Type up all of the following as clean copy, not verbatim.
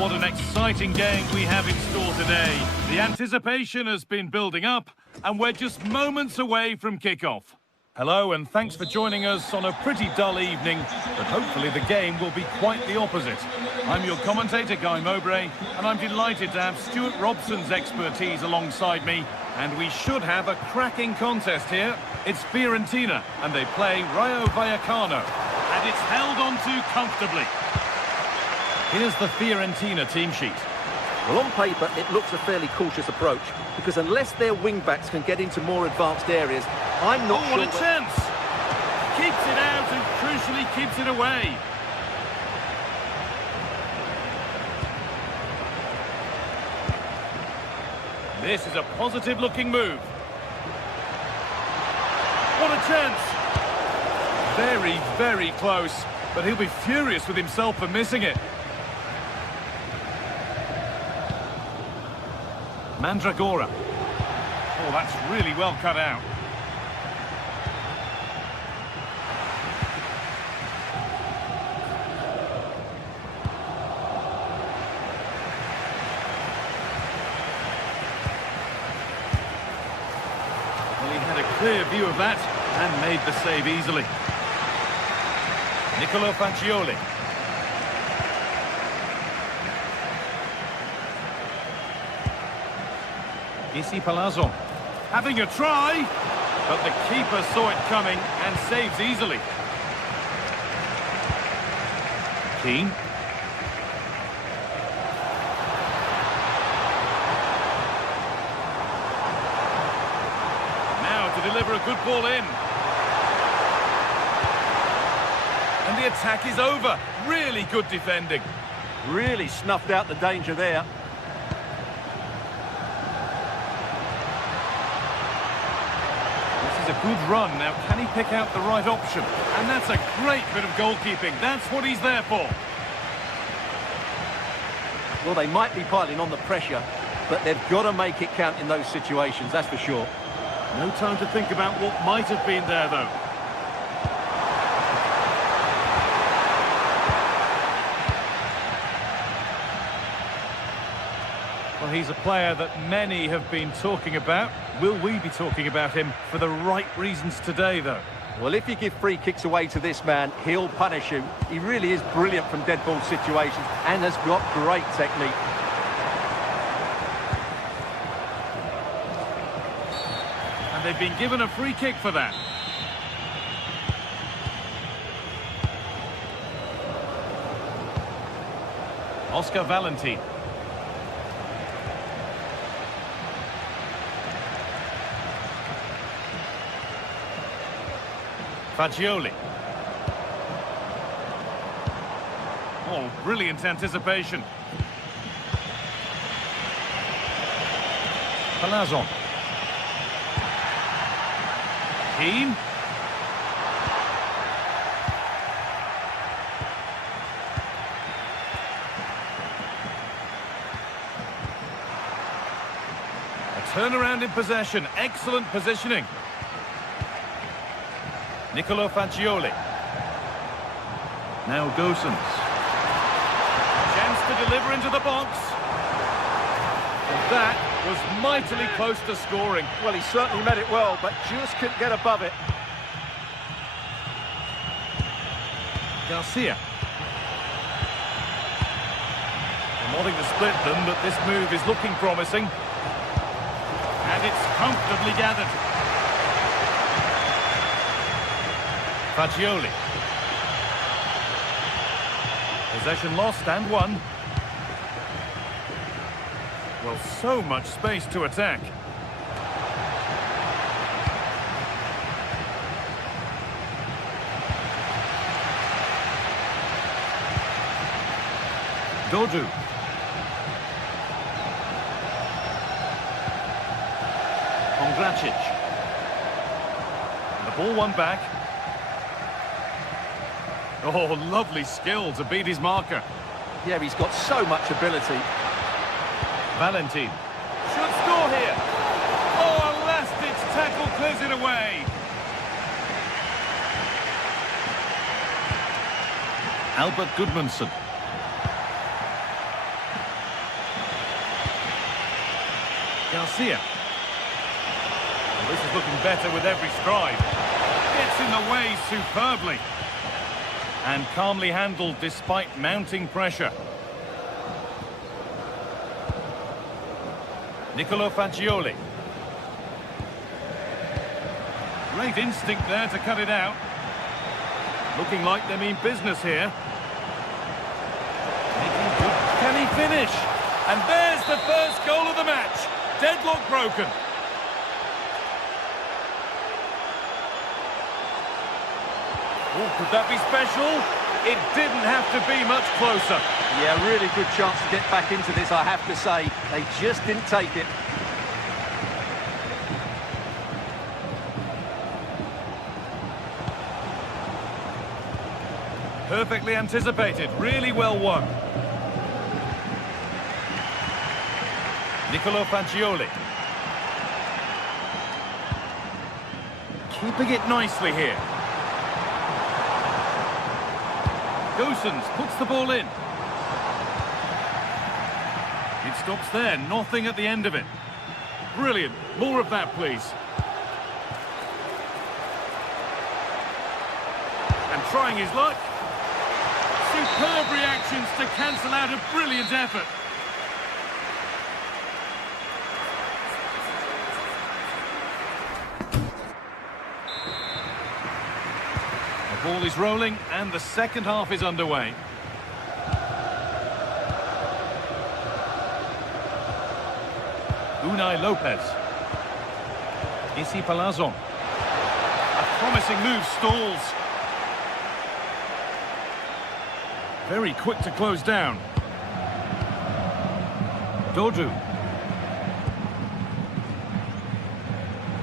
what an exciting game we have in store today. The anticipation has been building up, and we're just moments away from kick-off. Hello, and thanks for joining us on a pretty dull evening, but hopefully the game will be quite the opposite. I'm your commentator, Guy Mowbray, and I'm delighted to have Stuart Robson's expertise alongside me, and we should have a cracking contest here. It's Fiorentina, and they play Rayo Vallecano, and it's held on to comfortably. Here's the Fiorentina team sheet. Well, on paper, it looks a fairly cautious approach, because unless their wing-backs can get into more advanced areas, I'm not sure... what a chance! Keeps it out and crucially keeps it away. This is a positive-looking move. What a chance! Very, very close, but he'll be furious with himself for missing it. Mandragora. Oh, that's really well cut out. Well, he had a clear view of that and made the save easily. Nicolo Fagioli. Isi Palazzo having a try, but the keeper saw it coming and saves easily. Keane. Now to deliver a good ball in. And the attack is over. Really good defending. Really snuffed out the danger there. A good run. Now, can he pick out the right option? And that's a great bit of goalkeeping. That's what he's there for. Well, they might be piling on the pressure, but they've got to make it count in those situations, that's for sure. No time to think about what might have been there, though. Well, he's a player that many have been talking about. Will we be talking about him for the right reasons today, though? Well, if you give free kicks away to this man, he'll punish you. He really is brilliant from dead ball situations and has got great technique. And they've been given a free kick for that. Oscar Valentin. Fagioli. Oh, brilliant anticipation. Palazzo. Keane. A turnaround in possession. Excellent positioning. Nicolo Fagioli. Now Gosens. Chance to deliver into the box. And that was mightily close to scoring. Well, he certainly met it well, but just couldn't get above it. Garcia. Wanting to split them, but this move is looking promising. And it's comfortably gathered. Fagioli. Possession lost and won. Well, so much space to attack. Dodu. Pongracic. The ball won back. Oh, lovely skill to beat his marker. Yeah, he's got so much ability. Valentin. Should score here. Oh, a last-ditch tackle clears it away. Albert Gudmundsson. Garcia. Well, this is looking better with every stride. Gets in the way superbly. And calmly handled despite mounting pressure. Nicolo Fagioli. Great instinct there to cut it out. Looking like they mean business here. Making good. Can he finish? And there's the first goal of the match. Deadlock broken. Oh, could that be special? It didn't have to be much closer. Yeah, really good chance to get back into this, I have to say. They just didn't take it. Perfectly anticipated, really well won. Nicolo Fagioli. Keeping it nicely here. Gosens puts the ball in. It stops there, nothing at the end of it. Brilliant, more of that please. And trying his luck. Superb reactions to cancel out a brilliant effort. The ball is rolling and the second half is underway. Unai Lopez. Issy Palazon. A promising move stalls. Very quick to close down. Dodu.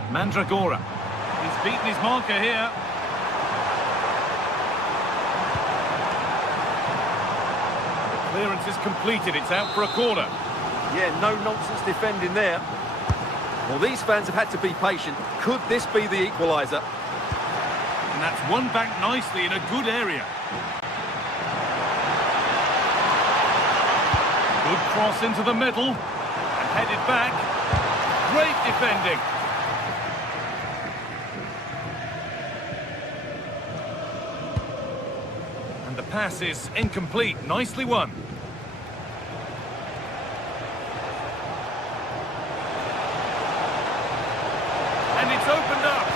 Mandragora. He's beaten his marker here. The clearance is completed. It's out for a corner. Yeah, no nonsense defending there. Well, these fans have had to be patient. Could this be the equaliser? And that's won back nicely in a good area. Good cross into the middle. And headed back. Great defending. And the pass is incomplete. Nicely won. And it's opened up.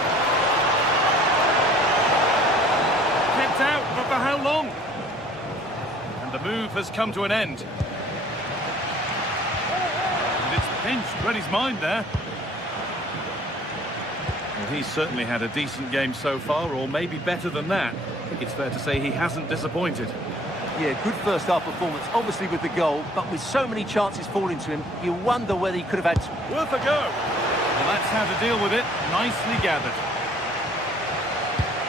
Kept out, but for how long? And the move has come to an end. Pinched, read his mind there. Well, he's certainly had a decent game so far, or maybe better than that. I think it's fair to say he hasn't disappointed. Yeah, good first half performance, obviously with the goal, but with so many chances falling to him, you wonder whether he could have had... Worth a go. Well, that's how to deal with it. Nicely gathered.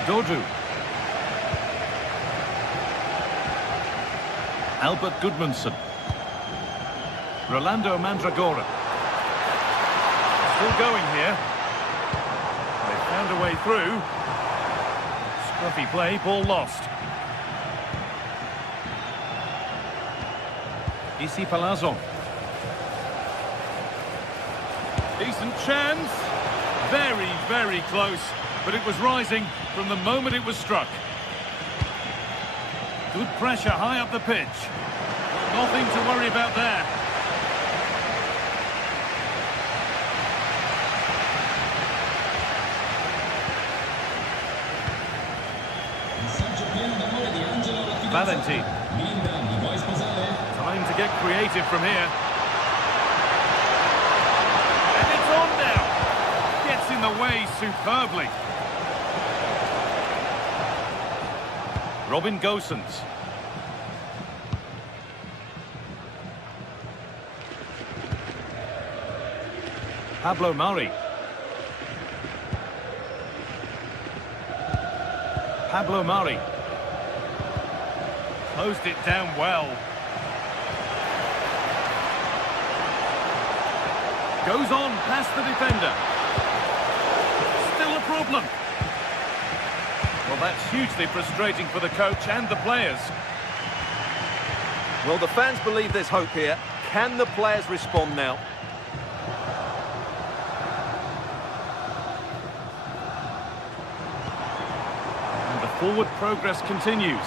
Dodu. Albert Gudmundsson. Rolando Mandragora. Still going here. They found a way through. Scruffy play, ball lost. Issy Palazon. Decent chance. Very, very close. But it was rising from the moment it was struck. Good pressure high up the pitch. Nothing to worry about there. Valentin. Time to get creative from here. And it's on now. Gets in the way superbly. Robin Gosens. Pablo Mari. Pablo Mari. Closed it down well. Goes on past the defender. Still a problem. Well, that's hugely frustrating for the coach and the players. Well, the fans believe there's hope here. Can the players respond now? Forward progress continues.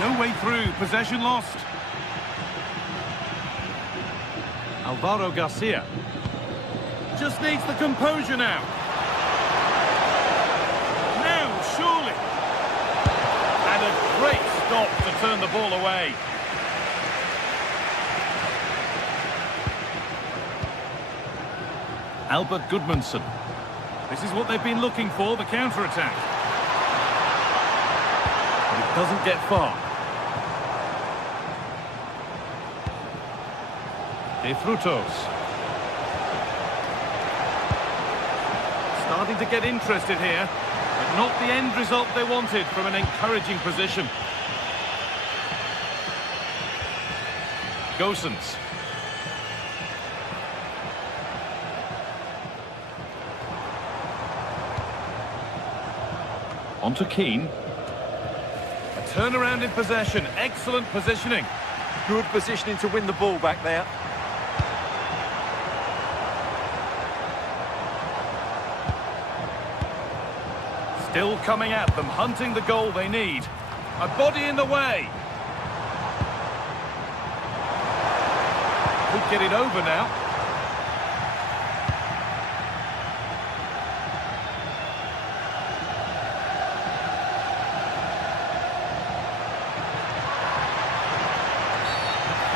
No way through, possession lost. Alvaro Garcia. Just needs the composure now. Now, surely. And a great stop to turn the ball away. Albert Gudmundsson. This is what they've been looking for, the counter-attack. But it doesn't get far. De Frutos. Starting to get interested here, but not the end result they wanted from an encouraging position. Gosens. On to Keane. A turnaround in possession. Excellent positioning. Good positioning to win the ball back there. Still coming at them, hunting the goal they need. A body in the way. Could get it over now.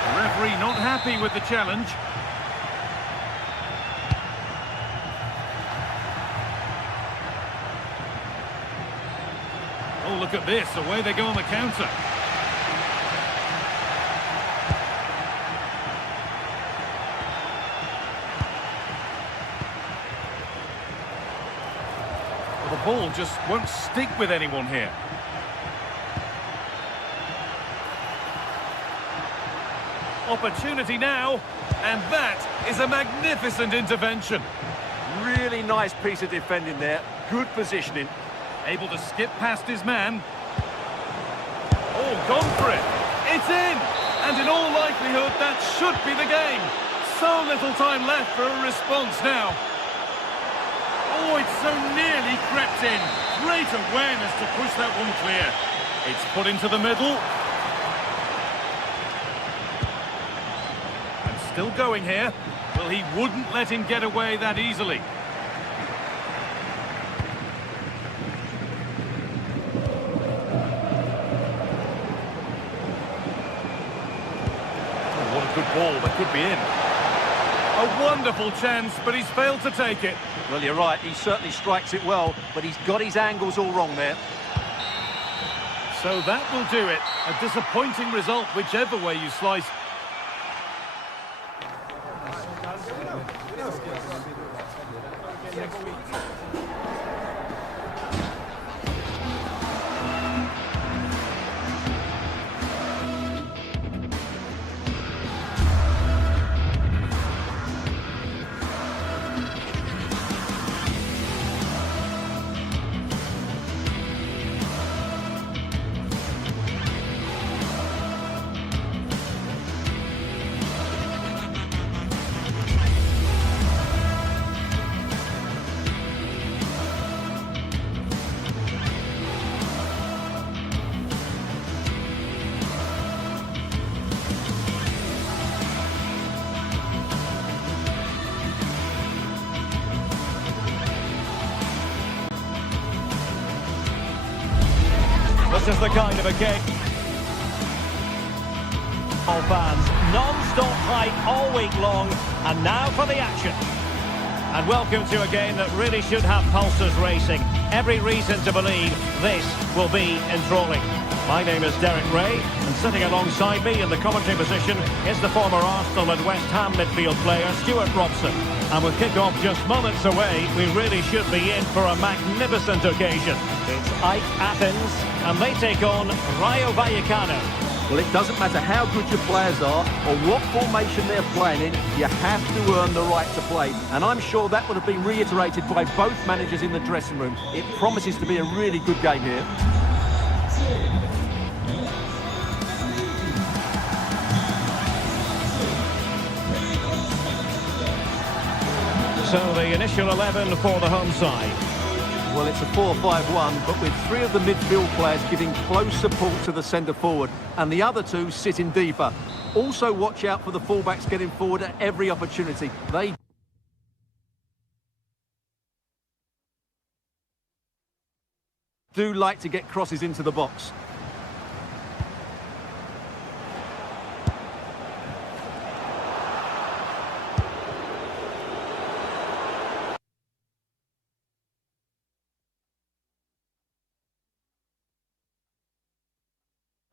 The referee not happy with the challenge. Oh, look at this. Away they go on the counter. Well, the ball just won't stick with anyone here. Opportunity now, and that is a magnificent intervention. Really nice piece of defending there. Good positioning. Able to skip past his man. Oh, gone for it. It's in! And in all likelihood, that should be the game. So little time left for a response now. Oh, it's so nearly crept in. Great awareness to push that one clear. It's put into the middle. And still going here. Well, he wouldn't let him get away that easily. Good ball that could be in. A wonderful chance, but he's failed to take it. Well, you're right, he certainly strikes it well, but he's got his angles all wrong there. So that will do it. A disappointing result, whichever way you slice. This is the kind of a game. All fans, non-stop hype all week long, and now for the action. And welcome to a game that really should have pulses racing. Every reason to believe this will be enthralling. My name is Derek Ray, and sitting alongside me in the commentary position is the former Arsenal and West Ham midfield player, Stuart Robson. And with kick-off just moments away, we really should be in for a magnificent occasion. It's Ike Athens, and they take on Rayo Vallecano. Well, it doesn't matter how good your players are or what formation they're playing in, you have to earn the right to play. And I'm sure that would have been reiterated by both managers in the dressing room. It promises to be a really good game here. So the initial 11 for the home side. Well, it's a 4-5-1, but with three of the midfield players giving close support to the centre forward, and the other two sitting deeper. Also watch out for the fullbacks getting forward at every opportunity. They do like to get crosses into the box.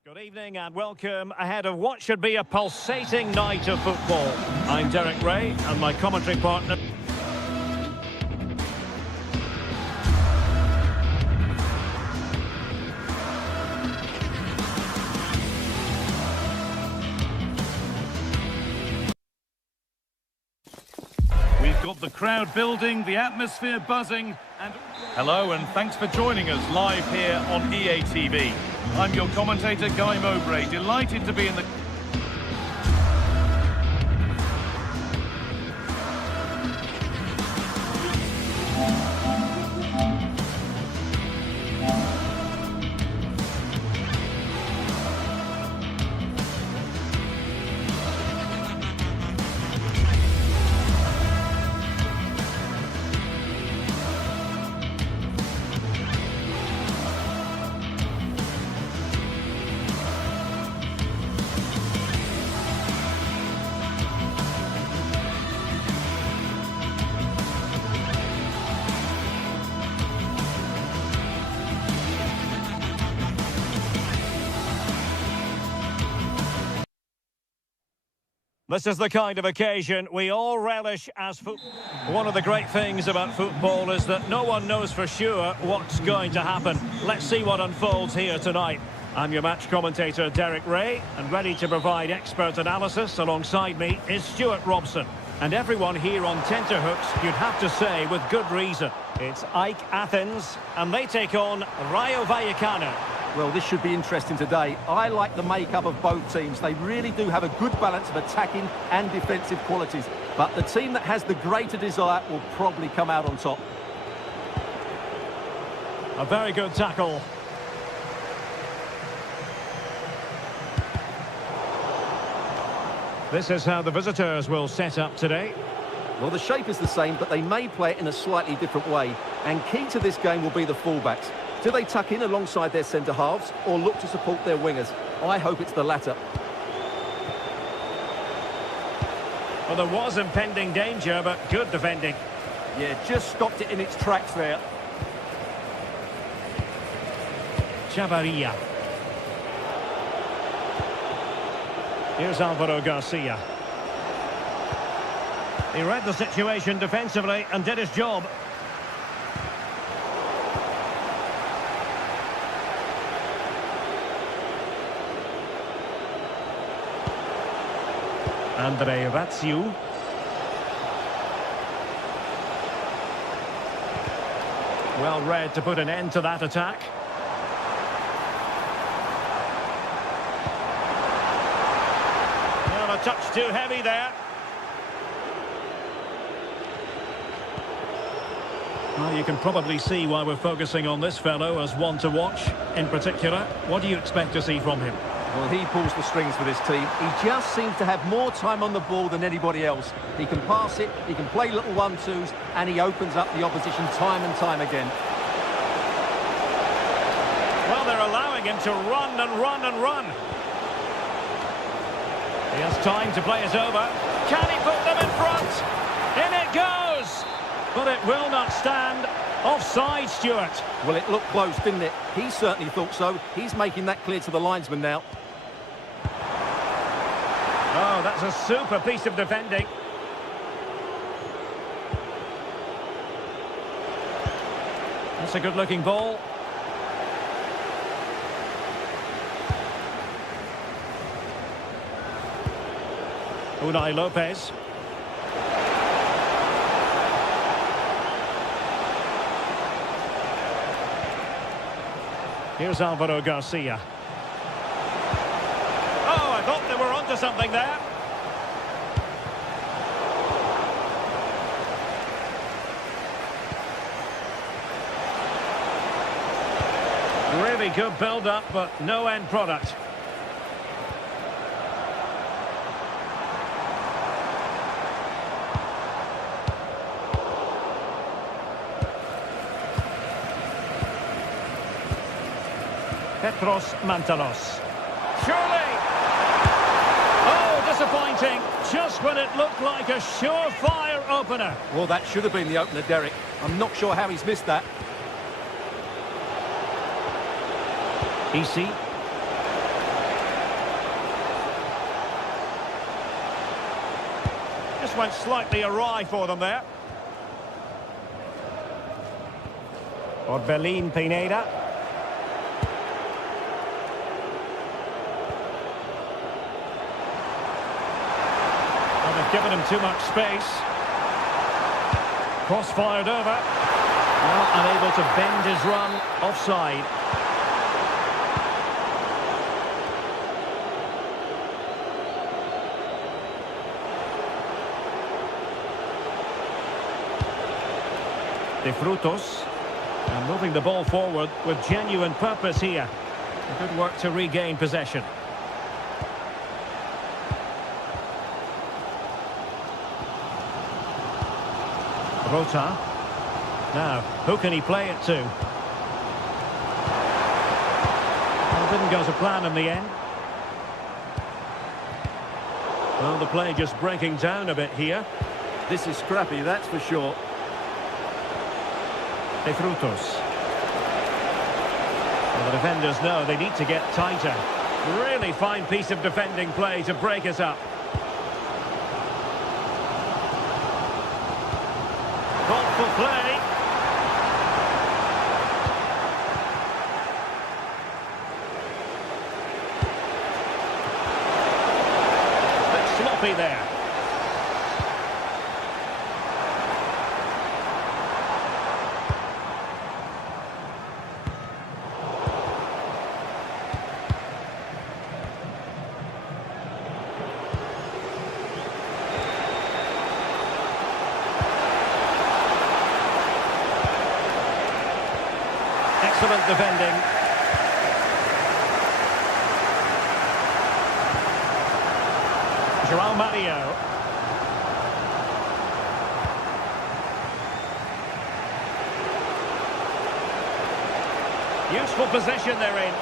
Good evening and welcome ahead of what should be a pulsating night of football. I'm Derek Ray and my commentary partner... We've got the crowd building, the atmosphere buzzing, and... Hello and thanks for joining us live here on EA TV. I'm your commentator, Guy Mowbray, delighted to be in the... This is the kind of occasion we all relish as football. One of the great things about football is that no one knows for sure what's going to happen. Let's see what unfolds here tonight. I'm your match commentator, Derek Ray, and ready to provide expert analysis alongside me is Stuart Robson. And everyone here on tenterhooks, you'd have to say with good reason. It's Ike Athens, and they take on Rayo Vallecano. Well, this should be interesting today. I like the makeup of both teams. They really do have a good balance of attacking and defensive qualities. But the team that has the greater desire will probably come out on top. A very good tackle. This is how the visitors will set up today. Well, the shape is the same, but they may play it in a slightly different way. And key to this game will be the fullbacks. Do they tuck in alongside their centre-halves or look to support their wingers? I hope it's the latter. Well, there was impending danger, but good defending. Yeah, just stopped it in its tracks there. Chavarria. Here's Alvaro Garcia. He read the situation defensively and did his job. Andre Ratsiu. Well read to put an end to that attack. Well, a touch too heavy there. Well, you can probably see why we're focusing on this fellow as one to watch. In particular, what do you expect to see from him? Well, he pulls the strings for this team. He just seems to have more time on the ball than anybody else. He can pass it, he can play little 1-2s, and he opens up the opposition time and time again. Well, they're allowing him to run and run and run. He has time to play it over. Can he put them in front? In it goes! But it will not stand. Offside, Stuart. Well, it looked close, didn't it? He certainly thought so. He's making that clear to the linesman now. Oh, that's a super piece of defending. That's a good-looking ball. Unai Lopez. Here's Alvaro Garcia. Oh, I thought they were onto something there. Very good build-up, but no end product. Petros Mantalos. Surely! Oh, disappointing. Just when it looked like a surefire opener. Well, that should have been the opener, Derek. I'm not sure how he's missed that. EC. Just went slightly awry for them there. Orbelin Pineda. Well, they've given him too much space. Cross fired over. Well, unable to bend his run. Offside. De Frutos, and moving the ball forward with genuine purpose here. Good work to regain possession. Rota. Now, who can he play it to? Well, didn't go to plan in the end. Well, the play just breaking down a bit here. This is scrappy, that's for sure. De Frutos. Well, the defenders know they need to get tighter. Really fine piece of defending play to break us up. Thoughtful play. Bit sloppy there. Excellent defending. João Mario. Useful possession they're in.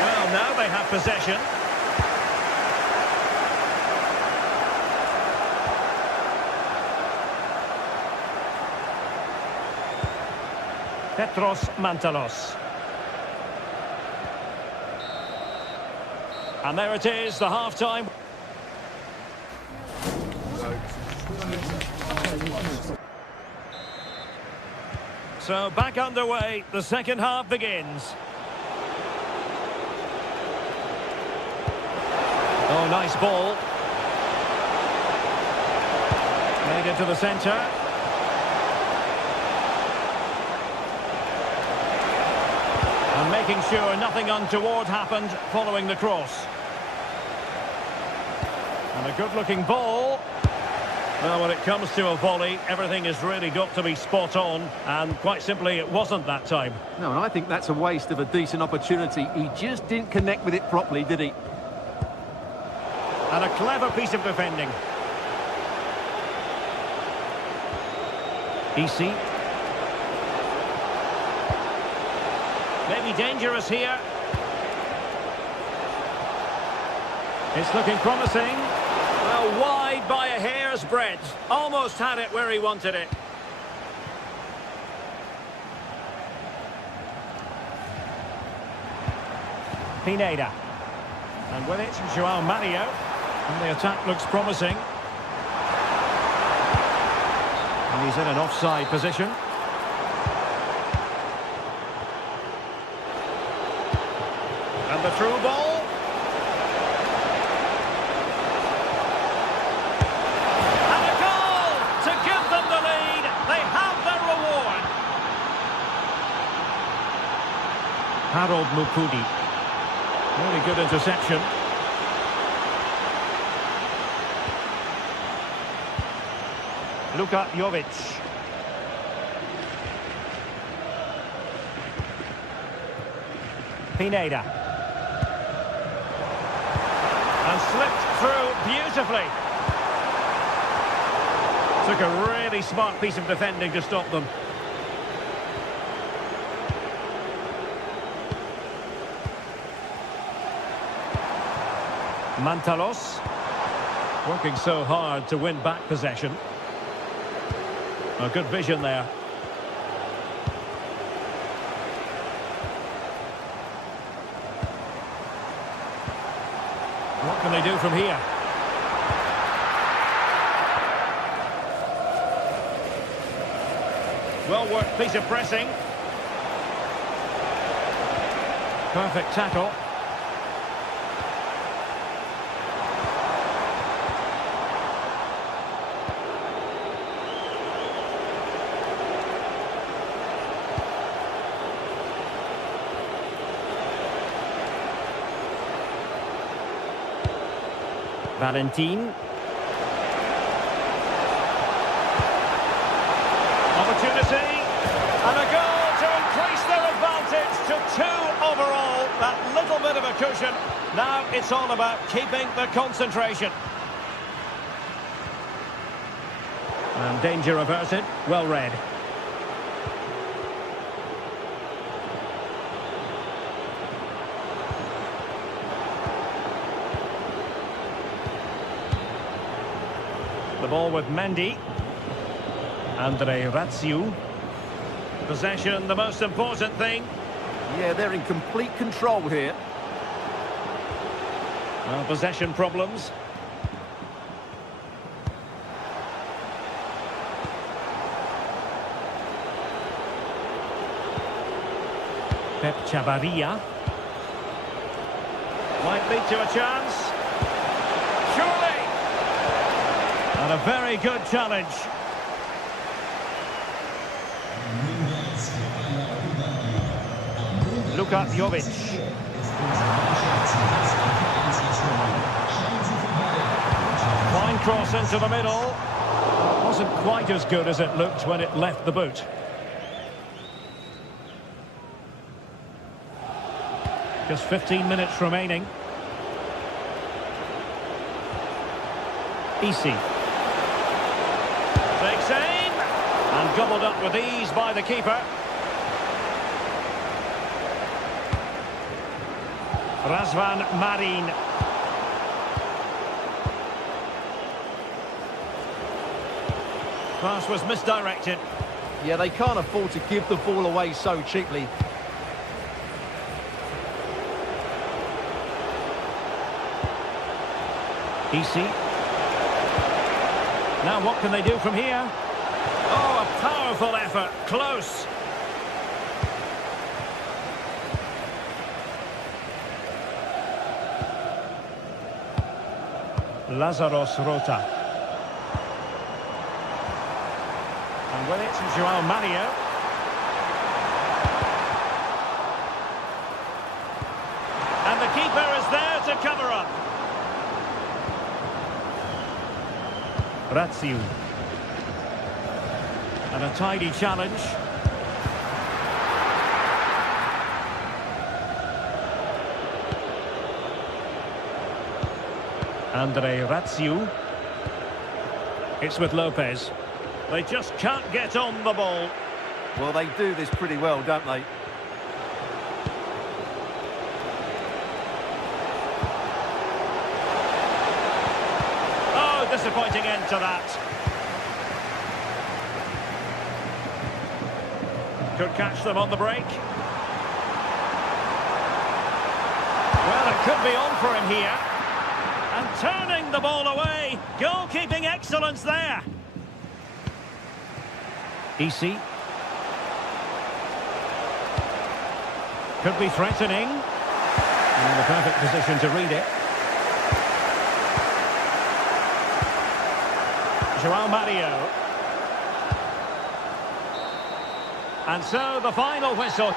Well, now they have possession. Petros Mantalos. And there it is, the half-time. So back underway, the second half begins. Oh, nice ball. Made into the centre. And making sure nothing untoward happened following the cross. And a good-looking ball. Well, when it comes to a volley, everything has really got to be spot on. And quite simply, it wasn't that time. No, and I think that's a waste of a decent opportunity. He just didn't connect with it properly, did he? And a clever piece of defending. EC. Maybe dangerous here. It's looking promising. Well, wide by a hair's breadth. Almost had it where he wanted it. Pineda. And with it, João Mario. And the attack looks promising. And he's in an offside position. And the through ball. And a goal to give them the lead. They have their reward. Harold Mukudi. Very good interception. Luka Jovic. Pineda. And slipped through beautifully. Took a really smart piece of defending to stop them. Mantalos. Working so hard to win back possession. A good vision there. What can they do from here? Well-worked piece of pressing. Perfect tackle. Valentin. Opportunity. And a goal to increase their advantage to 2 overall. That little bit of a cushion. Now it's all about keeping the concentration. And danger averted. Well read. The ball with Mendy. Andre Ratsiu. Possession, the most important thing. Yeah, they're in complete control here. Well, possession problems. Pep Chavarria. Might lead to a chance. Surely! And a very good challenge. Luka Jovic. Fine cross into the middle. Wasn't quite as good as it looked when it left the boot. Just 15 minutes remaining. Easy. Takes aim. And gobbled up with ease by the keeper. Razvan Marin. Pass was misdirected. Yeah, they can't afford to give the ball away so cheaply. Easy. Now what can they do from here? Oh, a powerful effort. Close. Lazaros Rota. And with it, João Mario. And the keeper is there to cover up. Ratsiu. And a tidy challenge. Andre Ratsiu. It's with Lopez. They just can't get on the ball. Well, they do this pretty well, don't they? Oh, disappointing end to that. Could catch them on the break. Well, it could be on for him here. And turning the ball away. Goalkeeping excellence there. Easy. Could be threatening. In the perfect position to read it. João Mario. And so the final whistle.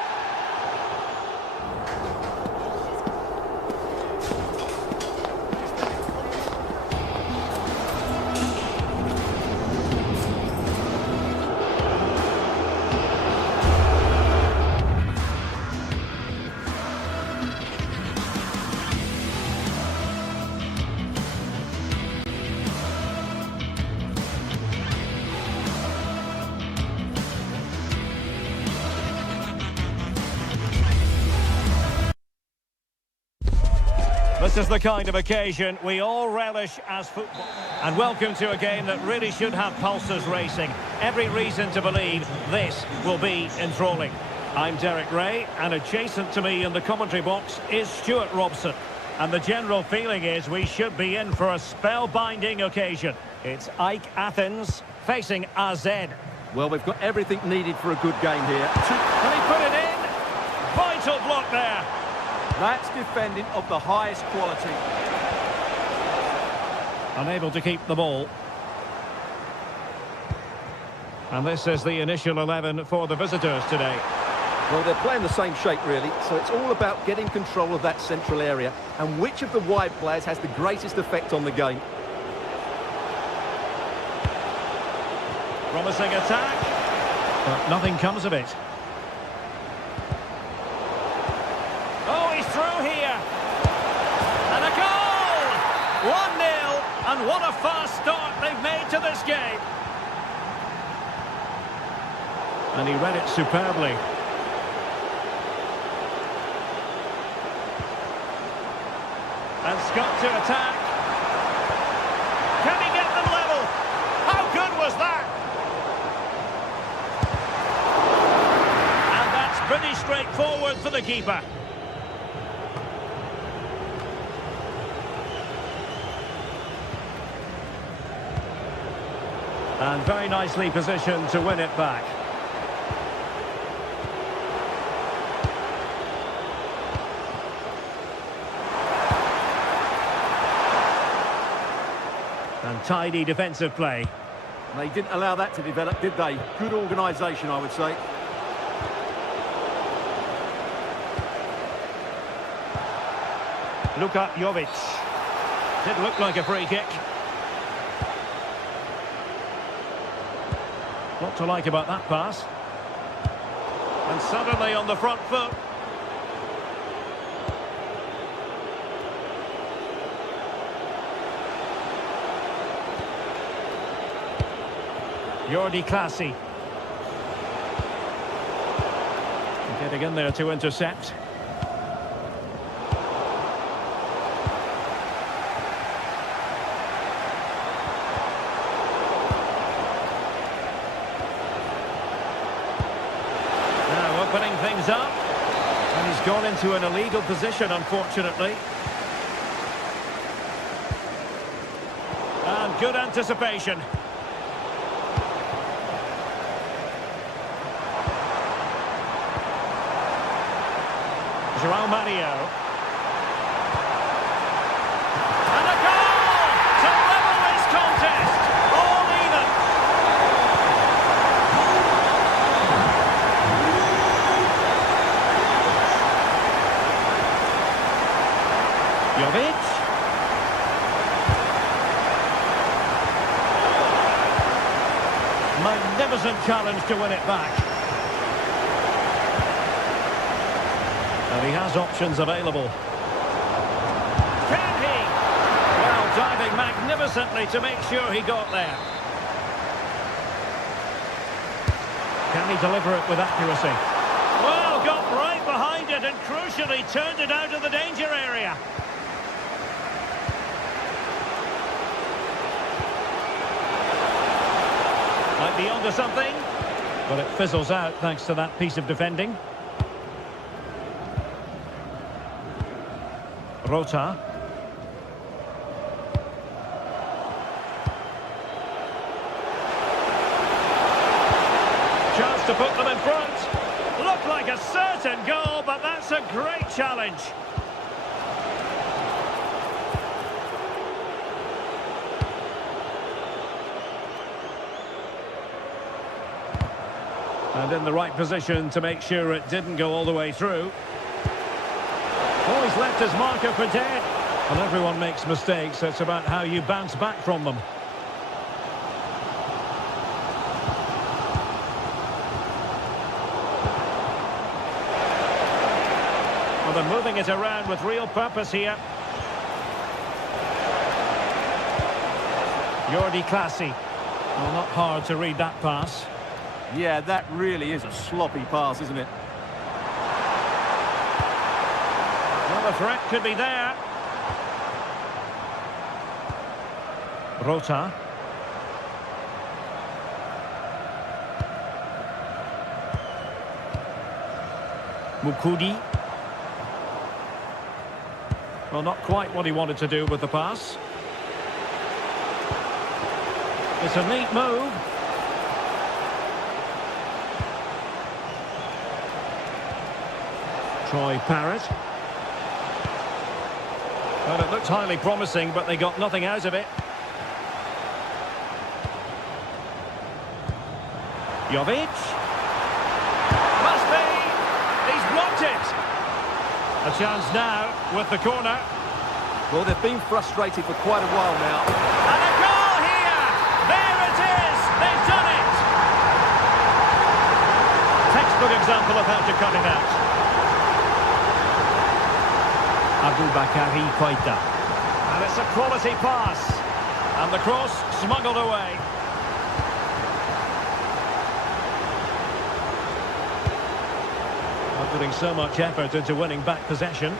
This is the kind of occasion we all relish as football. And welcome to a game that really should have pulses racing. Every reason to believe this will be enthralling. I'm Derek Ray, and adjacent to me in the commentary box is Stuart Robson. And the general feeling is we should be in for a spellbinding occasion. It's Ike Athens facing AZ. Well, we've got everything needed for a good game here. Can he put it in? Vital block there. That's defending of the highest quality. Unable to keep the ball. And this is the initial 11 for the visitors today. Well, they're playing the same shape, really, so it's all about getting control of that central area and which of the wide players has the greatest effect on the game. Promising attack, but nothing comes of it. Oh, he's through here. And a goal! 1-0, and what a fast start they've made to this game. And he read it superbly. And Scott to attack. Can he get them level? How good was that? And that's pretty straightforward for the keeper. And very nicely positioned to win it back. And tidy defensive play. They didn't allow that to develop, did they? Good organisation, I would say. Luka Jovic. Did look like a free kick. What to like about that pass? And suddenly on the front foot. Jordi Clasie. Getting in there to intercept. Now opening things up. And he's gone into an illegal position, unfortunately. And good anticipation. João Mario. And a goal to level this contest. All even. Jovic. Magnificent challenge to win it back. And he has options available. Can he? Well, diving magnificently to make sure he got there. Can he deliver it with accuracy? Well, got right behind it and crucially turned it out of the danger area. Might be onto something, but it fizzles out thanks to that piece of defending. Rota. Chance to put them in front. Looked like a certain goal, but that's a great challenge. And in the right position to make sure it didn't go all the way through. Oh, he's left his marker for dead. Well, everyone makes mistakes. It's about how you bounce back from them. Well, they're moving it around with real purpose here. Jordi Clasie. Well, not hard to read that pass. Yeah, that really is a sloppy pass, isn't it? Well, the threat could be there. Rota. Mukudi. Well, not quite what he wanted to do with the pass. It's a neat move. Troy Parrott. Well, it looked highly promising, but they got nothing out of it. Jovic. Must be! He's blocked it! A chance now with the corner. Well, they've been frustrated for quite a while now. And a goal here! There it is! They've done it! Textbook example of how to cut it out. Abubakari Koita. And it's a quality pass. And the cross smuggled away. Not putting so much effort into winning back possession.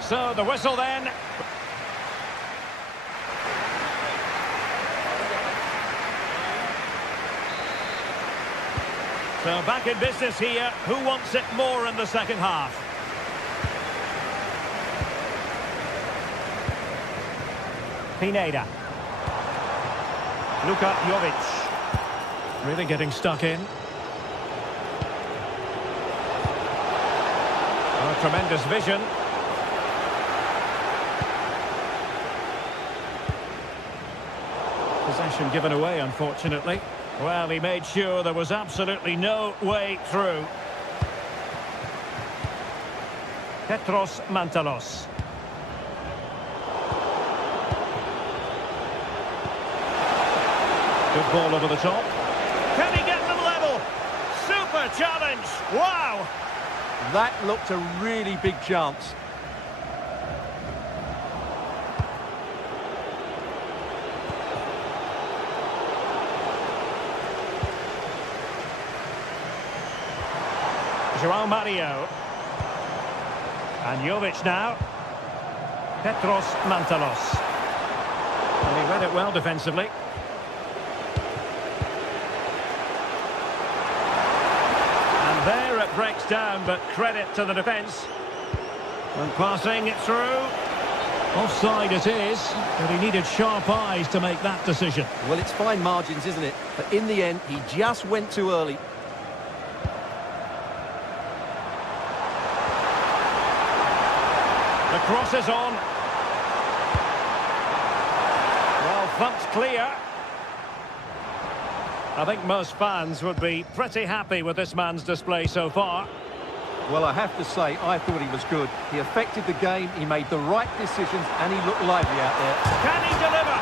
So the whistle then. So back in business here. Who wants it more in the second half? Pineda. Luka Jovic. Really getting stuck in. Oh, tremendous vision. Possession given away, unfortunately. Well, he made sure there was absolutely no way through. Petros Mantalos. Good ball over the top. Can he get them level? Super challenge. Wow. That looked a really big chance. João Mario. And Jovic now. Petros Mantalos. And he read it well defensively. And there it breaks down, but credit to the defence. And passing it through. Offside it is, but he needed sharp eyes to make that decision. Well, it's fine margins, isn't it? But in the end, he just went too early. The cross is on. Well, thumped clear. I think most fans would be pretty happy with this man's display so far. Well, I have to say, I thought he was good. He affected the game, he made the right decisions, and he looked lively out there. Can he deliver?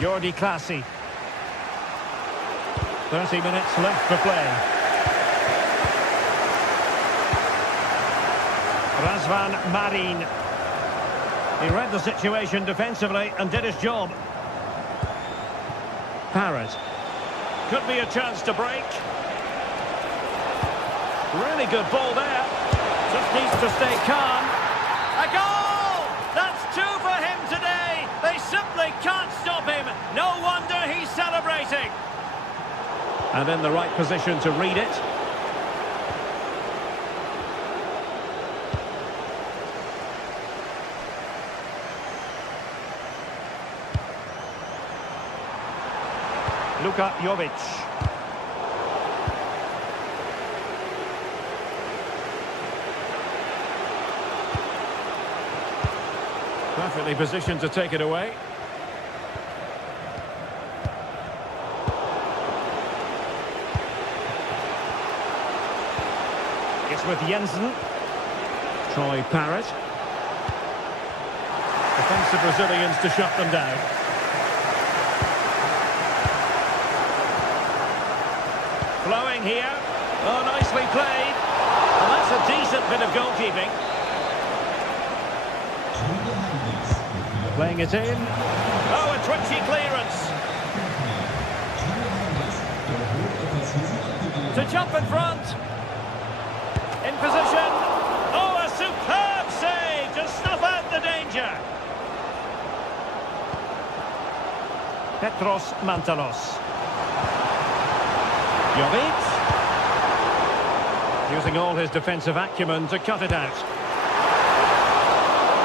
Jordi Clasie. 30 minutes left for play. Razvan Marin. He read the situation defensively and did his job. Parrott. Could be a chance to break. Really good ball there. Just needs to stay calm. A goal! That's two for him today. They simply can't stop him. No wonder he's celebrating. And in the right position to read it. Luka Jovic. Perfectly positioned to take it away. It's with Jensen. Troy Parrott. Defensive Brazilians to shut them down. Flowing here. Oh, nicely played. Well, that's a decent bit of goalkeeping. Playing it in. Oh, a twitchy clearance. To jump in front. In position. Oh, a superb save to snuff out the danger. Petros Mantalos. Jovic. Using all his defensive acumen to cut it out.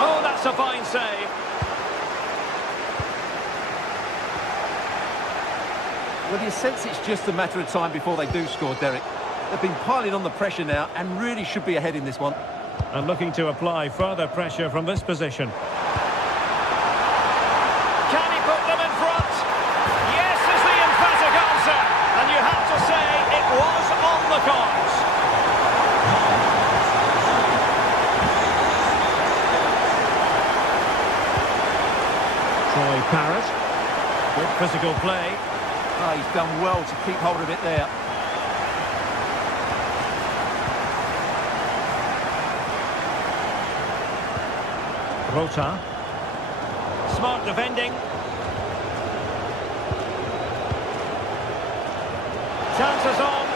Oh, that's a fine save. Well, you sense it's just a matter of time before they do score, Derek. They've been piling on the pressure now and really should be ahead in this one. And looking to apply further pressure from this position. Can he put them in front? Yes is the emphatic answer. And you have to say it was on the cards. Troy Parrott. Good physical play. Oh, he's done well to keep hold of it there. Rota. Smart defending. Chances on.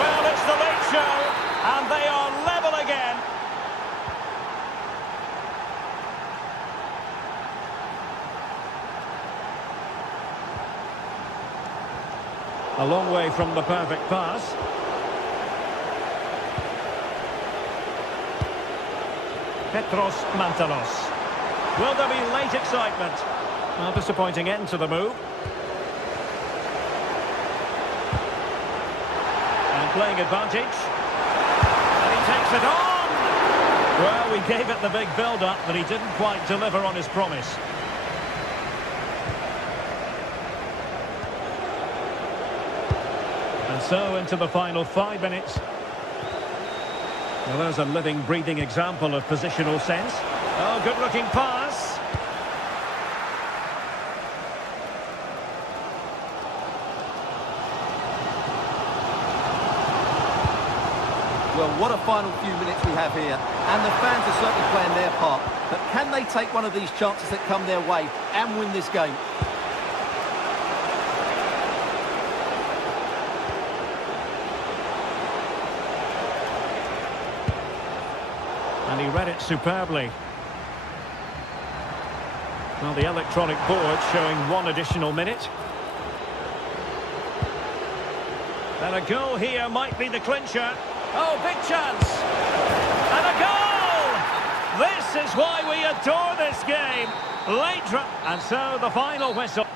Well, it's the late show, and they are level again. A long way from the perfect pass. Petros Mantalos. Will there be late excitement? Well, disappointing end to the move. And playing advantage. And he takes it on! Well, we gave it the big build-up, but he didn't quite deliver on his promise. And so into the final 5 minutes. Well, there's a living, breathing example of positional sense. Oh, good-looking pass. Well, what a final few minutes we have here. And the fans are certainly playing their part. But can they take one of these chances that come their way and win this game? And he read it superbly. Well, the electronic board showing 1 additional minute. And a goal here might be the clincher. Oh, big chance! And a goal! This is why we adore this game. Late drop. And so the final whistle.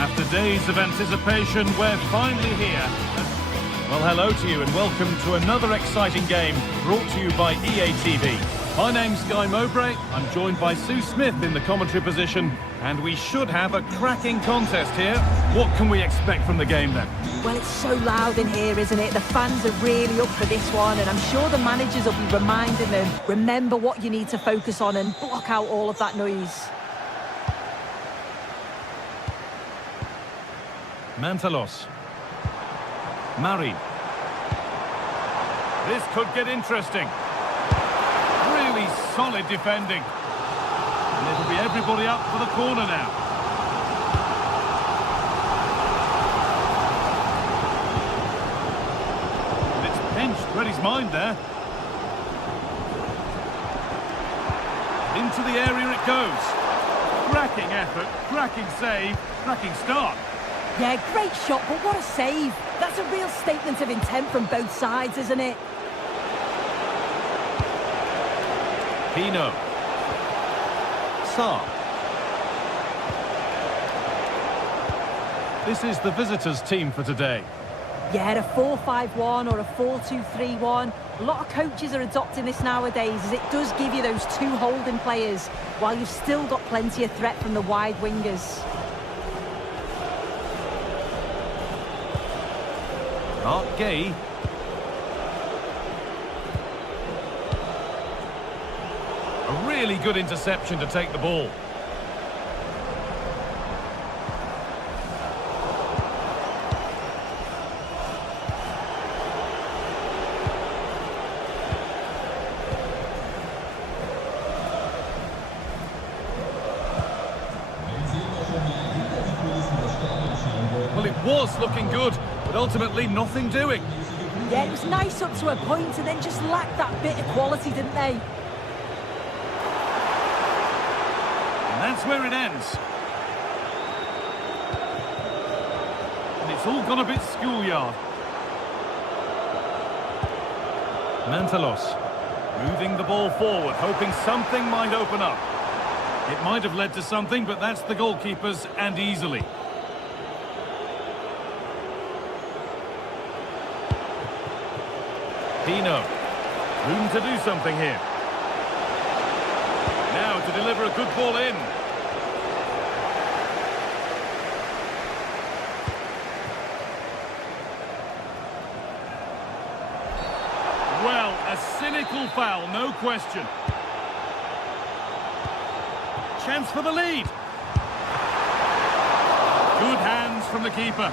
After days of anticipation, we're finally here. Well, hello to you and welcome to another exciting game brought to you by EA TV. My name's Guy Mowbray, I'm joined by Sue Smith in the commentary position, and we should have a cracking contest here. What can we expect from the game then? Well, it's so loud in here, isn't it? The fans are really up for this one, and I'm sure the managers will be reminding them, remember what you need to focus on and block out all of that noise. Mantalos. Marin. This could get interesting. Really solid defending. And it'll be everybody up for the corner now. And it's pinched, read his mind there. Into the area it goes. Cracking effort, cracking save, cracking start. Yeah, great shot, but what a save. That's a real statement of intent from both sides, isn't it? Pino. Saar. This is the visitors' team for today. Yeah, a 4-5-1 or a 4-2-3-1. A lot of coaches are adopting this nowadays, as it does give you those two holding players, while you've still got plenty of threat from the wide wingers. Gay. A really good interception to take the ball. Well, it was looking good, but ultimately nothing doing. Yeah, it was nice up to a point and then just lacked that bit of quality, didn't they? And that's where it ends. And it's all gone a bit schoolyard. Mantalos moving the ball forward, hoping something might open up. It might have led to something, but that's the goalkeepers, and easily. Pino. Room to do something here. Now to deliver a good ball in. Well, a cynical foul, no question. Chance for the lead. Good hands from the keeper.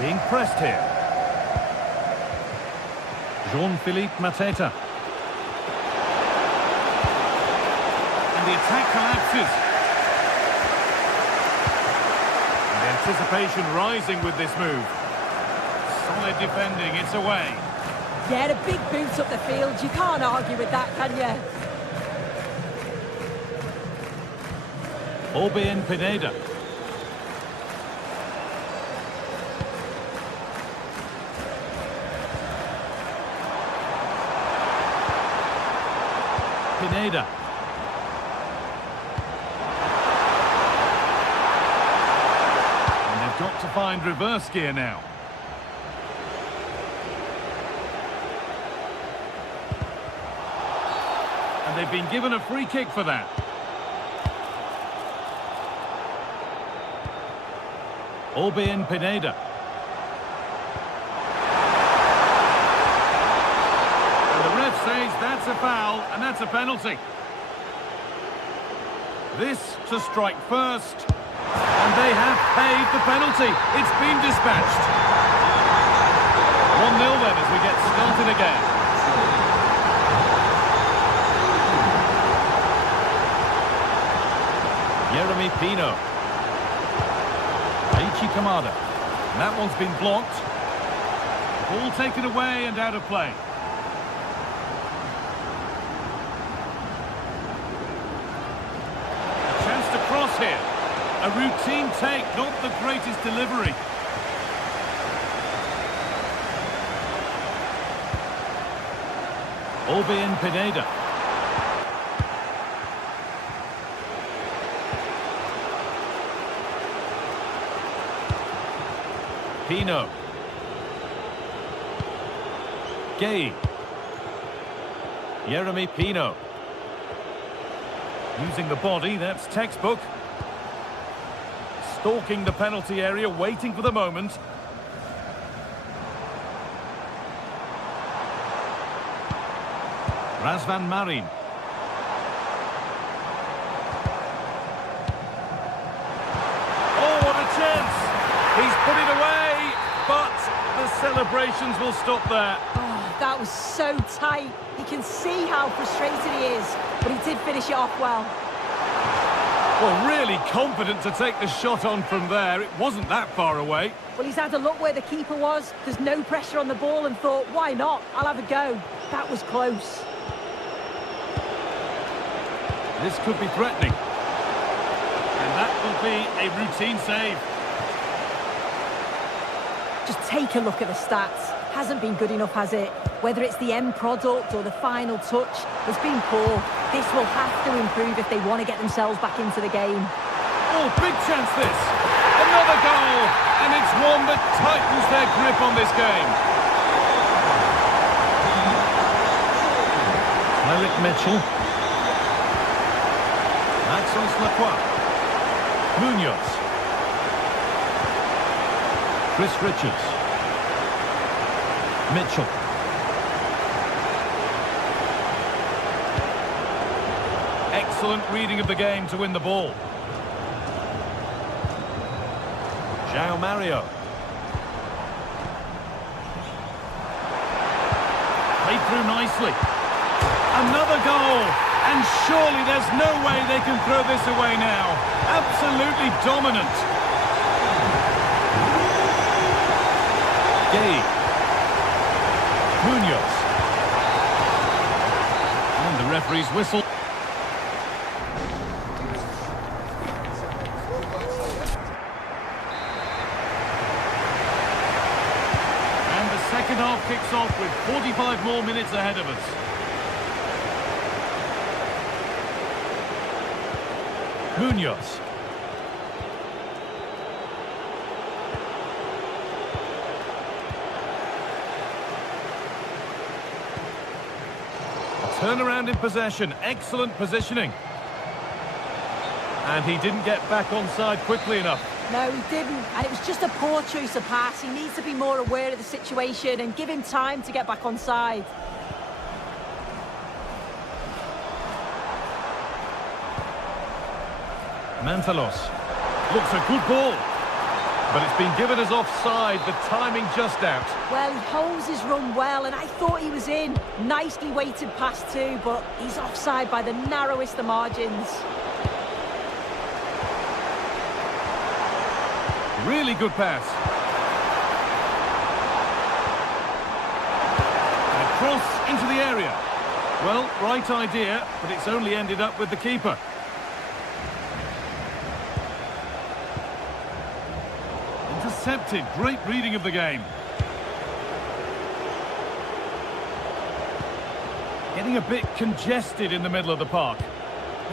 Being pressed here. Jean-Philippe Mateta. And the attack collapses. And the anticipation rising with this move. Solid defending, it's away. Yeah, a big boot up the field. You can't argue with that, can you? Orbien Pineda. Pineda. And they've got to find reverse gear now. And they've been given a free kick for that. Orbien Pineda. Says that's a foul and that's a penalty. This to strike first, and they have paid the penalty. It's been dispatched. 1-0 then as we get started again. Yeremy Pino. Aichi Kamada. And that one's been blocked. Ball taken away and out of play. Cross here. A routine take, not the greatest delivery. Orbien Pineda. Pino. Gay. Yeremy Pino. Using the body, that's textbook. Stalking the penalty area, waiting for the moment. Razvan Marin. Oh, what a chance! He's celebrations will stop there. Oh, that was so tight. You can see how frustrated he is, but he did finish it off well. Well, really confident to take the shot on from there. It wasn't that far away. Well, he's had a look where the keeper was. There's no pressure on the ball and thought, why not? I'll have a go. That was close. This could be threatening. And that will be a routine save. Just take a look at the stats. Hasn't been good enough, has it? Whether it's the end product or the final touch, it's been poor. This will have to improve if they want to get themselves back into the game. Oh, big chance this. Another goal. And it's one that tightens their grip on this game. Eric Mitchell. Maxence Lacroix. Munoz. Chris Richards. Mitchell. Excellent reading of the game to win the ball. João Mario. Played through nicely. Another goal. And surely there's no way they can throw this away now. Absolutely dominant. Gay. Munoz. And the referee's whistle. And the second half kicks off with 45 more minutes ahead of us. Munoz. Turnaround in possession, excellent positioning. And he didn't get back onside quickly enough. No, he didn't, and it was just a poor choice of pass. He needs to be more aware of the situation and give him time to get back onside. Mantalos. Looks a good ball. But it's been given as offside, the timing just out. Well, he holds his run well, and I thought he was in. Nicely weighted pass too, but he's offside by the narrowest of margins. Really good pass. And a cross into the area. Well, right idea, but it's only ended up with the keeper. Intercepted. Great reading of the game. Getting a bit congested in the middle of the park.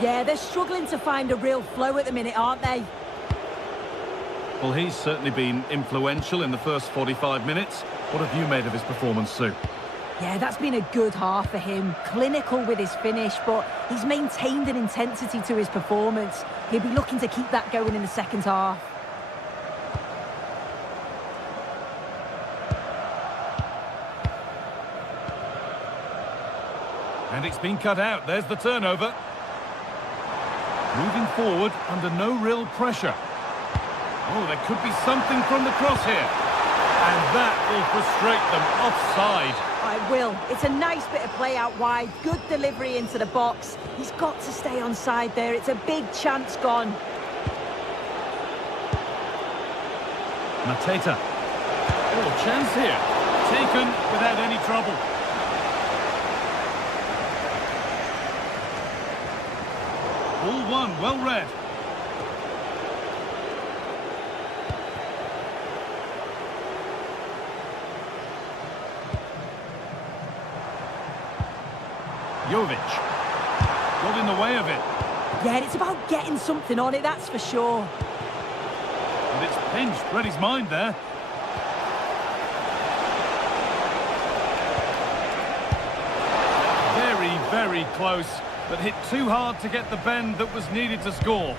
Yeah, they're struggling to find a real flow at the minute, aren't they? Well, he's certainly been influential in the first 45 minutes. What have you made of his performance, Sue? Yeah, that's been a good half for him. Clinical with his finish, but he's maintained an intensity to his performance. He'll be looking to keep that going in the second half. And it's been cut out. There's the turnover. Moving forward under no real pressure. Oh, there could be something from the cross here. And that will frustrate them. Offside. I will. It's a nice bit of play out wide. Good delivery into the box. He's got to stay onside there. It's a big chance gone. Mateta. Oh, chance here. Taken without any trouble. All one, well read. Jovic. Got in the way of it. Yeah, it's about getting something on it, that's for sure. And it's pinched. Read his mind there. Very, very close. But hit too hard to get the bend that was needed to score.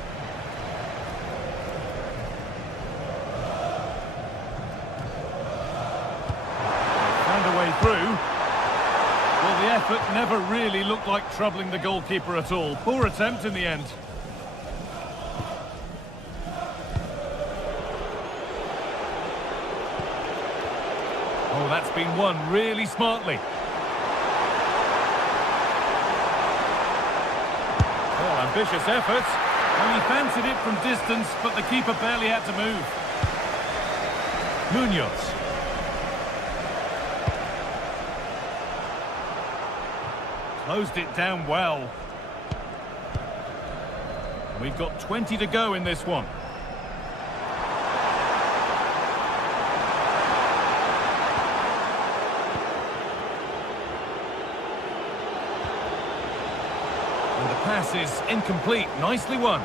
Found a way through. Well, the effort never really looked like troubling the goalkeeper at all. Poor attempt in the end. Oh, that's been won really smartly. Well, ambitious effort. Well, he fancied it from distance, but the keeper barely had to move. Munoz. Closed it down well. We've got 20 to go in this one. And the pass is incomplete. Nicely won.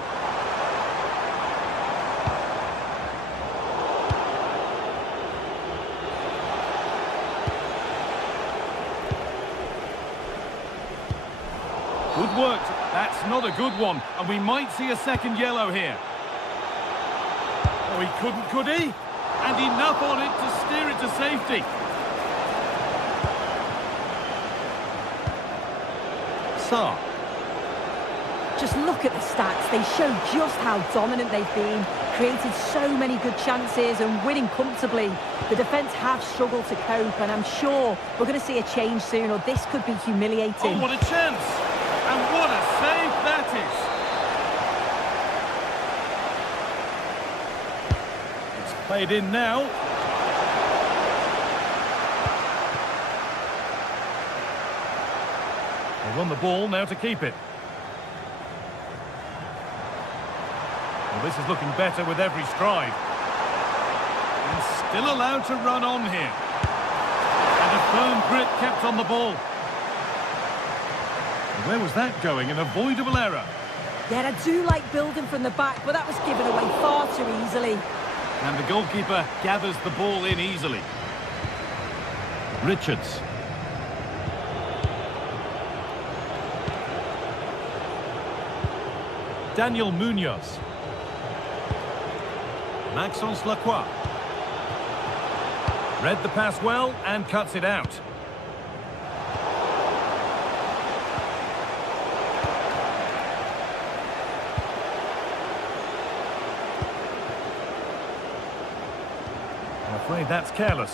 Good work. That's not a good one, and we might see a second yellow here. Oh, he couldn't, could he? And enough on it to steer it to safety. Sarr. Just look at the stats. They show just how dominant they've been, created so many good chances and winning comfortably. The defence have struggled to cope, and I'm sure we're going to see a change soon, or this could be humiliating. Oh, what a chance! And what a save that is! It's played in now. They won the ball, now to keep it. Well, this is looking better with every stride. And still allowed to run on here. And a firm grip kept on the ball. Where was that going? An avoidable error. Yeah, I do like building from the back, but that was given away far too easily. And the goalkeeper gathers the ball in easily. Richards. Daniel Munoz. Maxence Lacroix. Read the pass well and cuts it out. I'm afraid that's careless.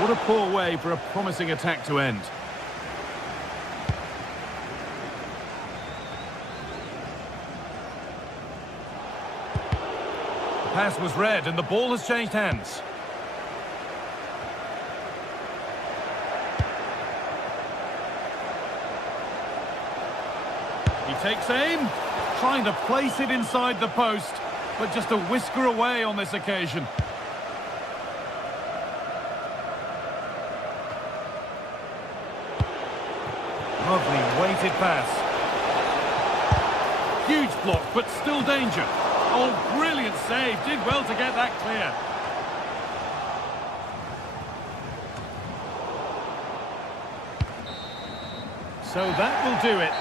What a poor way for a promising attack to end. The pass was read and the ball has changed hands. He takes aim. Trying to place it inside the post, but just a whisker away on this occasion. Lovely weighted pass. Huge block, but still danger. Oh, brilliant save. Did well to get that clear. So that will do it.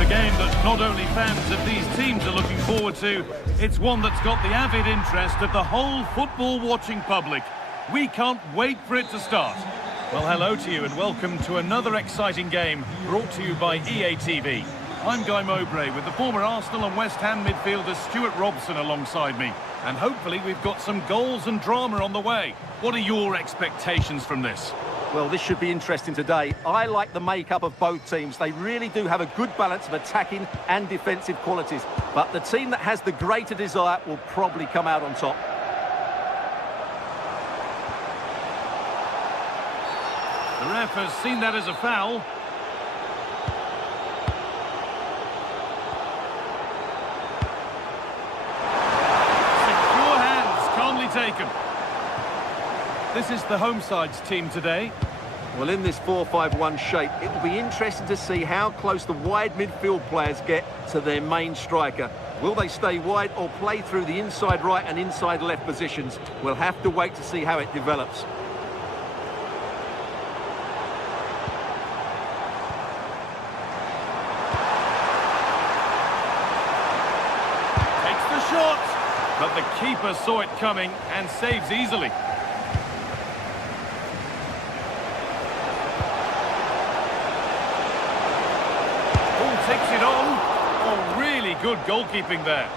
A game that not only fans of these teams are looking forward to, it's one that's got the avid interest of the whole football-watching public. We can't wait for it to start. Well, hello to you and welcome to another exciting game brought to you by EA TV. I'm Guy Mowbray with the former Arsenal and West Ham midfielder Stuart Robson alongside me. And hopefully we've got some goals and drama on the way. What are your expectations from this? Well, this should be interesting today. I like the makeup of both teams. They really do have a good balance of attacking and defensive qualities. But the team that has the greater desire will probably come out on top. The ref has seen that as a foul. Secure hands, calmly taken. This is the home side's team today. Well, in this 4-5-1 shape, it will be interesting to see how close the wide midfield players get to their main striker. Will they stay wide or play through the inside right and inside left positions? We'll have to wait to see how it develops. Takes the shot, but the keeper saw it coming and saves easily. Takes it on. Oh, really good goalkeeping there.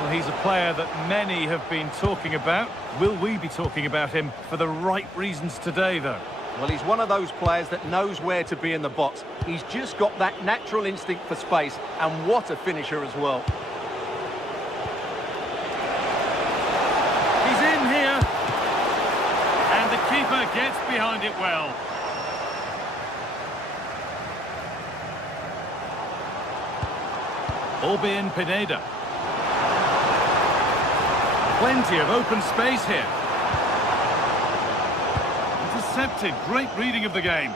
Well, he's a player that many have been talking about. Will we be talking about him for the right reasons today, though? Well, he's one of those players that knows where to be in the box. He's just got that natural instinct for space, and what a finisher as well. He's in here. And the keeper gets behind it well. Albin Pineda. Plenty of open space here. Intercepted. Great reading of the game.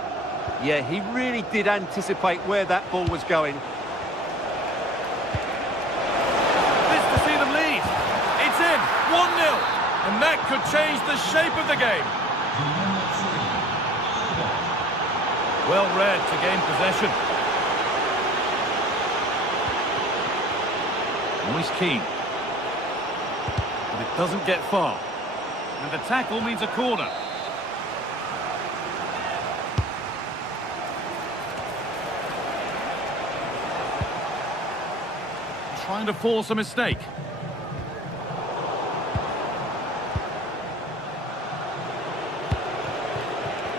Yeah, he really did anticipate where that ball was going. This to see them lead. It's in. 1-0. And that could change the shape of the game. Well read to gain possession. Always keen. But it doesn't get far. And the tackle means a corner. Trying to force a mistake.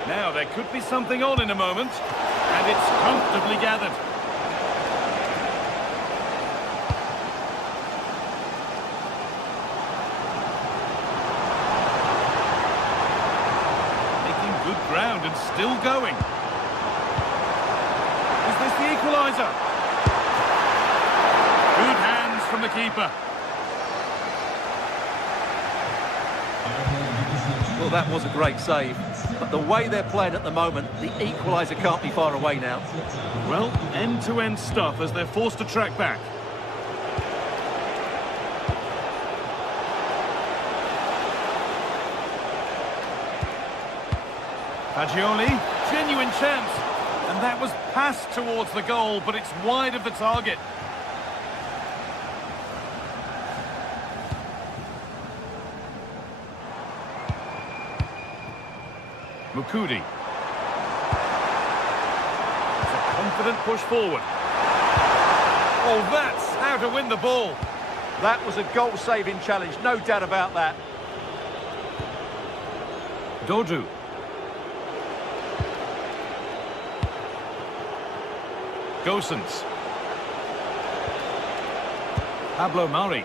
Now there could be something on in a moment. And it's comfortably gathered. Ground and still going. Is this the equaliser? Good hands from the keeper. Well, that was a great save. But the way they're playing at the moment, the equaliser can't be far away now. Well, end-to-end stuff as they're forced to track back. Fagioli, genuine chance, and that was passed towards the goal, but it's wide of the target. Mukudi. It's a confident push forward. Oh, that's how to win the ball. That was a goal-saving challenge, no doubt about that. Dodu. Gosens. Pablo Mari.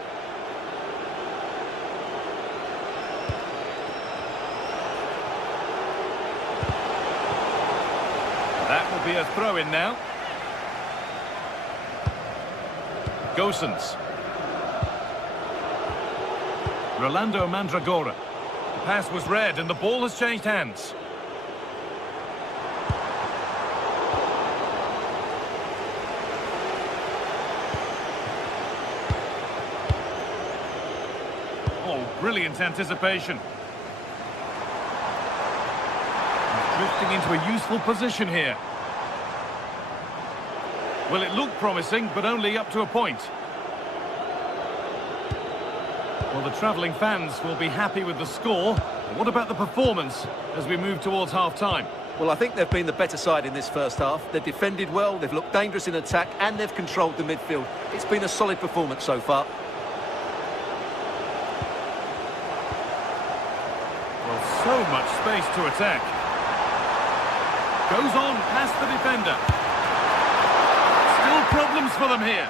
That will be a throw-in now. Gosens. Rolando Mandragora. The pass was read and the ball has changed hands. Oh, brilliant anticipation. Drifting into a useful position here. Well, it looked promising, but only up to a point. Well, the travelling fans will be happy with the score. But what about the performance as we move towards half-time? Well, I think they've been the better side in this first half. They've defended well, they've looked dangerous in attack, and they've controlled the midfield. It's been a solid performance so far. Well, so much space to attack. Goes on past the defender. Still problems for them here.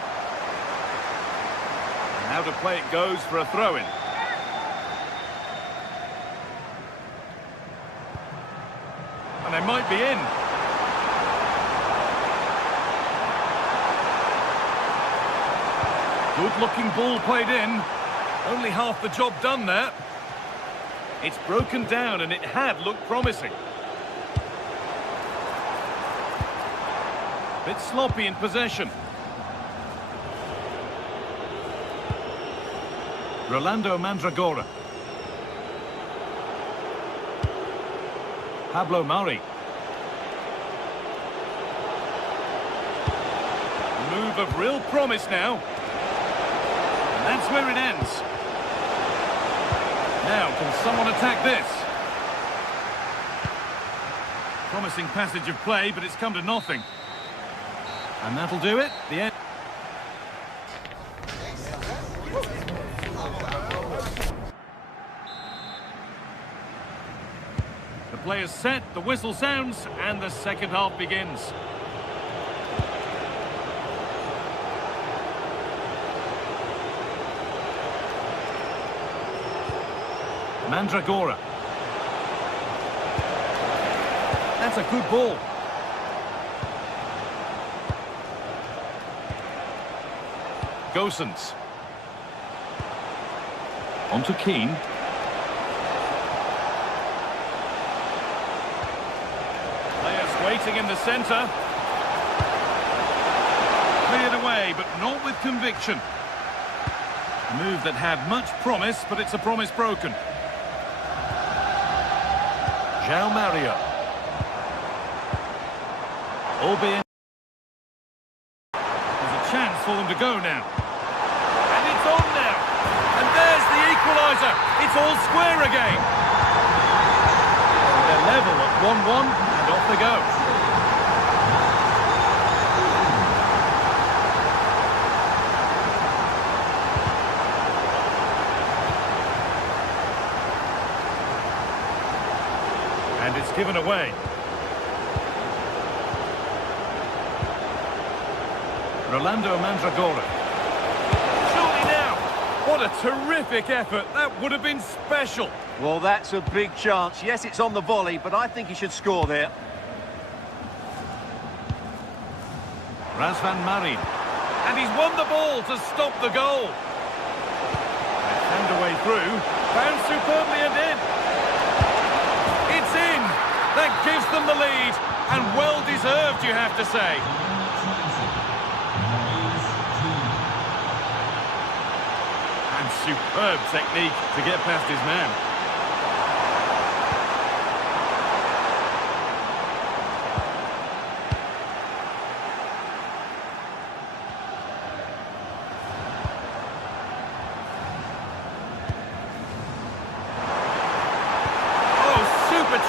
And how to play it goes for a throw-in. and they might be in. Good-looking ball played in. Only half the job done there. It's broken down, and it had looked promising. Bit sloppy in possession. Rolando Mandragora. Pablo Mari. Move of real promise now. And that's where it ends. Now, can someone attack this? Promising passage of play, but it's come to nothing. And that'll do it. The end. The play is set, the whistle sounds, and the second half begins. Mandragora. That's a good ball. Gosens. On to Keane. Players waiting in the centre. Cleared away, but not with conviction. A move that had much promise, but it's a promise broken. João Mario. Albeit there's a chance for them to go now. And it's on now. And there's the equaliser. It's all square again. They're level at 1-1 and off they go. And it's given away. Rolando Mandragora. Surely now. What a terrific effort. That would have been special. Well, that's a big chance. Yes, it's on the volley, but I think he should score there. Razvan Marin. And he's won the ball to stop the goal. They found a way through. Found superbly and in. It's in. That gives them the lead. And well deserved, you have to say. And superb technique to get past his man.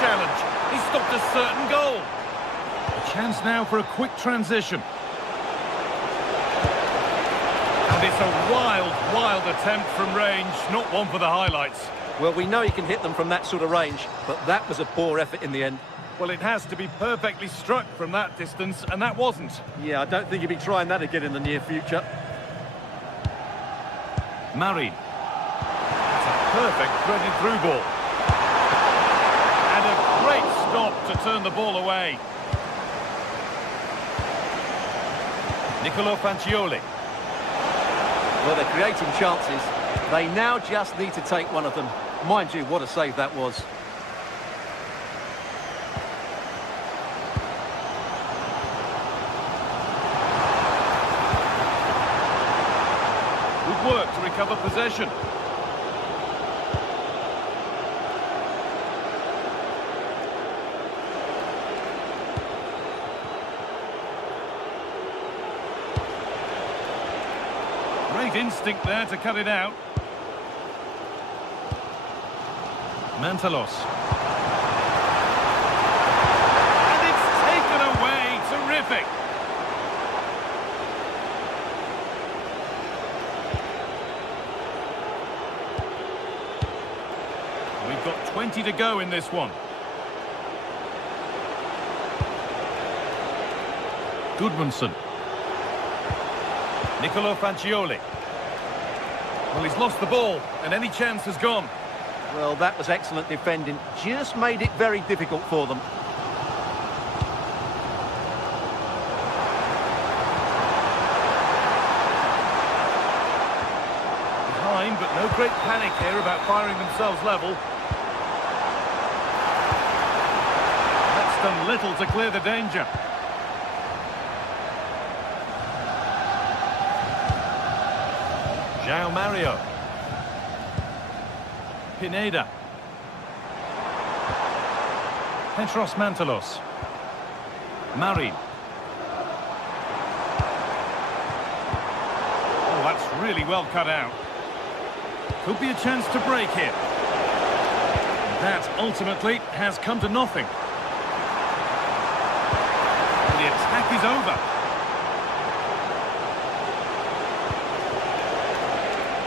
Challenge. He stopped a certain goal. A chance now for a quick transition. And it's a wild attempt from range, not one for the highlights. Well, we know he can hit them from that sort of range, but that was a poor effort in the end. Well, it has to be perfectly struck from that distance, and that wasn't. Yeah, I don't think he'll be trying that again in the near future. Marin. It's a perfect threaded through ball. Great stop to turn the ball away. Nicolo Fancioli. Well, they're creating chances. They now just need to take one of them. Mind you, what a save that was. Good work to recover possession. Great instinct there to cut it out. Mantalos. And it's taken away. Terrific. We've got 20 to go in this one. Goodmanson. Nicolo Fancioli. Well, he's lost the ball, and any chance has gone. Well, that was excellent defending. Just made it very difficult for them. No great panic here about firing themselves level. That's done little to clear the danger. João Mario. Pineda. Petros Mantalos. Marin. Oh, that's really well cut out. Could be a chance to break here. That ultimately has come to nothing. The attack is over.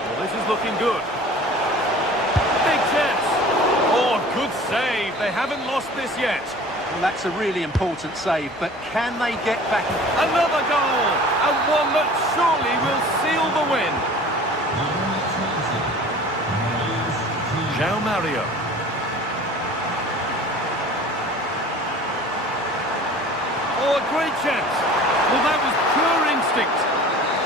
Well, this is looking good. Big chance. Oh, good save. They haven't lost this yet. Well, that's a really important save, but can they get back? Another goal, and one that surely will seal the win. João Mario. Oh, a great chance. Well, that was pure instinct.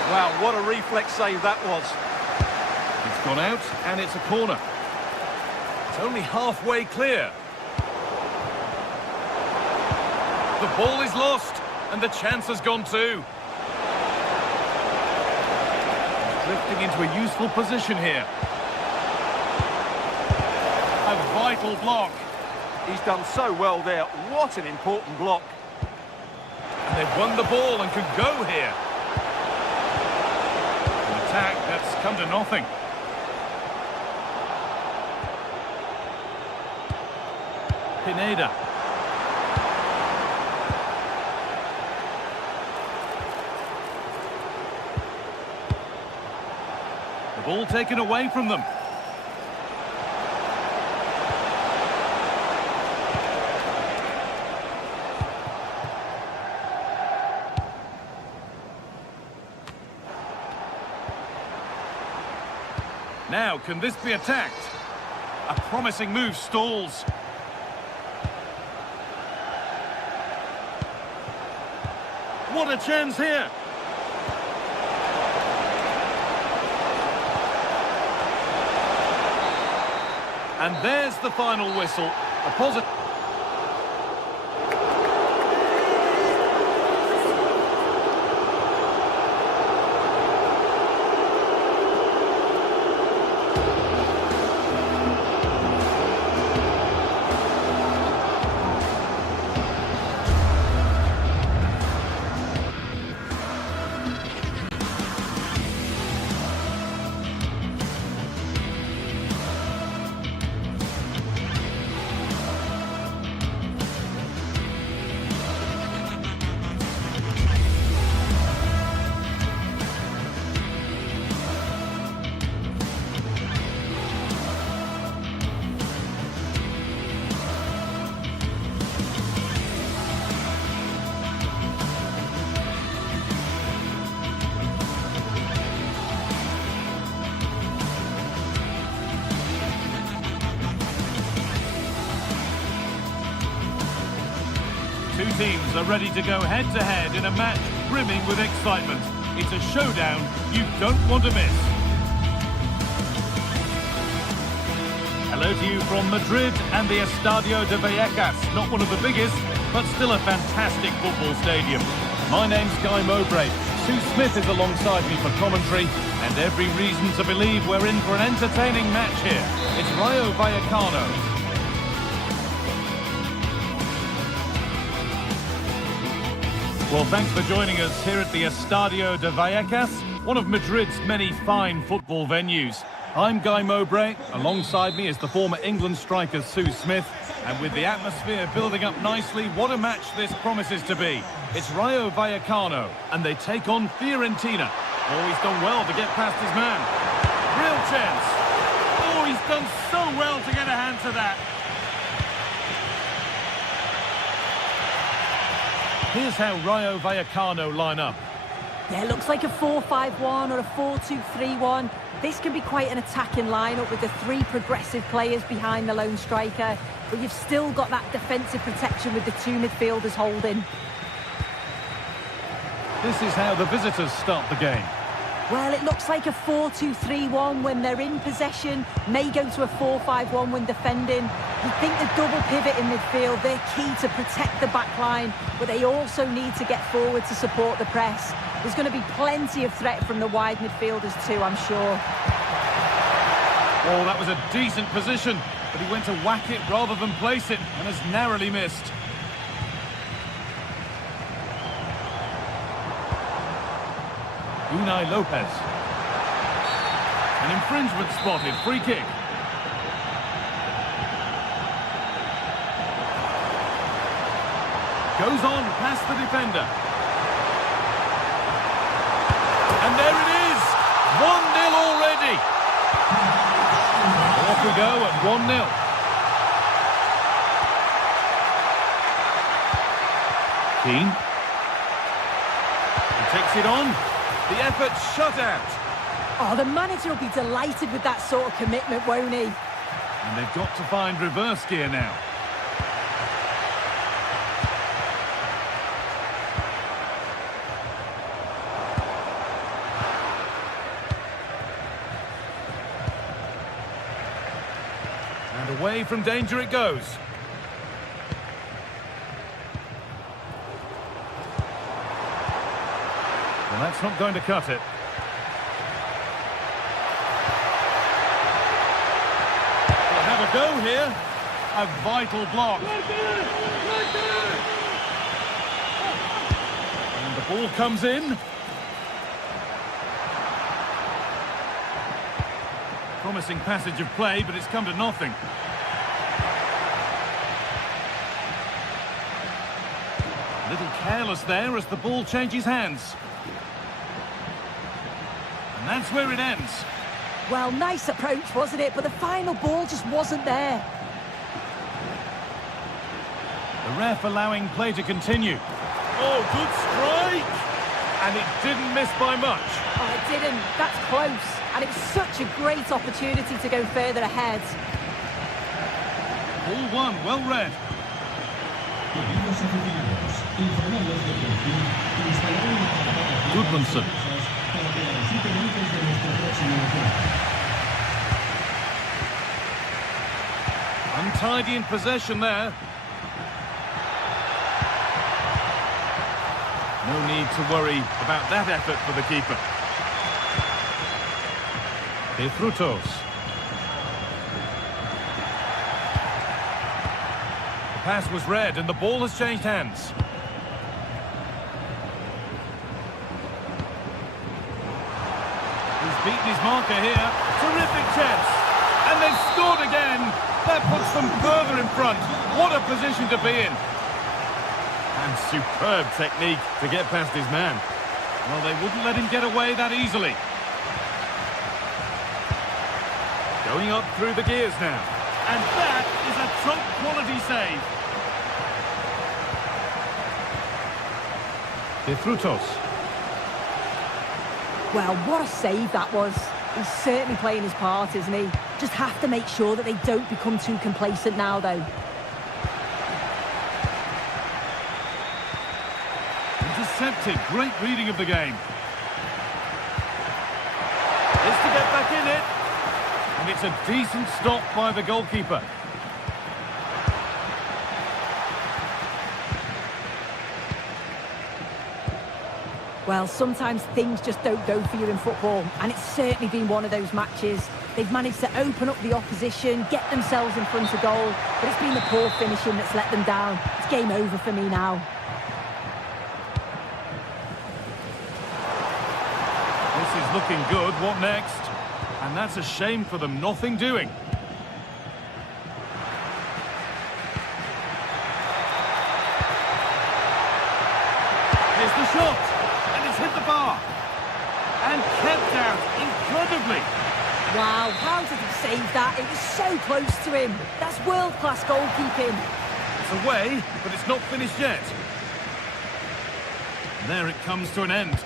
Wow, what a reflex save that was. It's gone out, and it's a corner. It's only halfway clear. The ball is lost, and the chance has gone too. Drifting into a useful position here. A vital block. He's done so well there. What an important block. And they've won the ball and can go here. An attack that's come to nothing. Pineda. The ball taken away from them. Now, can this be attacked? A promising move stalls. What a chance here! And there's the final whistle. A positive. Two teams are ready to go head-to-head in a match brimming with excitement. It's a showdown you don't want to miss. Hello to you from Madrid and the Estadio de Vallecas. Not one of the biggest, but still a fantastic football stadium. My name's Guy Mowbray. Sue Smith is alongside me for commentary, and every reason to believe we're in for an entertaining match here. It's Rayo Vallecano. Well, thanks for joining us here at the Estadio de Vallecas, one of Madrid's many fine football venues. I'm Guy Mowbray. Alongside me is the former England striker Sue Smith. And with the atmosphere building up nicely, what a match this promises to be. It's Rayo Vallecano, and they take on Fiorentina. Oh, he's done well to get past his man. Real chance. Oh, he's done so well to get a hand to that. Here's how Rayo Vallecano line up. Yeah, looks like a 4-5-1 or a 4-2-3-1. This can be quite an attacking lineup with the three progressive players behind the lone striker, but you've still got that defensive protection with the two midfielders holding. This is how the visitors start the game. Well, it looks like a 4-2-3-1 when they're in possession, may go to a 4-5-1 when defending. You think the double pivot in midfield, they're key to protect the back line, but they also need to get forward to support the press. There's going to be plenty of threat from the wide midfielders too, I'm sure. Oh, that was a decent position, but he went to whack it rather than place it and has narrowly missed. Unai Lopez. An infringement spotted, free kick. Goes on past the defender. And there it is! 1-0 already! Off we go at 1-0. Keane. He takes it on. The effort shut out. Oh, the manager will be delighted with that sort of commitment, won't he? And they've got to find reverse gear now. And away from danger it goes. Well, that's not going to cut it. We'll have a go here. A vital block. And the ball comes in. Promising passage of play, but it's come to nothing. A little careless there as the ball changes hands. And that's where it ends. Well, nice approach, wasn't it? But the final ball just wasn't there. The ref allowing play to continue. Oh, good strike! And it didn't miss by much. Oh, it didn't. That's close. And it's such a great opportunity to go further ahead. Ball one, well read. Goodmanson. Untidy in possession there. No need to worry about that effort for the keeper. De Frutos. The pass was read and the ball has changed hands. He's beaten his marker here. Terrific chance. And they've scored again. That puts them further in front. What a position to be in. And superb technique to get past his man. Well, they wouldn't let him get away that easily. Going up through the gears now. And that is a top quality save. De Frutos. Well, what a save that was. He's certainly playing his part, isn't he? Just have to make sure that they don't become too complacent now, though. Intercepted. Great reading of the game. Is to get back in it. And it's a decent stop by the goalkeeper. Well, sometimes things just don't go for you in football, and it's certainly been one of those matches. They've managed to open up the opposition, get themselves in front of goal, but it's been the poor finishing that's let them down. It's game over for me now. This is looking good. What next? And that's a shame for them. Nothing doing. Here's the shot. And it's hit the bar. And kept out incredibly. Wow, how did he save that? It was so close to him. That's world-class goalkeeping. It's away, but it's not finished yet. And there it comes to an end.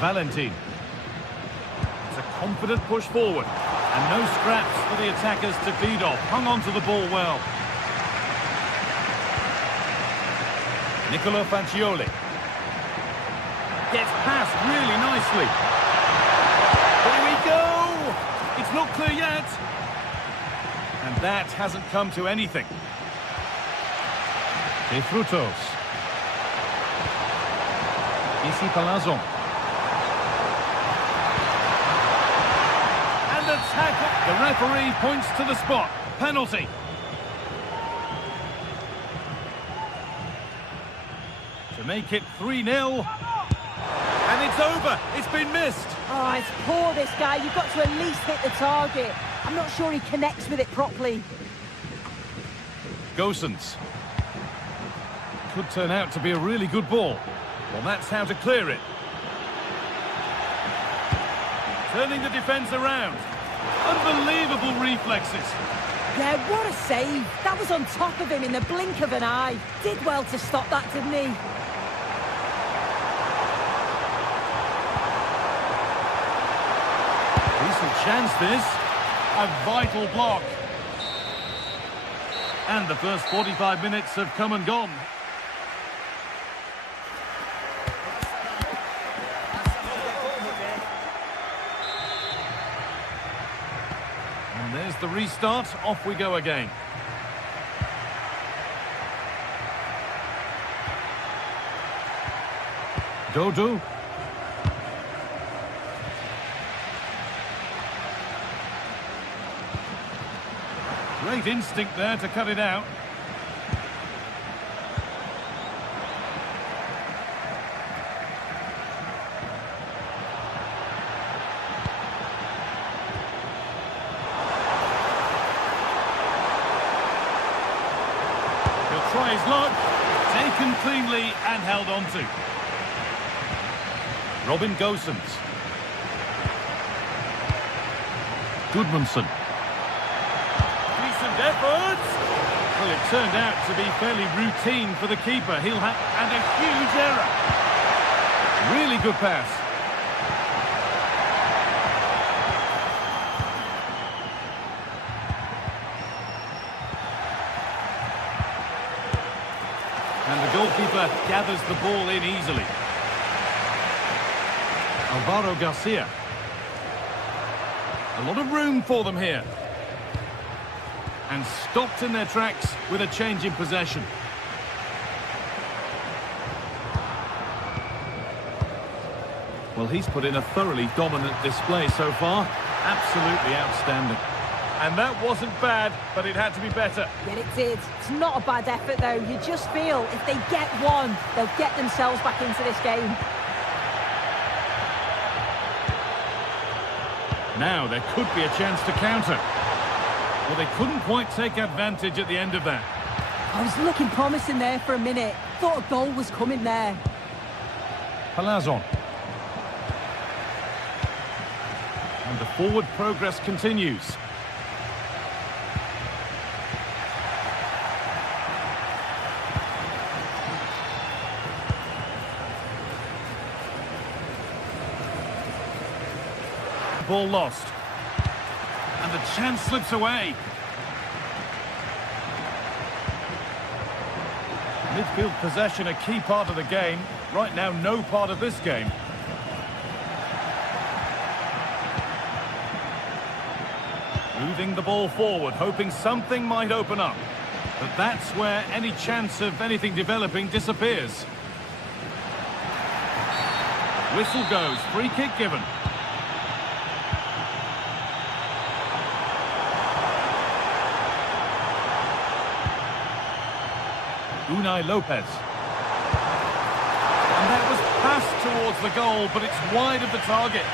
Valentin. It's a confident push forward. And no scraps for the attackers to feed off. Hung on to the ball well. Nicola Fagioli. Gets past really nicely. Here we go! It's not clear yet. And that hasn't come to anything. De Frutos. Isi Palazzo. And the tackle. The referee points to the spot. Penalty. To make it 3-0. And it's over. It's been missed. Oh, it's poor, this guy. You've got to at least hit the target. I'm not sure he connects with it properly. Gosens. Could turn out to be a really good ball. Well, that's how to clear it. Turning the defence around. Unbelievable reflexes. Yeah, what a save. That was on top of him in the blink of an eye. Did well to stop that, didn't he? Decent chance, this. A vital block. And the first 45 minutes have come and gone. And there's the restart. Off we go again. Dodo. Great instinct there to cut it out. He'll try his luck. Taken cleanly and held on to. Robin Gosens. Goodmanson. Decent efforts. Well, it turned out to be fairly routine for the keeper. He'll have... and a huge error. Really good pass. And the goalkeeper gathers the ball in easily. Alvaro Garcia. A lot of room for them here. And stopped in their tracks with a change in possession. Well, he's put in a thoroughly dominant display so far. Absolutely outstanding. And that wasn't bad, but it had to be better. Yeah, it did. It's not a bad effort, though. You just feel if they get one, they'll get themselves back into this game. Now there could be a chance to counter. Well, they couldn't quite take advantage at the end of that. I was looking promising there for a minute. Thought a goal was coming there. Palazzo. And the forward progress continues. Ball lost. And the chance slips away. Midfield possession, a key part of the game. Right now, no part of this game. Moving the ball forward, hoping something might open up. But that's where any chance of anything developing disappears. Whistle goes, free kick given. Unai Lopez. And that was passed towards the goal, but it's wide of the target.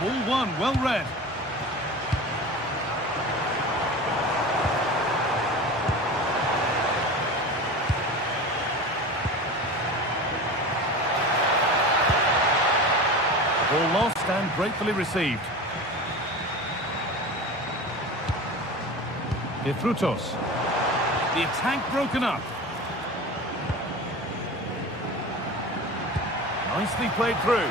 Ball one, well read. Ball lost and gratefully received. De Frutos. The attack broken up. Nicely played through.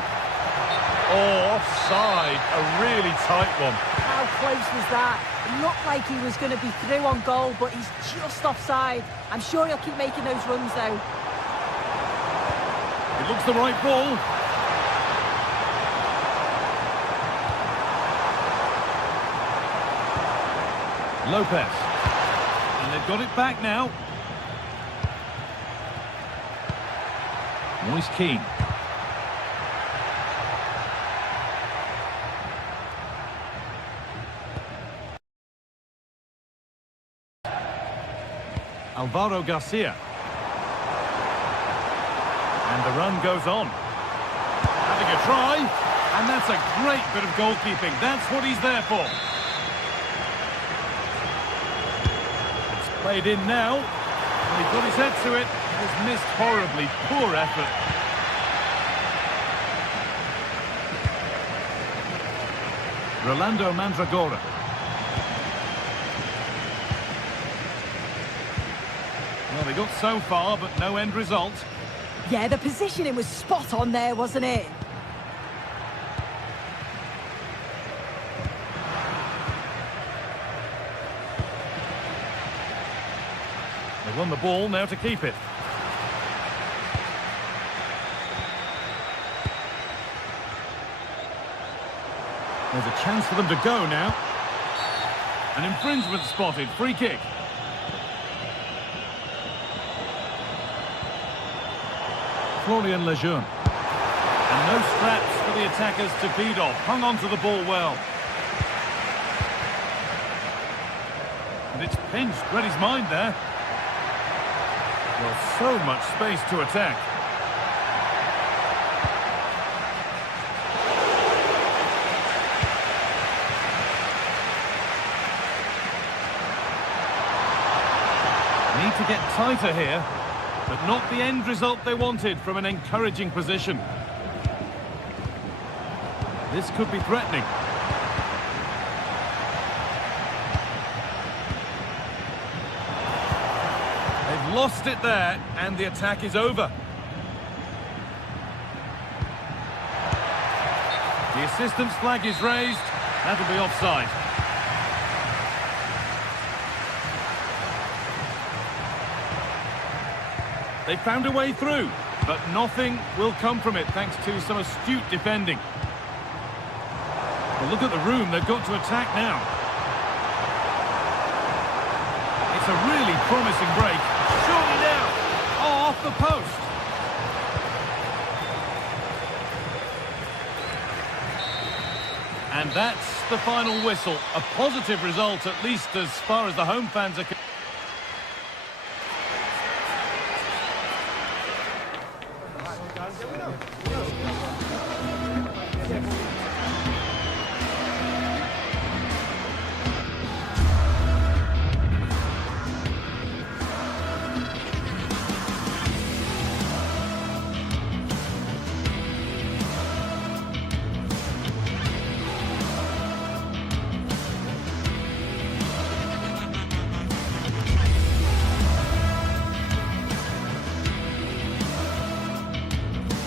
Oh, offside. A really tight one. How close was that? It looked like he was going to be through on goal, but he's just offside. I'm sure he'll keep making those runs, though. It looks the right ball. Lopez. And they've got it back now. Moise Keane. Alvaro Garcia. And the run goes on. Having a try. And that's a great bit of goalkeeping. That's what he's there for. It's played in now. And he got his head to it. It was missed horribly. Poor effort. Rolando Mandragora. Well, they got so far, but no end result. Yeah, the positioning was spot on there, wasn't it? They won the ball, now to keep it. There's a chance for them to go now. An infringement spotted, free kick. Florian Lejeune. And no straps for the attackers to feed off. Hung on to the ball well. And it's pinched, read his mind there. Well, so much space to attack. Need to get tighter here. But not the end result they wanted from an encouraging position. This could be threatening. They've lost it there, and the attack is over. The assistant's flag is raised. That'll be offside. They found a way through, but nothing will come from it thanks to some astute defending. Well, look at the room they've got to attack now. It's a really promising break. Surely now. Oh, off the post. And that's the final whistle. A positive result, at least as far as the home fans are concerned.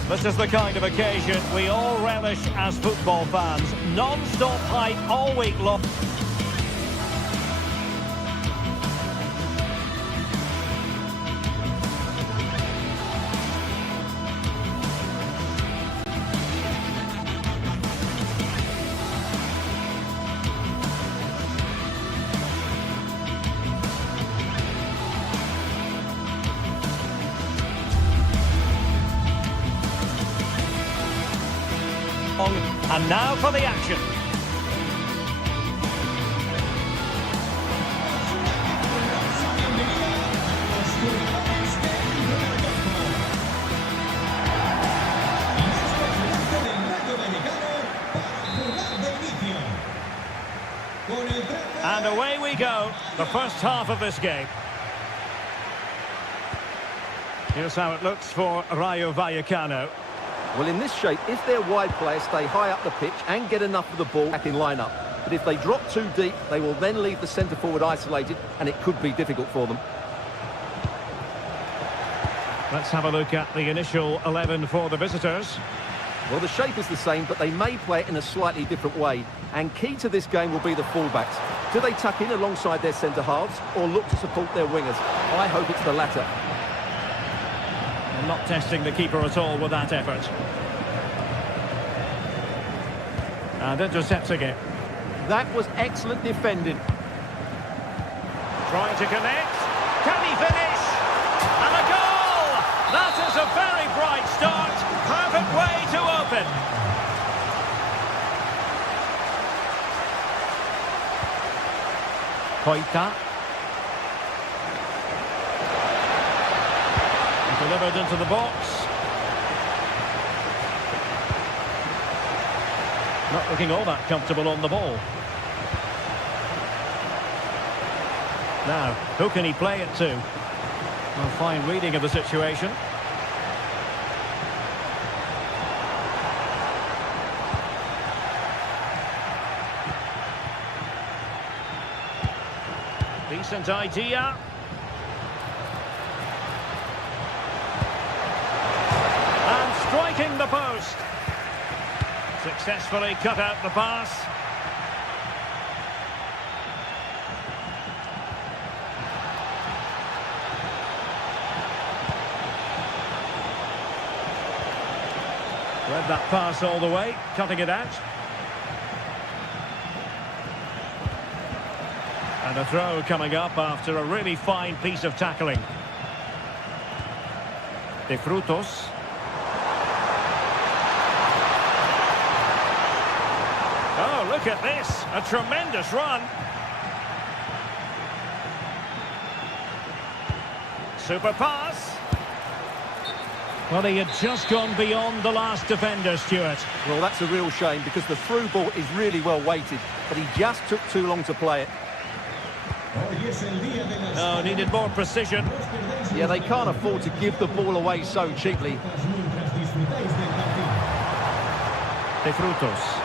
This is the kind of occasion we all relish as football fans. Non-stop hype all week long. And now for the action. And away we go, the first half of this game. Here's how it looks for Rayo Vallecano. Well, in this shape, if their wide players stay high up the pitch and get enough of the ball back in line-up, but if they drop too deep, they will then leave the centre-forward isolated, and it could be difficult for them. Let's have a look at the initial 11 for the visitors. Well, the shape is the same, but they may play it in a slightly different way, and key to this game will be the fullbacks. Do they tuck in alongside their centre-halves or look to support their wingers? I hope it's the latter. And not testing the keeper at all with that effort. And intercepting it. That was excellent defending. Trying to connect. Can he finish? And a goal! That is a very bright start. Perfect way to open. Koita. Delivered into the box. Not looking all that comfortable on the ball. Now, who can he play it to? Well, fine reading of the situation. Decent idea. And striking the post. Successfully cut out the pass. Read that pass all the way, cutting it out. And a throw coming up after a really fine piece of tackling. De Frutos. Oh, look at this. A tremendous run. Super pass. Well, he had just gone beyond the last defender, Stuart. Well, that's a real shame because the through ball is really well weighted, but he just took too long to play it. Oh, needed more precision. Yeah, they can't afford to give the ball away so cheaply. De Frutos.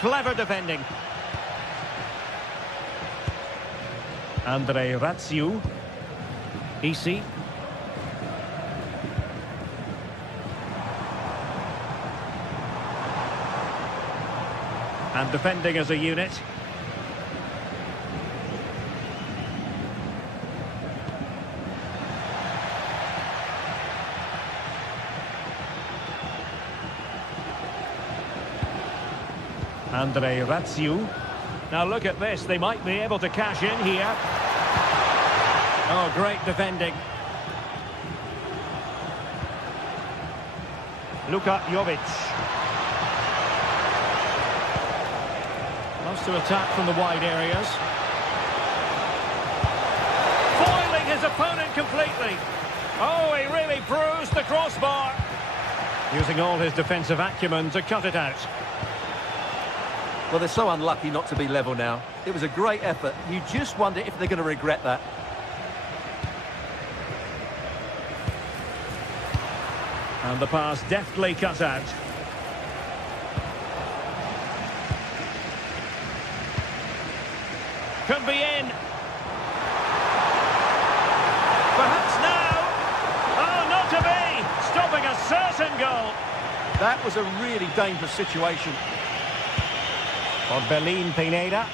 Clever defending. Andre Ratsiu. Easy. And defending as a unit. Andre Ratsiu. Now look at this, they might be able to cash in here. Oh, great defending. Luka Jovic. Loves to attack from the wide areas. Foiling his opponent completely. Oh, he really bruised the crossbar. Using all his defensive acumen to cut it out. Well, they're so unlucky not to be level now. It was a great effort. You just wonder if they're going to regret that. And the pass deftly cut out. Could be in. Perhaps now. Oh, not to be. Stopping a certain goal. That was a really dangerous situation. Orbelin Pineda.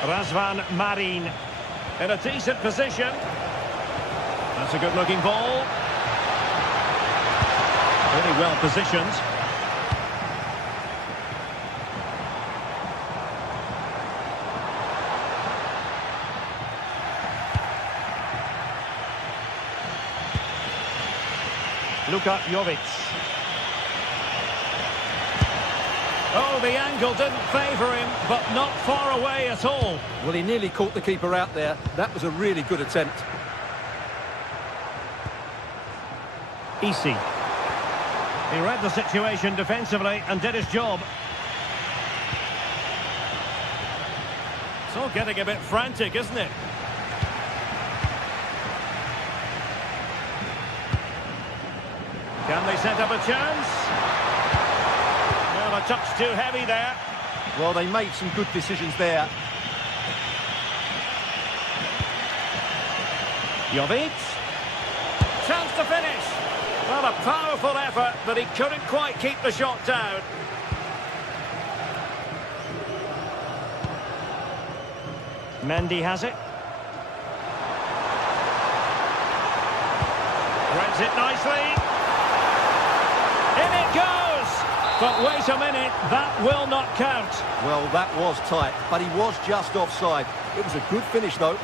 Razvan Marin in a decent position. That's a good-looking ball. Really well positioned. Luka Jovic. Oh, the angle didn't favour him, but not far away at all. Well, he nearly caught the keeper out there. That was a really good attempt. Easy. He read the situation defensively and did his job. It's all getting a bit frantic, isn't it? Can they set up a chance? Well, a touch too heavy there. Well, they made some good decisions there. Jovic. Chance to finish. Well, a powerful effort, but he couldn't quite keep the shot down. Mendy has it. Threads it nicely. In it goes! But wait a minute, that will not count. Well, that was tight, but he was just offside. It was a good finish, though.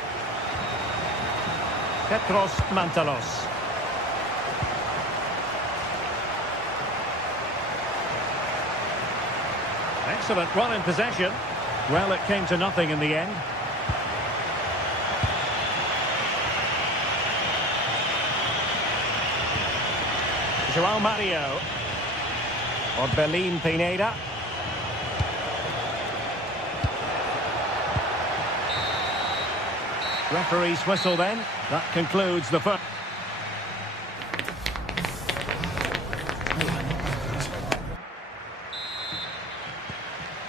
Petros Mantalos. Excellent run in possession. Well, it came to nothing in the end. João Mario. Orbelín Pineda. Referee's whistle then. That concludes the first.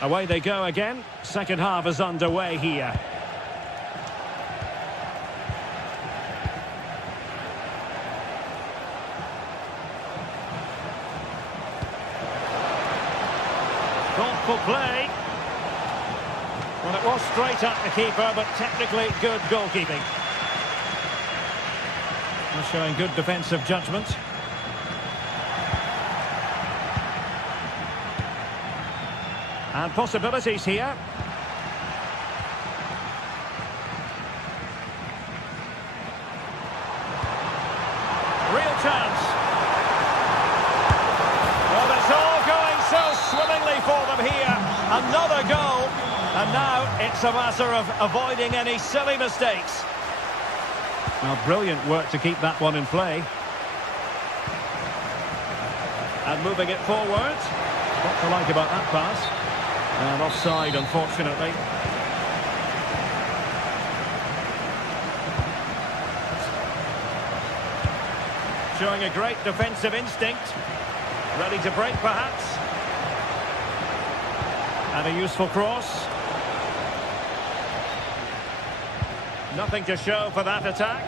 Away they go again. Second half is underway here. Thoughtful play. Well, it was straight at the keeper, but technically good goalkeeping. They're showing good defensive judgment. And possibilities here. Real chance. Well, it's all going so swimmingly for them here. Another goal. And now it's a matter of avoiding any silly mistakes. Well, brilliant work to keep that one in play. And moving it forward. What to like about that pass? And offside, unfortunately. Showing a great defensive instinct. Ready to break, perhaps. And a useful cross. Nothing to show for that attack.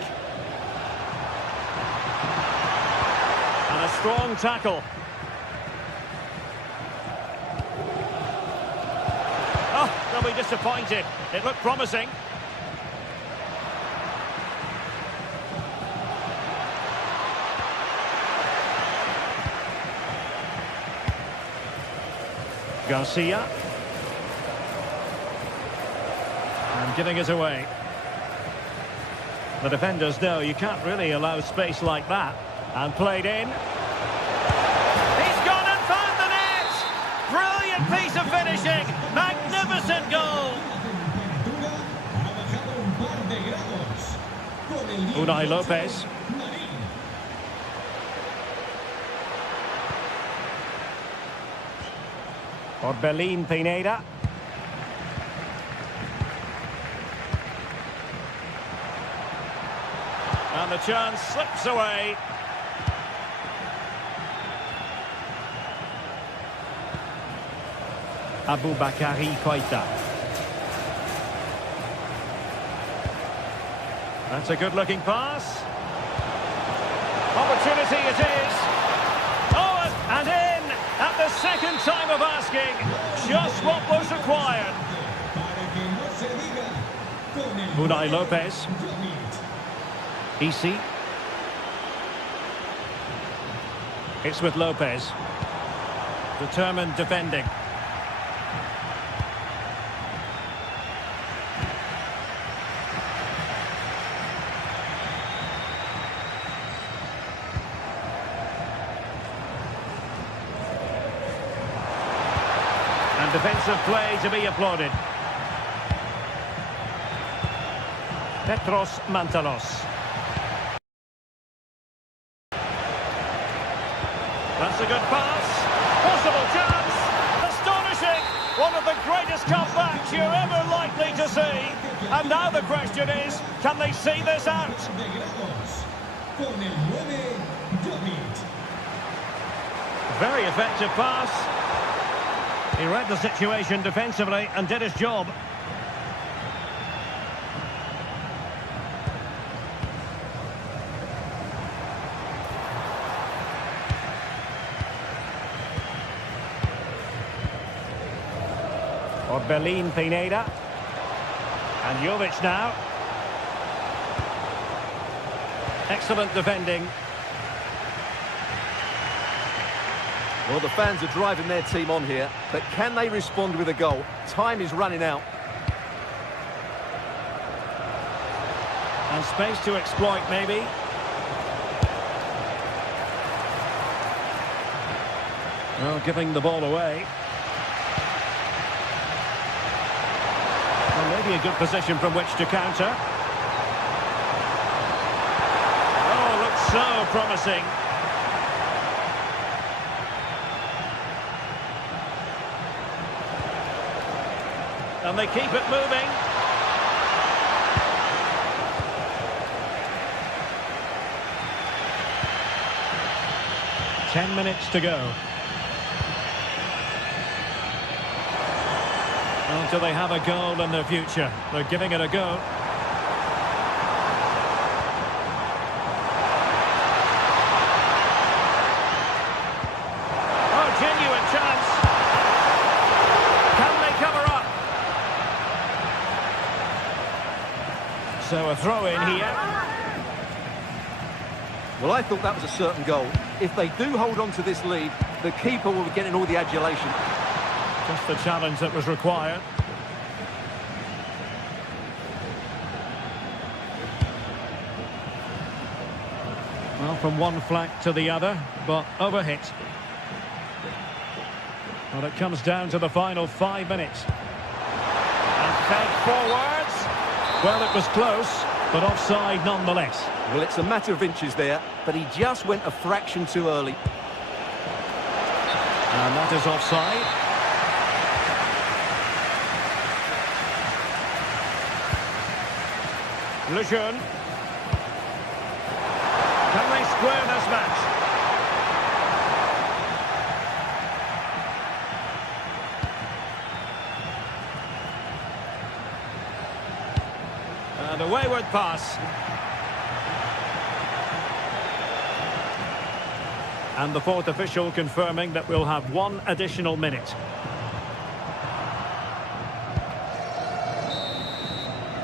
And a strong tackle. Oh, they'll be disappointed. It looked promising. Garcia. And giving it away. The defenders know you can't really allow space like that. And played in. He's gone and found the net! Brilliant piece of finishing! Magnificent goal! Unai Lopez. Orbelín Pineda. And the chance slips away. Aboubakary Koita. That's a good-looking pass. Opportunity it is. Oh, and in at the second time of asking. Just what was required. Unai Lopez. Isi. It's with Lopez. Determined defending. And defensive play to be applauded. Petros Mantalos. That's a good pass. Possible chance. Astonishing. One of the greatest comebacks you're ever likely to see. And now the question is, can they see this out? Very effective pass. He read the situation defensively and did his job. Or Belin Pineda. And Jovic now. Excellent defending. Well, the fans are driving their team on here, but can they respond with a goal? Time is running out. And space to exploit, maybe. Well, giving the ball away. Well, maybe a good position from which to counter. Oh, looks so promising. And they keep it moving. Ten minutes to go. Well, do they have a goal in their future? They're giving it a go. Oh, genuine chance. Can they cover up? So a throw in here. Well, I thought that was a certain goal. If they do hold on to this lead, the keeper will be getting all the adulation. Just the challenge that was required. Well, from one flank to the other, but overhit. Well, it comes down to the final 5 minutes. And fed forwards. Well, it was close, but offside nonetheless. Well, it's a matter of inches there, but he just went a fraction too early. And that is offside. Lejeune. Can they square this match? And a wayward pass. And the fourth official confirming that we'll have one additional minute.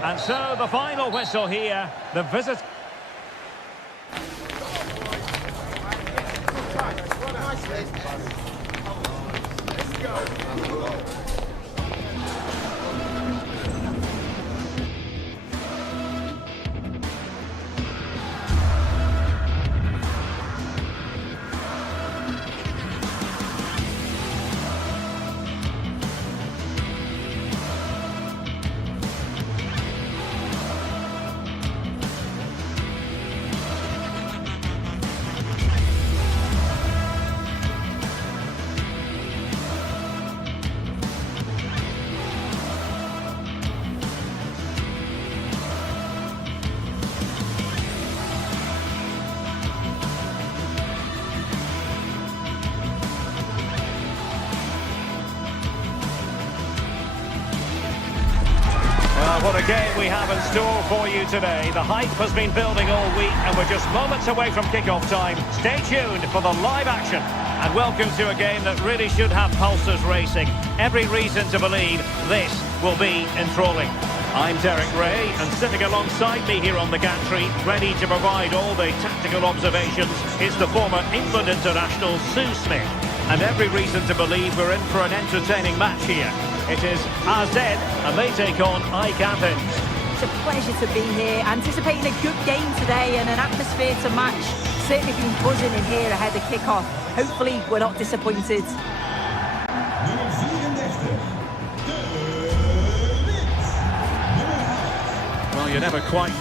And so the final whistle here. The visit. What a game we have in store for you today. The hype has been building all week and we're just moments away from kick-off time. Stay tuned for the live action. And welcome to a game that really should have pulses racing. Every reason to believe this will be enthralling. I'm Derek Ray, and sitting alongside me here on the gantry, ready to provide all the tactical observations, is the former England international Sue Smith. And every reason to believe we're in for an entertaining match here. It is AZ, and they take on AEK Athens. It's a pleasure to be here, anticipating a good game today and an atmosphere to match. Certainly been buzzing in here ahead of kick-off. Hopefully we're not disappointed. Well, you never quite...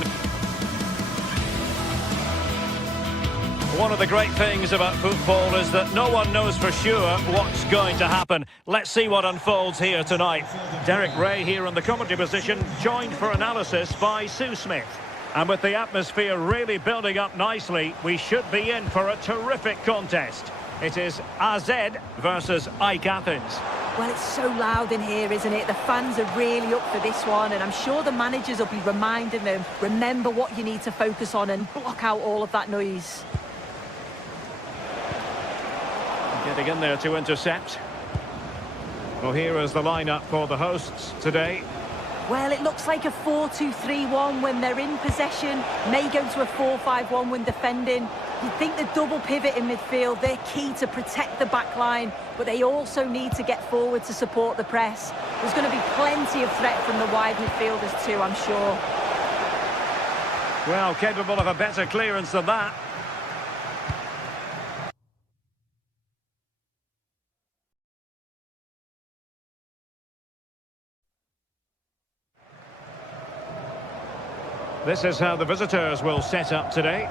One of the great things about football is that no one knows for sure what's going to happen. Let's see what unfolds here tonight. Derek Ray here in the commentary position, joined for analysis by Sue Smith. And with the atmosphere really building up nicely, we should be in for a terrific contest. It is AZ versus AEK Athens. Well, it's so loud in here, isn't it? The fans are really up for this one, and I'm sure the managers will be reminding them, remember what you need to focus on and block out all of that noise. Getting in there to intercept. Well, here is the lineup for the hosts today. Well, it looks like a 4-2-3-1 when they're in possession. May go to a 4-5-1 when defending. You'd think the double pivot in midfield, they're key to protect the back line, but they also need to get forward to support the press. There's going to be plenty of threat from the wide midfielders too, I'm sure. Well, capable of a better clearance than that. This is how the visitors will set up today.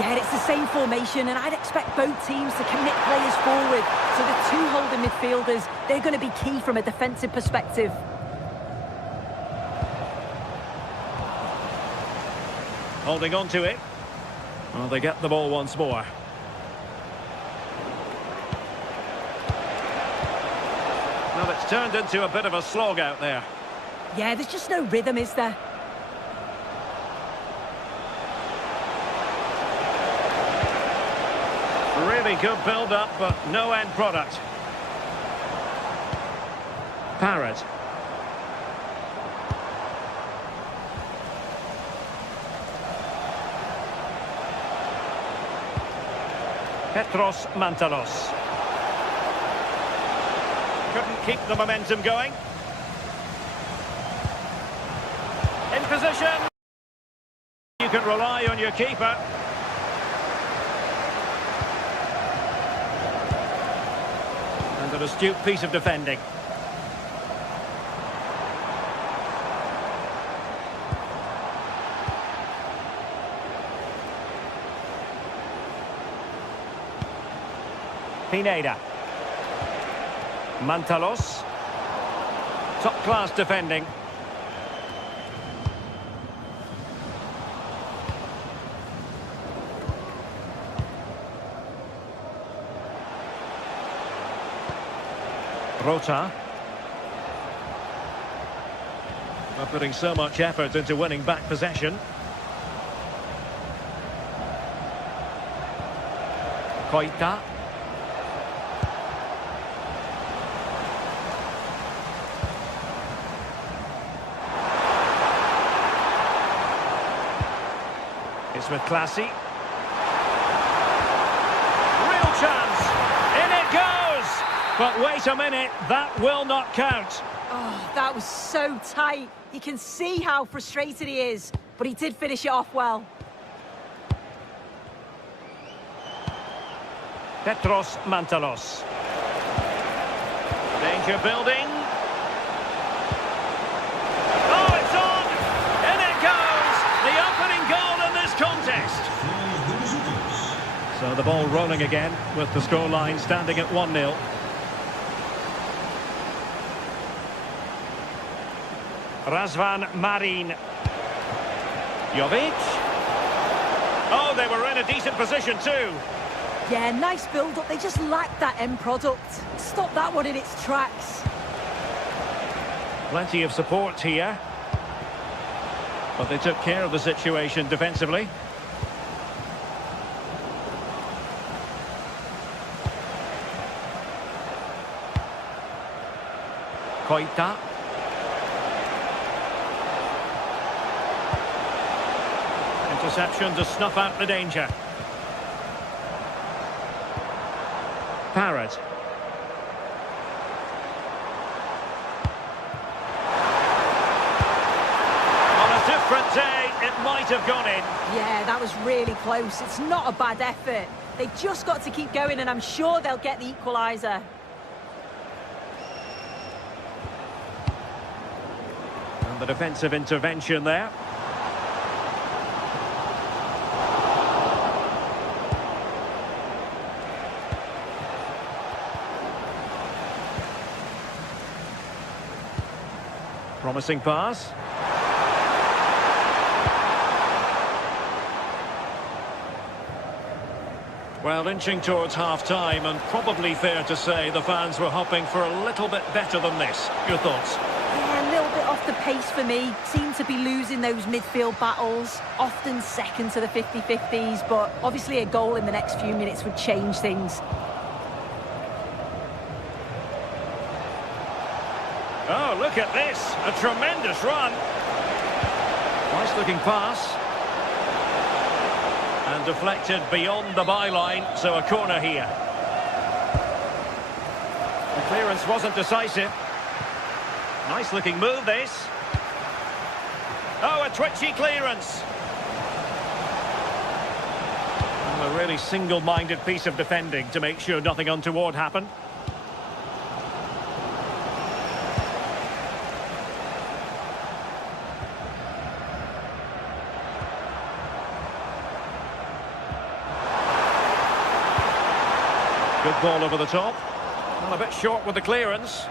Yeah, it's the same formation, and I'd expect both teams to commit players forward. So the two holding midfielders, they're going to be key from a defensive perspective. Holding on to it. Well, they get the ball once more. Well, it's turned into a bit of a slog out there. Yeah, there's just no rhythm, is there? Really good build-up, but no end product. Parrott. Petros Mantalos. Couldn't keep the momentum going. In position. You can rely on your keeper. And an astute piece of defending. Pineda. Mantalos. Top-class defending. Rota. Not putting so much effort into winning back possession. Koita. It's with Classy. Real chance. In it goes. But wait a minute, that will not count. Oh, that was so tight. You can see how frustrated he is, but he did finish it off well. Petros Mantalos. Danger building. Oh, it's on! In it goes! The opening goal in this contest. So the ball rolling again with the scoreline standing at 1-0. Razvan Marin. Jovic. Oh, they were in a decent position too. Yeah, nice build-up. They just lacked that end product. Stop that one in its tracks. Plenty of support here. But they took care of the situation defensively. Koita. Interception to snuff out the danger. Parrott. On a different day, it might have gone in. Yeah, that was really close. It's not a bad effort. They just got to keep going, and I'm sure they'll get the equaliser. And the defensive intervention there. Promising pass. Well, inching towards half-time, and probably fair to say the fans were hoping for a little bit better than this. Your thoughts? Yeah, a little bit off the pace for me. Seem to be losing those midfield battles, often second to the 50-50s, but obviously a goal in the next few minutes would change things. Oh, look at this. A tremendous run. Nice looking pass. And deflected beyond the byline, so a corner here. The clearance wasn't decisive. Nice looking move, this. Oh, a twitchy clearance. A really single-minded piece of defending to make sure nothing untoward happened. Good ball over the top. Well, a bit short with the clearance.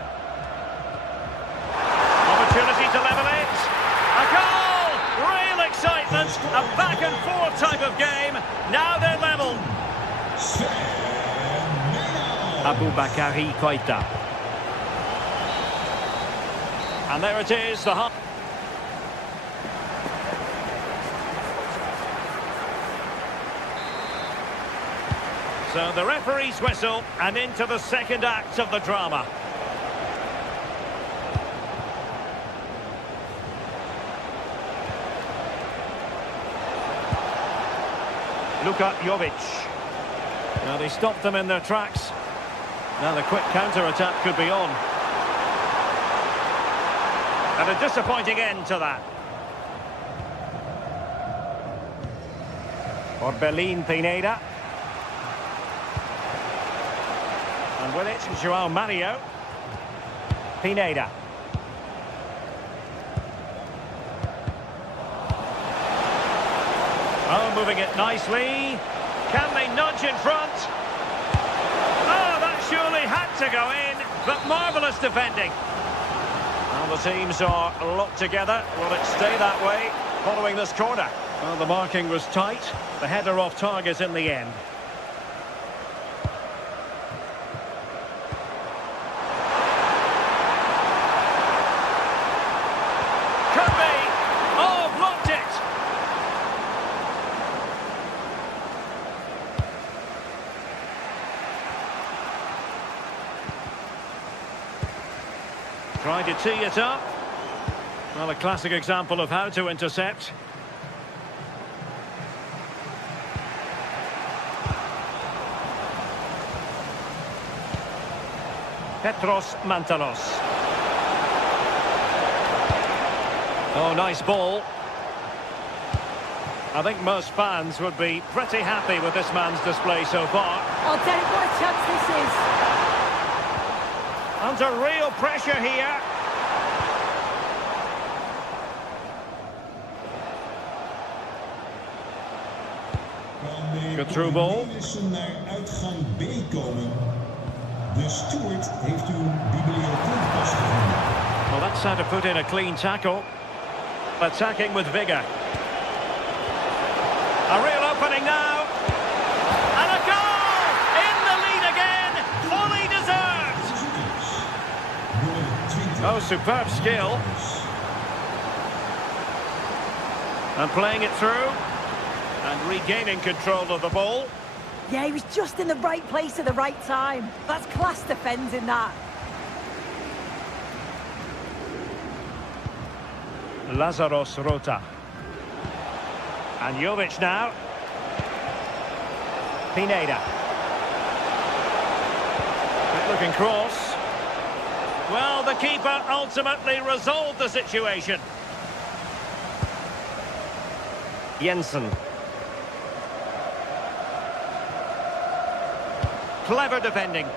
Opportunity to level it. A goal! Real excitement. A back-and-forth type of game. Now they're level. Aboubakary Koita. And there it is, the half. So the referee's whistle, and into the second act of the drama. Luka Jovic. Now they stopped them in their tracks. Now the quick counter-attack could be on. And a disappointing end to that. Orbelin Pineda. And with it, João Mario. Pineda. Oh, moving it nicely. Can they nudge in front? Oh, that surely had to go in, but marvellous defending. Well, the teams are locked together. Will it stay that way following this corner? Well, the marking was tight. The header off target in the end. Trying to tee it up. Well, a classic example of how to intercept. Petros Mantalos. Oh, nice ball. I think most fans would be pretty happy with this man's display so far. Oh, Derek, what a chance this is. Under real pressure here. Good through ball. Naar uitgang B komen. De steward heeft uw bibliotheekpas gevonden. Well, that's how to put in a clean tackle. Attacking with vigour. A real opening now. And a goal! In the lead again. Fully deserved. Oh, superb skill. And playing it through. And regaining control of the ball. Yeah, he was just in the right place at the right time. That's class defending, that. Lazaros Rota. And Jovic now. Pineda. Good looking cross. Well, the keeper ultimately resolved the situation. Jensen. Clever defending.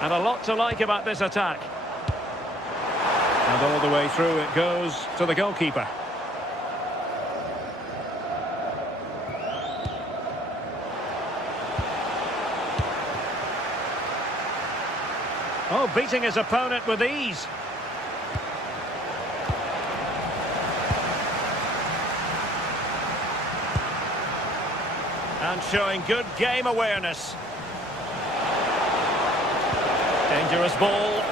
And a lot to like about this attack. And all the way through it goes to the goalkeeper. Oh, beating his opponent with ease. And showing good game awareness. Dangerous ball.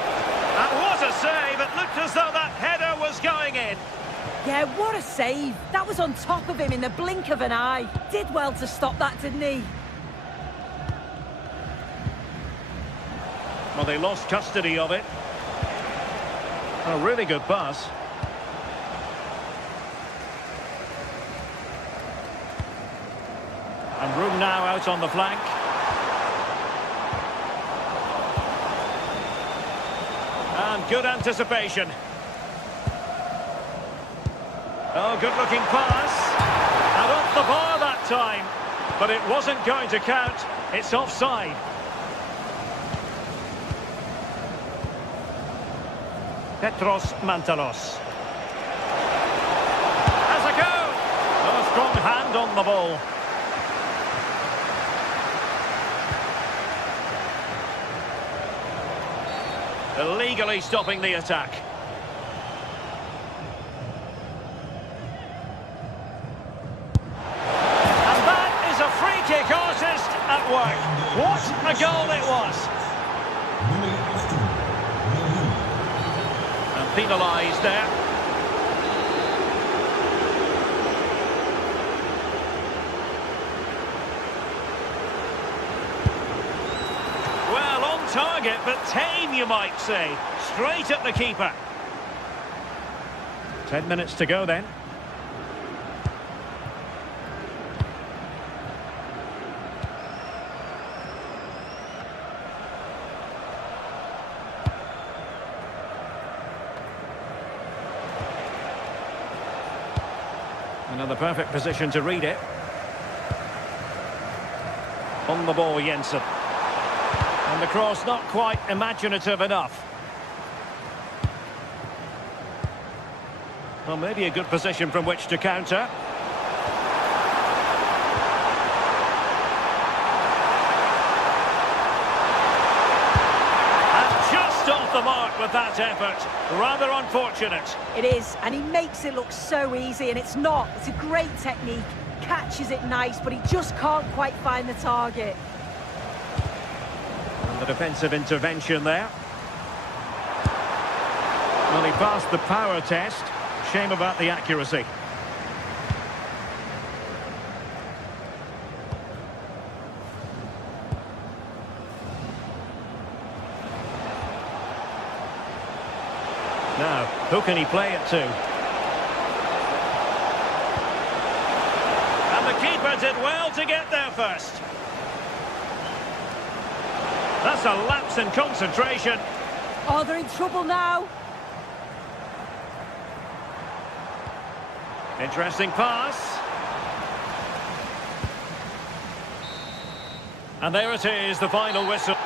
That was a save. It looked as though that header was going in. Yeah, what a save. That was on top of him in the blink of an eye. Did well to stop that, didn't he? Well, they lost custody of it. A really good pass. And room now out on the flank. And good anticipation. Oh, good-looking pass. And off the bar that time. But it wasn't going to count. It's offside. Petros Mantalos. Has a go! Oh, a strong hand on the ball. Illegally stopping the attack. And that is a free kick artist at work. What a goal it was. And penalised there. Well, on target, but tame, you might say. Straight at the keeper. 10 minutes to go then. Another perfect position to read it. On the ball, Jensen. And the cross not quite imaginative enough. Well, maybe a good position from which to counter. And just off the mark with that effort. Rather unfortunate. It is, and he makes it look so easy, and it's not. It's a great technique. Catches it nice, but he just can't quite find the target. And the defensive intervention there. Well, he passed the power test. Shame about the accuracy. Now, who can he play it to? And the keeper did well to get there first. That's a lapse in concentration. Oh, they're in trouble now. Interesting pass. And there it is, the final whistle.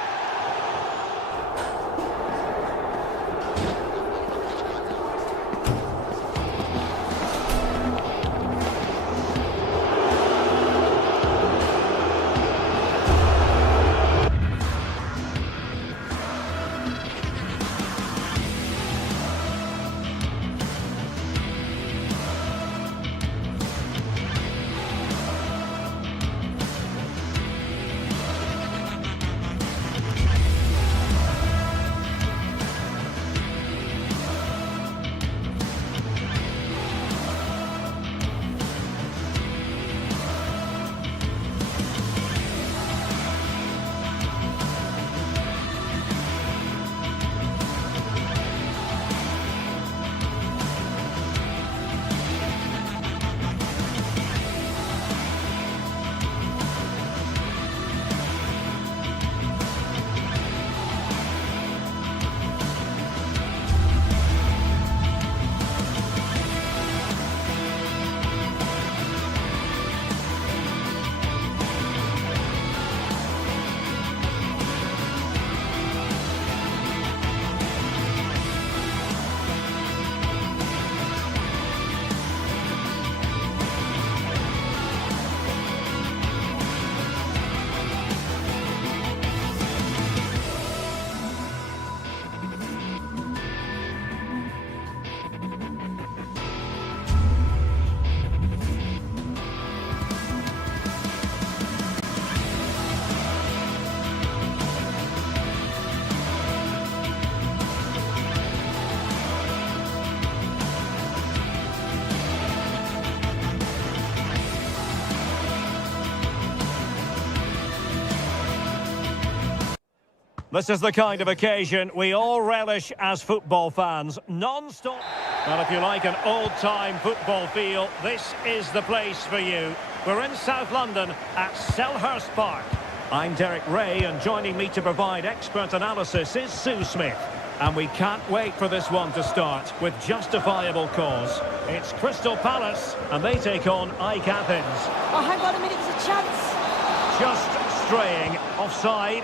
This is the kind of occasion we all relish as football fans. Non-stop. Well, if you like an old-time football feel, this is the place for you. We're in South London at Selhurst Park. I'm Derek Ray, and joining me to provide expert analysis is Sue Smith. And we can't wait for this one to start with justifiable cause. It's Crystal Palace, and they take on AEK Athens. Oh, hang on a minute, there's a chance. Just straying offside.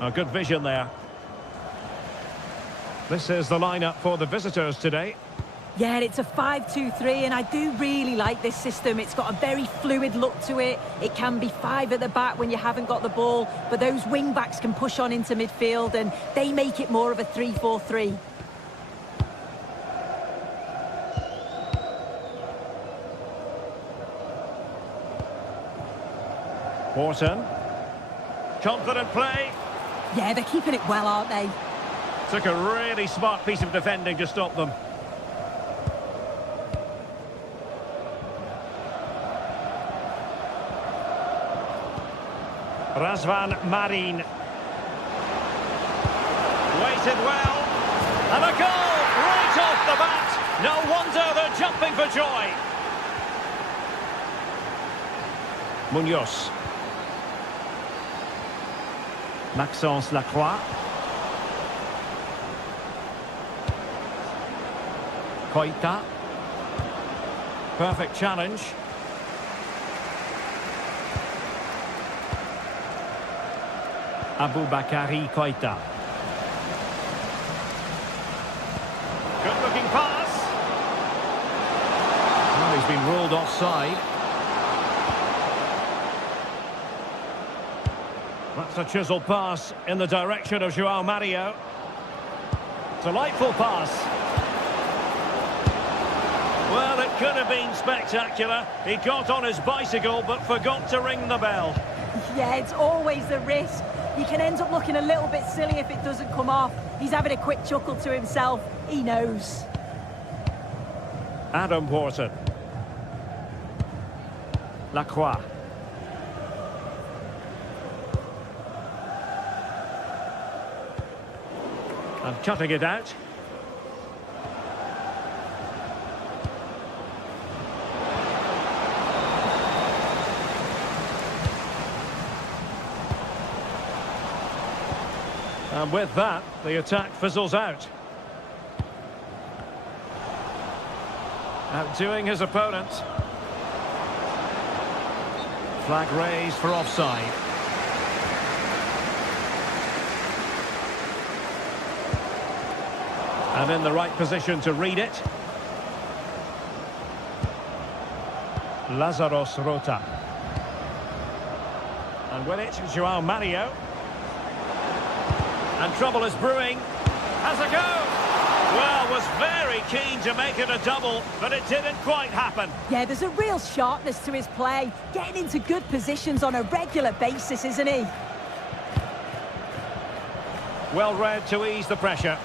A good vision there. This is the lineup for the visitors today. Yeah, it's a 5-2-3, and I do really like this system. It's got a very fluid look to it. It can be 5 at the back when you haven't got the ball, but those wing-backs can push on into midfield, and they make it more of a 3-4-3. Wharton. Confident play. Yeah, they're keeping it well, aren't they? Took a really smart piece of defending to stop them. Razvan Marin. Waited well. And a goal right off the bat. No wonder they're jumping for joy. Munoz. Maxence Lacroix. Koita. Perfect challenge. Aboubakary Koita. Good looking pass. Well, he's been ruled offside. That's a chisel pass in the direction of João Mario. Delightful pass. Well, it could have been spectacular. He got on his bicycle but forgot to ring the bell. Yeah, it's always the risk. You can end up looking a little bit silly if it doesn't come off. He's having a quick chuckle to himself. He knows. Adam Wharton. Lacroix. And cutting it out. And with that, the attack fizzles out. Outdoing his opponent. Flag raised for offside. And in the right position to read it. Lazaros Rota. And with it, João Mario. And trouble is brewing. Has a go. Well, was very keen to make it a double, but it didn't quite happen. Yeah, there's a real sharpness to his play. Getting into good positions on a regular basis, isn't he? Well read to ease the pressure.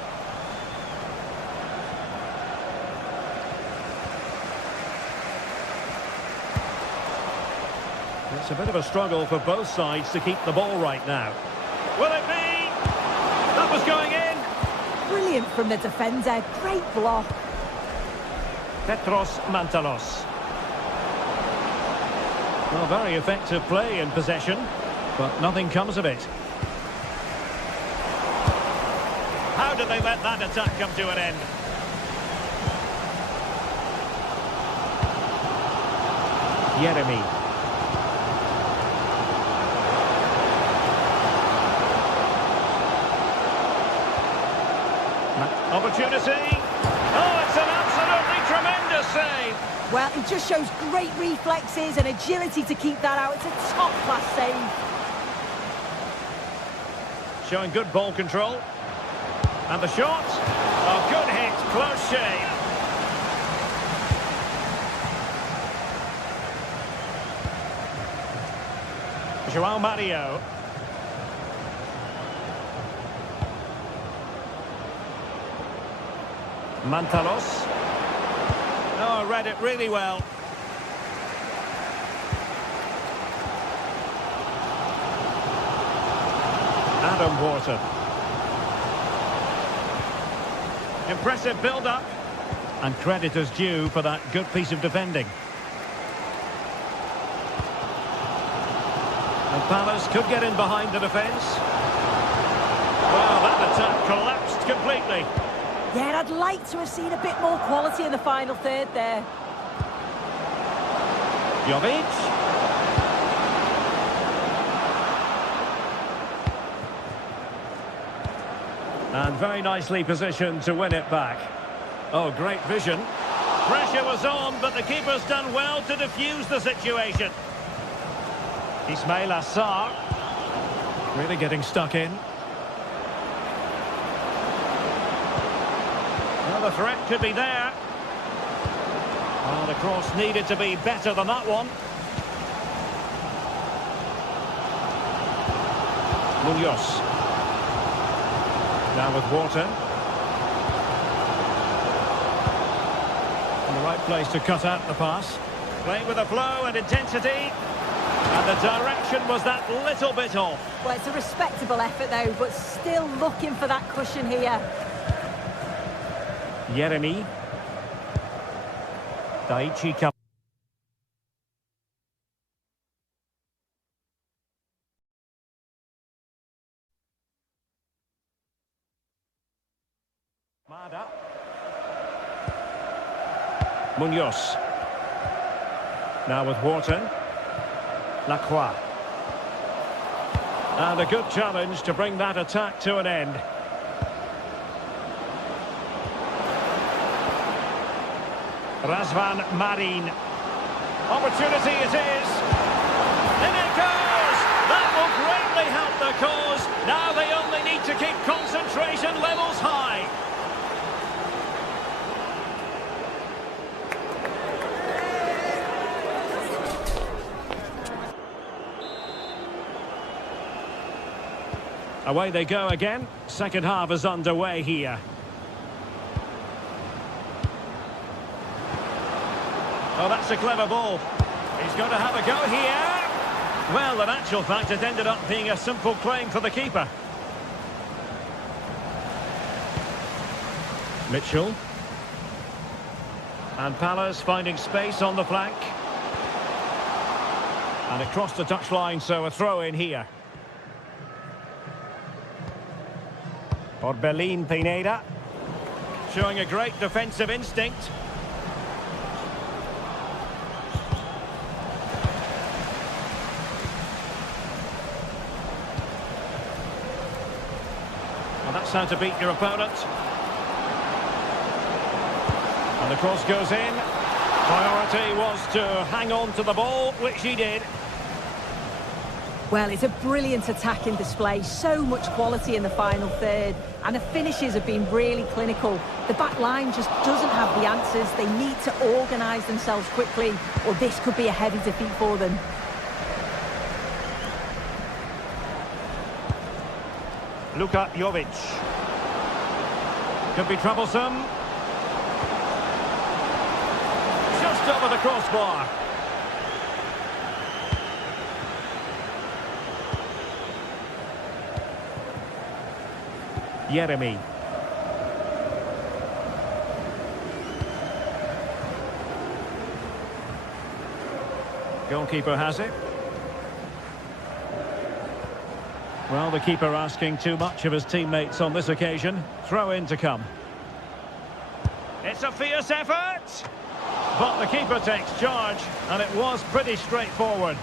It's a bit of a struggle for both sides to keep the ball right now. Will it be? That was going in. Brilliant from the defender. Great block. Petros Mantalos. Well, very effective play in possession, but nothing comes of it. How did they let that attack come to an end? Yeremy. Opportunity. Oh, it's an absolutely tremendous save. Well, he just shows great reflexes and agility to keep that out. It's a top-class save. Showing good ball control. And the shot. Oh, good hit. Close shave. João Mario. Mantalos. Oh, read it really well. Adam Wharton. Impressive build-up. And credit is due for that good piece of defending. And Palace could get in behind the defence. Well, that attack collapsed completely. Yeah, I'd like to have seen a bit more quality in the final third there. Jovic. And very nicely positioned to win it back. Oh, great vision. Pressure was on, but the keeper's done well to defuse the situation. Ismail Assar. Really getting stuck in. Well, the threat could be there. Well, the cross needed to be better than that one. Munoz. Now with Wharton. In the right place to cut out the pass. Playing with a flow and intensity. And the direction was that little bit off. Well, it's a respectable effort though, but still looking for that cushion here. Yeremy. Daichi Kamada. Munoz. Now with Wharton. Lacroix. And a good challenge to bring that attack to an end. Razvan Marin. Opportunity it is. In it goes! That will greatly help the cause. Now they only need to keep concentration levels high. Away they go again. Second half is underway here. Oh, that's a clever ball. He's going to have a go here. Well, in actual fact, it ended up being a simple claim for the keeper. Mitchell. And Palace finding space on the flank. And it crossed the touchline, so a throw in here. Orbelin Pineda. Showing a great defensive instinct. Well, that's how to beat your opponent. And the cross goes in. Priority was to hang on to the ball, which he did. Well, it's a brilliant attacking display. So much quality in the final third. And the finishes have been really clinical. The back line just doesn't have the answers. They need to organise themselves quickly, or this could be a heavy defeat for them. Luka Jovic. Could be troublesome. Just over the crossbar. Yeremy. Goalkeeper has it. Well, the keeper asking too much of his teammates on this occasion. Throw in to come. It's a fierce effort! But the keeper takes charge, and it was pretty straightforward.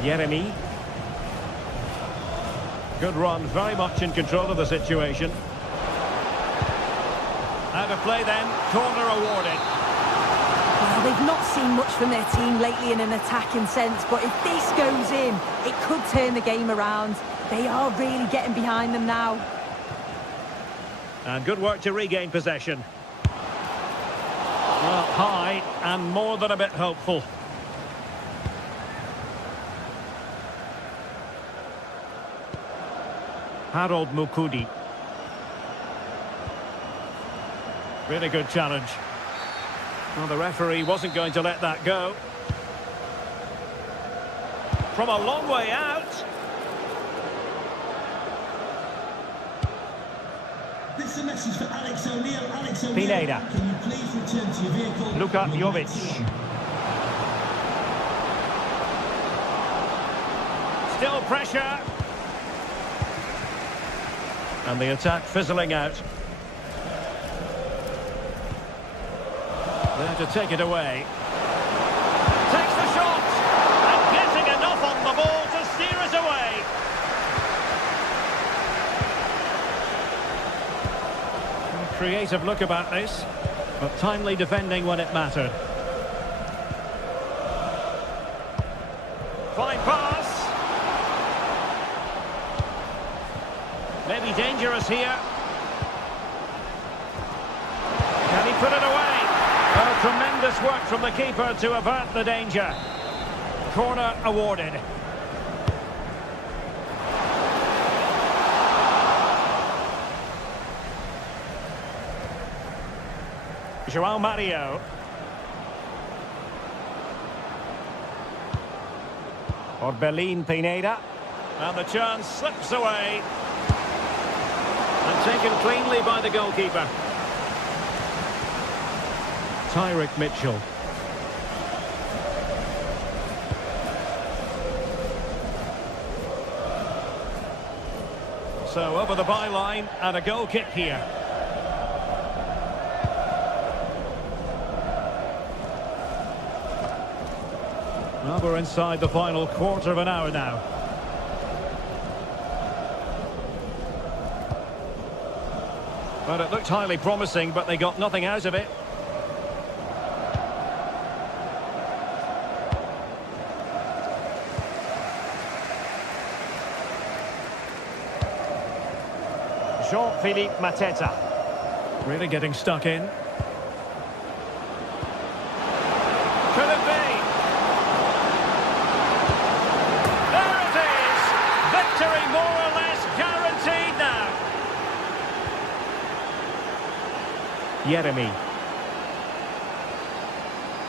Yeremy. Good run, very much in control of the situation. Out of play then, corner awarded. Well, they've not seen much from their team lately in an attacking sense, but if this goes in, it could turn the game around. They are really getting behind them now. And good work to regain possession. Well, high and more than a bit hopeful. Harold Mukudi. Really good challenge. Well, the referee wasn't going to let that go. From a long way out. Next a message for Alex O'Neill. Alex O'Neill, Pineda. can you please return to your vehicle? Luka Jovic. Still pressure. And the attack fizzling out. There to take it away. Takes the shot. And getting enough on the ball to steer it away. A creative look about this, but timely defending when it mattered. Fine pass. Maybe dangerous here. Can he put it away? Oh, tremendous work from the keeper to avert the danger. Corner awarded. João Mario. Orbelín Pineda. And the chance slips away. And taken cleanly by the goalkeeper. Tyrick Mitchell. So over the byline and a goal kick here. Well, we're inside the final quarter of an hour now. Well, it looked highly promising, but they got nothing out of it. Jean-Philippe Mateta. Really getting stuck in. Could it be? There it is! Victory more or less guaranteed now. Yeremy.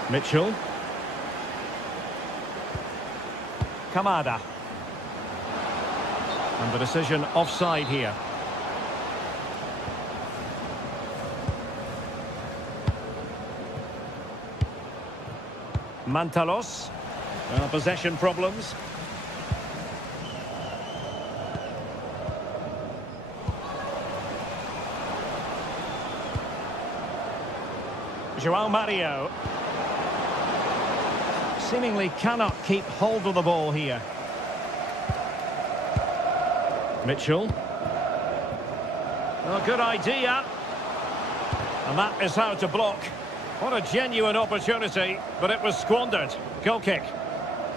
Mitchell. Kamada. And the decision offside here. Mantalos. Well, possession problems. João Mario. Seemingly cannot keep hold of the ball here. Mitchell. Well, good idea. And that is how to block. What a genuine opportunity, but it was squandered. Goal kick.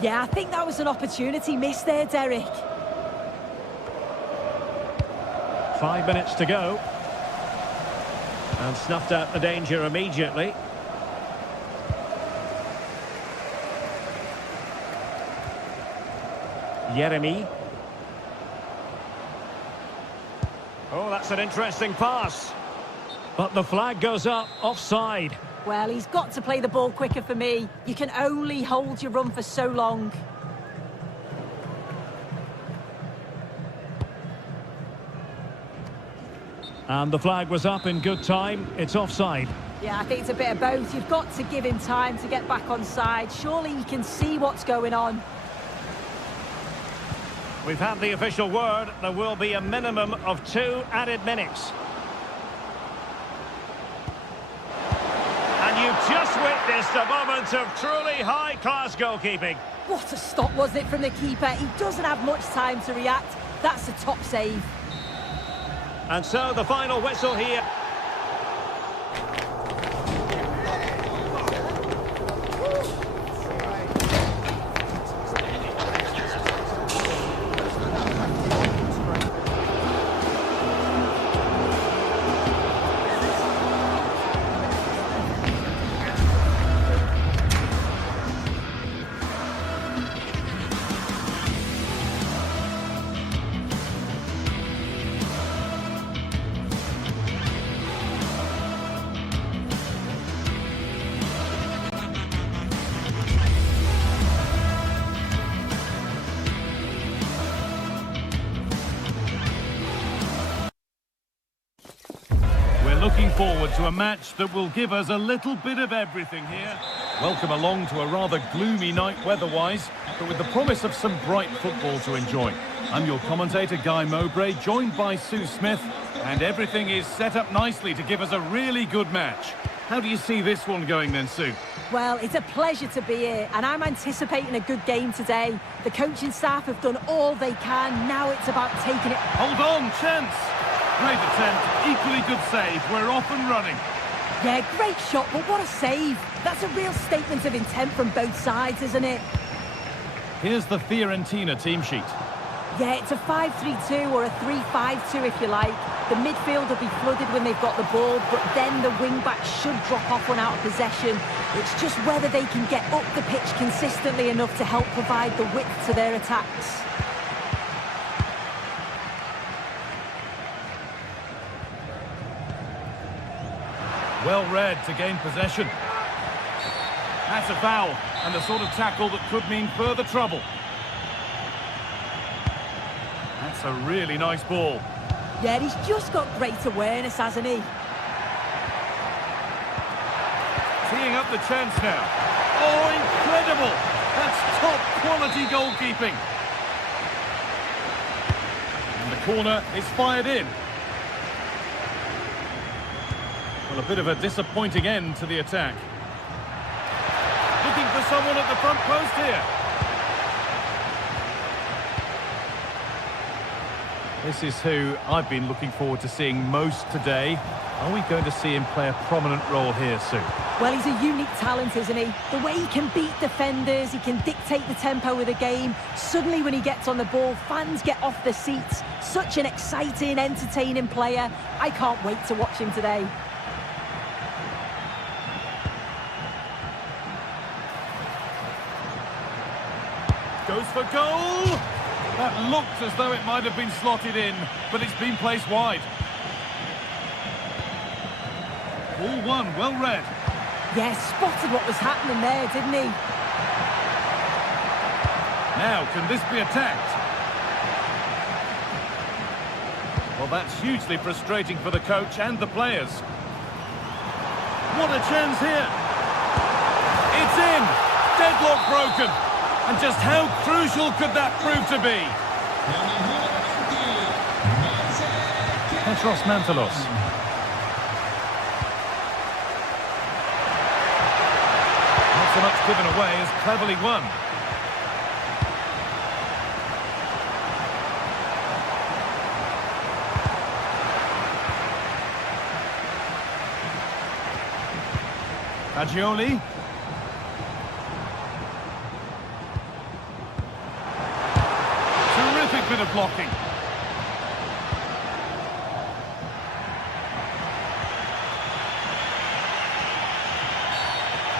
Yeah, I think that was an opportunity missed there, Derek. 5 minutes to go. And snuffed out the danger immediately. Yeremy. Oh, that's an interesting pass. But the flag goes up, offside. Well, he's got to play the ball quicker for me. You can only hold your run for so long. And the flag was up in good time. It's offside. Yeah, I think it's a bit of both. You've got to give him time to get back on side. Surely he can see what's going on. We've had the official word. There will be a minimum of 2 added minutes. And you've just witnessed a moment of truly high-class goalkeeping. What a stop, wasn't it, from the keeper? He doesn't have much time to react. That's a top save. And so the final whistle here. forward to a match that will give us a little bit of everything here. Welcome along to a rather gloomy night weather-wise, but with the promise of some bright football to enjoy. I'm your commentator, Guy Mowbray, joined by Sue Smith, and everything is set up nicely to give us a really good match. How do you see this one going then, Sue? Well, it's a pleasure to be here, and I'm anticipating a good game today. The coaching staff have done all they can. Now it's about taking it. Hold on, chance! Great attempt, equally good save. We're off and running. Yeah, great shot, but what a save. That's a real statement of intent from both sides, isn't it? Here's the Fiorentina team sheet. Yeah, it's a 5-3-2 or a 3-5-2 if you like. The midfield will be flooded when they've got the ball, but then the wing-backs should drop off when out of possession. It's just whether they can get up the pitch consistently enough to help provide the width to their attacks. Well read to gain possession. That's a foul, and the sort of tackle that could mean further trouble. That's a really nice ball. Yeah, he's just got great awareness, hasn't he? Teeing up the chance now. Oh, incredible! That's top quality goalkeeping. And the corner is fired in. Well, a bit of a disappointing end to the attack. Looking for someone at the front post here. This is who I've been looking forward to seeing most today. Are we going to see him play a prominent role here, Sue? Well, he's a unique talent, isn't he? The way he can beat defenders, he can dictate the tempo of the game. Suddenly, when he gets on the ball, fans get off their seats. Such an exciting, entertaining player. I can't wait to watch him today. Goes for goal! That looked as though it might have been slotted in, but it's been placed wide. Ball one, well read. Yeah, spotted what was happening there, didn't he? Now, can this be attacked? Well, that's hugely frustrating for the coach and the players. What a chance here! It's in! Deadlock broken! And just how crucial could that prove to be? Petros Mantalos. Not so much given away as cleverly won. Fagioli. Bit of blocking.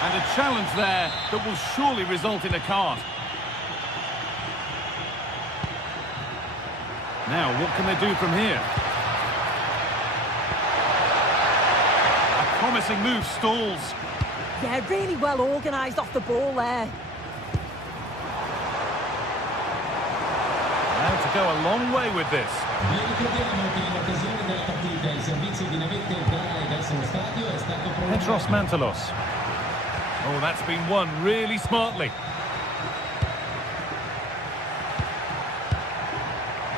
And a challenge there that will surely result in a card. Now, what can they do from here? A promising move stalls. Yeah, really well organised off the ball there. Now to go a long way with this. Petros Mantalos. Oh, that's been won really smartly.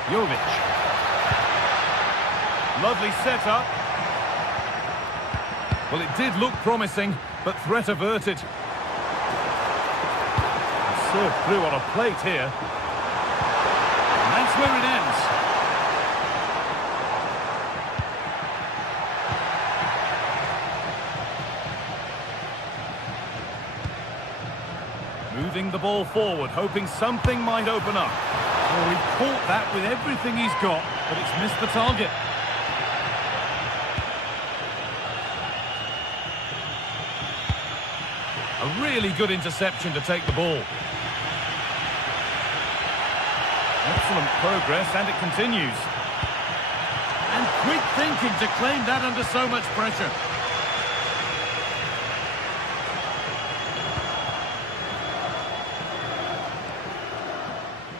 Jovic. Lovely setup. Well, it did look promising, but threat averted. Served through on a plate here. That's where it ends. Moving the ball forward, hoping something might open up. Oh, he caught that with everything he's got, but it's missed the target. A really good interception to take the ball. Excellent progress, and it continues. And quick thinking to claim that under so much pressure.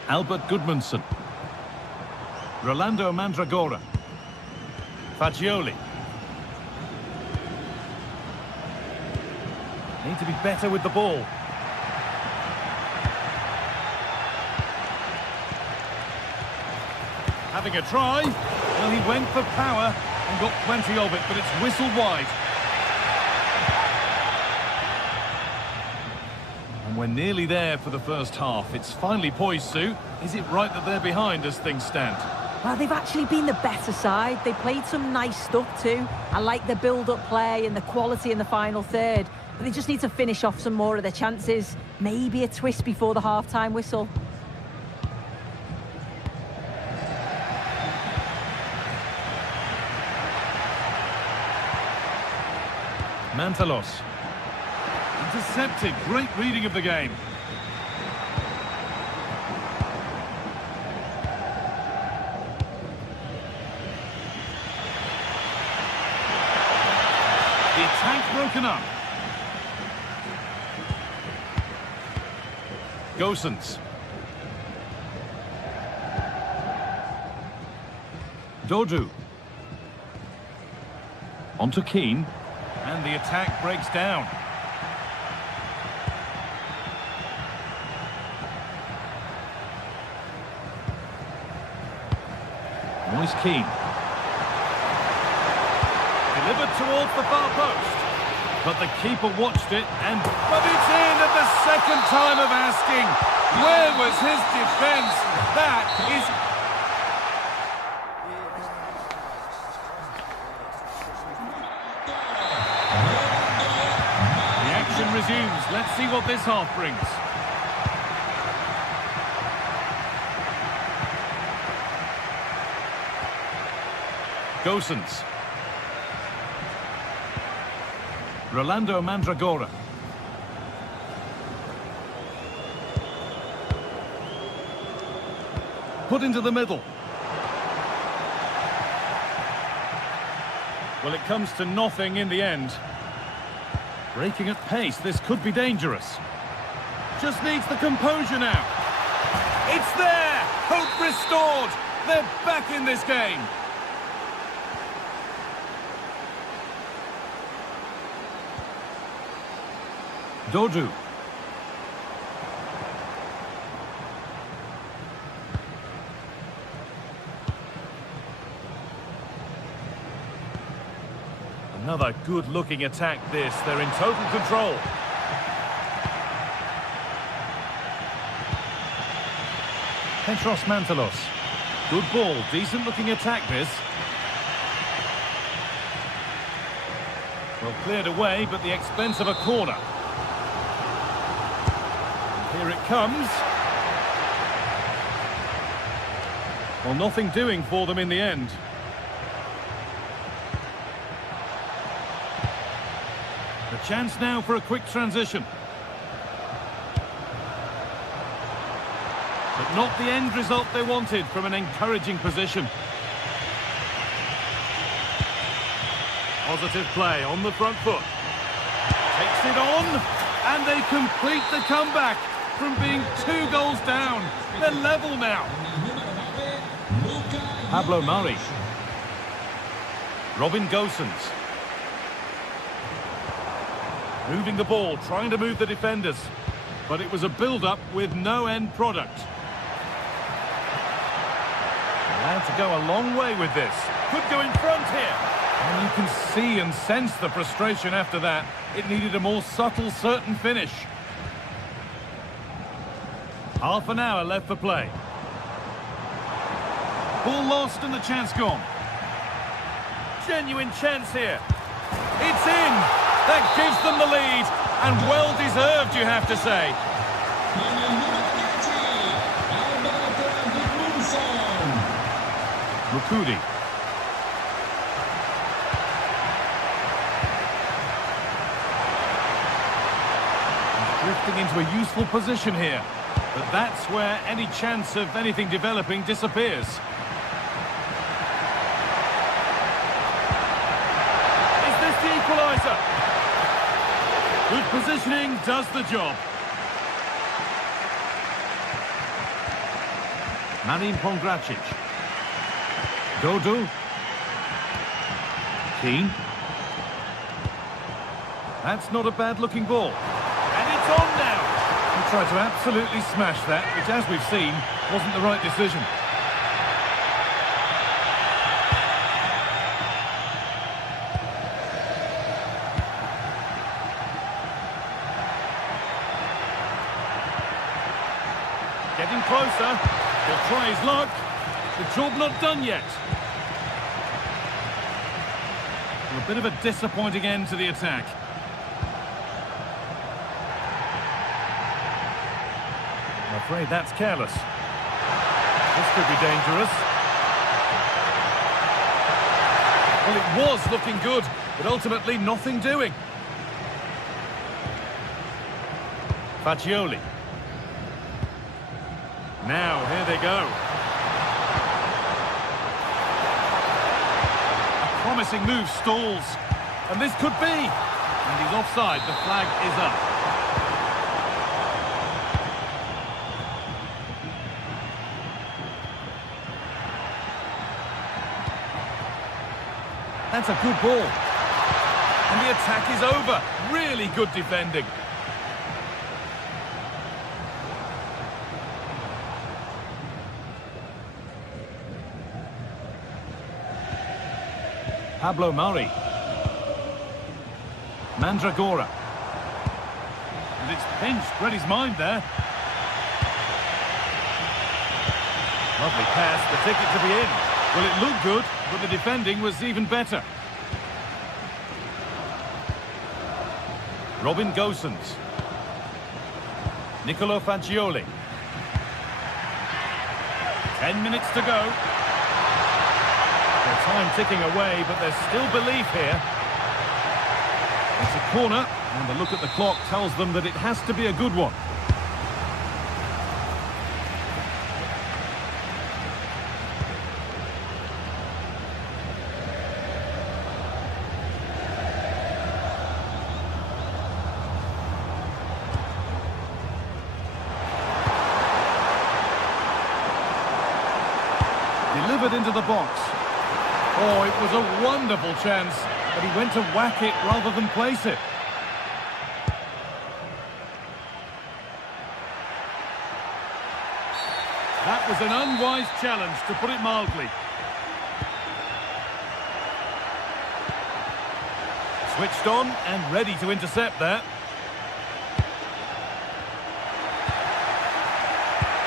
Albert Gudmundsson. Rolando Mandragora. Fagioli. Need to be better with the ball. Having a try. Well, he went for power and got plenty of it, but it's whistled wide. And we're nearly there for the first half. It's finally poised, Sue. Is it right that they're behind as things stand? Well, they've actually been the better side. They played some nice stuff too. I like the build-up play and the quality in the final third. But they just need to finish off some more of their chances. Maybe a twist before the half-time whistle. Mantalos. Intercepted. Great reading of the game. The attack broken up. Gosens. Dodu. On to Keane. And the attack breaks down. Moise Keane. Delivered towards the far post. But the keeper watched it and... But it's in at the second time of asking. Where was his defence? That is... resumes. Let's see what this half brings. Gosens. Rolando Mandragora. Put into the middle. Well, it comes to nothing in the end. Breaking at pace, this could be dangerous. Just needs the composure now. It's there! Hope restored! They're back in this game! Dodu. Another good-looking attack this. They're in total control. Petros Mantalos. Good ball. Decent-looking attack this. Well, cleared away, but the expense of a corner. Here it comes. Well, nothing doing for them in the end. A chance now for a quick transition. But not the end result they wanted from an encouraging position. Positive play on the front foot. Takes it on, and they complete the comeback from being 2 goals down. They're level now. Pablo Mari. Robin Gosens. Moving the ball, trying to move the defenders. But it was a build-up with no end product. Allowed to go a long way with this. Could go in front here. And you can see and sense the frustration after that. It needed a more subtle, certain finish. Half an hour left for play. Ball lost and the chance gone. Genuine chance here. It's in. That gives them the lead, and well-deserved, you have to say. Rukudi. He's drifting into a useful position here, but that's where any chance of anything developing disappears. Is this the equaliser? Good positioning does the job. Marin Pongracic. Dodu. Keane. That's not a bad-looking ball. And it's on now. He tried to absolutely smash that, which, as we've seen, wasn't the right decision. Getting closer. He'll try his luck. The job not done yet. A bit of a disappointing end to the attack. I'm afraid that's careless. This could be dangerous. Well, it was looking good, but ultimately nothing doing. Fagioli. Now, here they go. A promising move stalls. And this could be. And he's offside. The flag is up. That's a good ball. And the attack is over. Really good defending. Pablo Murray. Mandragora. And it's pinched. Read his mind there. Lovely pass. The ticket to be in. Well, it looked good, but the defending was even better. Robin Gosens. Nicolo Fagioli. 10 minutes to go. Time ticking away, but there's still belief here. It's a corner, and the look at the clock tells them that it has to be a good one. Delivered into the box. Oh, it was a wonderful chance, but he went to whack it rather than place it. That was an unwise challenge, to put it mildly. Switched on and ready to intercept that.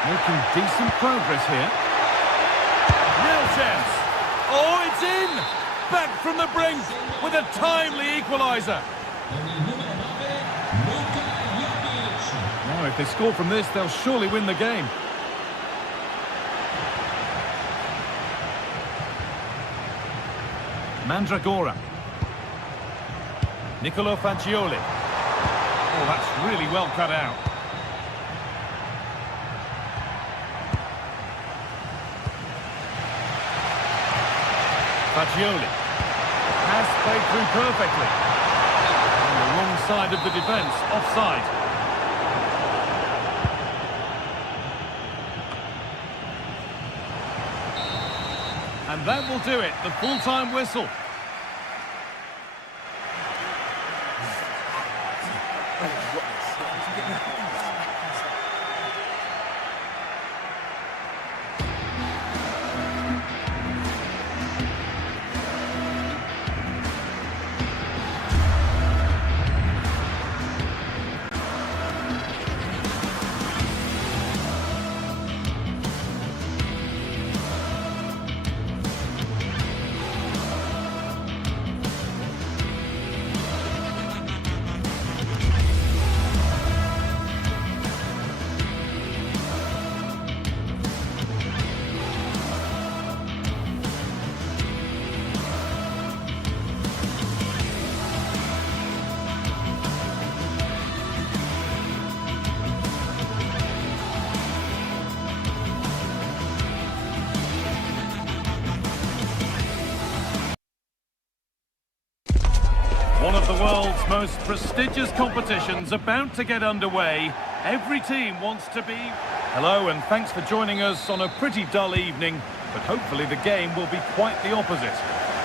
Making decent progress here. Real chance. Oh, it's in! Back from the brink with a timely equaliser. Now, if they score from this, they'll surely win the game. Mandragora. Nicolo Fagioli. Oh, that's really well cut out. Fagioli. Pass played through perfectly. On the wrong side of the defence, offside. And that will do it, the full-time whistle. One of the world's most prestigious competitions about to get underway. Every team wants to be... Hello, and thanks for joining us on a pretty dull evening, but hopefully the game will be quite the opposite.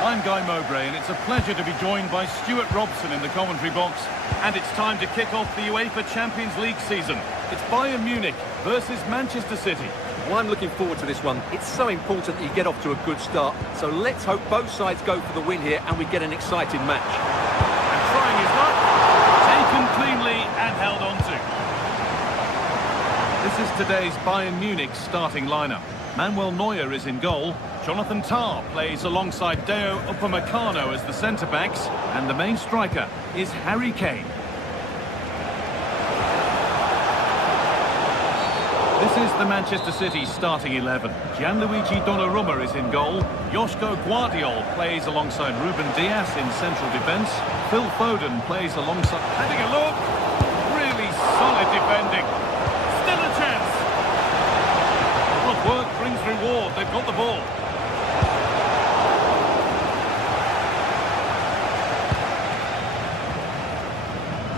I'm Guy Mowbray, and it's a pleasure to be joined by Stuart Robson in the commentary box. And it's time to kick off the UEFA Champions League season. It's Bayern Munich versus Manchester City. Well, I'm looking forward to this one. It's so important that you get off to a good start. So let's hope both sides go for the win here and we get an exciting match. And trying his luck, taken cleanly and held on to. This is today's Bayern Munich starting lineup. Manuel Neuer is in goal. Jonathan Tah plays alongside Deo Upamecano as the centre-backs. And the main striker is Harry Kane. This is the Manchester City starting 11. Gianluigi Donnarumma is in goal. Joško Guardiol plays alongside Ruben Dias in central defence. Phil Foden plays alongside... Having a look. Really solid defending. Still a chance. Well, work brings reward. They've got the ball.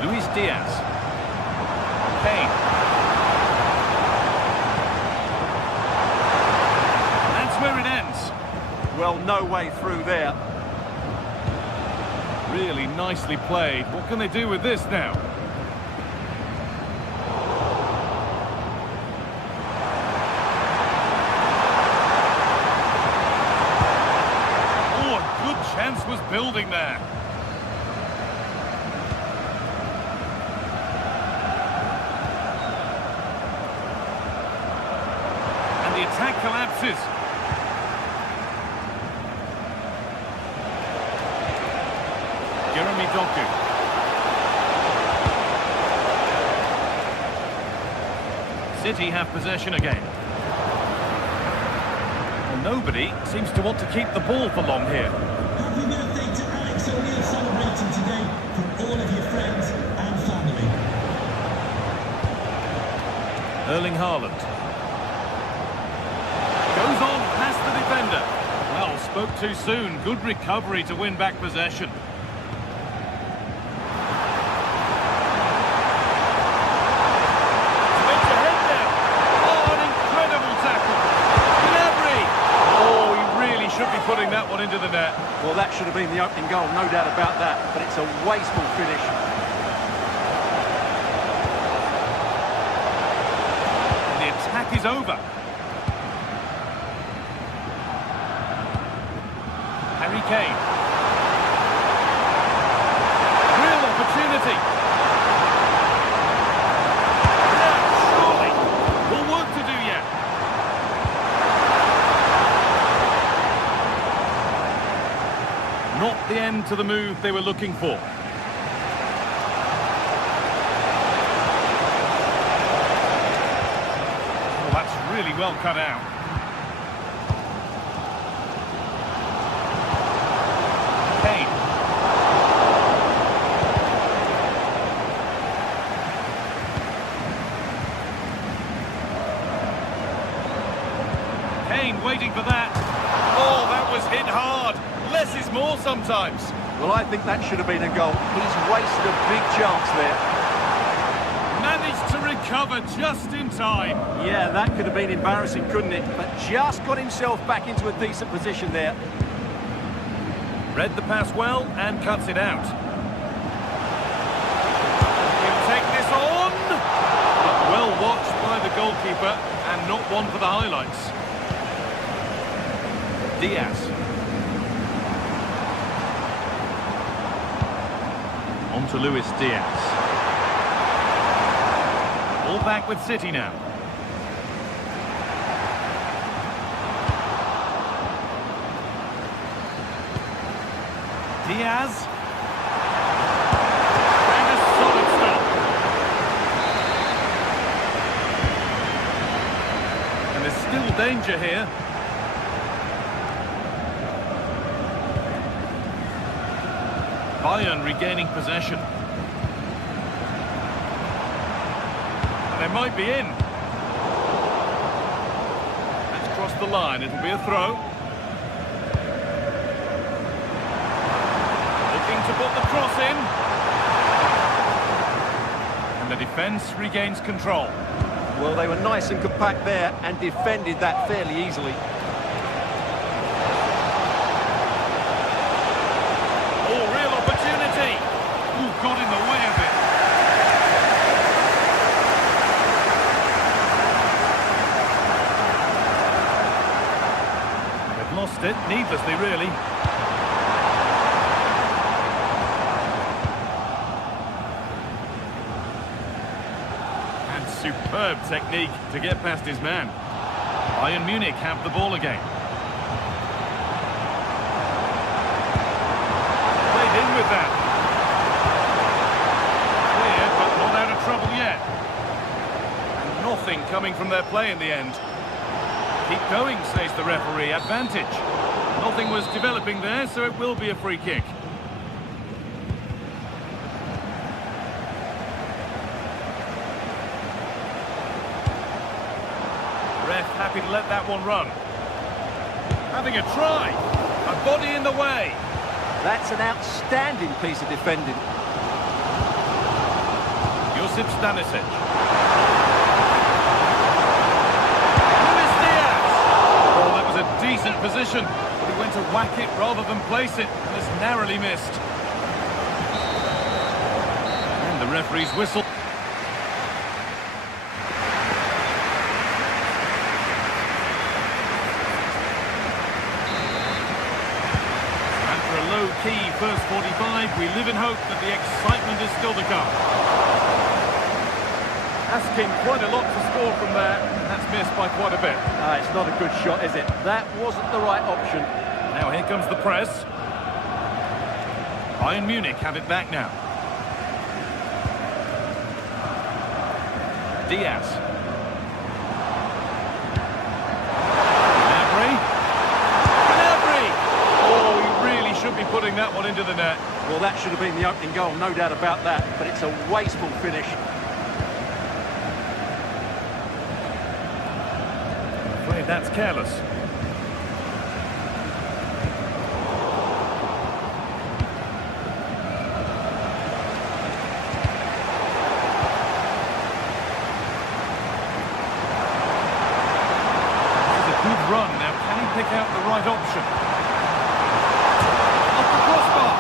Luis Diaz. Kane. That's where it ends. Well, no way through there. Really nicely played. What can they do with this now? Oh, a good chance was building there. The attack collapses. Jeremy Doku. City have possession again. Well, nobody seems to want to keep the ball for long here. Happy birthday to Alex O'Neill celebrating today from all of your friends and family. Erling Haaland. Goes on past the defender. Well, spoke too soon. Good recovery to win back possession. Straight ahead there. Oh, an incredible tackle. Gnabry. Oh, he really should be putting that one into the net. Well, that should have been the opening goal, no doubt about that. But it's a wasteful finish. The attack is over. Harry Kane. Real opportunity. Now, surely. More work to do yet. Not the end to the move they were looking for. Oh, that's really well cut out. Kane waiting for that. Oh, that was hit hard. Less is more sometimes. Well, I think that should have been a goal. He's wasted a big chance there. Managed to recover just in time. Yeah, that could have been embarrassing, couldn't it? But just got himself back into a decent position there. Read the pass well and cuts it out. He'll take this on. But well watched by the goalkeeper and not one for the highlights. Diaz. On to Luis Diaz. All back with City now. Diaz. And a solid stop. And there's still danger here. Bayern regaining possession. And they might be in. That's crossed the line. It'll be a throw. Looking to put the cross in. And the defence regains control. Well, they were nice and compact there and defended that fairly easily. it, needlessly really. And superb technique to get past his man. Bayern Munich have the ball again. Played in with that. Clear, but not out of trouble yet. And nothing coming from their play in the end. Keep going, says the referee. Advantage. Nothing was developing there, so it will be a free kick. Ref happy to let that one run. Having a try. A body in the way. That's an outstanding piece of defending. Josip Stanisic. Decent position, but he went to whack it rather than place it, and it's narrowly missed. And the referee's whistle. After a low-key first 45, we live in hope that the excitement is still to come. Asking quite a lot to score from there, and that's missed by quite a bit. It's not a good shot, is it? That wasn't the right option. Now here comes the press. Bayern Munich have it back now. Diaz. Gnabry! Oh, he really should be putting that one into the net. Well, that should have been the opening goal, no doubt about that, but it's a wasteful finish. That's careless. This is a good run. Now, can he pick out the right option? Off the crossbar.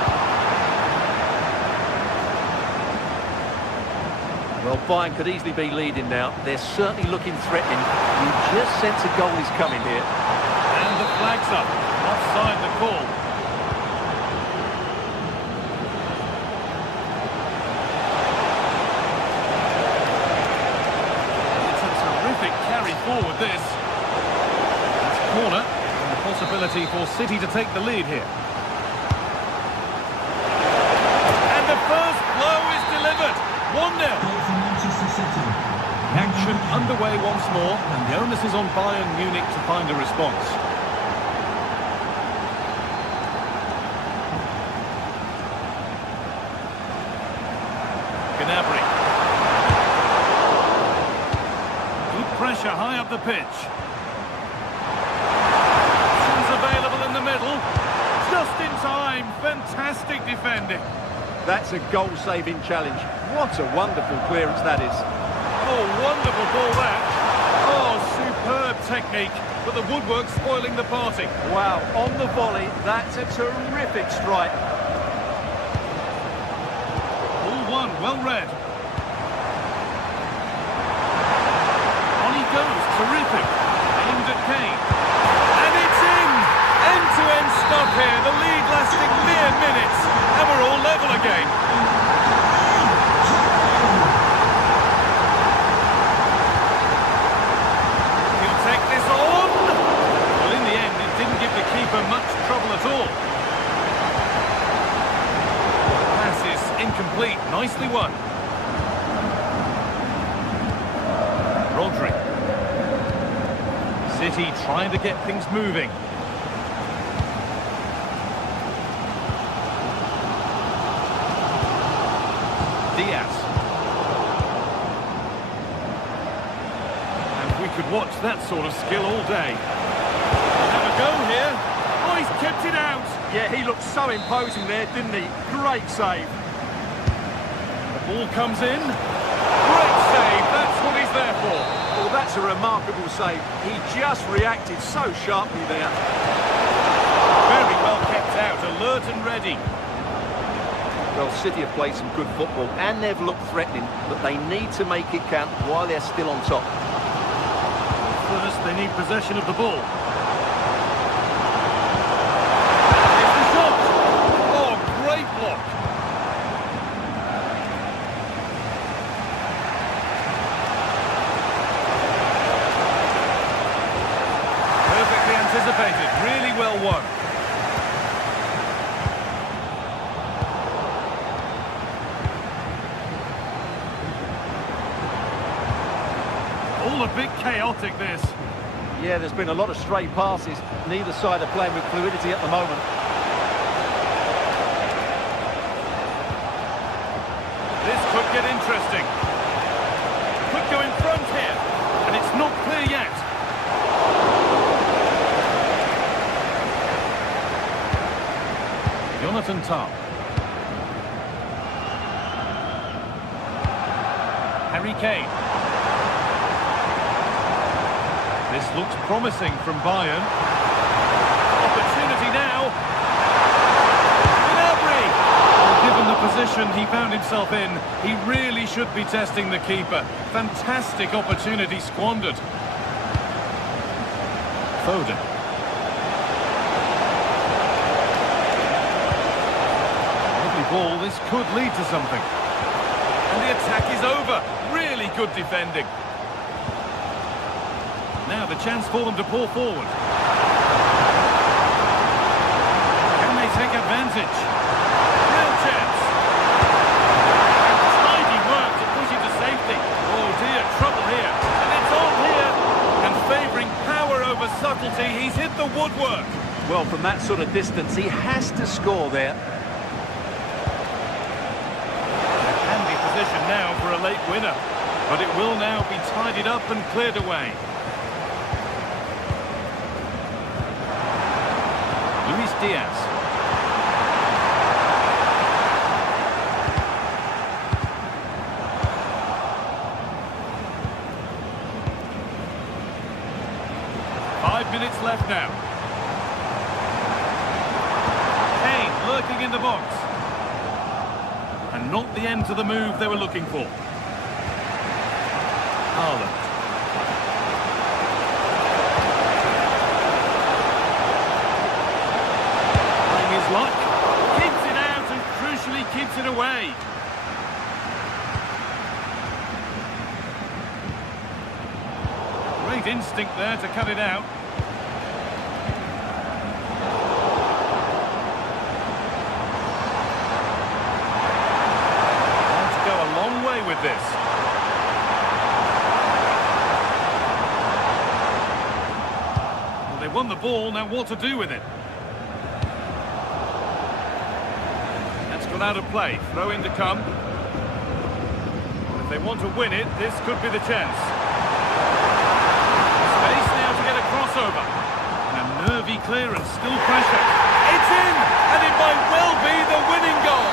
Well, Bayern could easily be leading now. They're certainly looking threatening. You just sense a goal is coming here. And the flag's up. Offside the call. It's a terrific carry forward, this. It's a corner, and the possibility for City to take the lead here. And the first blow is delivered. 1-0. Action underway once more, and the onus is on Bayern Munich to find a response. Gnabry. Good pressure high up the pitch. Options available in the middle. Just in time. Fantastic defending. That's a goal-saving challenge. What a wonderful clearance that is. Oh, wonderful ball that. Oh, superb technique, but the woodwork spoiling the party. Wow, on the volley, that's a terrific strike. Ball one, well read. On he goes, terrific. Aimed at Kane. And it's in! End-to-end stop here, the lead lasting mere minutes, and we're all level again. Much trouble at all. Pass is incomplete. Nicely won. Rodri. City trying to get things moving. Diaz. And we could watch that sort of skill all day. Have a go here. Oh, he's kept it out. Yeah, he looked so imposing there, didn't he? Great save. The ball comes in. Great save. That's what he's there for. Well, that's a remarkable save. He just reacted so sharply there. Very well kept out, alert and ready. Well, City have played some good football and they've looked threatening, but they need to make it count while they're still on top. First, they need possession of the ball. anticipated, really well won. All a bit chaotic, this. Yeah, there's been a lot of stray passes. Neither side are playing with fluidity at the moment. This could get interesting. Could go in front here, and it's not clear yet. Jonathan Tubb. Harry Kane. This looks promising from Bayern. Opportunity now. Given the position he found himself in, he really should be testing the keeper. Fantastic opportunity squandered. Foden. Lovely ball, this could lead to something. And the attack is over. Really good defending. Now the chance for them to pull forward. Can they take advantage? Real chance. Tidy work to push it to safety. Oh dear, trouble here. And it's on here. And favouring power over subtlety, he's hit the woodwork. Well, from that sort of distance, he has to score there. A handy position now for a late winner. But it will now be tidied up and cleared away. Luis Diaz. Minutes left now. Kane lurking in the box. And not the end to the move they were looking for. Haaland. Playing his luck. Keeps it out and crucially keeps it away. Great instinct there to cut it out. With this. Well, they won the ball, now what to do with it? That's gone out of play, throw in to come. If they want to win it, this could be the chance. Space now to get a crossover. And a nervy clearance, still pressure. It's in! And it might well be the winning goal!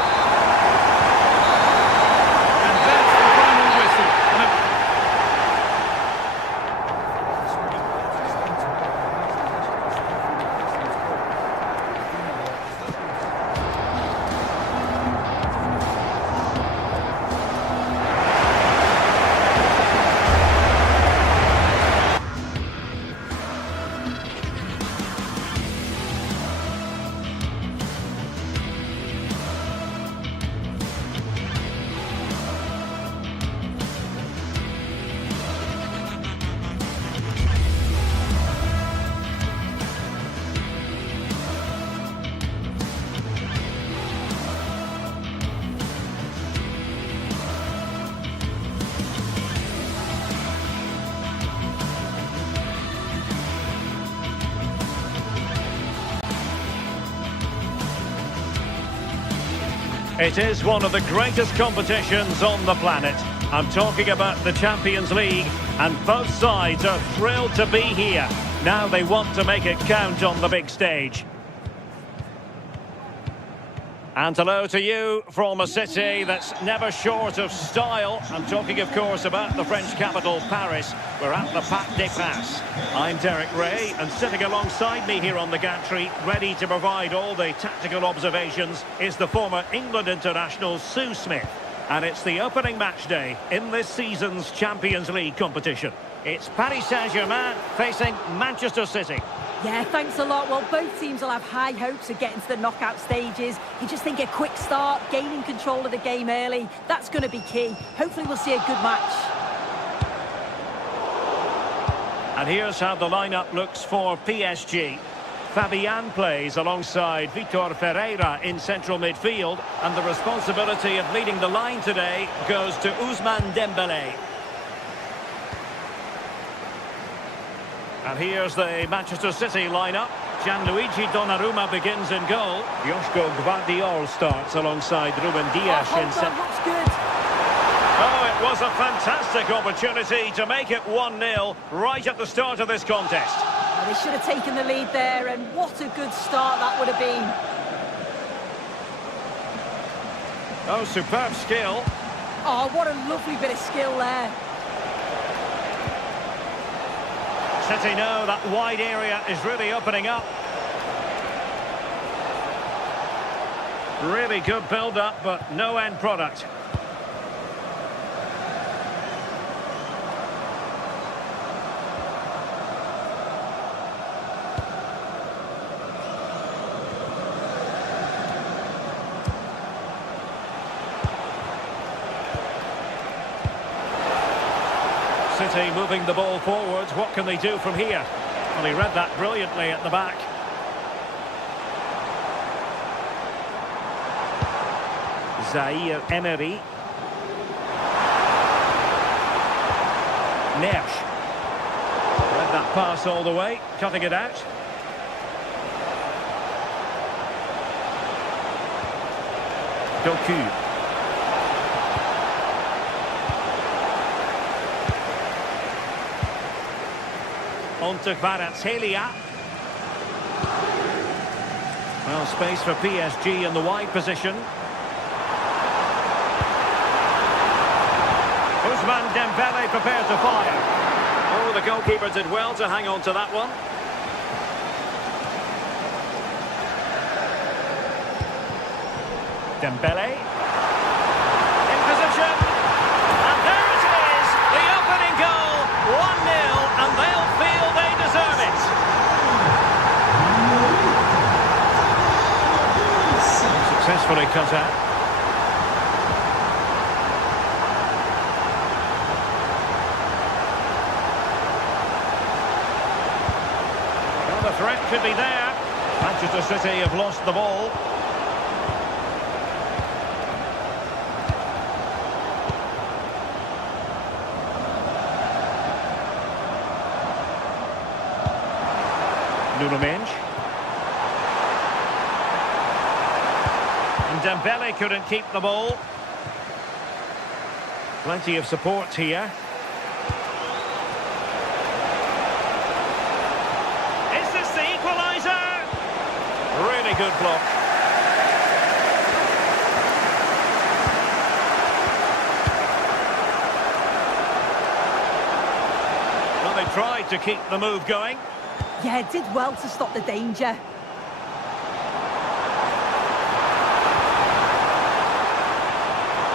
It is one of the greatest competitions on the planet. I'm talking about the Champions League, and both sides are thrilled to be here. Now they want to make it count on the big stage. And hello to you from a city that's never short of style. I'm talking, of course, about the French capital, Paris. We're at the Parc des Princes. I'm Derek Ray, and sitting alongside me here on the gantry, ready to provide all the tactical observations, is the former England international Sue Smith. And it's the opening match day in this season's Champions League competition. It's Paris Saint-Germain facing Manchester City. Yeah, thanks a lot. Well, both teams will have high hopes of getting to the knockout stages. You just think a quick start, gaining control of the game early, that's going to be key. Hopefully we'll see a good match. And here's how the lineup looks for PSG. Fabian plays alongside Vitor Ferreira in central midfield, and the responsibility of leading the line today goes to Ousmane Dembélé. And here's the Manchester City lineup. Gianluigi Donnarumma begins in goal. Joško Gvardiol starts alongside Ruben Dias in centre. Looks good. Oh, it was a fantastic opportunity to make it 1-0 right at the start of this contest. Well, they should have taken the lead there, and what a good start that would have been. Oh, superb skill. Oh, what a lovely bit of skill there. City know that wide area is really opening up. Really good build-up, but no end product. City moving the ball forwards. What can they do from here? Well, he read that brilliantly at the back. Zaire Emery. Nesh. Read that pass all the way, cutting it out. Doku. On to Kvaratskhelia. Well, space for PSG in the wide position. Ousmane Dembélé prepared to fire. Oh, the goalkeeper did well to hang on to that one. Dembélé. In position. And there it is! The opening goal. 1-0, and they'll feel they deserve it. Successfully cut out. Well, the threat could be there. Manchester City have lost the ball. And Dembélé couldn't keep the ball. Plenty of support here. Is this the equaliser? Really good block. Well, they tried to keep the move going. Yeah, did well to stop the danger.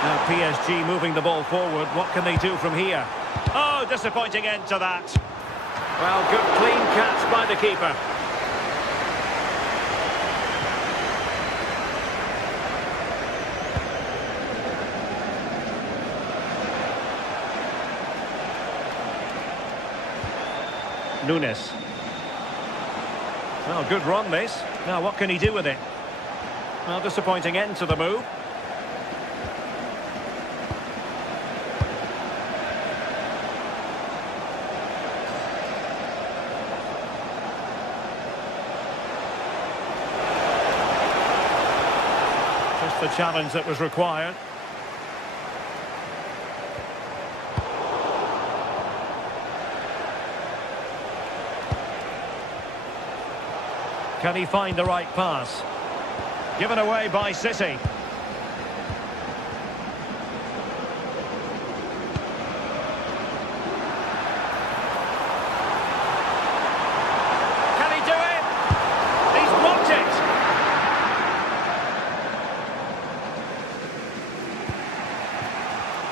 Now PSG moving the ball forward. What can they do from here? Oh, disappointing end to that. Well, good clean catch by the keeper. Nunes. Well, good run this. Now, what can he do with it? Well, disappointing end to the move. Just the challenge that was required. Can he find the right pass? Given away by City. Can he do it? He's blocked it.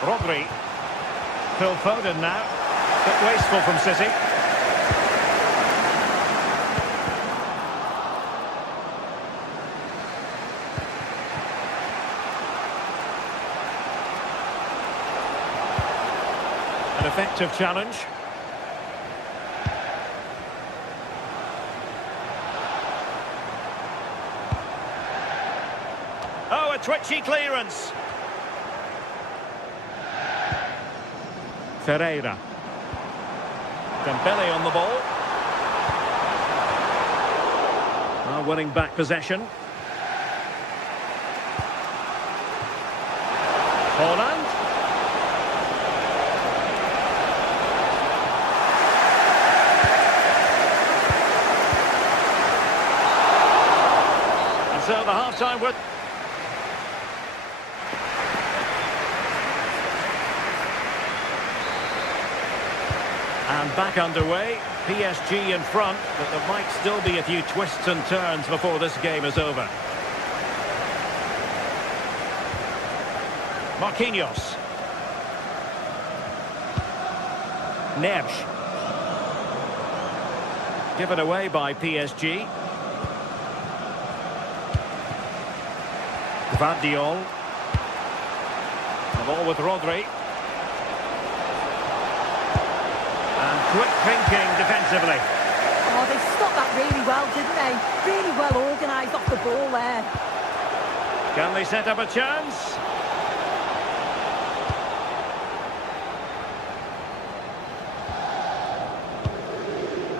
Rodri. Phil Foden now. Bit wasteful from City. An effective challenge. twitchy clearance. Ferreira. Dembele on the ball. Winning back possession. Holland. And so the half-time would... And back underway. PSG in front, but there might still be a few twists and turns before this game is over. Marquinhos. Neves. Given away by PSG. Gvardiol. The ball with Rodri. Quick thinking defensively. Oh, they stopped that really well, didn't they? Really well organised off the ball there. Can they set up a chance?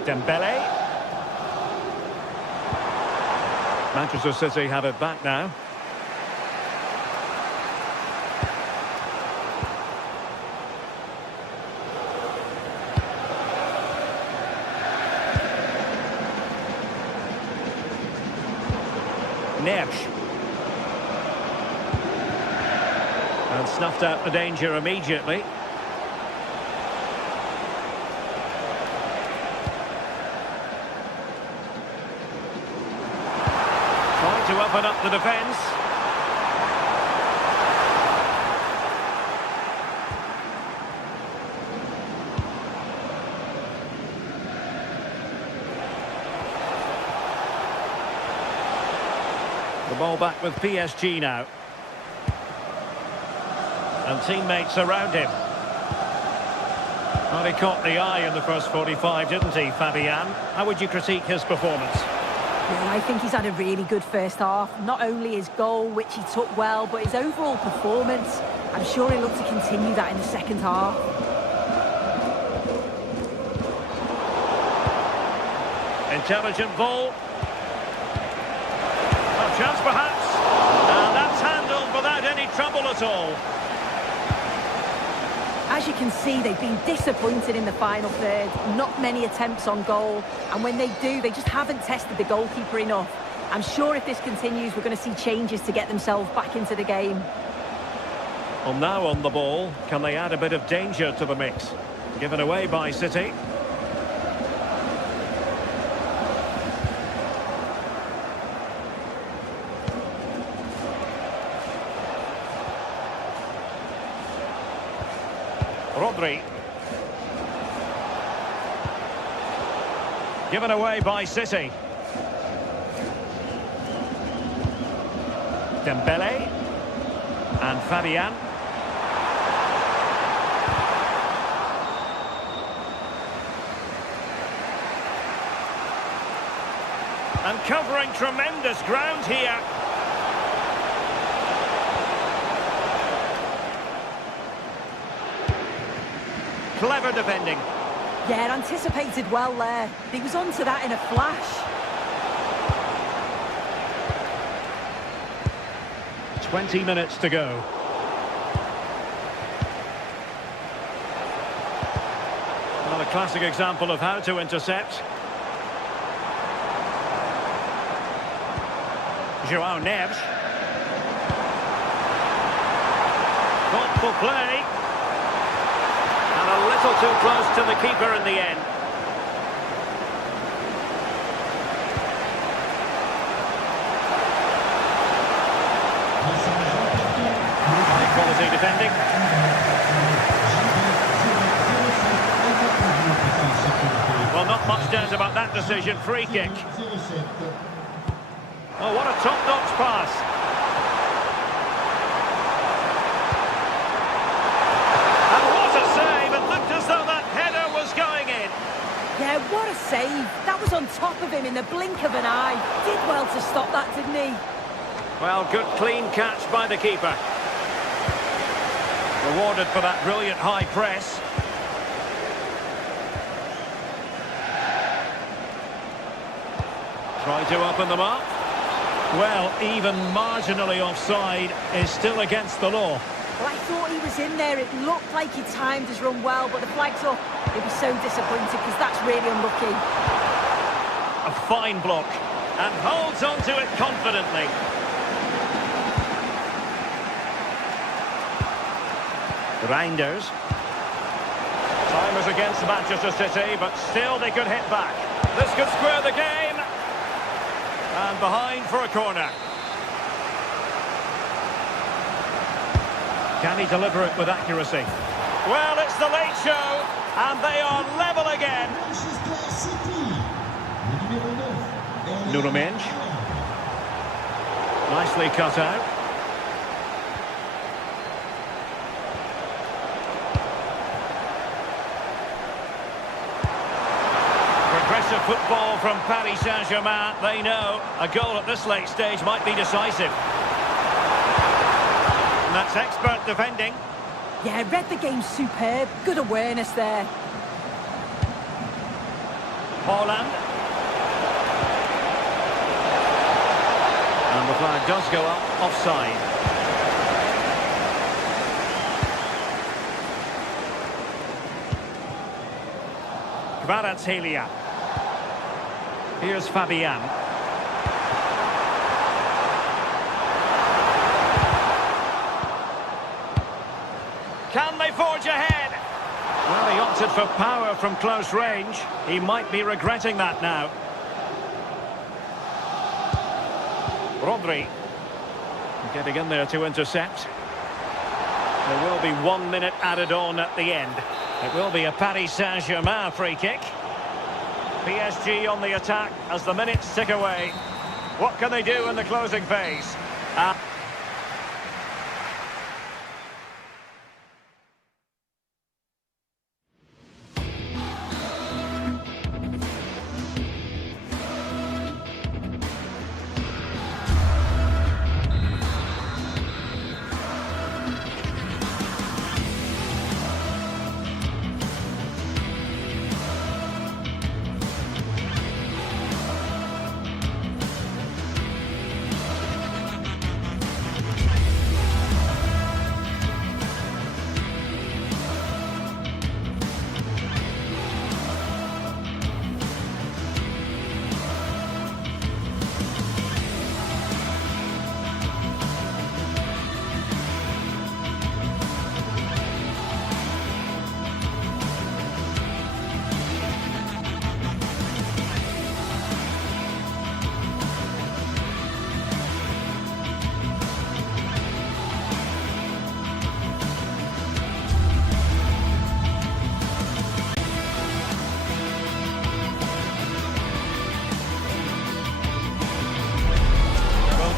Dembele. Manchester City have it back now. Neves. And snuffed out the danger immediately. Trying to open up the defence. The ball back with PSG now. And teammates around him. Well, he caught the eye in the first 45, didn't he, Fabian? How would you critique his performance? Yeah, I think he's had a really good first half. Not only his goal, which he took well, but his overall performance. I'm sure he'll look to continue that in the second half. Intelligent ball. A chance perhaps. And that's handled without any trouble at all. As you can see, they've been disappointed in the final third. Not many attempts on goal. And when they do, they just haven't tested the goalkeeper enough. I'm sure if this continues, we're going to see changes to get themselves back into the game. Well, now on the ball, can they add a bit of danger to the mix? Given away by City. Rodri. Given away by City. Dembele. And Fabian. And covering tremendous ground here. Clever defending. Yeah, anticipated well there. He was onto that in a flash. 20 minutes to go. Well, a classic example of how to intercept. João Neves. Thoughtful play. And a little too close to the keeper in the end. Quality defending. Well, not much doubt about that decision. Free kick. Oh, what a top-notch pass. And what a save. It looked as though that header was going in. Yeah, what a save. That was on top of him in the blink of an eye. Did well to stop that, didn't he? Well, good clean catch by the keeper. Rewarded for that brilliant high press. Try to open them up. Well, even marginally offside is still against the law. Well, I thought he was in there. It looked like he timed his run well, but the flag's up. He'll be so disappointed because that's really unlucky. A fine block. And holds on to it confidently. Reinders. Time is against Manchester City, but still they could hit back. This could square the game. And behind for a corner. Can he deliver it with accuracy? Well, it's the late show, and they are level again. Nuno Mendes. Nicely cut out. Progressive football from Paris Saint-Germain. They know a goal at this late stage might be decisive. And that's expert defending. Yeah, read the game superb. Good awareness there. Haaland. And the flag does go up, offside. Kvaratskhelia. Here's Fabian. Can they forge ahead? Well, he opted for power from close range. He might be regretting that now. Rodri. Getting in there to intercept. There will be 1 minute added on at the end. It will be a Paris Saint-Germain free kick. PSG on the attack as the minutes tick away. What can they do in the closing phase?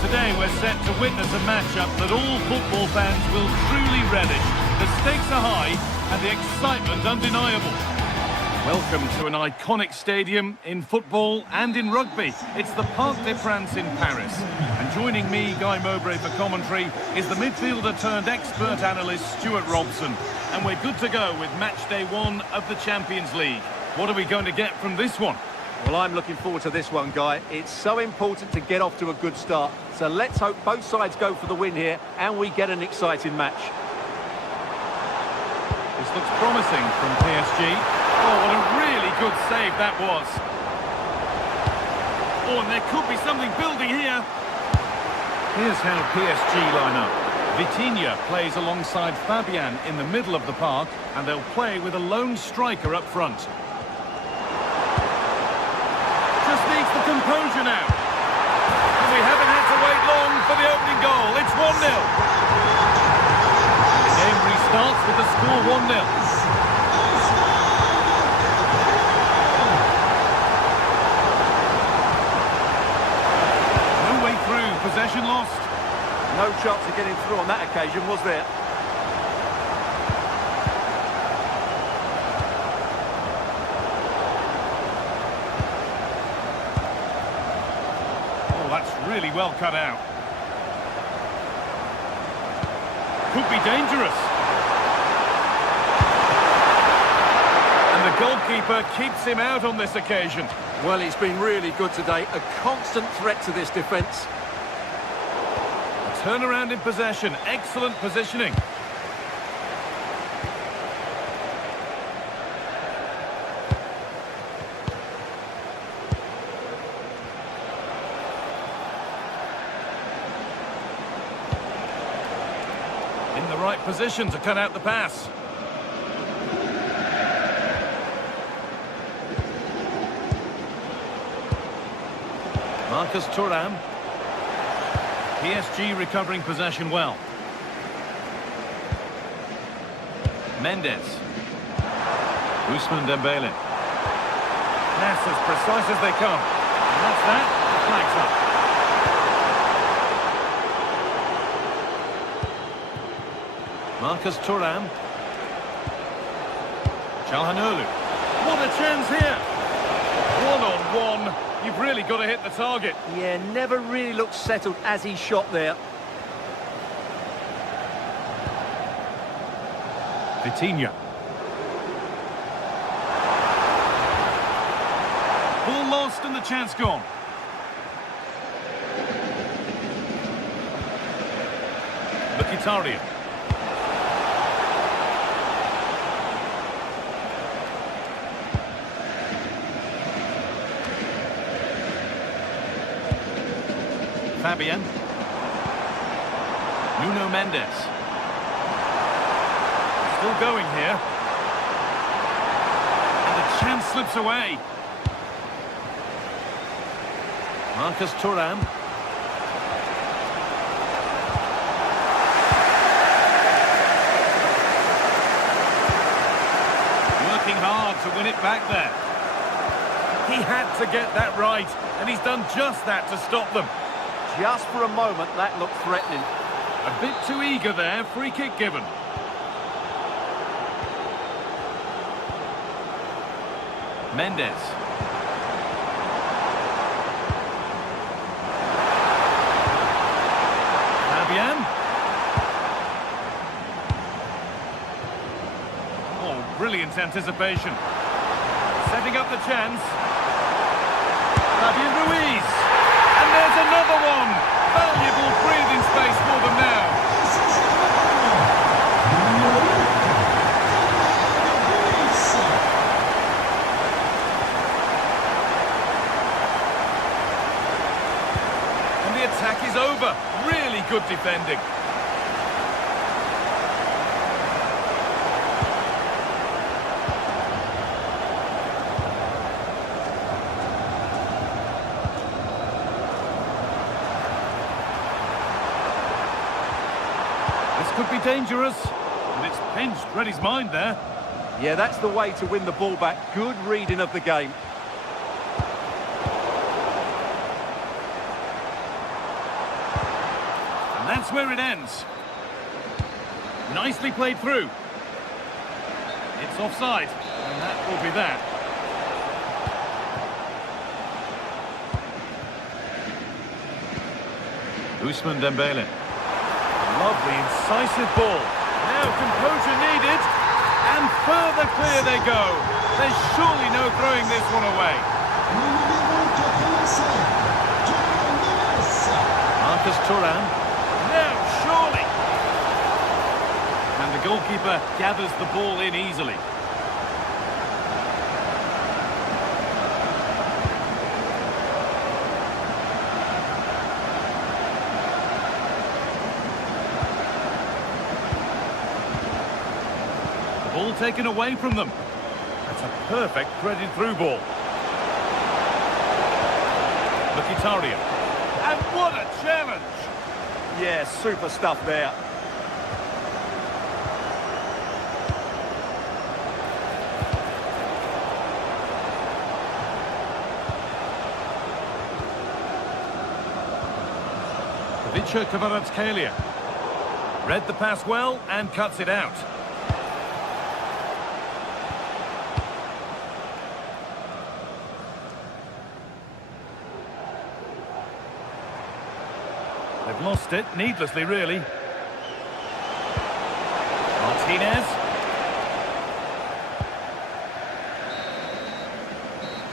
Today we're set to witness a matchup that all football fans will truly relish. The stakes are high and the excitement undeniable. Welcome to an iconic stadium in football and in rugby. It's the Parc des Princes in Paris. And joining me, Guy Mowbray, for commentary is the midfielder turned expert analyst Stuart Robson. And we're good to go with match day 1 of the Champions League. What are we going to get from this one? Well, I'm looking forward to this one, Guy. It's so important to get off to a good start. So let's hope both sides go for the win here and we get an exciting match. This looks promising from PSG. Oh, what a really good save that was. Oh, and there could be something building here. Here's how PSG line up. Vitinha plays alongside Fabian in the middle of the park, and they'll play with a lone striker up front. Just needs the composure now. And we haven't had to wait long for the opening goal. It's 1-0. The game restarts with the score 1-0. Possession lost. No chance of getting through on that occasion, was there? Oh, that's really well cut out. could be dangerous. And the goalkeeper keeps him out on this occasion. Well, he's been really good today. A constant threat to this defence. Turnaround in possession. Excellent positioning. In the right position to cut out the pass. Marcus Thuram. PSG recovering possession well. Mendes. Ousmane Dembele. Pass as precise as they come. And that's that. The flag's up. Marcus Thuram. Çalhanoğlu. What a chance here. One-on-one. You've really got to hit the target. Yeah, never really looked settled as he shot there. Vitinha. Ball lost and the chance gone. Mkhitaryan. Fabian. Nuno Mendes. Still going here. And the chance slips away. Marcus Thuram. Working hard to win it back there. He had to get that right, and he's done just that to stop them. Just for a moment, that looked threatening. A bit too eager there, free kick given. Mendes. Fabian. Oh, brilliant anticipation. Setting up the chance. Fabian Ruiz. And there's another one! Valuable breathing space for them now. And the attack is over. Really good defending. Could be dangerous, and it's pinched Reddy's mind there. Yeah, that's the way to win the ball back. Good reading of the game. And that's where it ends. Nicely played through. It's offside, and that will be that. Ousmane Dembele. Lovely, incisive ball. Now composure needed. And further clear they go. There's surely no throwing this one away. Marcus Thuram. Now, surely. And the goalkeeper gathers the ball in easily. Ball taken away from them. That's a perfect threaded through ball. Mkhitaryan. And what a challenge! Yeah, super stuff there. Kvaratskhelia. Read the pass well and cuts it out. They've lost it, needlessly really. Martinez.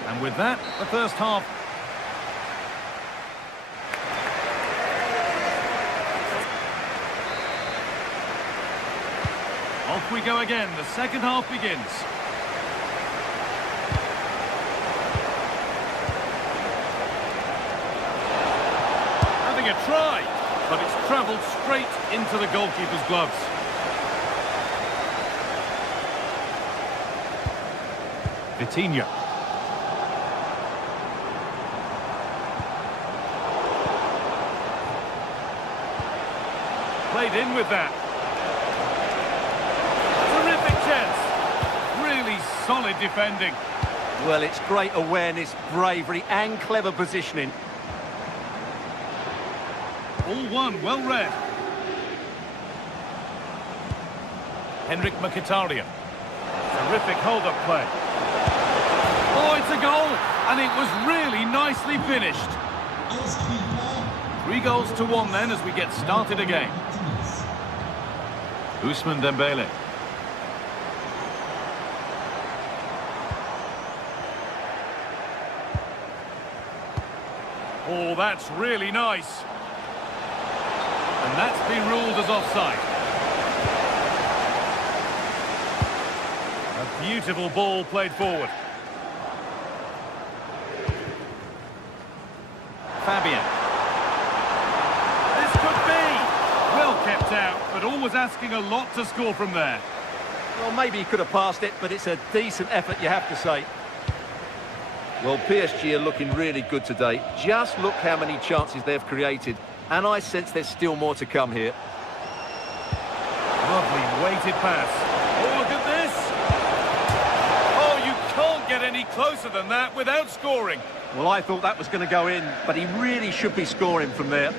And with that, the first half. Off we go again. The second half begins. Having a try, but it's travelled straight into the goalkeeper's gloves. Vitinha. Played in with that. Terrific chance. Really solid defending. Well, it's great awareness, bravery and clever positioning. All one, well read. Henrik Mkhitaryan. Terrific hold-up play. Oh, it's a goal, and it was really nicely finished. 3-1 then as we get started again. Ousmane Dembele. Oh, that's really nice. And that's been ruled as offside. A beautiful ball played forward. Fabian. This could be. Well kept out, but always asking a lot to score from there. Well, maybe he could have passed it, but it's a decent effort, you have to say. Well, PSG are looking really good today. Just look how many chances they've created. And I sense there's still more to come here. Lovely weighted pass. Oh, look at this. Oh, you can't get any closer than that without scoring. Well, I thought that was going to go in, but he really should be scoring from there.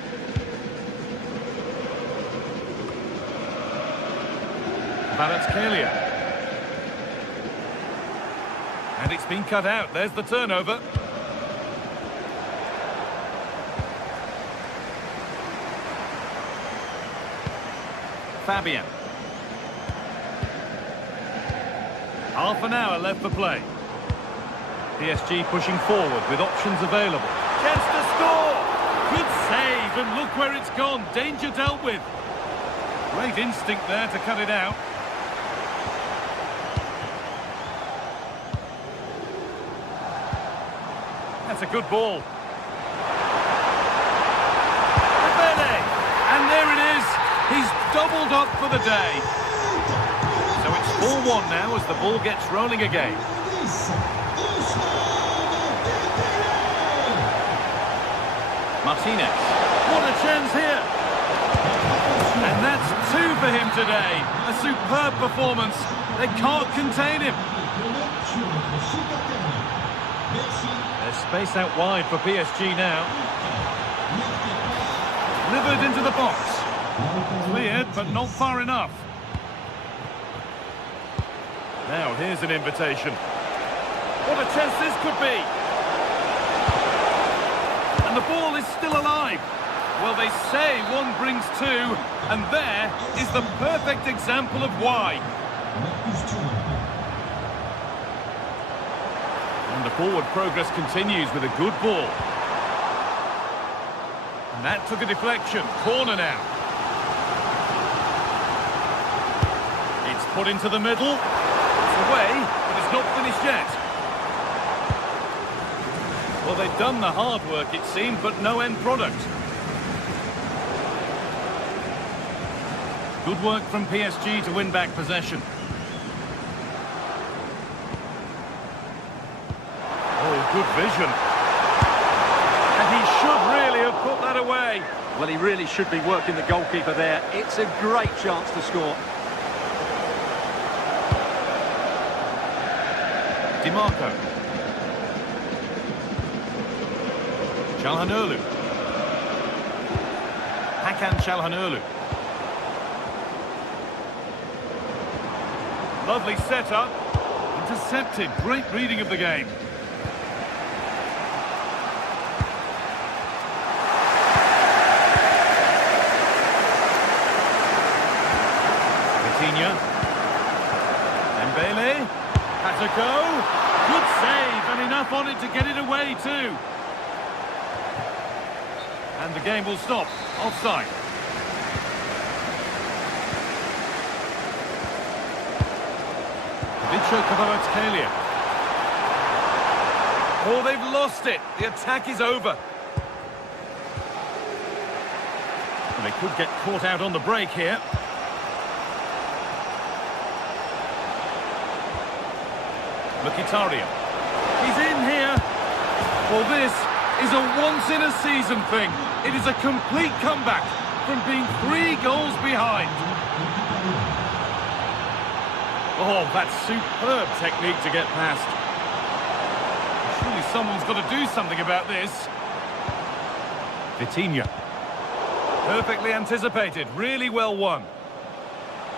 Kvaratskhelia. And it's been cut out. There's the turnover. Fabian. Half an hour left for play. PSG pushing forward with options available. Chance to score! Good save, and look where it's gone. Danger dealt with. Great instinct there to cut it out. That's a good ball. And there it is. He's doubled up for the day. So it's 4-1 now as the ball gets rolling again. Martinez. What a chance here. And that's 2 for him today. A superb performance. They can't contain him. There's space out wide for PSG now. Delivered into the box. Cleared, but not far enough. Now, here's an invitation. What a chance this could be. And the ball is still alive. Well, they say 1 brings 2, and there is the perfect example of why. And the forward progress continues with a good ball. And that took a deflection. Corner now. It's put into the middle. It's away, but it's not finished yet. Well, they've done the hard work, it seemed, but no end product. Good work from PSG to win back possession. Oh, good vision. And he should really have put that away. Well, he really should be working the goalkeeper there. It's a great chance to score. DiMarco. Çalhanoğlu. Hakan Çalhanoğlu. Lovely setup. Intercepted. Great reading of the game. Vitinha. Dembele. Had to go. Good save, and enough on it to get it away too. And the game will stop. Offside. Oh, they've lost it. The attack is over. They could get caught out on the break here. Mkhitaryan. He's in here. Well, this is a once-in-a-season thing. It is a complete comeback from being 3 goals behind. Oh, that's superb technique to get past. Surely someone's got to do something about this. Vitinha. Perfectly anticipated, really well won.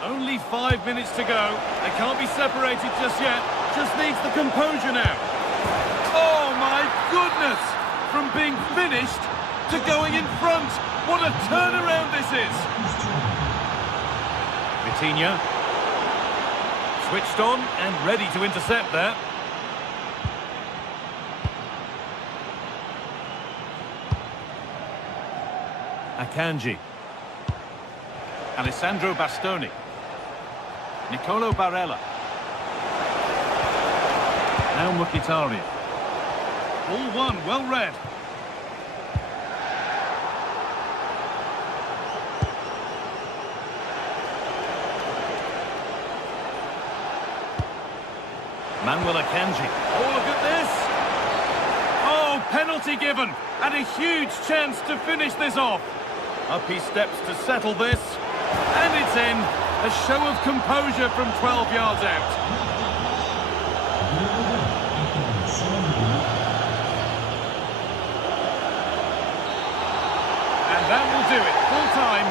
Only 5 minutes to go. They can't be separated just yet. Just needs the composure now. Oh my goodness! From being finished to going in front. What a turnaround this is! Vitinha. Switched on and ready to intercept there. Akanji. Alessandro Bastoni. Nicolo Barella. Now Mkhitaryan. All one, well read. Manuel Akanji. Oh, look at this! Oh, penalty given, and a huge chance to finish this off. Up he steps to settle this, and it's in. A show of composure from 12 yards out. And that will do it, full time.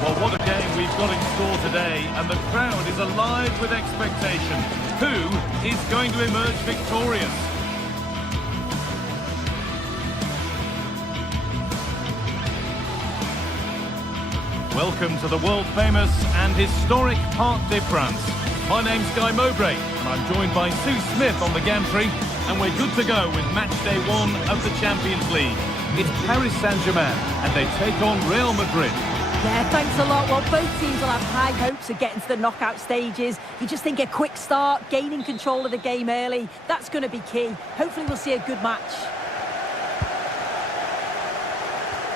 Well, what a game we've got in store today, and the crowd is alive with expectation. Who is going to emerge victorious? Welcome to the world-famous and historic Parc des Princes. My name's Guy Mowbray, and I'm joined by Sue Smith on the gantry, and we're good to go with match day 1 of the Champions League. It's Paris Saint-Germain, and they take on Real Madrid. Yeah, thanks a lot. Well, both teams will have high hopes of getting to the knockout stages. You just think a quick start, gaining control of the game early, that's going to be key. Hopefully we'll see a good match.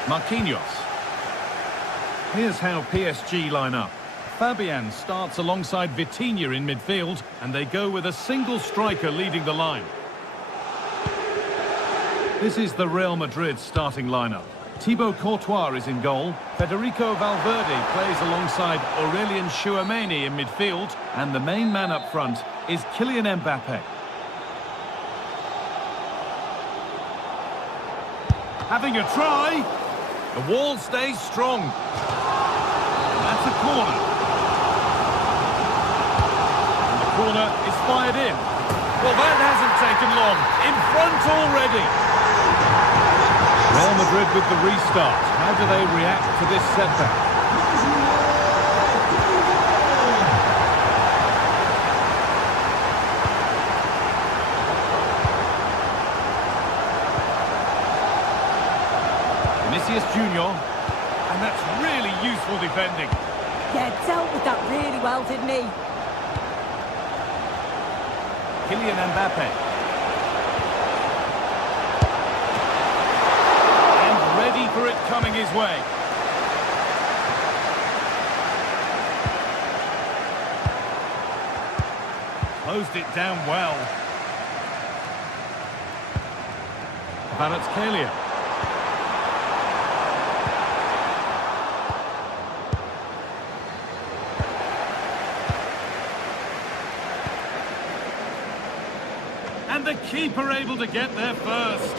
Marquinhos. Here's how PSG line up. Fabian starts alongside Vitinha in midfield, and they go with a single striker leading the line. This is the Real Madrid starting lineup. Thibaut Courtois is in goal. Federico Valverde plays alongside Aurelien Tchouameni in midfield. And the main man up front is Kylian Mbappe. Having a try. The wall stays strong. And that's a corner. And the corner is fired in. Well, that hasn't taken long. In front already. Real Madrid with the restart. How do they react to this setback? Vinicius Junior, and that's really useful defending. Yeah, dealt with that really well, didn't he? Kylian Mbappe. Ready for it coming his way. Closed it down well. Kvaratskhelia. And the keeper able to get there first.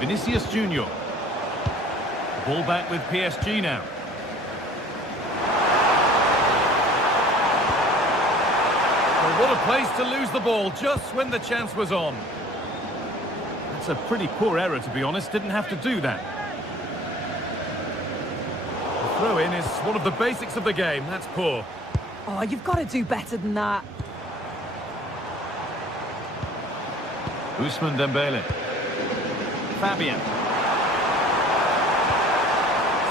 Vinicius Junior. Ball back with PSG now. Well, what a place to lose the ball just when the chance was on. That's a pretty poor error, to be honest. Didn't have to do that. The throw-in is one of the basics of the game. That's poor. Oh, you've got to do better than that. Ousmane Dembele. Fabian.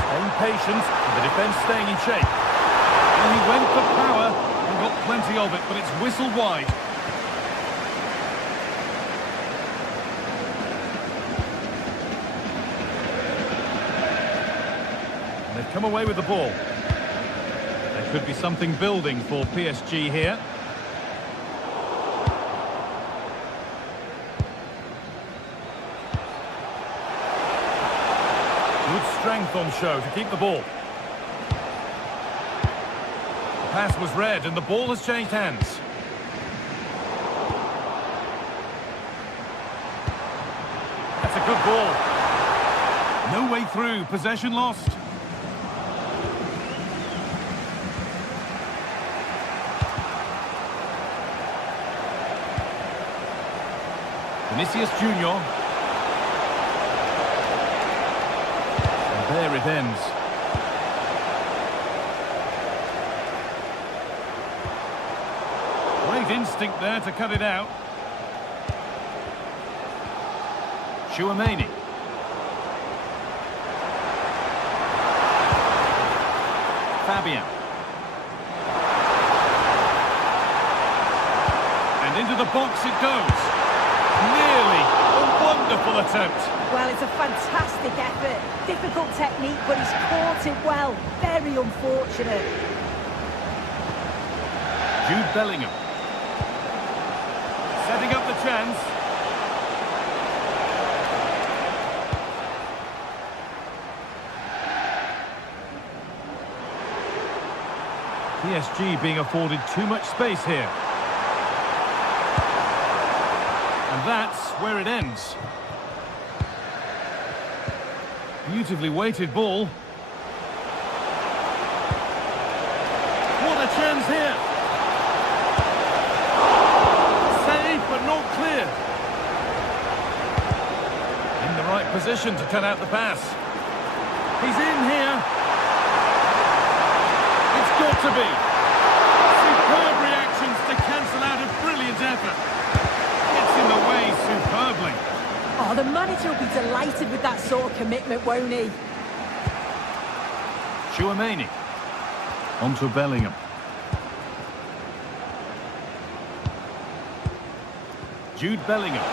Staying patient, and the defence staying in shape. And he went for power and got plenty of it, but it's whistled wide. And they've come away with the ball. There could be something building for PSG here. Good strength on show to keep the ball. The pass was read and the ball has changed hands. That's a good ball. No way through, possession lost. Vinicius Junior. There it ends. Great instinct there to cut it out. Chouameni. Fabian. And into the box it goes. Nearly a wonderful attempt. Well, it's a fantastic effort. Difficult technique, but he's caught it well. Very unfortunate. Jude Bellingham. Setting up the chance. PSG being afforded too much space here. And that's where it ends. Beautifully weighted ball. What a chance here. Save, but not clear. In the right position to cut out the pass. He's in here. It's got to be. Superb reactions to cancel out a brilliant effort. Gets in the way superbly. Oh, the manager will be delighted with that sort of commitment, won't he? Chouameni. Onto Bellingham. Jude Bellingham.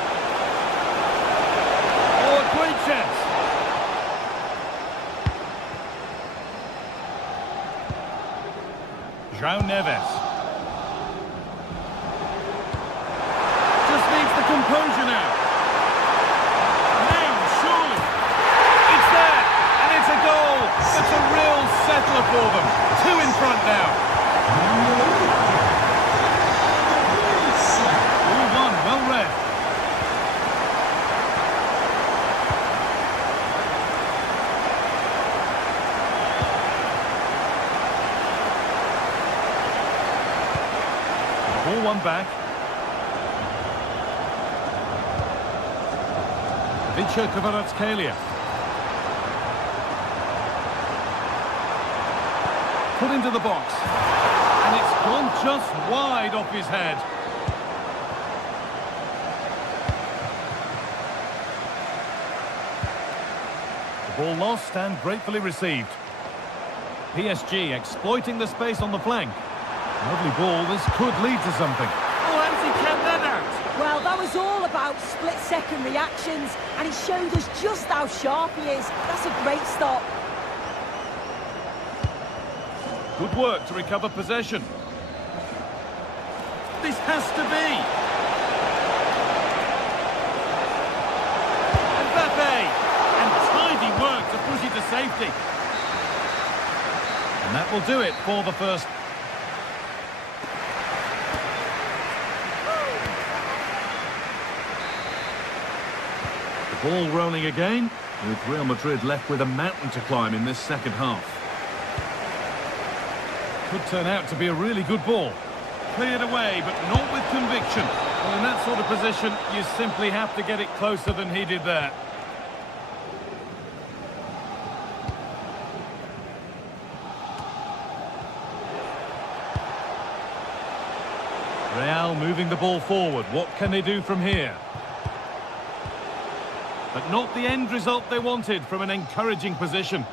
Oh, a great chance. João Neves. Just needs the composure now. It's a real settler for them. Two in front now. 4-1, well read. Ball one back. Kvaratskhelia. Put into the box. And it's gone just wide off his head. The ball lost and gratefully received. PSG exploiting the space on the flank. Lovely ball, this could lead to something. Oh, how's he kept that out? Well, that was all about split-second reactions, and he showed us just how sharp he is. That's a great stop. Good work to recover possession. This has to be. Mbappe! And tidy work to push it to safety. And that will do it for the first. The ball rolling again, with Real Madrid left with a mountain to climb in this second half. Could turn out to be a really good ball. Cleared away, but not with conviction. Well, in that sort of position, you simply have to get it closer than he did there. Real moving the ball forward. What can they do from here? But not the end result they wanted from an encouraging position.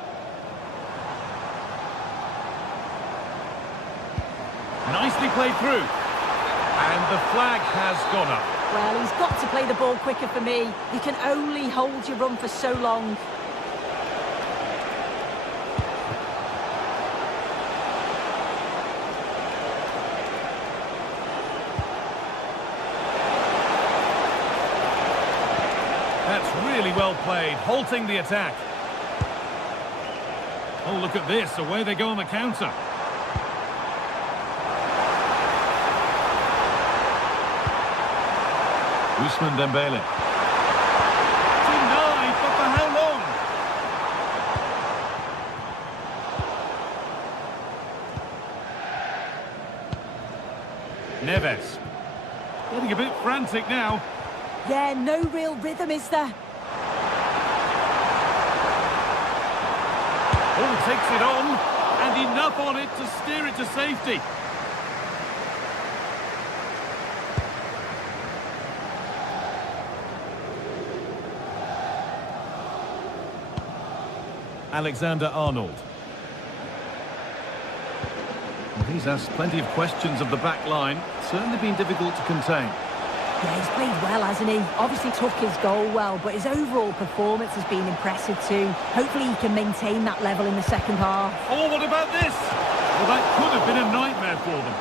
Nicely played through. And the flag has gone up. Well, he's got to play the ball quicker for me. You can only hold your run for so long. That's really well played, halting the attack. Oh, look at this. Away they go on the counter. Ousmane Dembele. Denied, but for how long? Neves. Getting a bit frantic now. Yeah, no real rhythm, is there? Oh, takes it on, and enough on it to steer it to safety. Alexander-Arnold. He's asked plenty of questions of the back line. Certainly been difficult to contain. Yeah, he's played well, hasn't he? Obviously took his goal well, but his overall performance has been impressive too. Hopefully he can maintain that level in the second half. Oh, what about this? Well, that could have been a nightmare for them.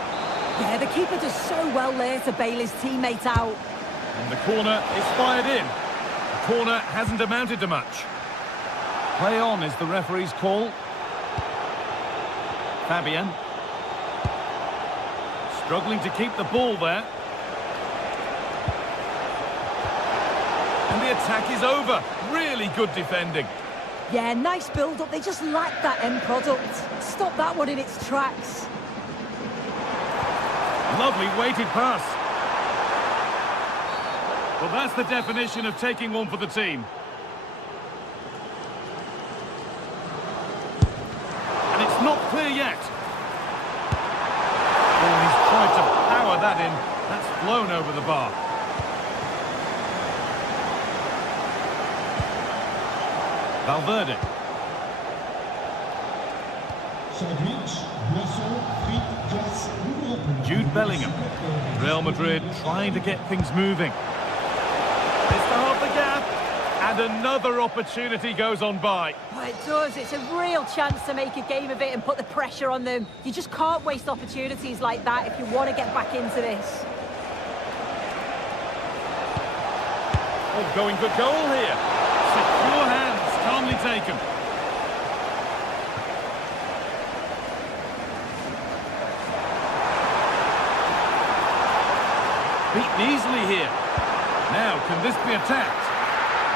Yeah, the keeper does so well there to bail his teammate out. And the corner is fired in. The corner hasn't amounted to much. Play on is the referee's call. Fabian. Struggling to keep the ball there. And the attack is over. Really good defending. Yeah, nice build-up. They just lack that end product. Stop that one in its tracks. Lovely weighted pass. Well, that's the definition of taking one for the team. And it's not clear yet. Oh, he's tried to power that in. That's flown over the bar. Valverde. Jude Bellingham. Real Madrid trying to get things moving. It's to half the gap. And another opportunity goes on by. Well, it does. It's a real chance to make a game of it and put the pressure on them. You just can't waste opportunities like that if you want to get back into this. Oh, going for goal here. Secure hands, calmly taken. Beaten easily here. Now, can this be attacked?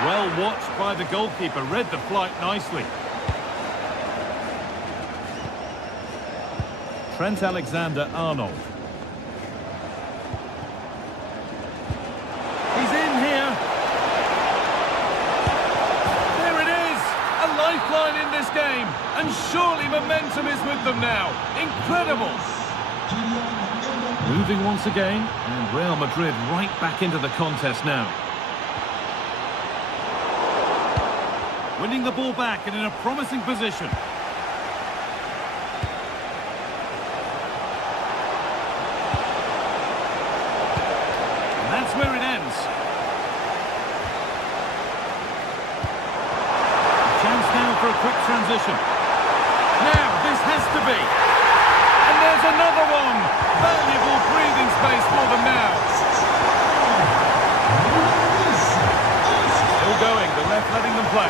Well watched by the goalkeeper, read the flight nicely. Trent Alexander-Arnold. He's in here. There it is! A lifeline in this game. And surely momentum is with them now. Incredible! Moving once again, and Real Madrid right back into the contest now. Winning the ball back and in a promising position. And that's where it ends. A chance now for a quick transition. Now, this has to be. there's another one! Valuable breathing space for them now. Still going, the ref letting them play.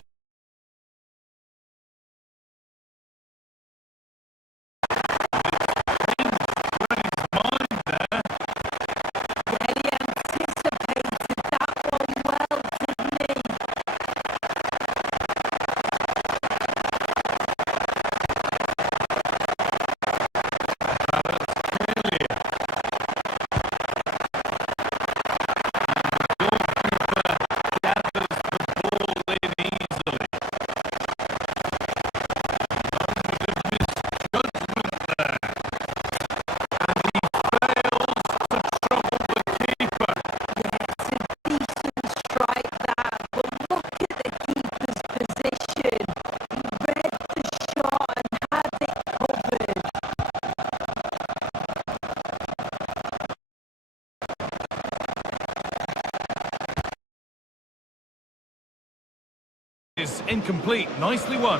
Is incomplete. Nicely won.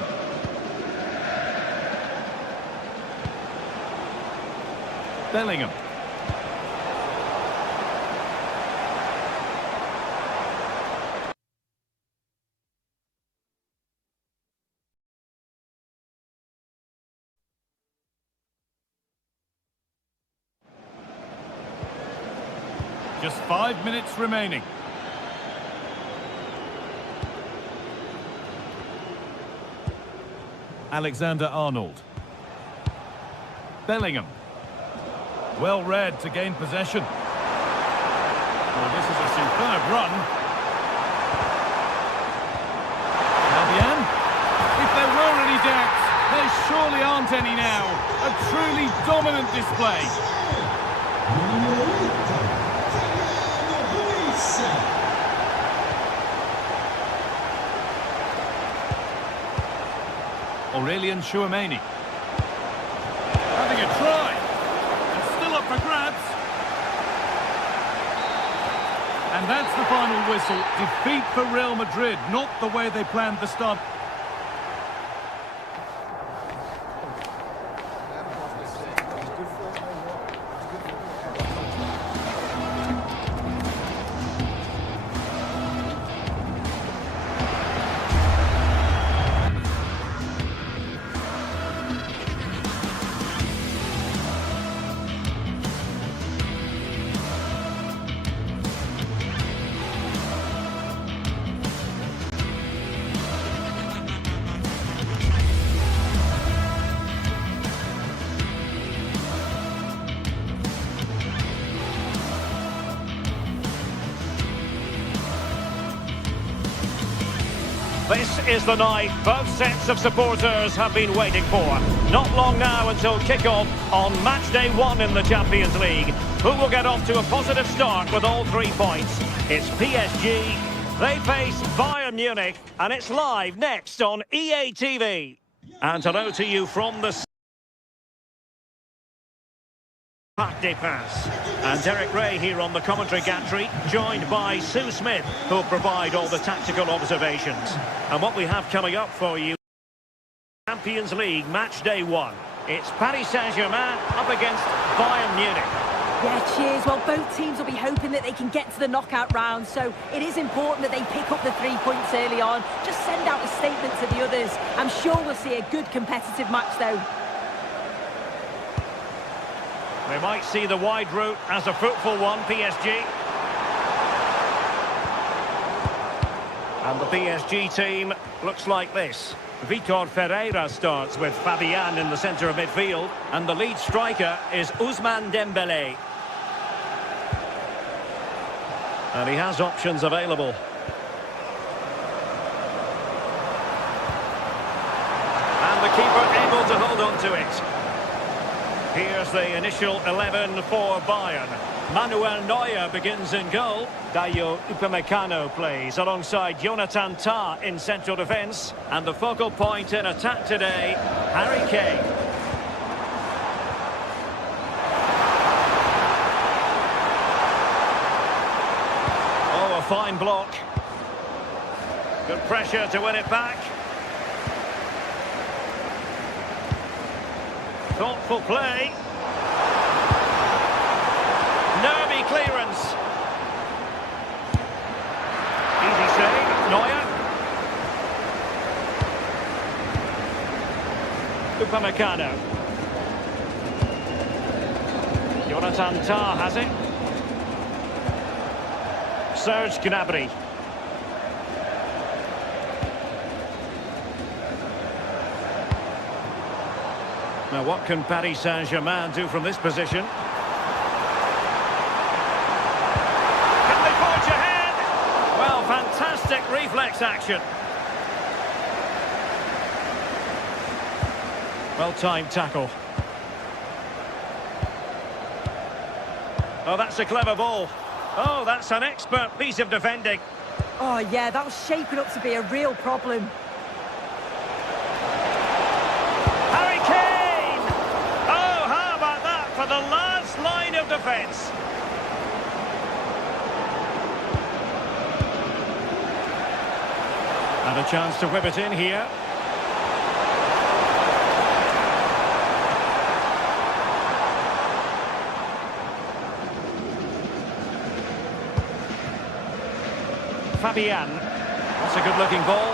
Bellingham. Just 5 minutes remaining. Alexander-Arnold. Bellingham. Well read to gain possession. Well, this is a superb run. Fabian. If there were any doubts, there surely aren't any now. A truly dominant display. Aurelian Chouameni. Having a try. And still up for grabs. And that's the final whistle. Defeat for Real Madrid. Not the way they planned the start. This is the night both sets of supporters have been waiting for. Not long now until kick-off on match day 1 in the Champions League. Who will get off to a positive start with all 3 points? It's PSG. They face Bayern Munich, and it's live next on EA TV. And hello to you from the Parc des Princes. And Derek Ray here on the commentary gantry, joined by Sue Smith, who'll provide all the tactical observations. And what we have coming up for you, Champions League match day 1. It's Paris Saint-Germain up against Bayern Munich. Yeah, cheers. Well, both teams will be hoping that they can get to the knockout round, so it is important that they pick up the 3 points early on. Just send out a statement to the others. I'm sure we'll see a good competitive match, though. We might see the wide route as a fruitful one, PSG. And the PSG team looks like this. Vitor Ferreira starts with Fabian in the centre of midfield. And the lead striker is Ousmane Dembélé. And he has options available. And the keeper able to hold on to it. Here's the initial 11 for Bayern. Manuel Neuer begins in goal. Dayo Upamecano plays alongside Jonathan Tah in central defence. And the focal point in attack today, Harry Kane. Oh, a fine block. Good pressure to win it back. Thoughtful play. clearance. Easy save, Neuer. Upamecano. Jonathan Tah has it. Serge Gnabry. Now what can Paris Saint-Germain do from this position? Can they forge ahead? Well, fantastic reflex action. Well-timed tackle. Oh, that's a clever ball. Oh, that's an expert piece of defending. Oh, yeah, that was shaping up to be a real problem. Harry Kane! Oh, how about that for the last line of defence? And a chance to whip it in here. Fabian. That's a good-looking ball.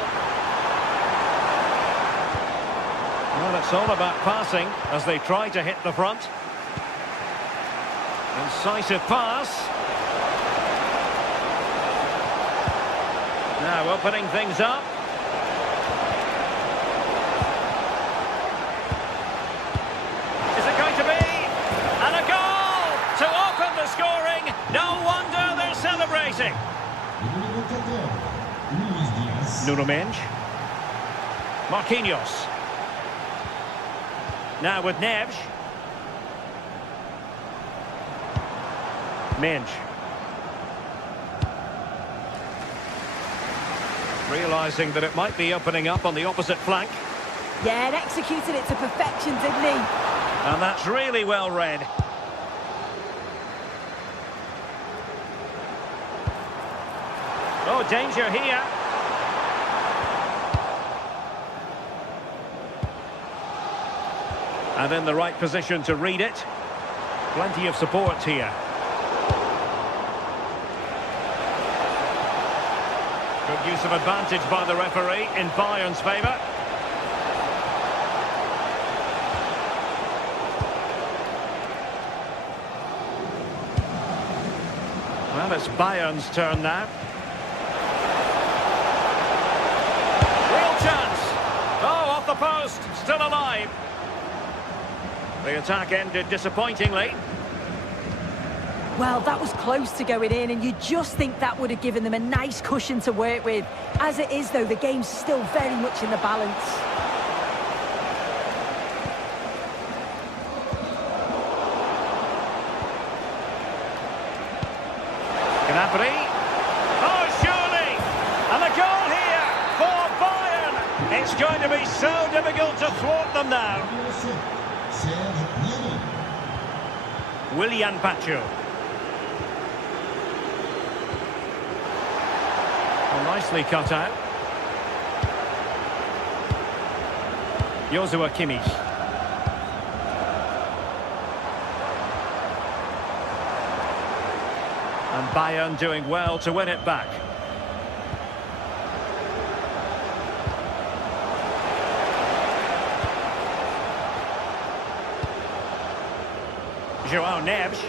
Well, it's all about passing as they try to hit the front. Incisive pass. Now opening things up. Is it going to be? And a goal to open the scoring. No wonder they're celebrating. Nuno Mendes. Marquinhos. Now with Neves. Mendes. Realising that it might be opening up on the opposite flank. Yeah, and executed it to perfection, didn't he? And that's really well read. Oh, danger here. And in the right position to read it. Plenty of support here. Good use of advantage by the referee in Bayern's favour. Well, it's Bayern's turn now. Real chance. Oh, off the post. Still alive. The attack ended disappointingly. Well, that was close to going in, and you just think that would have given them a nice cushion to work with. As it is, though, the game's still very much in the balance. Gnabry. Oh, surely! And a goal here for Bayern. It's going to be so difficult to thwart them now. Willian Pacho. Well, nicely cut out. Joshua Kimmich. And Bayern doing well to win it back. Joao Neves.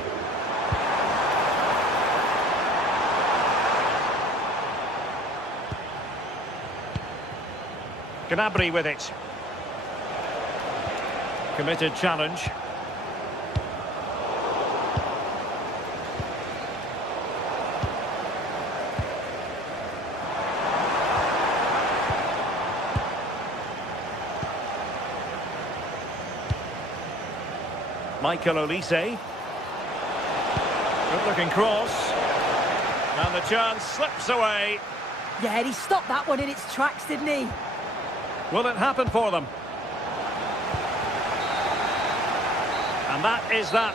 Gnabry with it. Committed challenge. Michael Olise. Good looking cross. And the chance slips away. Yeah, he stopped that one in its tracks, didn't he? Will it happen for them? And that is that.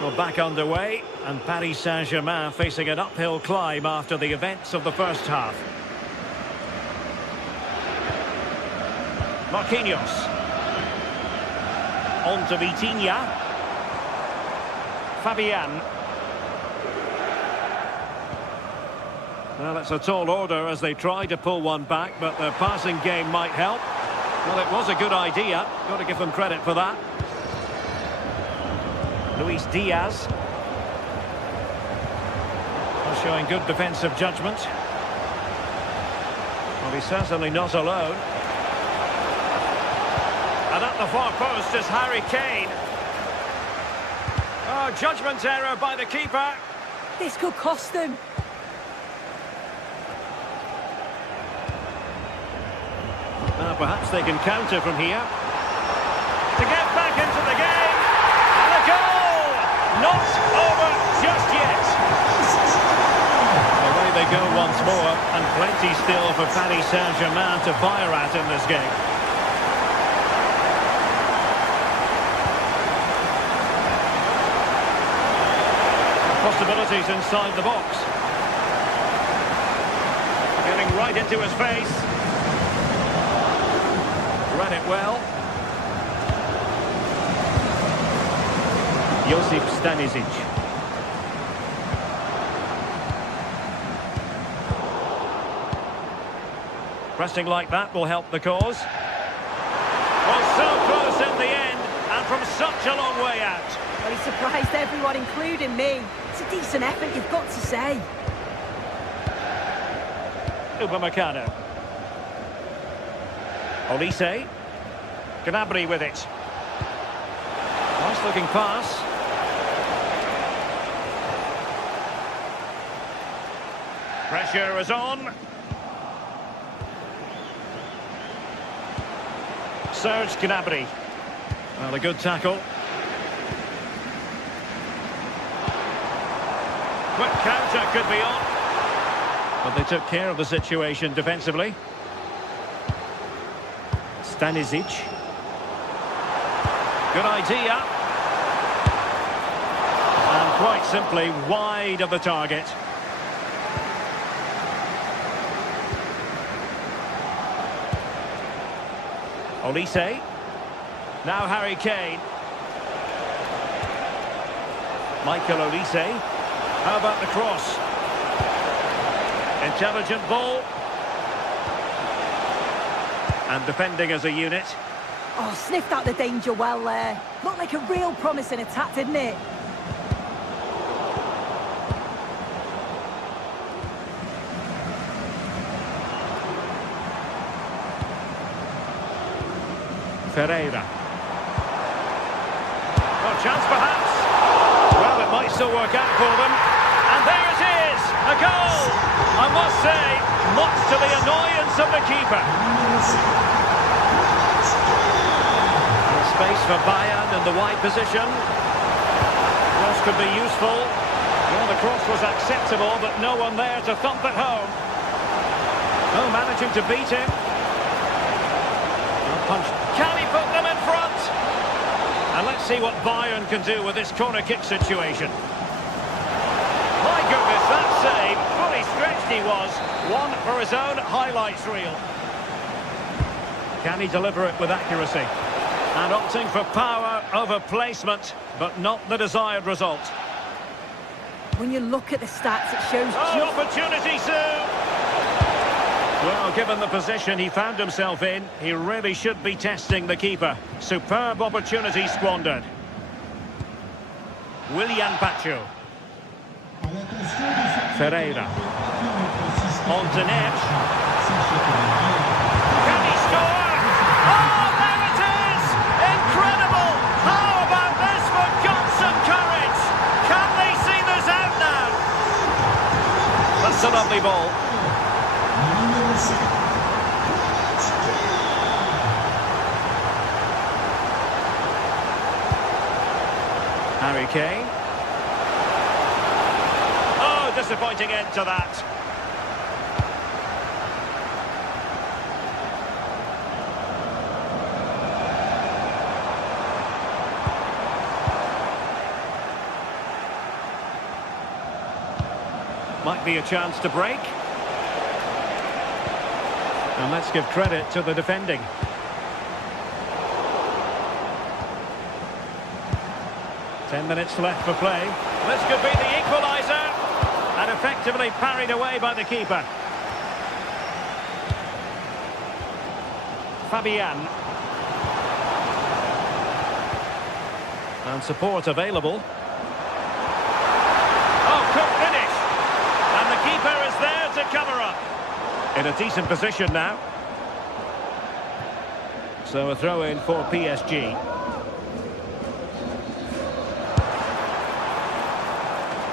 Well, back underway, and Paris Saint-Germain facing an uphill climb after the events of the first half. Marquinhos. On to Vitinha. Fabian. Well, it's a tall order as they try to pull one back, but the passing game might help. Well, it was a good idea. Got to give them credit for that. Luis Diaz. Well, showing good defensive judgment. Well, he's certainly not alone. And at the far post is Harry Kane. Oh, judgment error by the keeper. This could cost them. Perhaps they can counter from here. To get back into the game. And a goal! Not over just yet. Away they go once more. And plenty still for Paris Saint-Germain to fire at in this game. Possibilities inside the box. Getting right into his face. Read it well. Josip Stanisic. Pressing like that will help the cause. Well, so close in the end, and from such a long way out. Well, he surprised everyone, including me. It's a decent effort, you've got to say. Upamecano. Olise. Gnabry with it. Nice looking pass. Pressure is on. Serge Gnabry. Well, a good tackle. Quick counter could be on. But they took care of the situation defensively. Stanisic. Good idea. And quite simply wide of the target. Olise. Now Harry Kane. Michael Olise. How about the cross? Intelligent ball. And defending as a unit. Oh, sniffed out the danger well there. Looked like a real promising attack, didn't it? Ferreira. Oh, chance perhaps. Well, it might still work out for them. And there it is, a goal. I must say, much to the annoyance of the keeper. Space for Bayern in the wide position. Cross could be useful. Well, the cross was acceptable, but no one there to thump it home. Oh, managing to beat him. Punch. Can he put them in front? And let's see what Bayern can do with this corner kick situation. My goodness, that save. Fully stretched he was. One for his own highlights reel. Can he deliver it with accuracy? And opting for power over placement, but not the desired result. When you look at the stats, it shows... Oh, opportunity soon! Well, given the position he found himself in, he really should be testing the keeper. Superb opportunity squandered. Willian Pacho. Ferreira. On to Neves. Can he score? Oh, there it is! Incredible! How about this for Johnson Courage? Can they see this out now? That's a lovely ball. Harry Kane. Oh, disappointing end to that. Might be a chance to break. And let's give credit to the defending. 10 minutes left for play. This could be the equaliser. And effectively parried away by the keeper. Fabian. And support available. Oh, good finish. And the keeper is there to cover up. In a decent position now. So a throw in for PSG.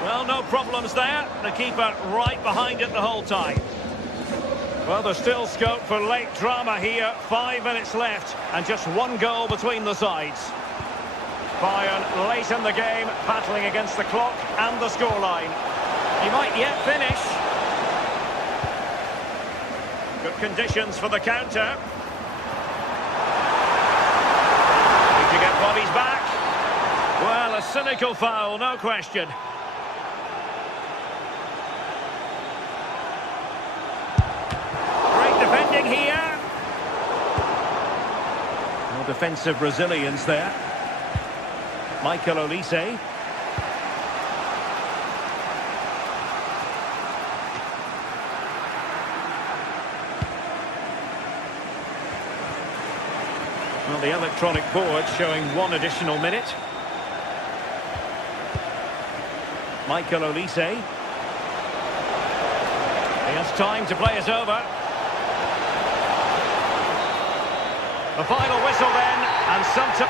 Well, no problems there. The keeper right behind it the whole time. Well, there's still scope for late drama here. 5 minutes left and just one goal between the sides. Bayern late in the game, battling against the clock and the scoreline. He might yet finish. Good conditions for the counter. Need to get bodies back. Well, a cynical foul, no question. Great defending here. No defensive resilience there. Michael Olise. Well, the electronic board showing one additional minute. Michael Olise. He has time to play it over. The final whistle then, and some...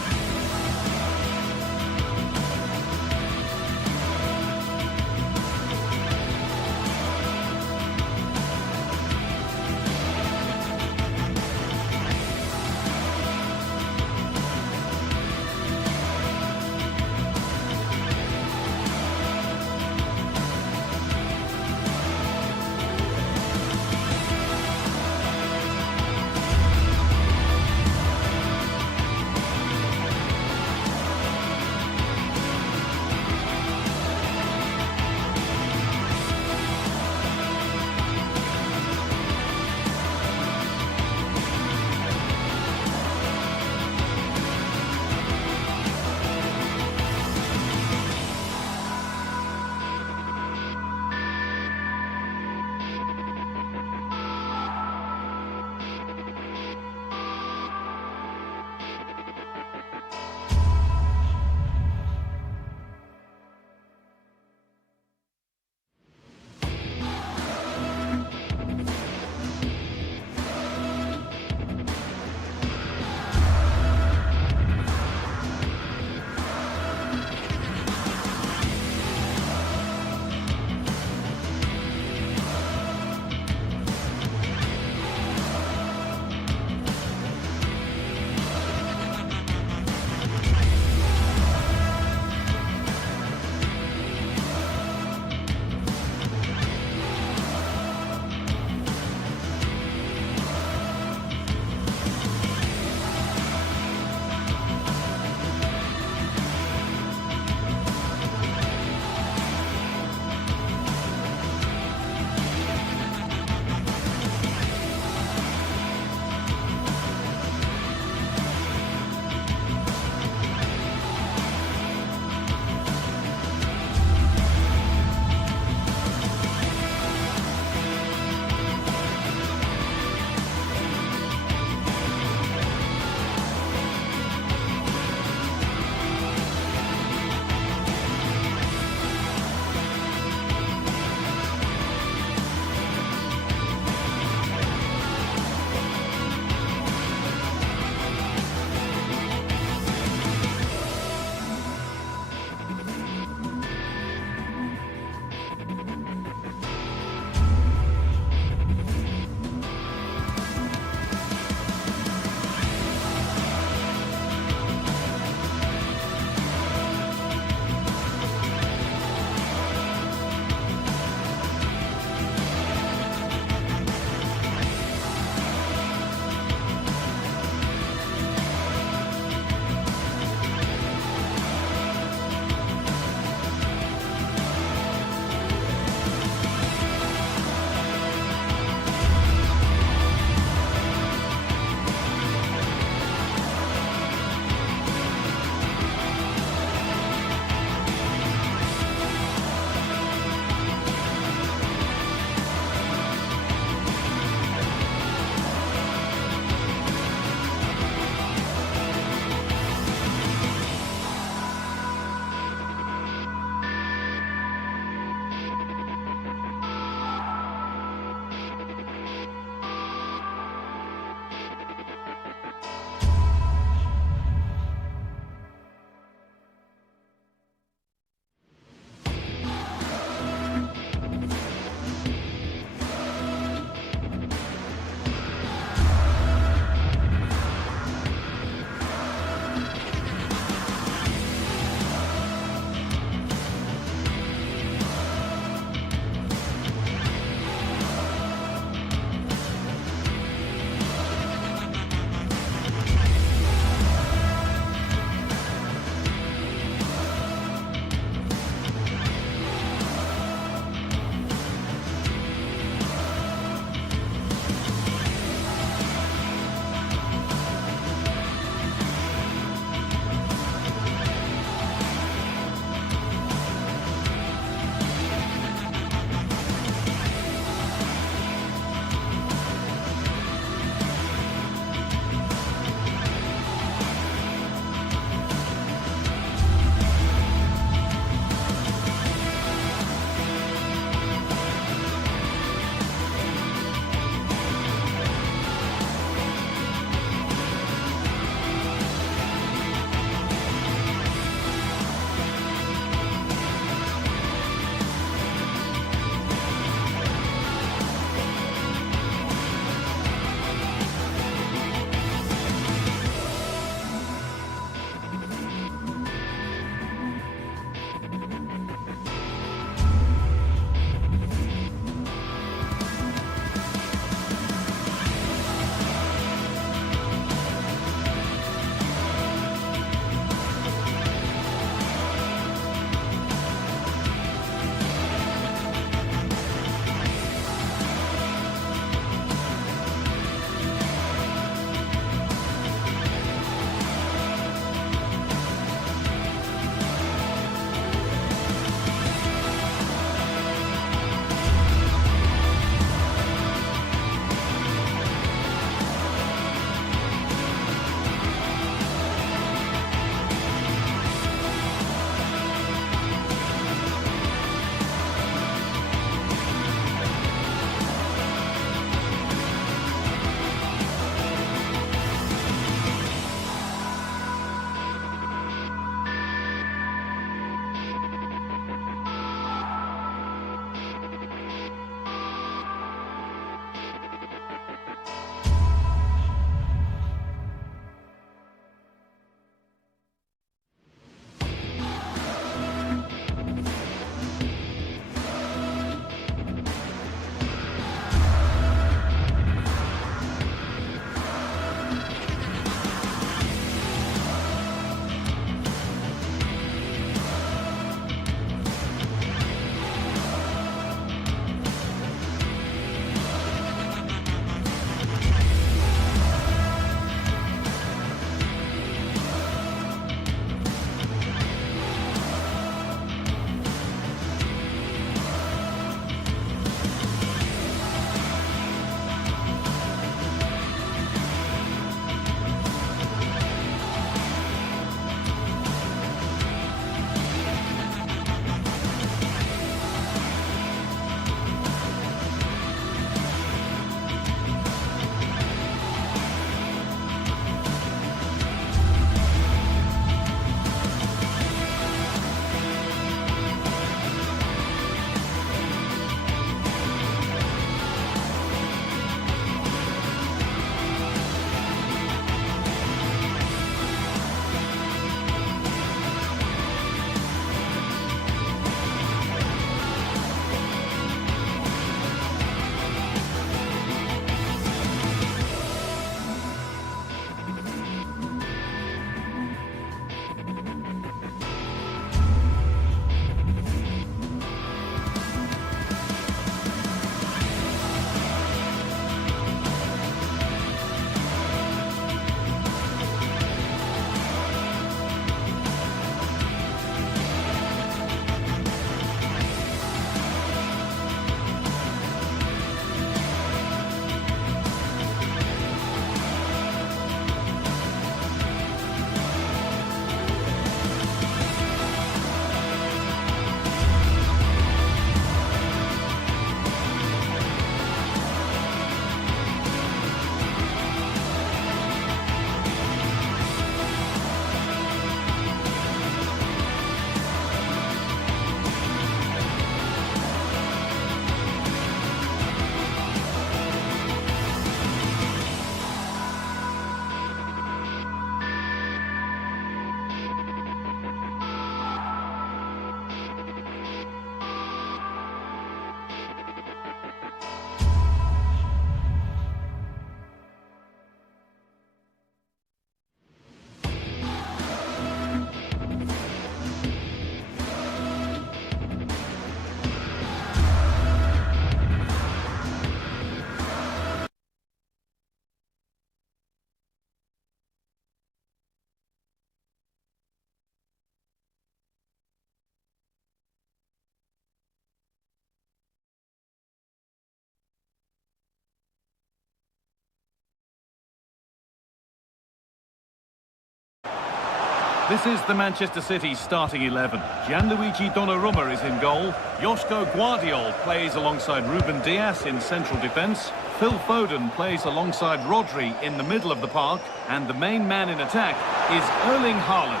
This is the Manchester City starting 11. Gianluigi Donnarumma is in goal. Joško Guardiol plays alongside Ruben Dias in central defence. Phil Foden plays alongside Rodri in the middle of the park. And the main man in attack is Erling Haaland.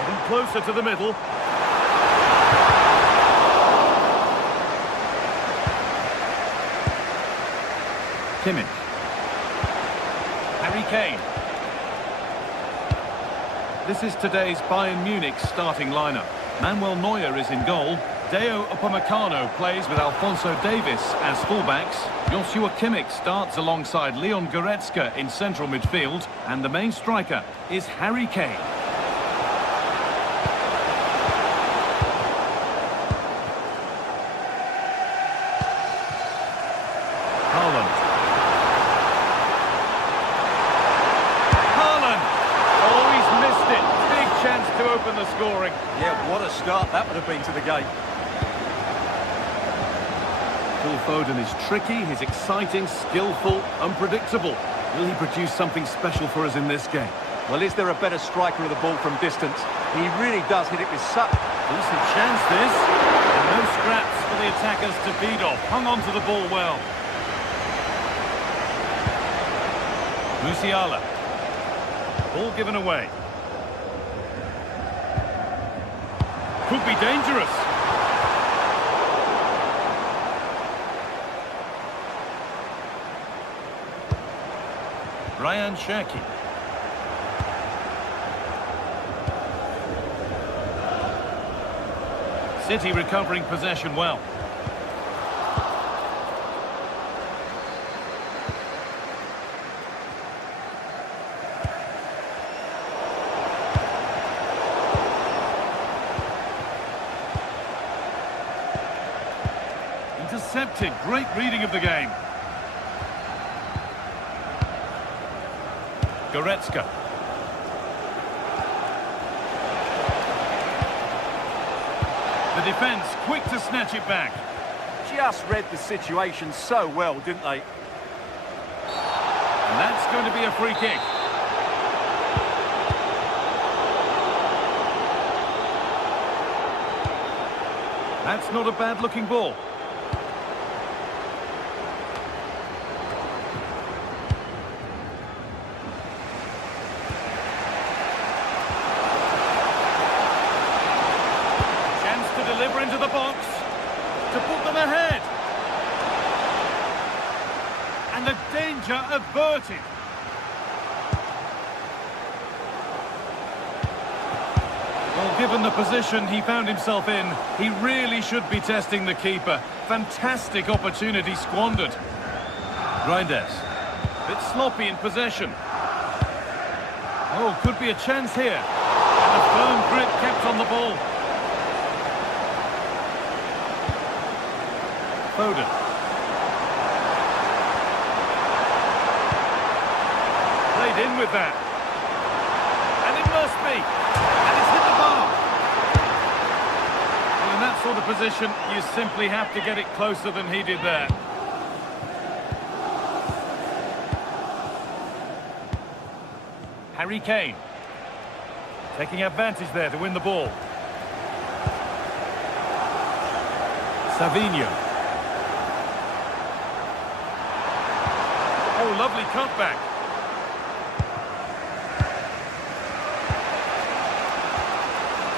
Getting closer to the middle. Kimmich. Harry Kane. This is today's Bayern Munich starting lineup. Manuel Neuer is in goal. Deo Upamecano plays with Alphonso Davies as fullbacks. Joshua Kimmich starts alongside Leon Goretzka in central midfield. And the main striker is Harry Kane. To open the scoring. Yeah, what a start that would have been to the game. Phil Foden is tricky, he's exciting, skillful, unpredictable. Will he produce something special for us in this game? Well, is there a better striker of the ball from distance? He really does hit it with such... Decent chance this. And no scraps for the attackers to feed off. Hung on to the ball well. Musiala. Ball given away. Could be dangerous. Ryan Cherki. City recovering possession well. Intercepted. Great reading of the game. Goretzka. The defence quick to snatch it back. Just read the situation so well, didn't they? And that's going to be a free kick. That's not a bad-looking ball. Deliver into the box to put them ahead. And the danger averted. Well, given the position he found himself in, he really should be testing the keeper. Fantastic opportunity squandered. Reinders. Bit sloppy in possession. Oh, could be a chance here. And a firm grip kept on the ball. Foden. Played in with that. And it must be. And it's hit the bar. Well, in that sort of position, you simply have to get it closer than he did there. Harry Kane. Taking advantage there to win the ball. Savinho. Oh, lovely cutback.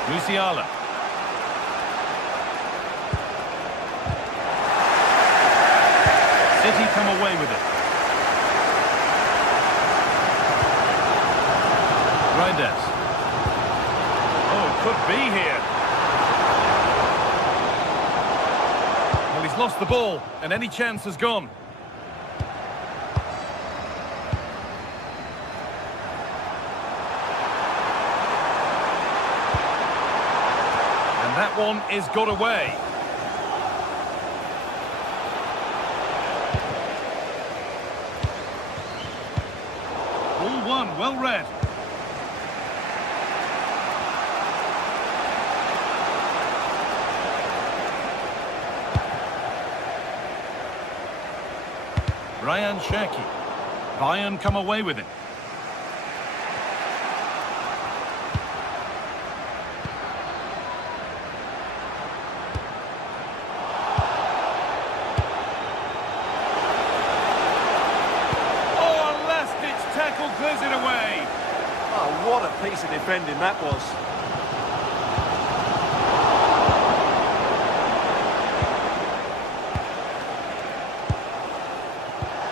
Musiala. City come away with it. Reinders. Oh, it could be here. Well, he's lost the ball, and any chance has gone. That one is got away. Ball one, well read. Ryan Cherki. Bayern come away with it. clears it away. Oh, what a piece of defending that was.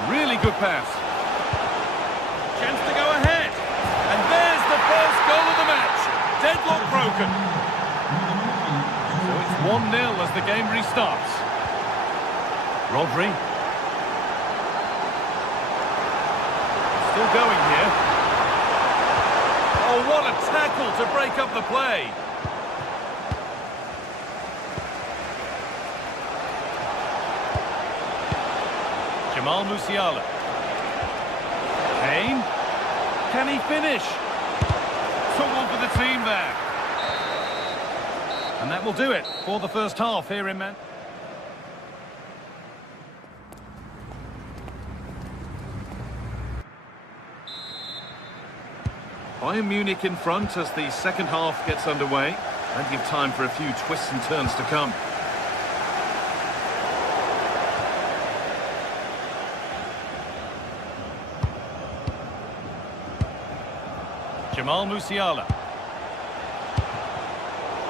Really good pass. Chance to go ahead. And there's the first goal of the match. Deadlock broken. So it's 1-0 as the game restarts. Rodri. Still going here. Oh, what a tackle to break up the play. Jamal Musiala. Kane. Can he finish? Took one for the team there. And that will do it for the first half here in Man. Bayern Munich in front as the second half gets underway. Plenty of time for a few twists and turns to come. Jamal Musiala.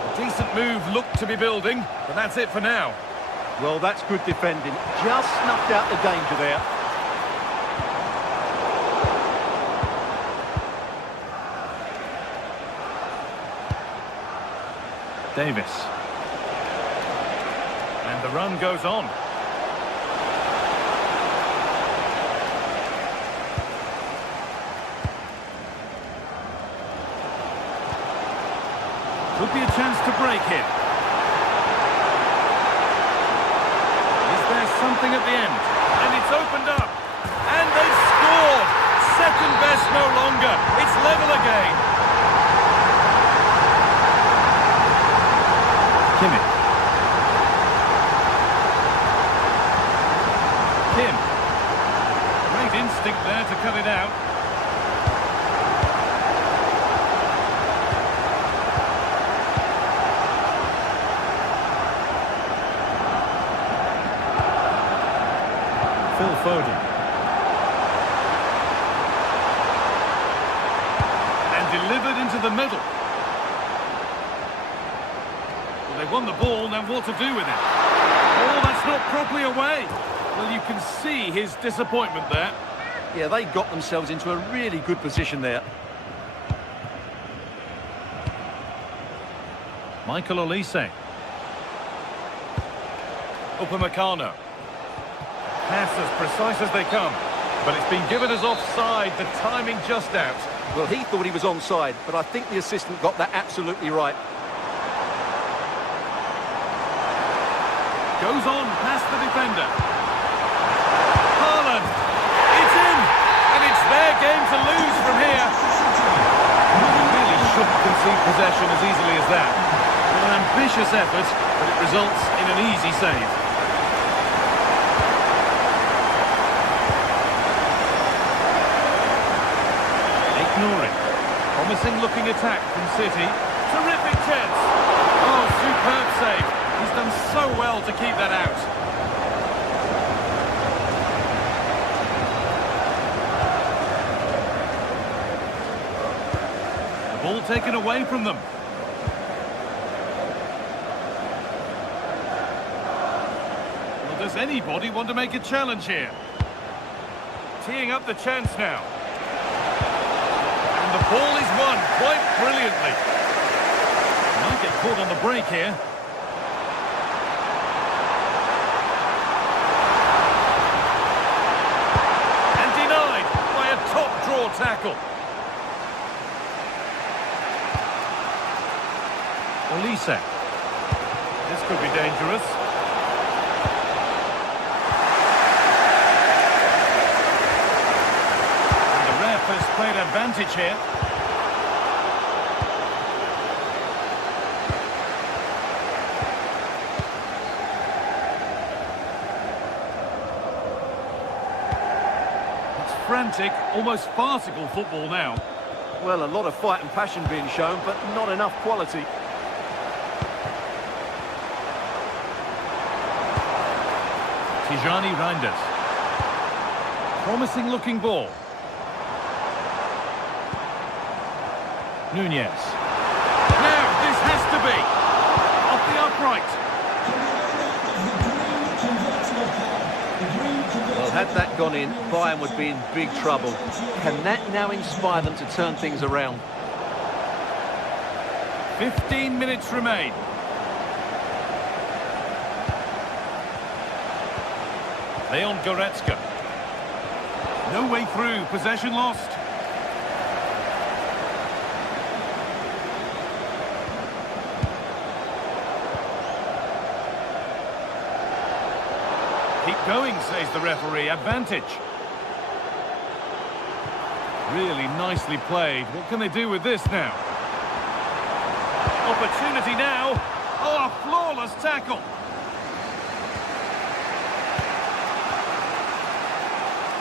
A decent move looked to be building, but that's it for now. Well, that's good defending. Just snuffed out the danger there. Davis. And the run goes on. Could be a chance to break here. Is there something at the end? And it's opened up. And they've scored. Second best no longer. It's level again. Kimmich. Kim. Great instinct there to cut it out. Phil Foden. And delivered into the middle. Well, they won the ball, now what to do with it? Oh, that's not properly away. Well, you can see his disappointment there. Yeah, they got themselves into a really good position there. Michael Olise. Upamecano. Pass as precise as they come, but it's been given as offside, the timing just out. Well, he thought he was onside, but I think the assistant got that absolutely right. Goes on past the defender. Haaland. It's in, and it's their game to lose from here. They really shouldn't concede possession as easily as that. An ambitious effort, but it results in an easy save. Promising looking attack from City. Terrific chance. Oh, superb save. He's done so well to keep that out. The ball taken away from them. Well, does anybody want to make a challenge here? Teeing up the chance now. The ball is won quite brilliantly. Might get caught on the break here. And denied by a top draw tackle. Olise. This could be dangerous. Has played advantage here. It's frantic, almost farcical football now. Well, a lot of fight and passion being shown, but not enough quality. Tijani Reinders. Promising looking ball. Nunez. Now, this has to be off the upright. Well, had that gone in, Bayern would be in big trouble. Can that now inspire them to turn things around? 15 minutes remain. Leon Goretzka. No way through, possession lost. Keep going, says the referee. Advantage. Really nicely played. What can they do with this now? Opportunity now. Oh, a flawless tackle.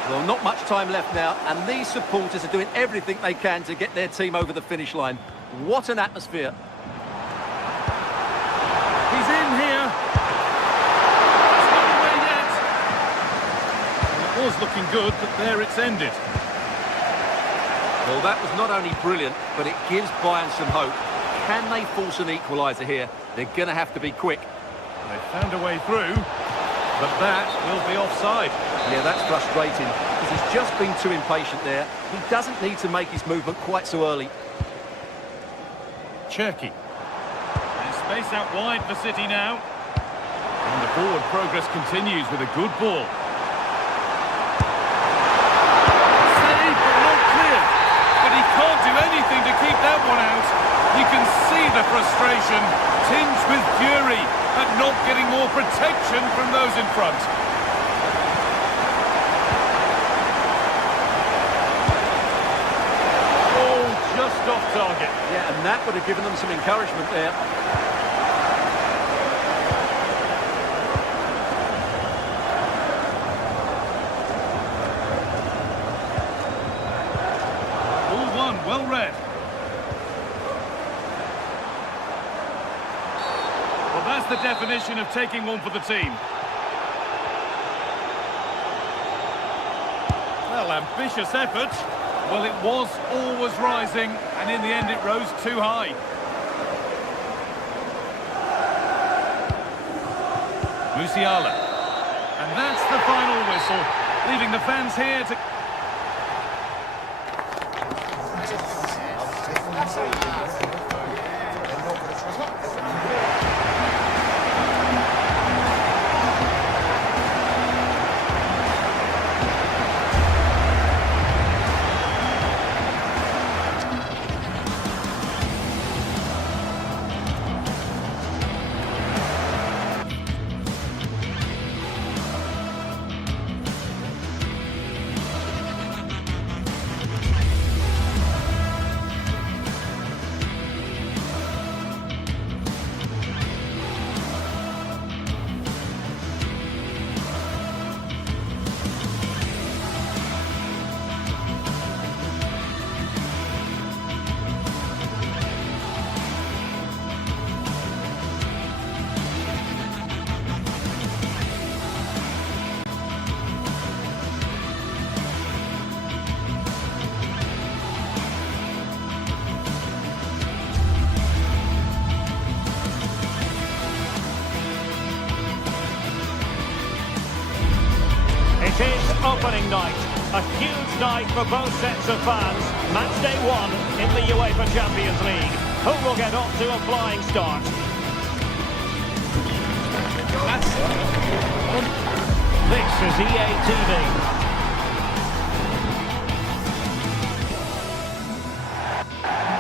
Well, not much time left now, and these supporters are doing everything they can to get their team over the finish line. What an atmosphere. He's in here. It's not away yet. It was looking good, but there it's ended. Well, that was not only brilliant, but it gives Bayern some hope. Can they force an equaliser here? They're going to have to be quick. They found a way through, but that will be offside. Yeah, that's frustrating, because he's just been too impatient there. He doesn't need to make his movement quite so early. Cherky. There's space out wide for City now. And the forward progress continues with a good ball. Save, but not clear. But he can't do anything to keep that one out. You can see the frustration, tinged with fury, at not getting more protection from those in front. Just off target. Yeah, and that would have given them some encouragement there. All one, well read. Well, that's the definition of taking one for the team. Well, ambitious effort. Well, it was always rising, and in the end it rose too high. Musiala. And that's the final whistle, leaving the fans here to... It is opening night, a huge night for both sets of fans. Match day one in the UEFA Champions League. Who will get off to a flying start? This is EA TV.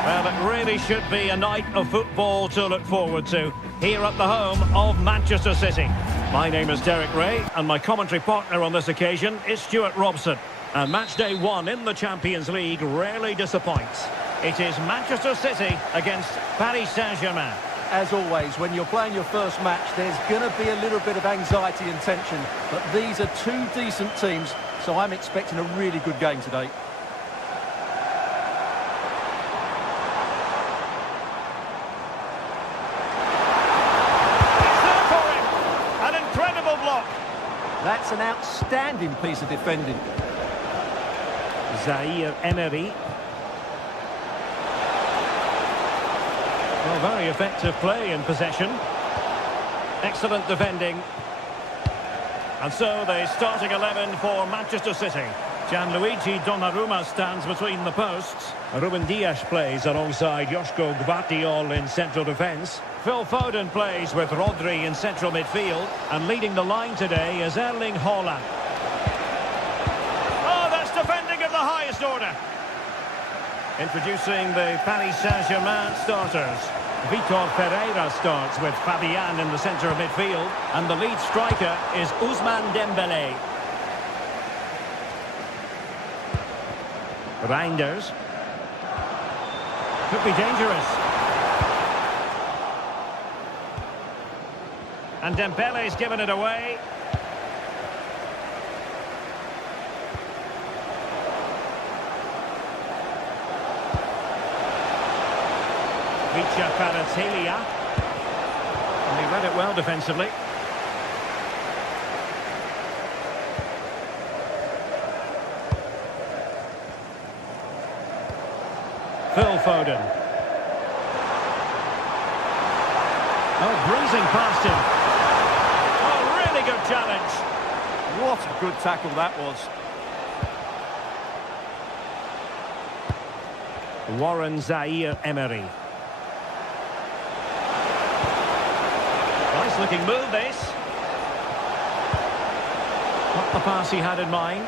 Well, it really should be a night of football to look forward to here at the home of Manchester City. My name is Derek Ray, and my commentary partner on this occasion is Stuart Robson. And match day one in the Champions League rarely disappoints. It is Manchester City against Paris Saint-Germain. As always, when you're playing your first match, there's going to be a little bit of anxiety and tension. But these are two decent teams, so I'm expecting a really good game today. That's an outstanding piece of defending. Zaire Emery. Well, very effective play in possession. Excellent defending. And so the starting 11 for Manchester City. Gianluigi Donnarumma stands between the posts. Ruben Dias plays alongside Joško Gvardiol in central defence. Phil Foden plays with Rodri in central midfield. And leading the line today is Erling Haaland. Oh, that's defending of the highest order. Introducing the Paris Saint-Germain starters. Vitor Pereira starts with Fabian in the centre of midfield. And the lead striker is Ousmane Dembélé. Reinders. Could be dangerous. And Dembele's given it away. Vicha Kvaratskhelia. And he read it well defensively. Phil Foden. Oh, breezing past him. Oh, really good challenge. What a good tackle that was. Warren Zaïre-Emery. Nice looking move, this. Not the pass he had in mind.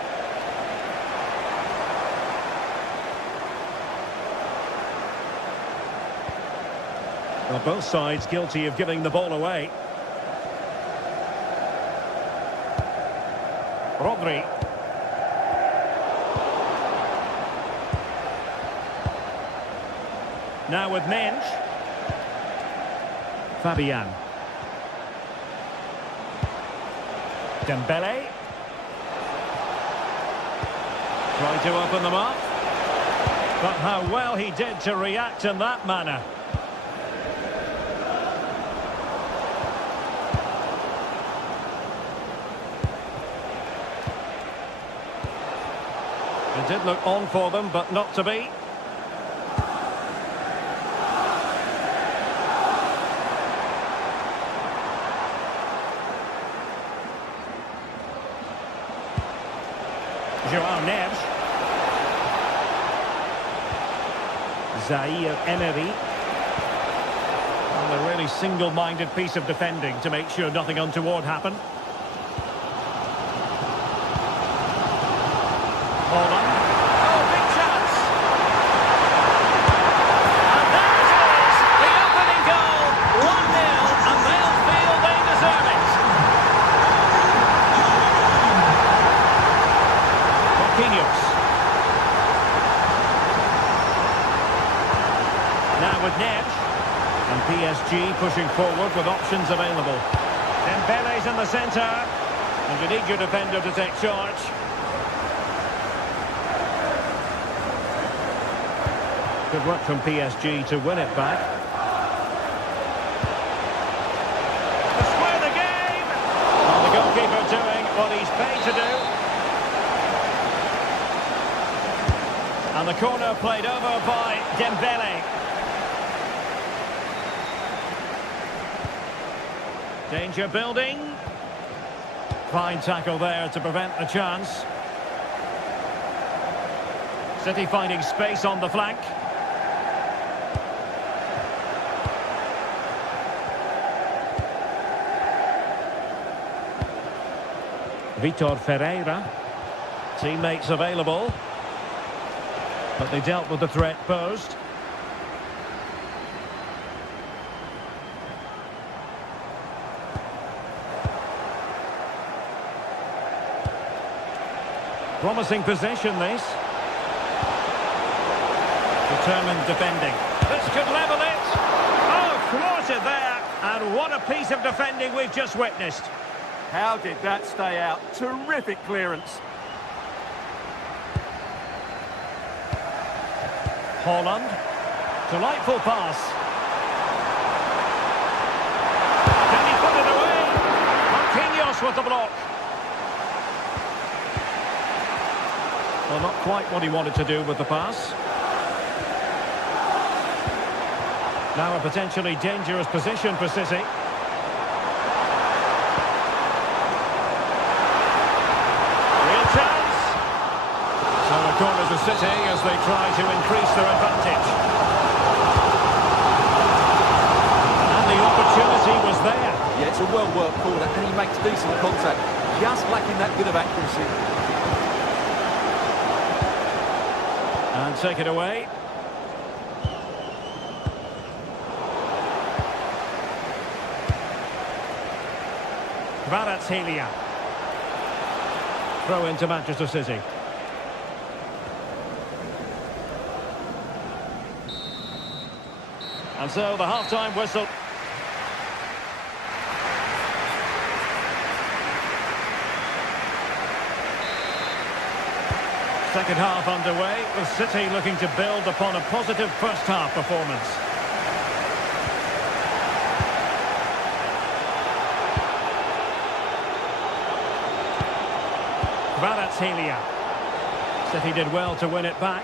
Well, both sides guilty of giving the ball away. Rodri. Now with Mensch. Fabian. Dembele. Tried to open them up. But how well he did to react in that manner. It did look on for them, but not to be. Joao Neves. Zaïre-Emery. And a really single-minded piece of defending to make sure nothing untoward happened. Haaland. Oh, big chance. And there it is, the opening goal. 1-0, and they'll feel they deserve it. Marquinhos. Now with Neves. And PSG pushing forward with options available. Dembele's in the centre. And you need your defender to take charge. Good work from PSG to win it back. To square the game! And the goalkeeper doing what he's paid to do. And the corner played over by Dembele. Danger building. Fine tackle there to prevent the chance. City finding space on the flank. Vitor Pereira. Teammates available. But they dealt with the threat posed. Promising possession, this. Determined defending. This could level it. Oh, thwarted there. And what a piece of defending we've just witnessed. How did that stay out? Terrific clearance. Haaland. Delightful pass. Can he put it away? Marquinhos with the block. Well, not quite what he wanted to do with the pass. Now a potentially dangerous position for City. Real chance. So a corner to City as they try to increase their advantage. And the opportunity was there. Yeah, it's a well-worked corner, and he makes decent contact. Just lacking that bit of accuracy. And take it away. Kvaratskhelia. Throw into Manchester City. And so the half-time whistle. Second half underway, with City looking to build upon a positive first half performance. Kvaratskhelia. City did well to win it back.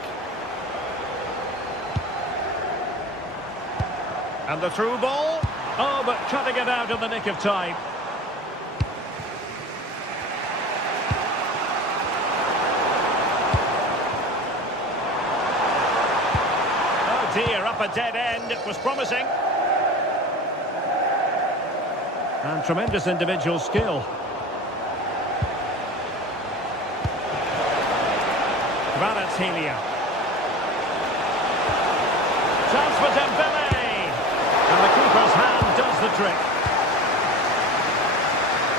And the through ball. Oh, but cutting it out in the nick of time. Oh dear, up a dead end. It was promising. And tremendous individual skill. Kvaratskhelia. Chance for Dembele. And the keeper's hand does the trick.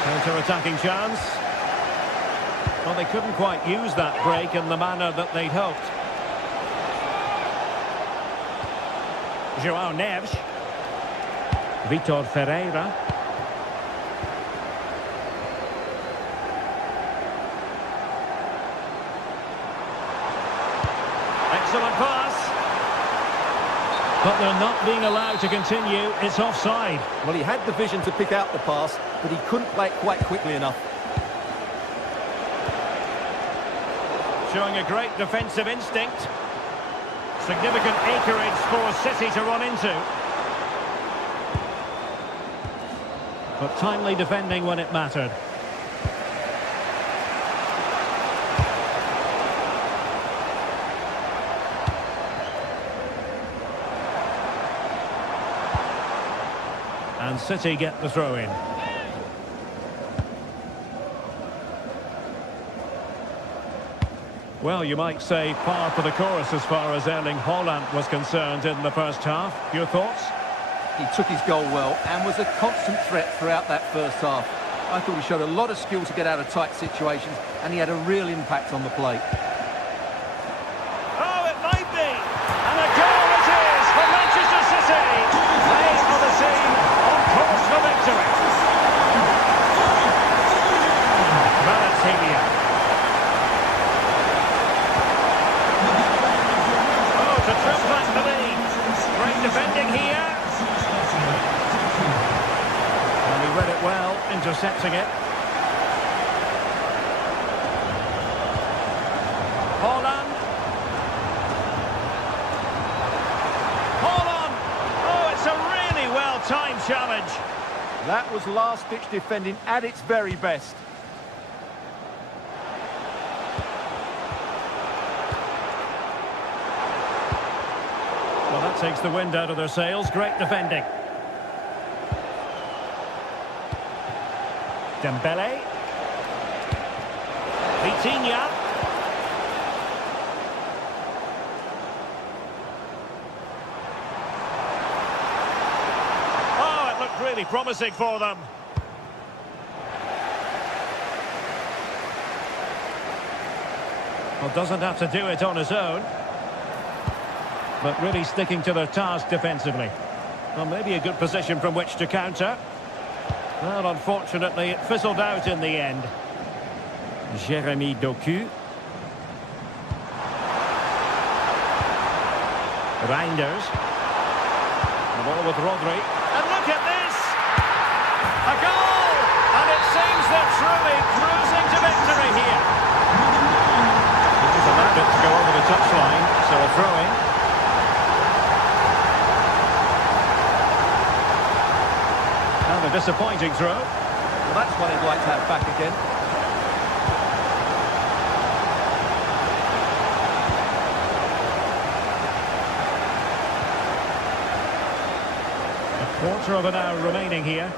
Counter-attacking chance. Well, they couldn't quite use that break in the manner that they'd hoped. João Neves. Vitor Ferreira. Excellent pass. But they're not being allowed to continue. It's offside. Well, he had the vision to pick out the pass, but he couldn't play it quite quickly enough. Showing a great defensive instinct. Significant acreage for City to run into. But timely defending when it mattered. And City get the throw in. Well, you might say par for the course as far as Erling Haaland was concerned in the first half. Your thoughts? He took his goal well and was a constant threat throughout that first half. I thought he showed a lot of skill to get out of tight situations, and he had a real impact on the plate. Oh, it might be! And a goal it is for Manchester City! They are the team on course for victory. Kvaratskhelia. Oh, to trim back the lead. Great defending here. And he read it well, intercepting it. Haaland. Haaland! Oh, it's a really well-timed challenge. That was last-ditch defending at its very best. Well, that takes the wind out of their sails. Great defending. Dembele. Vitinha. Oh, it looked really promising for them. Well, doesn't have to do it on his own. But really sticking to their task defensively. Well, maybe a good position from which to counter. Well, unfortunately, it fizzled out in the end. Jeremy Doku. Reinders. The ball with Rodri. And look at this! A goal! And it seems they're truly cruising to victory here. It just allowed it to go over the touchline, so a throw-in. A disappointing throw. Well, that's what he'd like to have back again. Quarter of an hour remaining here. And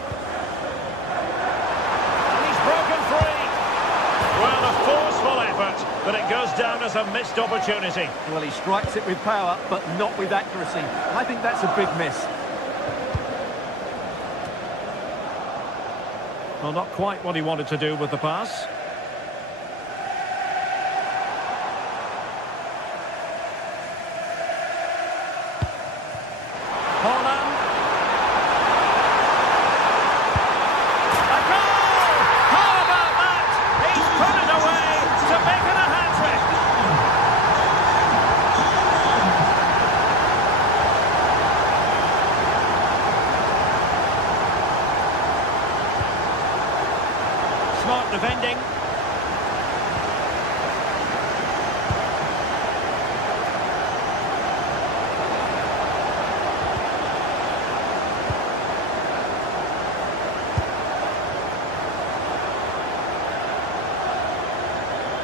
he's broken free. Well, a forceful effort, but it goes down as a missed opportunity. Well, he strikes it with power, but not with accuracy. I think that's a big miss. Well, not quite what he wanted to do with the pass. Smart defending.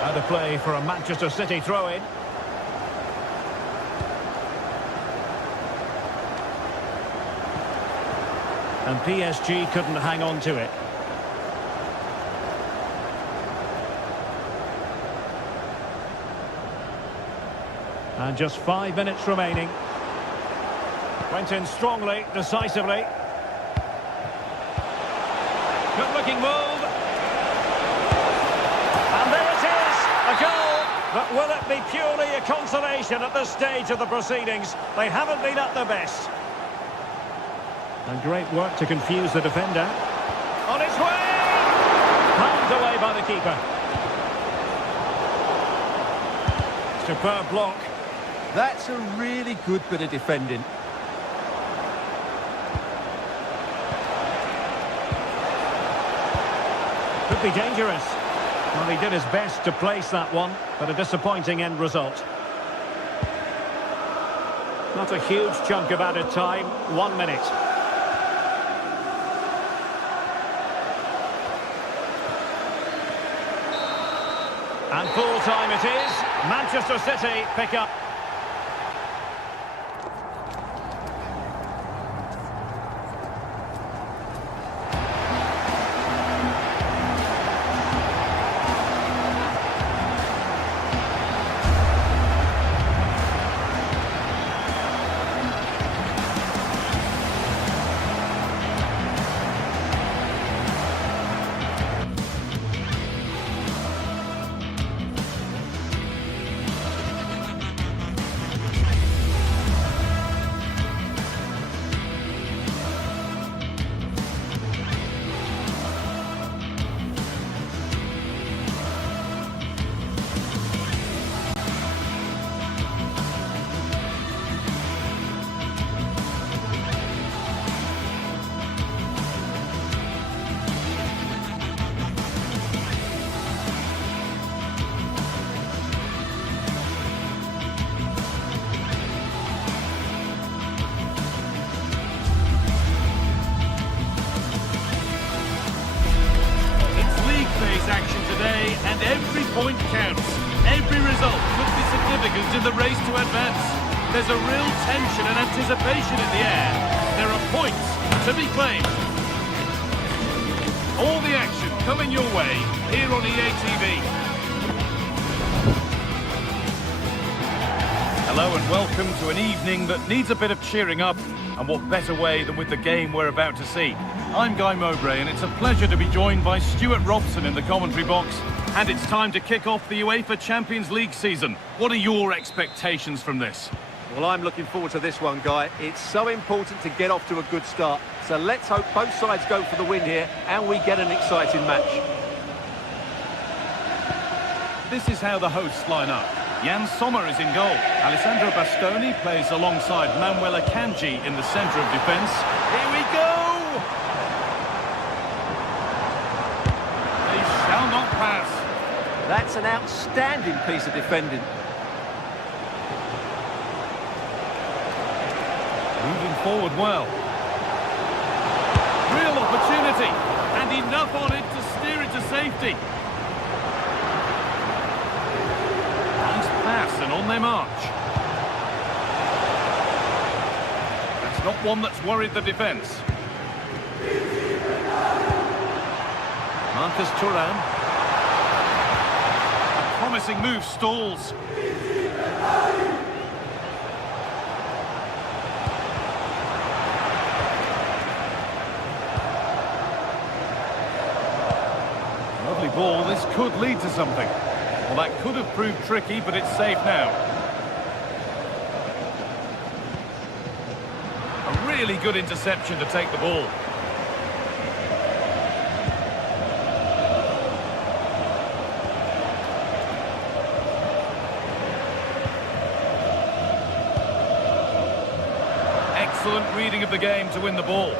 Out of play for a Manchester City throw-in. And PSG couldn't hang on to it. And just 5 minutes remaining. Went in strongly, decisively. Good looking move. And there it is, a goal. But will it be purely a consolation at this stage of the proceedings? They haven't been at their best. And great work to confuse the defender. On its way! Pounded away by the keeper. Superb block. That's a really good bit of defending. Could be dangerous. Well, he did his best to place that one, but a disappointing end result. Not a huge chunk of added time, 1 minute. And full time it is. Manchester City pick up. Action today, and every point counts. Every result could be significant in the race to advance. There's a real tension and anticipation in the air. There are points to be claimed. All the action coming your way here on EA TV. Hello and welcome to an evening that needs a bit of cheering up, and what better way than with the game we're about to see. I'm Guy Mowbray, and it's a pleasure to be joined by Stuart Robson in the commentary box. And it's time to kick off the UEFA Champions League season. What are your expectations from this? Well, I'm looking forward to this one, Guy. It's so important to get off to a good start. So let's hope both sides go for the win here and we get an exciting match. This is how the hosts line up. Jan Sommer is in goal. Alessandro Bastoni plays alongside Manuel Akanji in the centre of defence. Here we go! They shall not pass. That's an outstanding piece of defending. Moving forward well. Real opportunity. opportunity, and enough on it to steer it to safety. Nice pass, and on they march. That's not one that's worried the defence. Marcus Thuram. A promising move stalls. Lovely ball. This could lead to something. Well, that could have proved tricky, but it's safe now. A really good interception to take the ball. Excellent reading of the game to win the ball.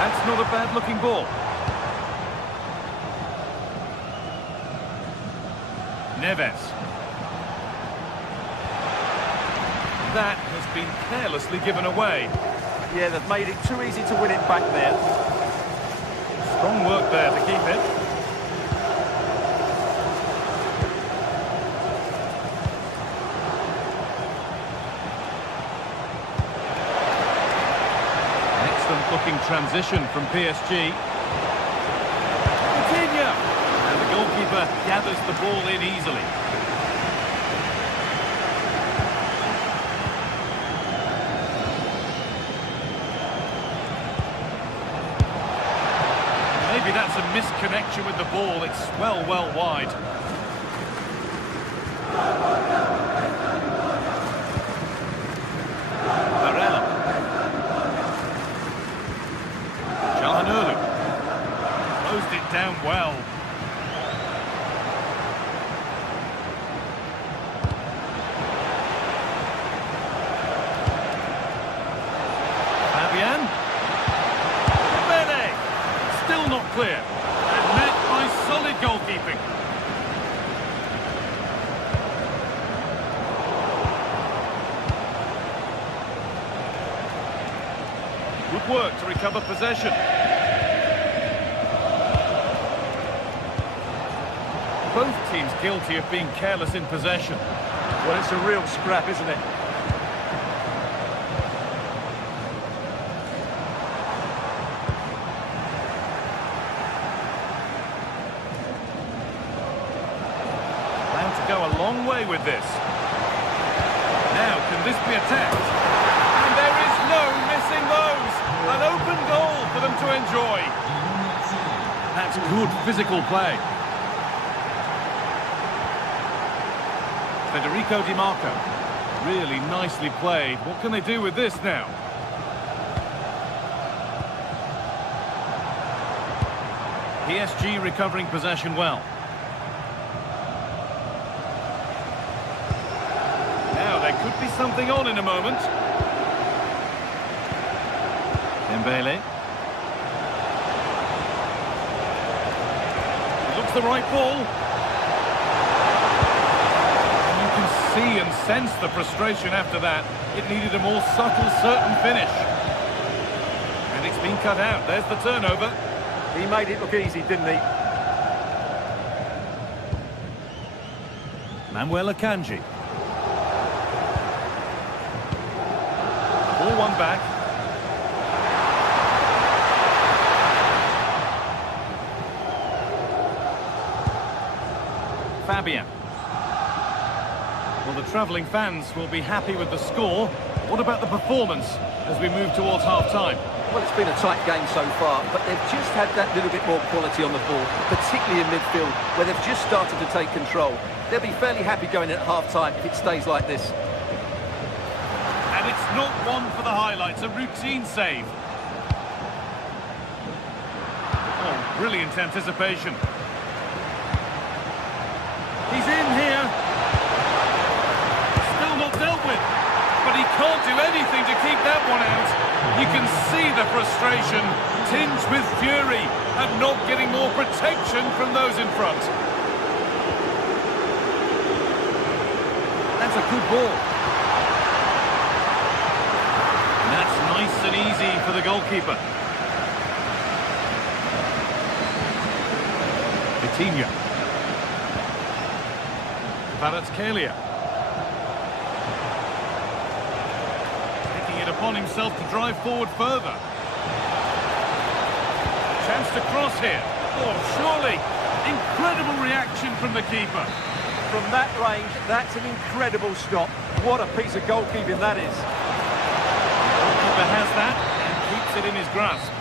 That's not a bad-looking ball. Neves. That has been carelessly given away. Yeah, they've made it too easy to win it back there. Strong work there to keep it. Excellent looking transition from PSG. Coutinho! And the goalkeeper gathers the ball in easily. Maybe that's a misconnection with the ball. It's well wide. Barella. Calhanoglu. Closed it down well. Fabian. Still not clear, and met by solid goalkeeping. Good work to recover possession. Both teams guilty of being careless in possession. Well, it's a real scrap, isn't it? Go a long way with this. Now, can this be attacked? And there is no missing those. An open goal for them to enjoy. That's good physical play. Federico Di Marco. Really nicely played. What can they do with this now? PSG recovering possession well. There could be something on in a moment. Dembele. It looks the right ball. You can see and sense the frustration after that. It needed a more subtle, certain finish. And it's been cut out. There's the turnover. He made it look easy, didn't he? Manuel Akanji. Ball one back. Fabian. Well, the travelling fans will be happy with the score. What about the performance as we move towards half-time? Well, it's been a tight game so far, but they've just had that little bit more quality on the ball, particularly in midfield, where they've just started to take control. They'll be fairly happy going at half-time if it stays like this. And it's not one for the highlights, a routine save. Oh, brilliant anticipation. He's in here. Still not dealt with, but he can't do anything to keep that one out. You can see the frustration, tinged with fury, and not getting more protection from those in front. That's a good ball. And that's nice and easy for the goalkeeper. Vitinha. Kvaratskhelia. Taking it upon himself to drive forward further. Chance to cross here. Oh, surely. Incredible reaction from the keeper. From that range, that's an incredible stop. What a piece of goalkeeping that is. The goalkeeper has that and keeps it in his grasp.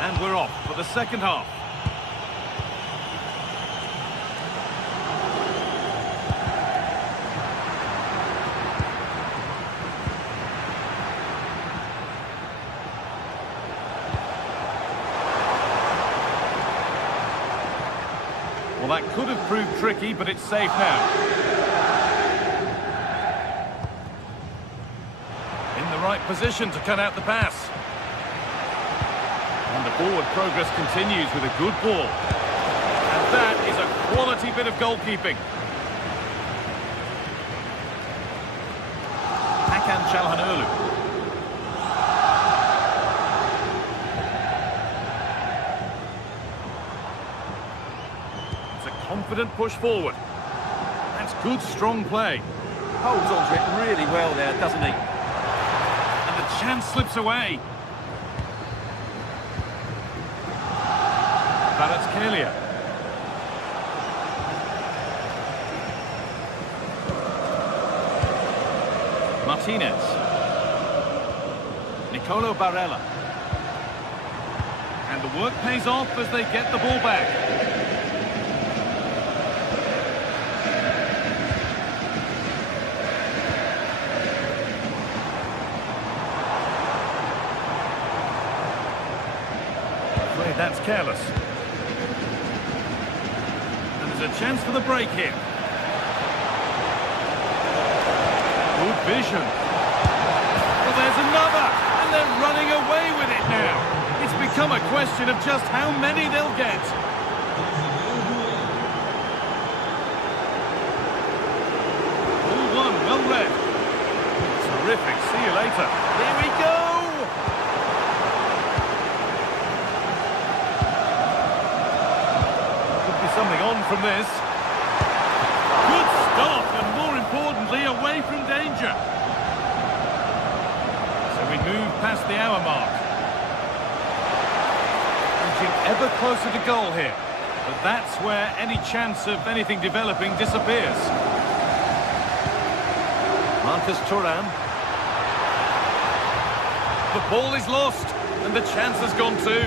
And we're off for the second half. Well, that could have proved tricky, but it's safe now. In the right position to cut out the pass. And the forward progress continues with a good ball. And that is a quality bit of goalkeeping. Hakan Çalhanoğlu. Confident push forward. That's good, strong play. Holds on to it really well there, doesn't he? And the chance slips away. Kvaratskhelia. Martinez. Nicolo Barella. And the work pays off as they get the ball back. That's careless. And there's a chance for the break here. Good vision. Well, there's another, and they're running away with it now. It's become a question of just how many they'll get. Ball one, well read. Terrific, see you later. Here we go! Something on from this. Good stop, and more importantly, away from danger. So we move past the hour mark. Inching ever closer to goal here. But that's where any chance of anything developing disappears. Marcus Thuram. The ball is lost, and the chance has gone too.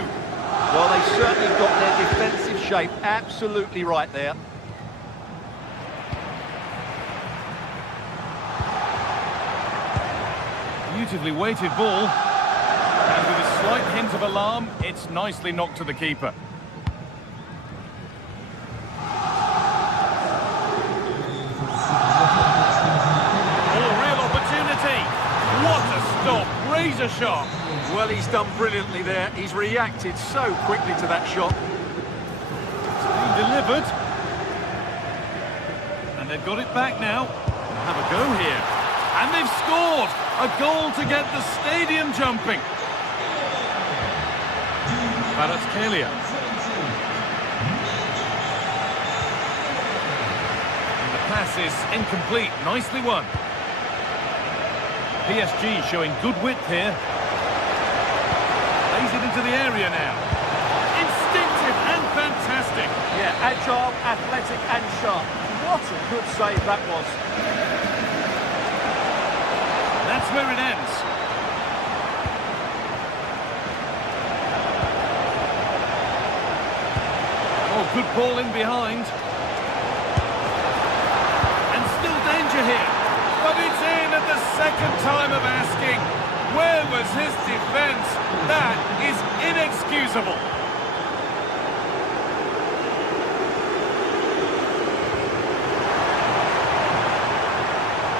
Well, they certainly got their defensive shape absolutely right there. Beautifully weighted ball. And with a slight hint of alarm, it's nicely knocked to the keeper. Oh, real opportunity. What a stop. Razor sharp. Well, he's done brilliantly there. He's reacted so quickly to that shot. It's been delivered. And they've got it back now. Have a go here. And they've scored! A goal to get the stadium jumping. Kvaratskhelia. And the pass is incomplete. Nicely won. PSG showing good width here. Lays it into the area now. Instinctive and fantastic. Yeah, agile, athletic and sharp. What a good save that was. That's where it ends. Oh, good ball in behind. And still danger here. But it's in at the second time of asking. Where was his defence? That is inexcusable.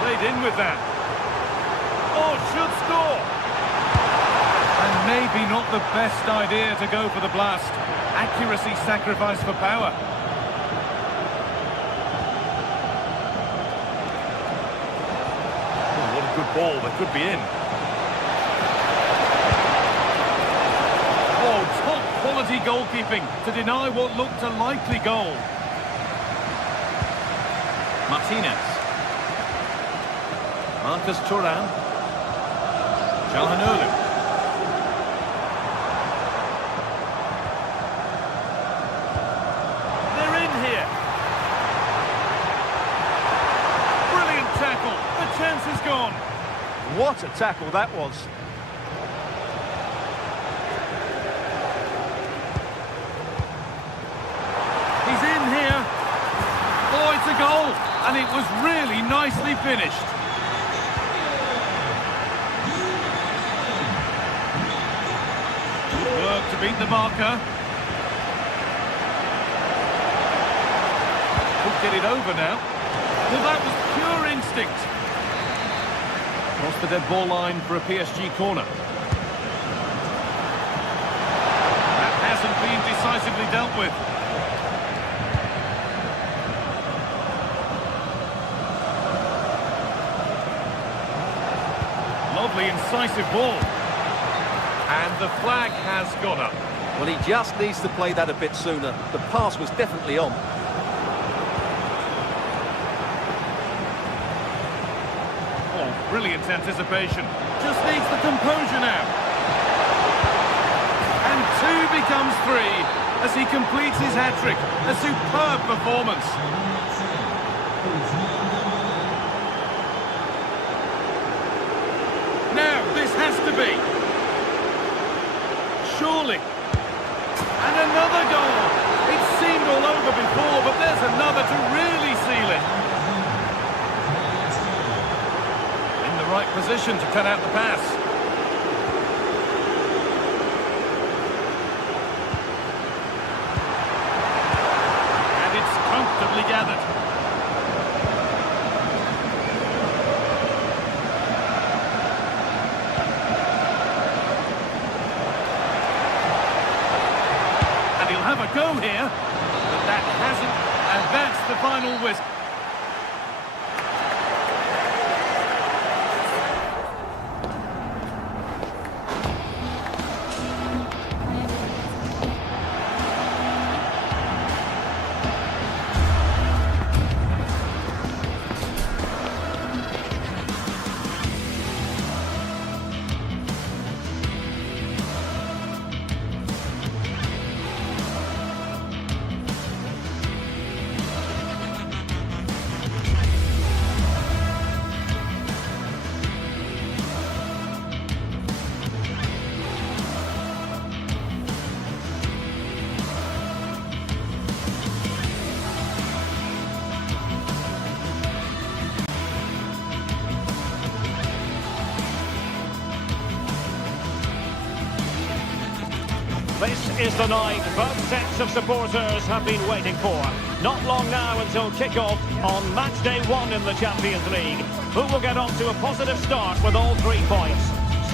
Played in with with that. Oh, should score. And maybe not the best idea to go for the blast. Accuracy sacrificed for power. Oh, what a good ball. That could be in. Oh, top quality goalkeeping to deny what looked a likely goal. Martinez. Marcus Thuram. Calhanoglu. They're in here. Brilliant tackle. The chance is gone. What a tackle that was. He's in here. Oh, it's a goal. And it was really nicely finished. Work to beat the marker. Could get it over now. Well, that was pure instinct. Cross the dead ball line for a PSG corner. That hasn't been decisively dealt with. Lovely, incisive ball. And the flag has gone up. Well, he just needs to play that a bit sooner. The pass was definitely on. Oh, brilliant anticipation. Just needs the composure now. And 2 becomes 3 as he completes his hat-trick. A superb performance. Now, this has to be. Surely. And another goal. It seemed all over before, but there's another to really seal it. In the right position to cut out the pass. And it's comfortably gathered. Have a go here, but that hasn't, and that's the final whistle. This is the night both sets of supporters have been waiting for. Not long now until kick-off on match day 1 in the Champions League. Who will get off to a positive start with all 3 points?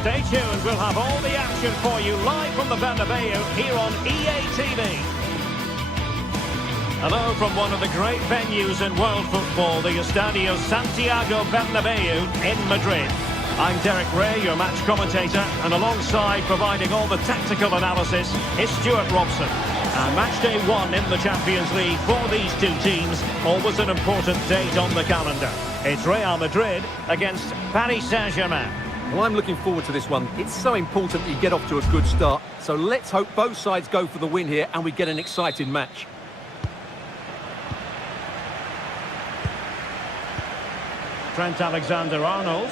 Stay tuned, we'll have all the action for you live from the Bernabeu here on EA TV. Hello from one of the great venues in world football, the Estadio Santiago Bernabeu in Madrid. I'm Derek Ray, your match commentator, and alongside providing all the tactical analysis is Stuart Robson. Match day 1 in the Champions League for these 2 teams, always an important date on the calendar. It's Real Madrid against Paris Saint-Germain. Well, I'm looking forward to this one. It's so important you get off to a good start. So let's hope both sides go for the win here and we get an exciting match. Trent Alexander-Arnold.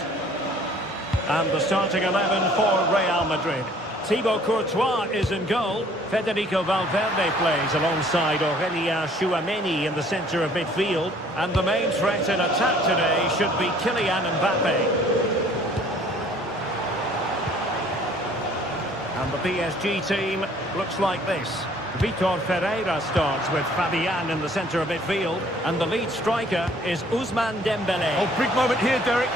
And the starting 11 for Real Madrid. Thibaut Courtois is in goal. Federico Valverde plays alongside Aurélien Tchouaméni in the centre of midfield. And the main threat in attack today should be Kylian Mbappe. And the PSG team looks like this. Vitor Ferreira starts with Fabian in the centre of midfield, and the lead striker is Ousmane Dembélé. Oh, big moment here, Derek.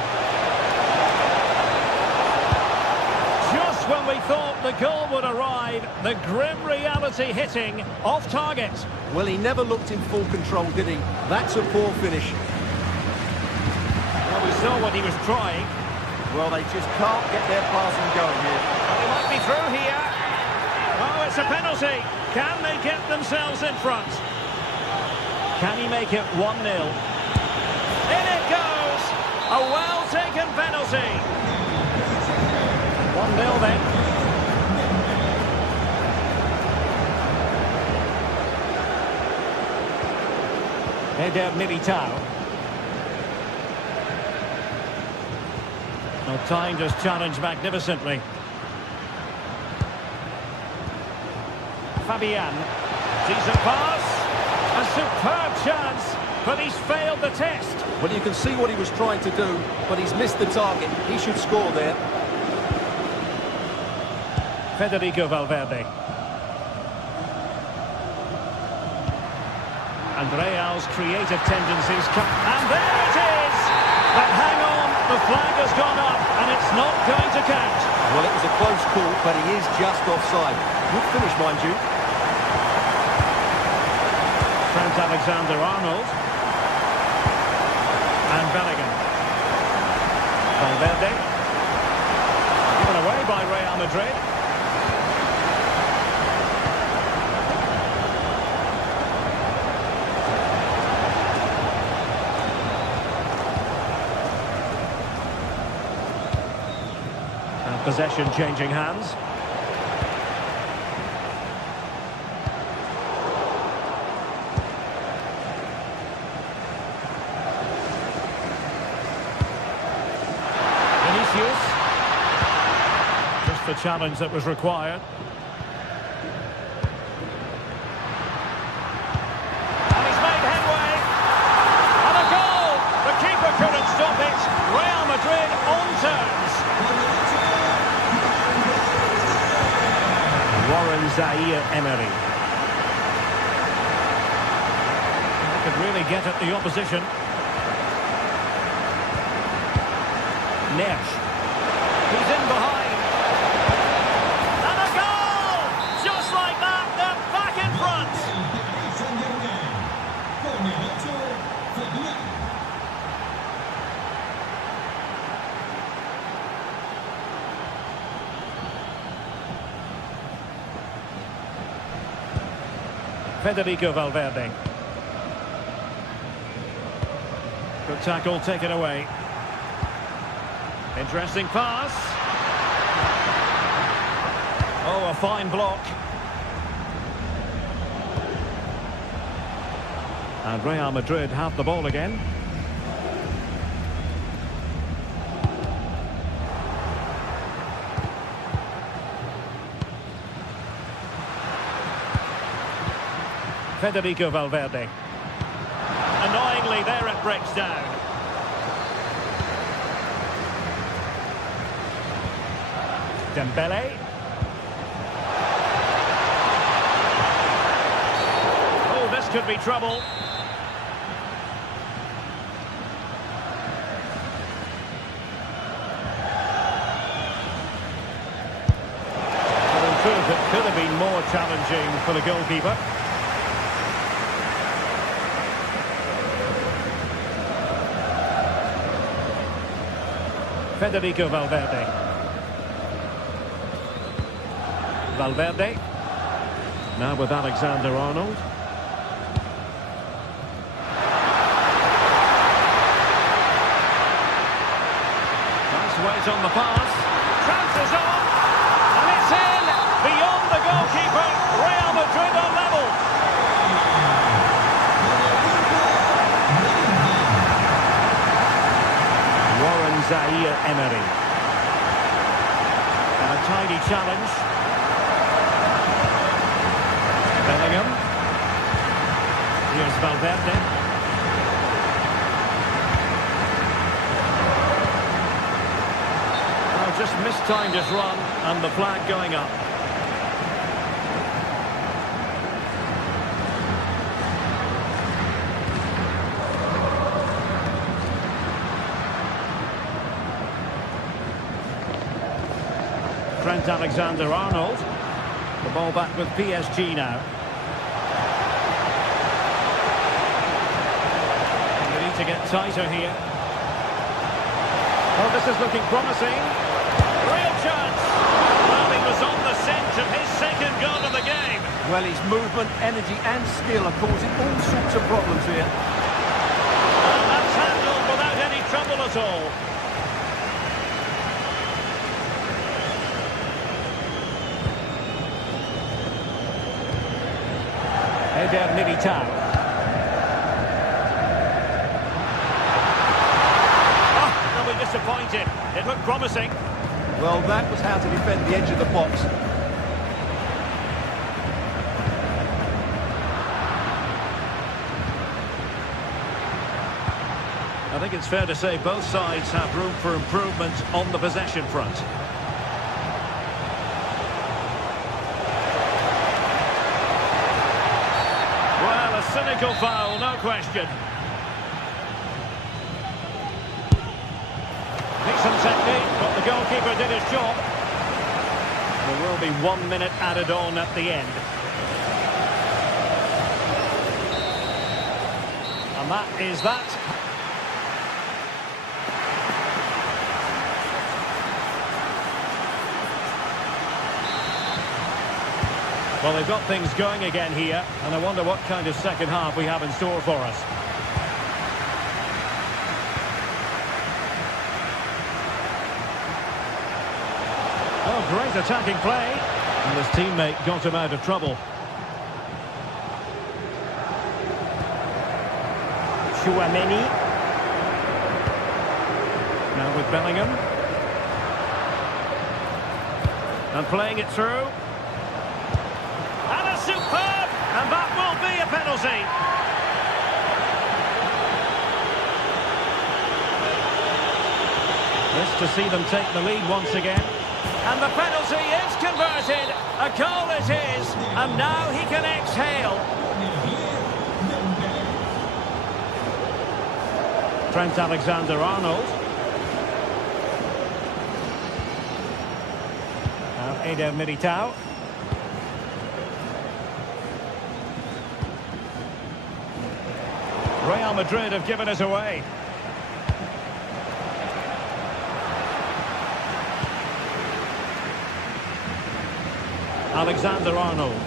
Just when we thought the goal would arrive, the grim reality hitting off target. Well, he never looked in full control, did he? That's a poor finish. Well, we saw what he was trying. Well, they just can't get their passing going here. Well, he might be through here. Oh, it's a penalty. Can they get themselves in front? Can he make it 1-0? In it goes! A well-taken penalty. 1-0 then. Eder Militao. Well, timed his challenge magnificently. Fabian. Decent pass. A superb chance, but he's failed the test. Well, you can see what he was trying to do, but he's missed the target. He should score there. Federico Valverde. And Real's creative tendencies come... And there it is! But hang on, the flag has gone up, and it's not going to count. Well, it was a close call, but he is just offside. Good finish, mind you. Trent Alexander-Arnold. And Bellingham. Valverde. Given away by Real Madrid. And possession changing hands. Just the challenge that was required. And he's made headway. And a goal! The keeper couldn't stop it. Real Madrid on terms. Warren Zaïre-Emery. They could really get at the opposition. Nesh. He's in behind. And a goal! Just like that, they're back in front. Federico Valverde. Good tackle, taken away. Interesting pass. Oh, a fine block. And Real Madrid have the ball again. Federico Valverde. Annoyingly, there it breaks down. Dembélé. Oh, this could be trouble. Well, in truth, it could have been more challenging for the goalkeeper. Federico Valverde. Valverde. Now with Alexander-Arnold. Nice weight on the pass. Chances on. And it's in. Beyond the goalkeeper. Real Madrid are level. Warren Zaïre-Emery. And a tidy challenge. Bellingham. Here's Valverde. Oh, just mistimed his run and the flag going up. Trent Alexander-Arnold. The ball back with PSG now. And they need to get tighter here. Oh, this is looking promising. Real chance. Well, he was on the scent of his second goal of the game. Well, his movement, energy and skill are causing all sorts of problems here. And that's handled without any trouble at all. Eder Militao. Oh, they'll be disappointed. It looked promising. Well, that was how to defend the edge of the box. I think it's fair to say both sides have room for improvement on the possession front. Well, a cynical foul, no question. Decent technique, but the goalkeeper did his job. There will be 1 minute added on at the end. And that is that. Well, they've got things going again here, and I wonder what kind of second half we have in store for us. Oh, great attacking play. And his teammate got him out of trouble. Chouameni. Now with Bellingham. And playing it through. Superb! And that will be a penalty. This to see them take the lead once again. And the penalty is converted. A goal it is. And now he can exhale. Trent Alexander-Arnold. Now Eder Militao. Real Madrid have given it away. Alexander-Arnold.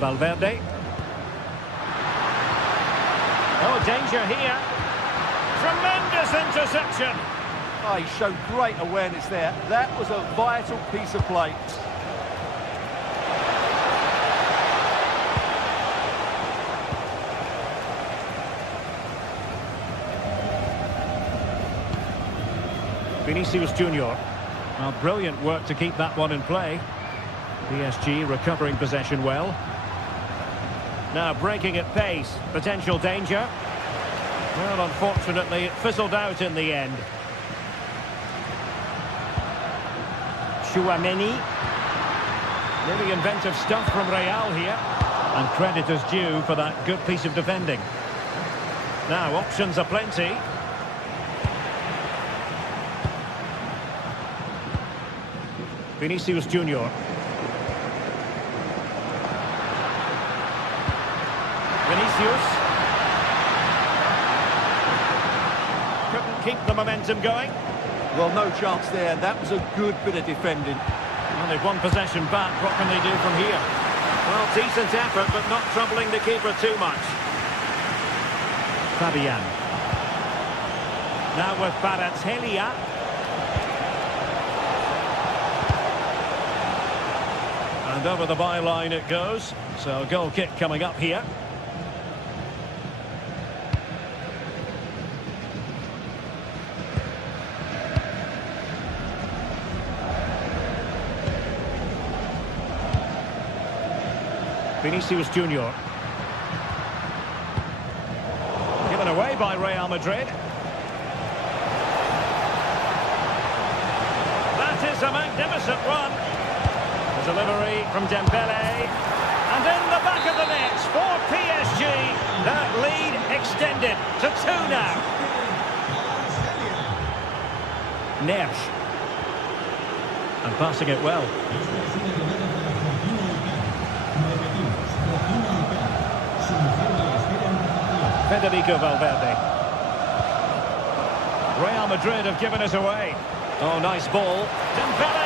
Valverde. Oh, danger here. Tremendous interception. Oh, he showed great awareness there. That was a vital piece of play. Vinicius Junior. Well, brilliant work to keep that one in play. PSG recovering possession well. Now breaking at pace. Potential danger. Well, unfortunately, it fizzled out in the end. Chouameni. Really inventive stuff from Real here. And credit is due for that good piece of defending. Now, options are plenty. Vinicius Junior. Vinicius. Couldn't keep the momentum going. Well, no chance there. That was a good bit of defending. Well, they've won possession back. What can they do from here? Well, decent effort, but not troubling the keeper too much. Fabian. Now with Kvaratskhelia. And over the byline it goes. So a goal kick coming up here. Vinicius Junior. Given away by Real Madrid. That is a magnificent run. The delivery from Dembele. And And in the back of the net for PSG. That lead extended to 2 now. Nersch. And passing it well. Federico Valverde. Real Madrid have given it away. Oh, nice ball. Dembele.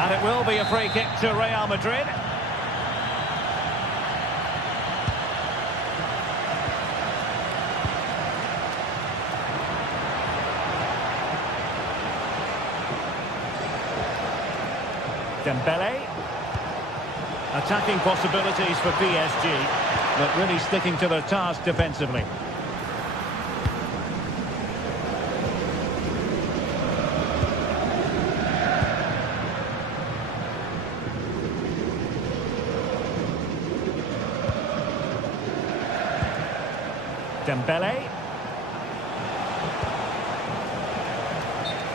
And it will be a free kick to Real Madrid. Dembele. Attacking possibilities for PSG, but really sticking to their task defensively. Dembele.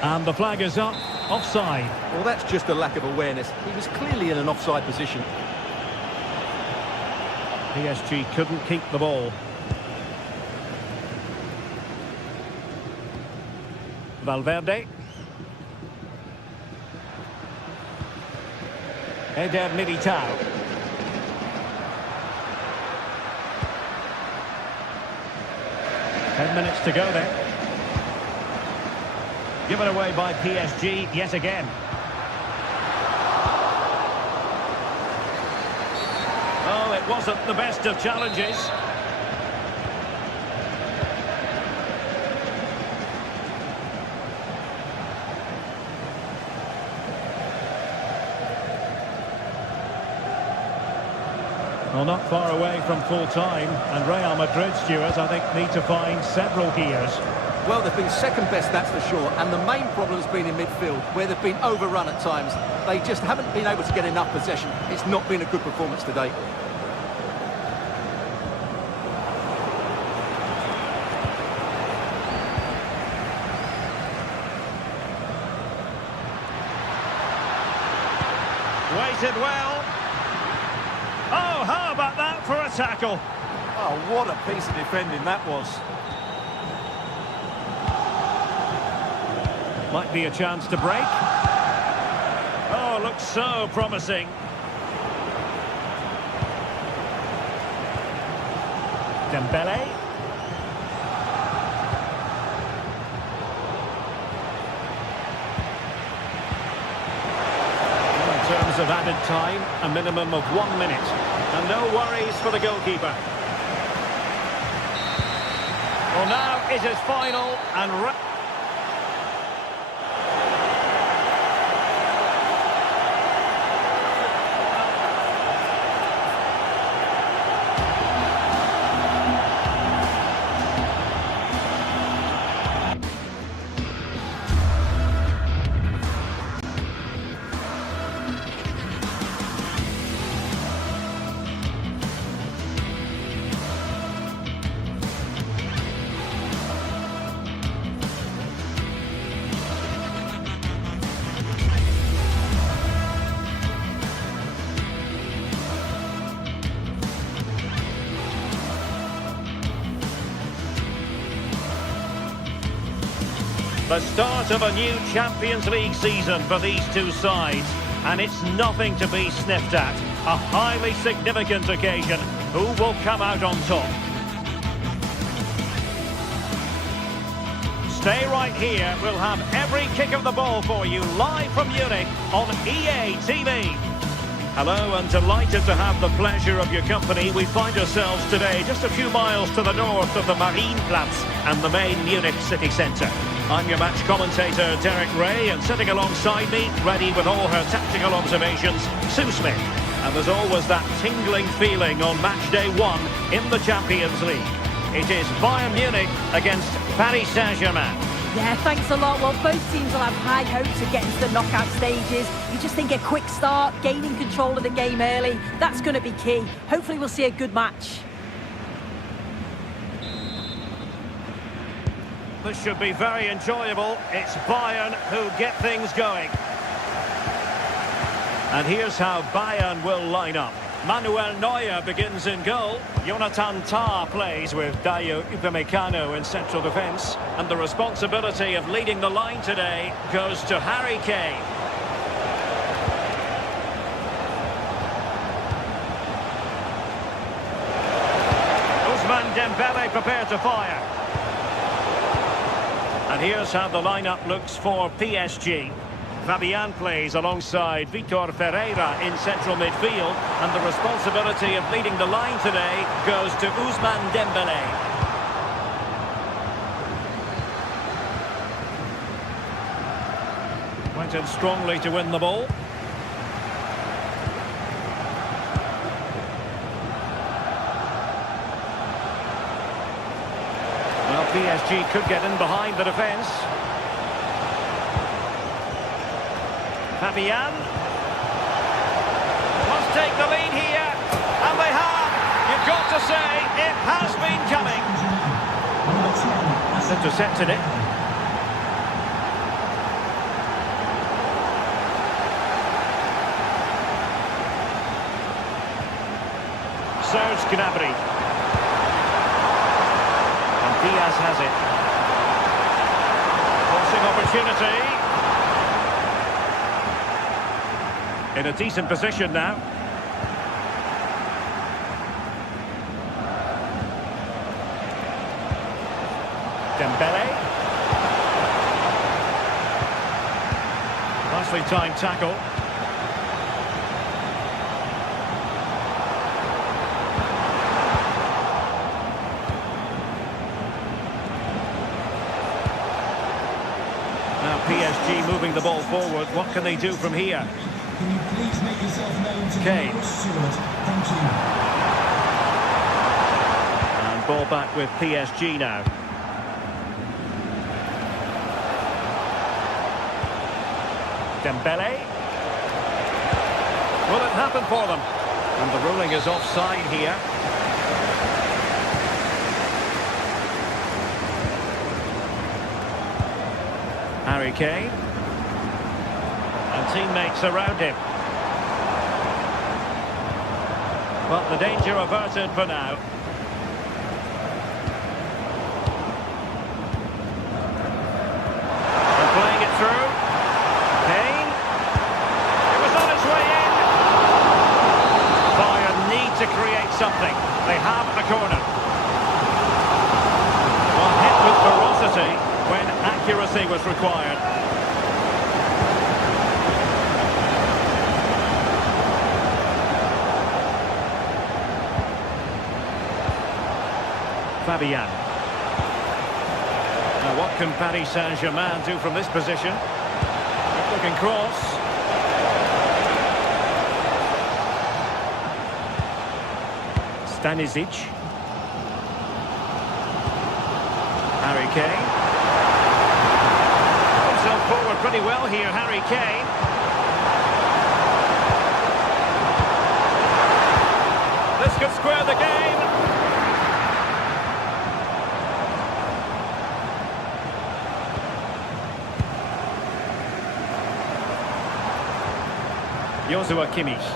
And the flag is up. Offside. Well, that's just a lack of awareness. He was clearly in an offside position. PSG couldn't keep the ball. Valverde. Eder Militao. Ten minutes to go there. Given away by PSG yet again. Oh, it wasn't the best of challenges. Well, not far away from full time, and Real Madrid, Stuart, I think, need to find several gears. Well, they've been second best, that's for sure. And the main problem's been in midfield, where they've been overrun at times. They just haven't been able to get enough possession. It's not been a good performance today. Waited well. Oh, how about that for a tackle? Oh, what a piece of defending that was. Might be a chance to break. Oh, looks so promising. Dembele. In terms of added time, a minimum of 1 minute. And no worries for the goalkeeper. Well, now it is final and... The start of a new Champions League season for these two sides, and it's nothing to be sniffed at. A highly significant occasion. Who will come out on top? Stay right here. We'll have every kick of the ball for you live from Munich on EA TV. Hello, and delighted to have the pleasure of your company. We find ourselves today just a few miles to the north of the Marienplatz and the main Munich city centre. I'm your match commentator, Derek Ray, and sitting alongside me, ready with all her tactical observations, Sue Smith. And there's always that tingling feeling on match day 1 in the Champions League. It is Bayern Munich against Paris Saint-Germain. Yeah, thanks a lot. Well, both teams will have high hopes of getting to the knockout stages. You just think a quick start, gaining control of the game early, that's going to be key. Hopefully we'll see a good match. this should be very enjoyable. It's Bayern who get things going. And here's how Bayern will line up. Manuel Neuer begins in goal. Jonathan Tah plays with Dayo Upamecano in central defence. And the responsibility of leading the line today goes to Harry Kane. Ousmane Dembele prepared to fire. And here's how the lineup looks for PSG. Fabian plays alongside Vitor Ferreira in central midfield, and the responsibility of leading the line today goes to Ousmane Dembele. Went in strongly to win the ball. Well, PSG could get in behind the defence. Fabian must take the lead here, and they have. You've got to say it has been coming. Has intercepted it. Serge Gnabry, and Diaz has it. Forcing opportunity. In a decent position now. Dembele. Nicely timed tackle. Now PSG moving the ball forward. What can they do from here? Can you please make yourself known to Kane. the steward? Thank you. And ball back with PSG now. Dembele. Will it happen for them? And the ruling is offside here. Harry Kane. And teammates around him. Well, the danger averted for now. They're playing it through. Kane. It was on its way in. Bayern need to create something. They have a corner. Well, hit with ferocity when accuracy was required. Fabian. Now what can Paris Saint-Germain do from this position? Good looking cross. Stanisic. Harry Kane. Put himself forward pretty well here, Harry Kane. This could square the game. Joshua Kimmich.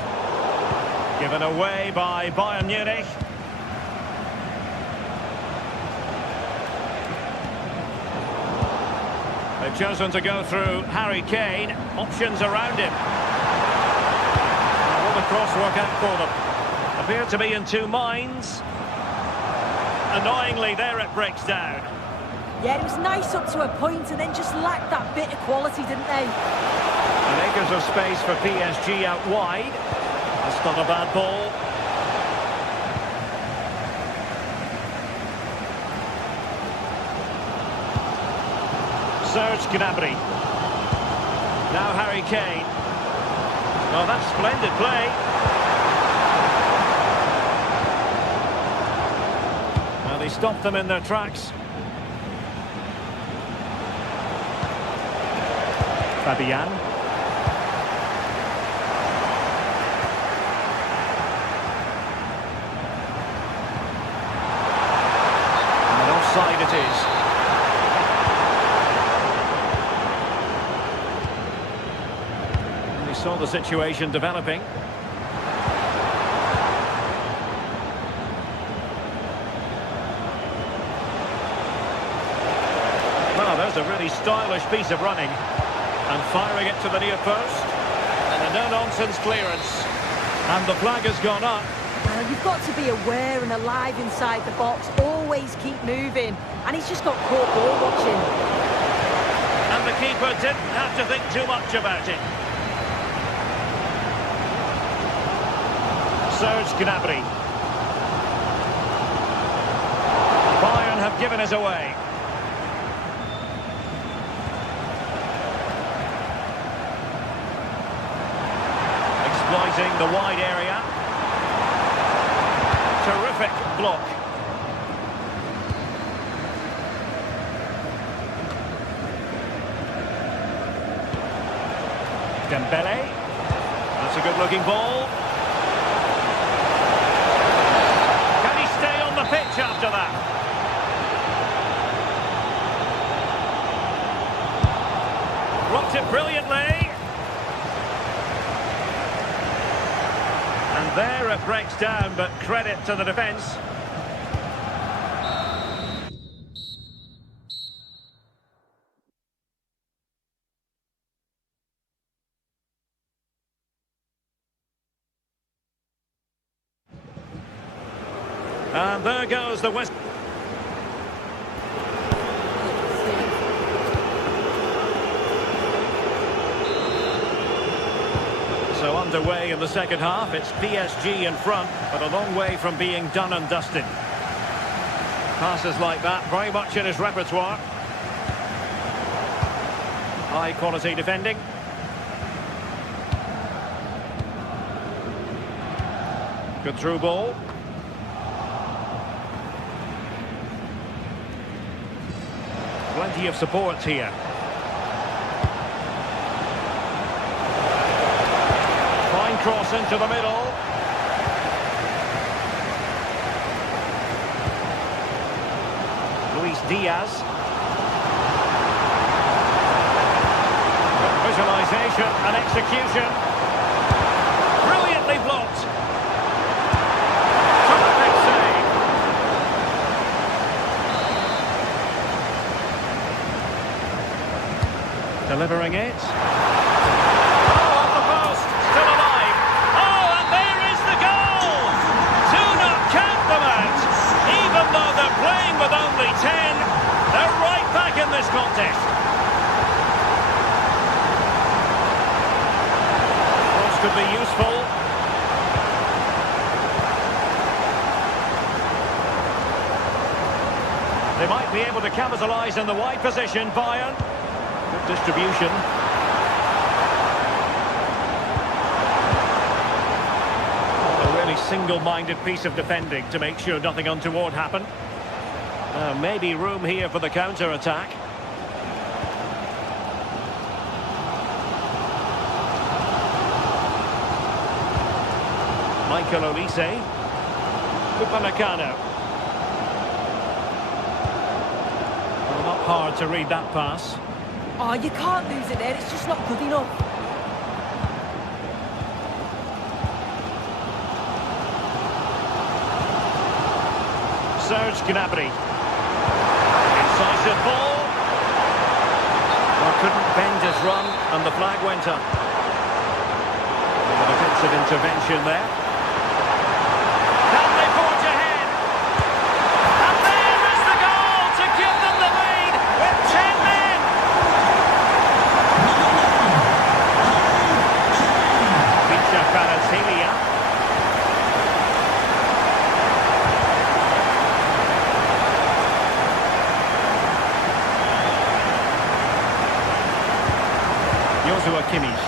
Given away by Bayern Munich. They've chosen to go through Harry Kane. Options around him. Will the cross work out for them? Appear to be in two minds. Annoyingly, there it breaks down. Yeah, it was nice up to a point and then just lacked that bit of quality, didn't they? And acres of space for PSG out wide. That's not a bad ball. Serge Gnabry. Now Harry Kane. Well, that's splendid play. Well, they stopped them in their tracks. Fabian. And offside it is. saw the situation developing. Well, there's a really stylish piece of running. And firing it to the near post. And a no-nonsense clearance. And the flag has gone up. You've got to be aware and alive inside the box. Always keep moving. And he's just got caught ball watching. And the keeper didn't have to think too much about it. Serge Gnabry. Bayern have given us away. Exploiting the wide area. Terrific block. Dembele. That's a good-looking ball. Can he stay on the pitch after that? Blocked it brilliantly. And there it breaks down, but credit to the defence. And there goes the West. So underway in the second half, it's PSG in front, but a long way from being done and dusted. Passes like that, very much in his repertoire. High quality defending. Good through ball. Plenty of support here. Fine cross into the middle. Luis Diaz. Visualization and execution. Brilliantly blocked. Terrific save. Delivering it. Oh, off the post. Still alive. Oh, and there is the goal. Do not count them out. Even though they're playing with only 10, they're right back in this contest. Cross could be useful. They might be able to capitalise in the wide position, Bayern. Good distribution. A really single-minded piece of defending to make sure nothing untoward happened. Maybe room here for the counter-attack. Michael Olise. Upamecano. Well, not hard to read that pass. Oh, you can't lose it there. It's just not good enough. Serge Gnabry. Incisive ball. Well, couldn't bend his run, and the flag went up. A defensive intervention there. Can they forge ahead? And there is the goal to give them the lead with 10 men. Feature Kvaratskhelia. Joshua Kimmich.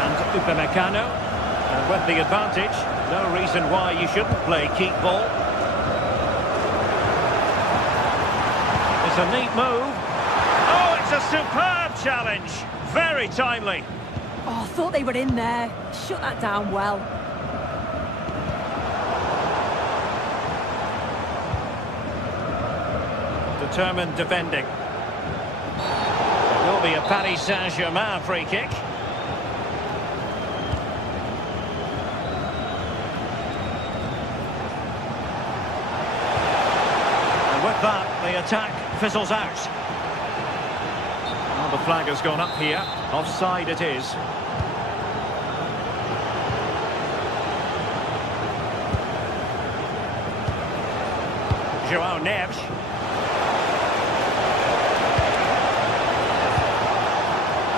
And Upamecano. And with the advantage, no reason why you shouldn't play keep ball. It's a neat move. Oh, it's a superb challenge. Very timely. Oh, I thought they were in there. Shut that down well. Determined defending. Will be a Paris Saint-Germain free kick. The attack fizzles out. Well, the flag has gone up here. Offside it is. João Neves.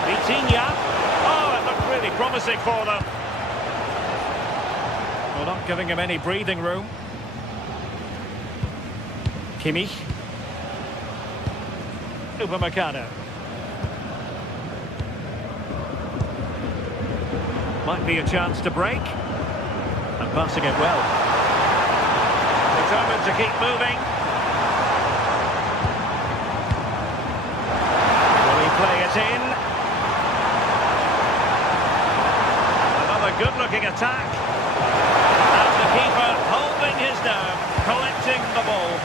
Vitinha. Oh, it looked really promising for them. Well, not giving him any breathing room. Kimmich. Upamecano. Might be a chance to break. And passing it well. Determined to keep moving. Will he play it in? Another good-looking attack. And the keeper holding his nerve, collecting the ball.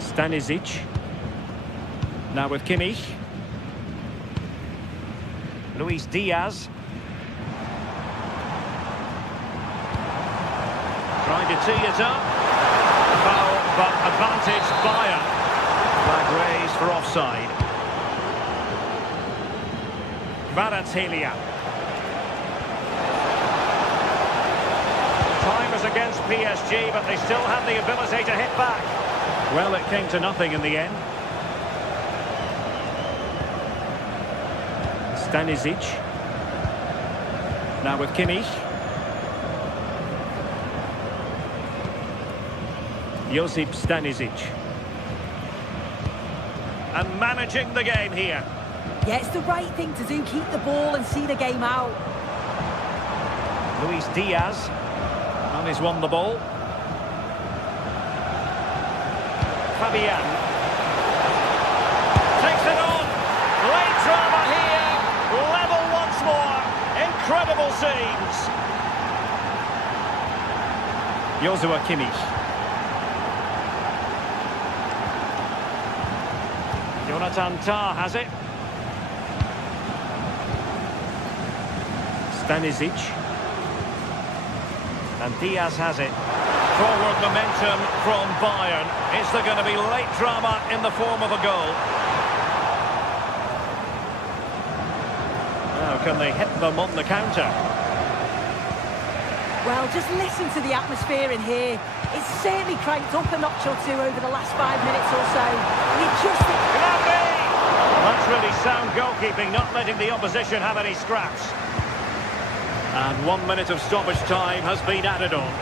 Stanisic. Now with Kimmich. Luis Diaz. Trying to tee it up. Foul, but advantage Bayern. Flag raised for offside. Kvaratskhelia. Time is against PSG, but they still have the ability to hit back. Well, it came to nothing in the end. Stanisic. Now with Kimmich. Josip Stanisic. And managing the game here. Yeah, it's the right thing to do. Keep the ball and see the game out. Luis Diaz. And he's won the ball. Fabian. Takes it on. Late drama here. Level once more. Incredible scenes. Joshua Kimmich. Jonathan Tah has it. Stanisic. And Diaz has it. Forward momentum from Bayern. Is there going to be late drama in the form of a goal? Now, can they hit them on the counter? Well, just listen to the atmosphere in here. It's certainly cranked up a notch or two over the last 5 minutes or so. You just... That's really sound goalkeeping, not letting the opposition have any scraps. And 1 minute of stoppage time has been added on.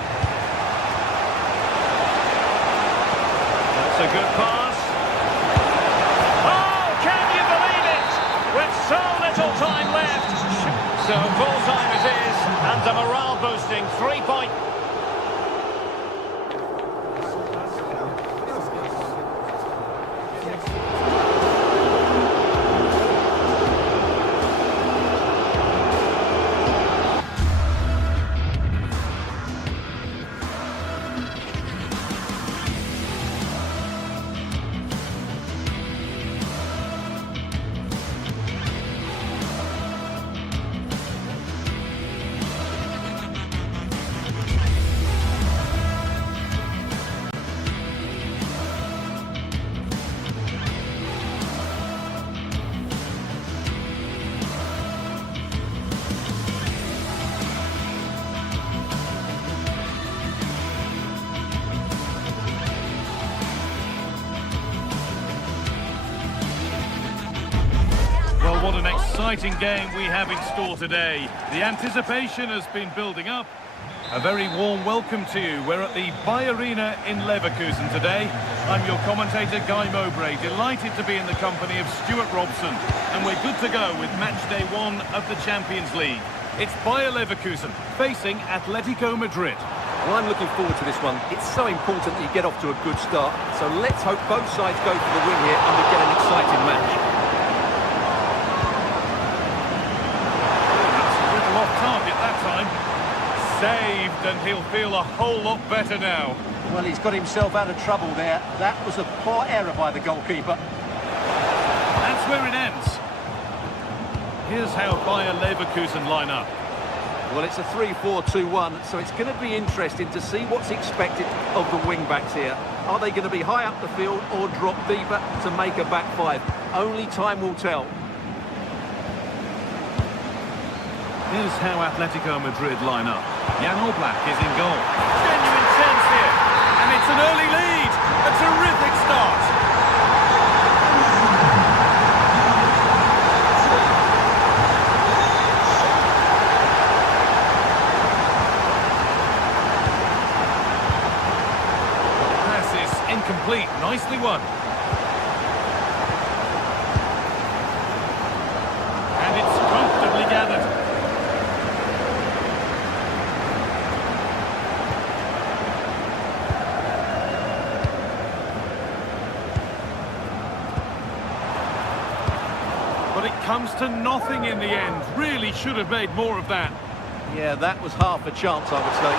That's a good pass. Oh, can you believe it? With so little time left. So full time it is, and a morale-boosting 3-point. What an exciting game we have in store today. The anticipation has been building up. A very warm welcome to you. We're at the Bayarena in Leverkusen today. I'm your commentator, Guy Mowbray, delighted to be in the company of Stuart Robson. And we're good to go with match day 1 of the Champions League. It's Bayer Leverkusen facing Atletico Madrid. Well, I'm looking forward to this one. It's so important that you get off to a good start. So let's hope both sides go for the win here and we get an exciting match. Target that time. Saved, and he'll feel a whole lot better now. Well, he's got himself out of trouble there. That was a poor error by the goalkeeper. That's where it ends. Here's how Bayer Leverkusen line up. Well, it's a 3-4-2-1, so it's going to be interesting to see what's expected of the wing-backs here. Are they going to be high up the field or drop deeper to make a back five? Only time will tell. Here's how Atletico Madrid line up. Jan Oblak is in goal. Genuine chance here. And it's an early lead. A terrific start. Incomplete, nicely won. And it's comfortably gathered. But it comes to nothing in the end. Really should have made more of that. Yeah, that was half a chance, I would say.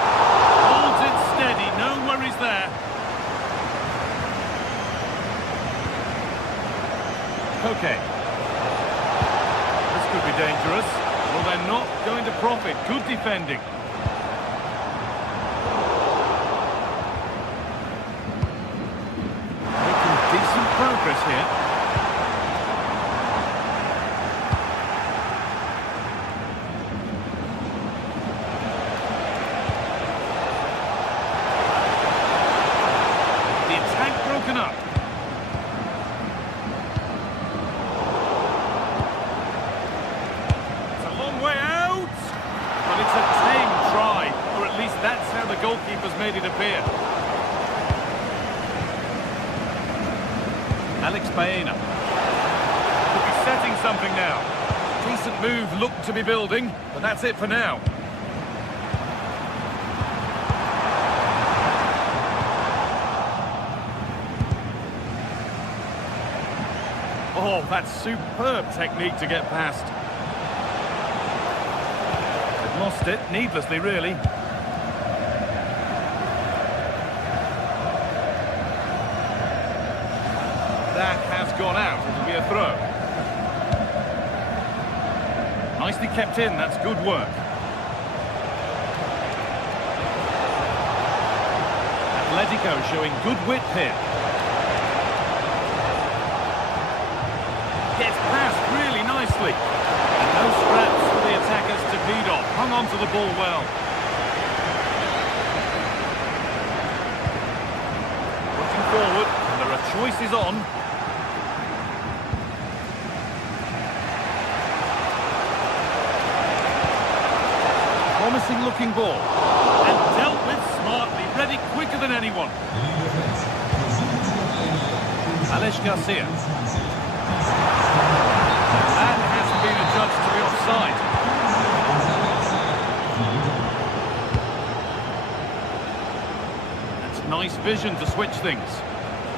Holds it steady, no worries there. Okay. This could be dangerous. Well, they're not going to profit. Good defending. Making decent progress here. The attack broken up. That's how the goalkeeper's made it appear. Alex Baena. Could be setting something now. Decent move looked to be building, but that's it for now. Oh, that's superb technique to get past. They've lost it, needlessly really. That has gone out. It'll be a throw. Nicely kept in. That's good work. Atletico showing good width here. Gets past really nicely. And no scraps for the attackers to feed off. Hung on to the ball well. Looking forward, and there are choices on. Promising looking ball, and dealt with smartly, ready quicker than anyone. Alex Garcia. That hasn't been adjudged to be offside. That's nice vision to switch things.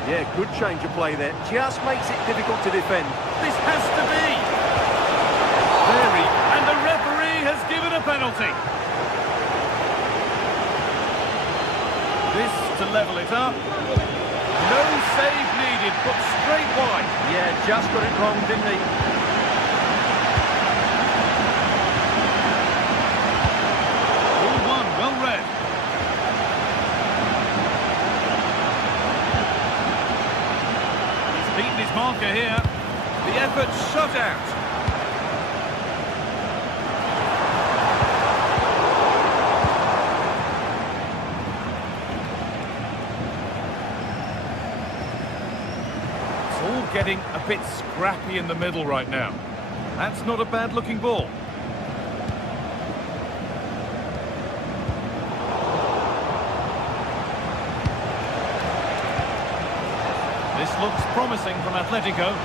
Yeah, good change of play there. Just makes it difficult to defend. This has to be. Very, and the referee has given a penalty. This to level it up. No save needed, but straight wide. Yeah, just got it wrong, didn't he? All one, well read. He's beaten his marker here. The effort shut out. Getting a bit scrappy in the middle right now. That's not a bad looking ball. This looks promising from Atletico.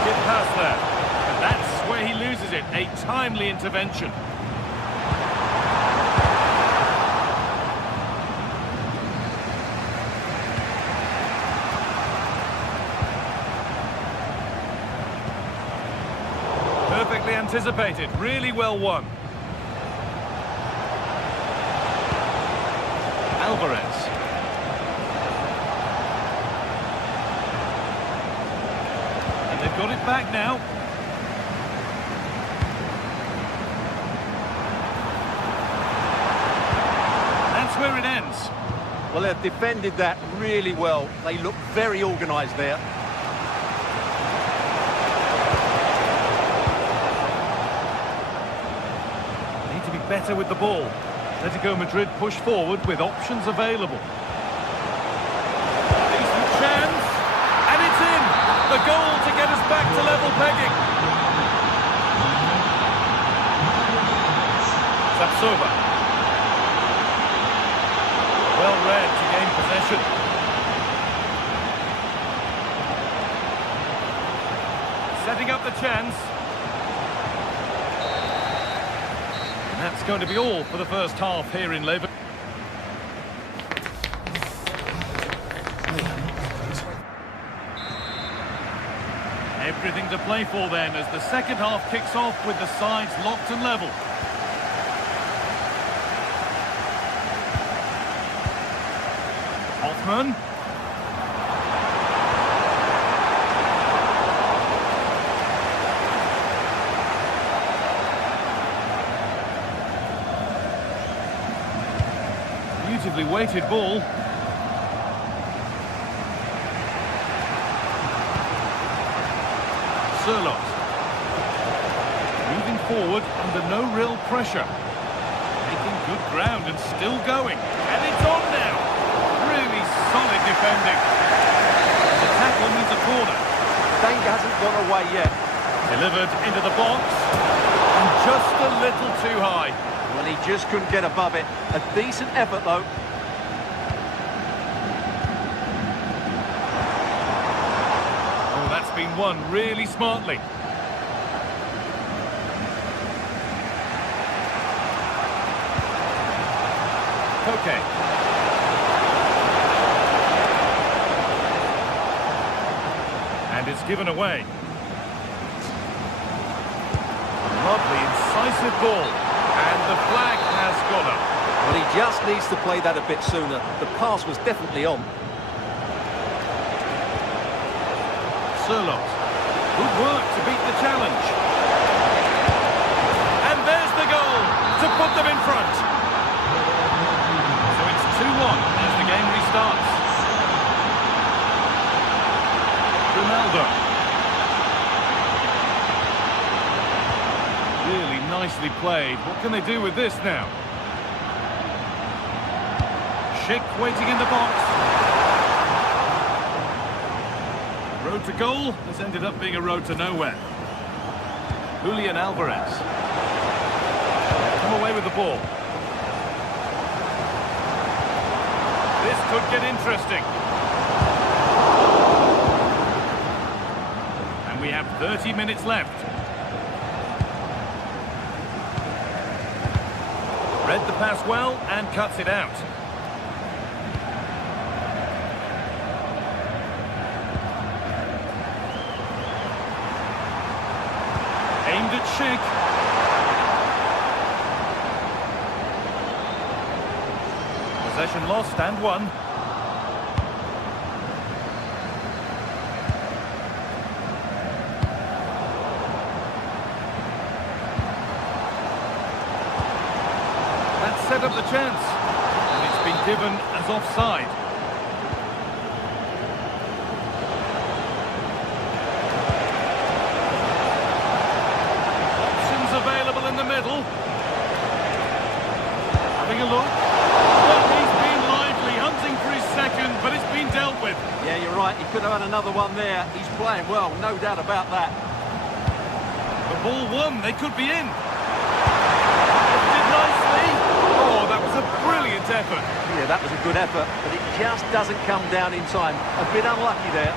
Skip past there. And that's where he loses it. A timely intervention. Perfectly anticipated, really well won. Alvarez. got it back now. That's where it ends. Well, they've defended that really well. They look very organised there. Need to be better with the ball. Atletico Madrid push forward with options available. Decent chance, and it's in! The goal to get us back to level pegging. Sapsova. Well read to gain possession. Setting up the chance. And that's going to be all for the first half here in Leverkusen. Everything to play for then as the second half kicks off with the sides locked and level. Hoffman. Beautifully weighted ball. Sirlock. Moving forward under no real pressure. Making good ground and still going. And it's on now. Really solid defending. The tackle needs a corner. Danger hasn't gone away yet. Delivered into the box. And just a little too high. Well, he just couldn't get above it. A decent effort, though. Oh, that's been won really smartly. Okay. And it's given away. Lovely, incisive ball. And the flag has gone up. Well, he just needs to play that a bit sooner. The pass was definitely on. Sirlock. Good work to beat the challenge. And there's the goal to put them in front. So it's 2-1 as the game restarts. Ronaldo. Really nicely played. What can they do with this now? Schick waiting in the box. Road to goal has ended up being a road to nowhere. Julian Alvarez. Come away with the ball. This could get interesting. And we have 30 minutes left. Read the pass well and cuts it out. Aimed at Schick. Possession lost and won. Set up the chance, and it's been given as offside. Options available in the middle. Having a look. Well, he's been lively, hunting for his second, but it's been dealt with. Yeah, you're right. He could have had another one there. He's playing well, no doubt about that. The ball won. They could be in. Did nicely. Oh, that was a brilliant effort. Yeah, that was a good effort, but it just doesn't come down in time. A bit unlucky there.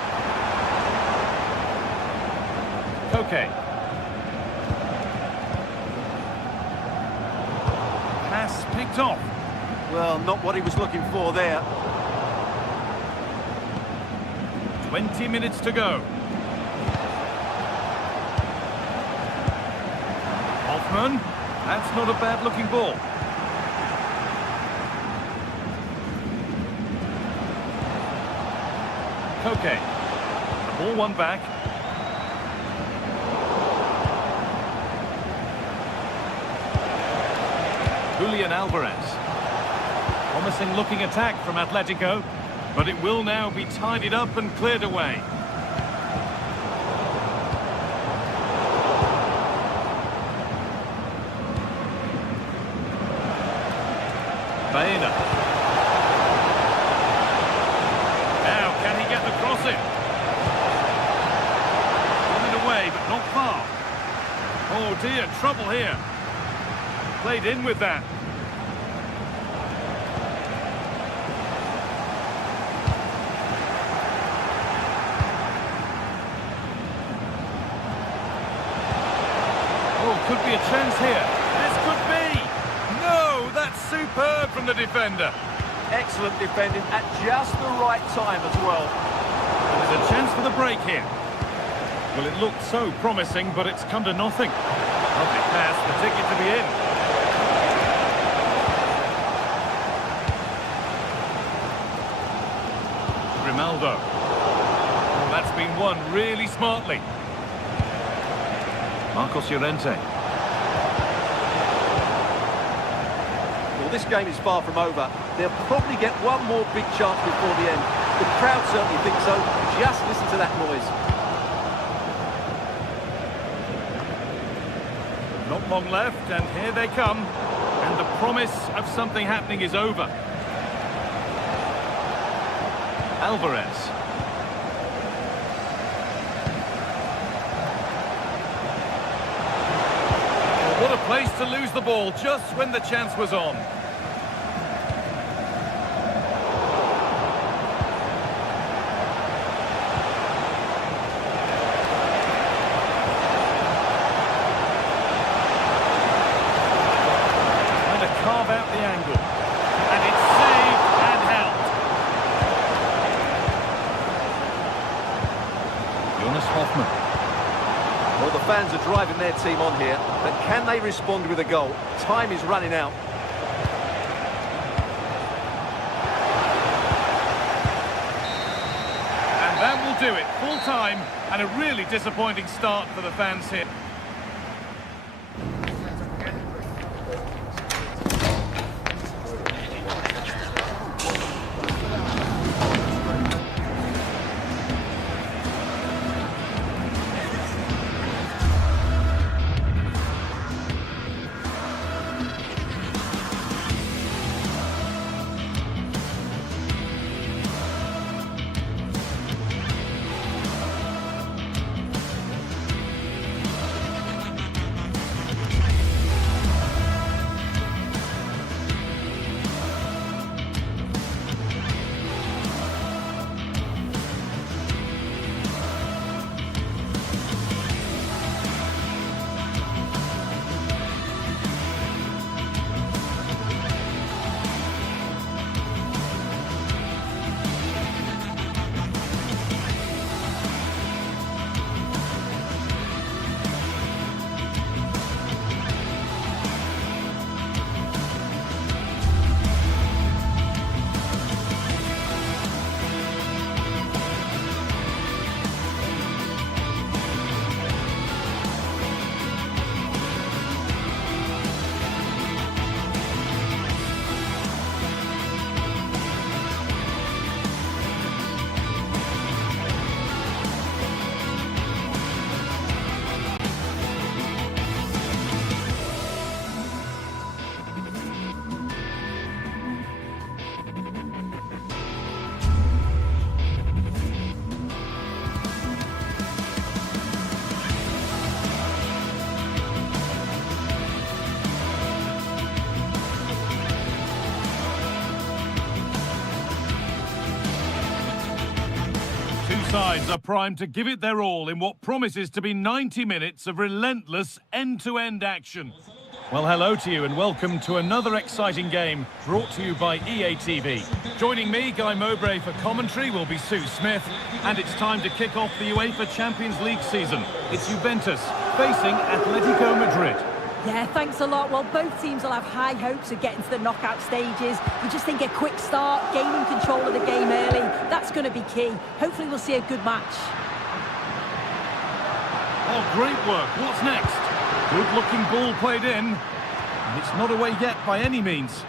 Okay. Pass picked off. Well, not what he was looking for there. 20 minutes to go. Hoffman. That's not a bad-looking ball. Okay. The ball won back. Julian Alvarez. Promising looking attack from Atletico, but it will now be tidied up and cleared away. Baena. Now, can he get the cross in? Put it away, but not far. Oh dear, trouble here. Played in with that. Oh, could be a chance here. This could be. No, that's superb from the defender. Excellent defending at just the right time as well. There's a chance for the break here. Well, it looked so promising, but it's come to nothing. Lovely pass, the ticket to be in. Grimaldo. Oh, that's been won really smartly. Marcos Llorente. Well, this game is far from over. They'll probably get one more big chance before the end. The crowd certainly think so. Just listen to that noise. Not long left, and here they come. And the promise of something happening is over. Alvarez. Well, what a place to lose the ball just when the chance was on. Carve out the angle, and it's saved and held. Jonas Hoffman. Well, the fans are driving their team on here, but can they respond with a goal? Time is running out. And that will do it. Full time, and a really disappointing start for the fans here. Sides are primed to give it their all in what promises to be 90 minutes of relentless end-to-end action. Well, hello to you and welcome to another exciting game brought to you by EA TV. Joining me, Guy Mowbray, for commentary will be Sue Smith, and it's time to kick off the UEFA Champions League season. It's Juventus facing Atletico Madrid. Yeah, thanks a lot. Well, both teams will have high hopes of getting to the knockout stages. You just think a quick start, gaining control of the game early, that's going to be key. Hopefully we'll see a good match. Oh, great work. What's next? Good-looking ball played in. And it's not away yet by any means.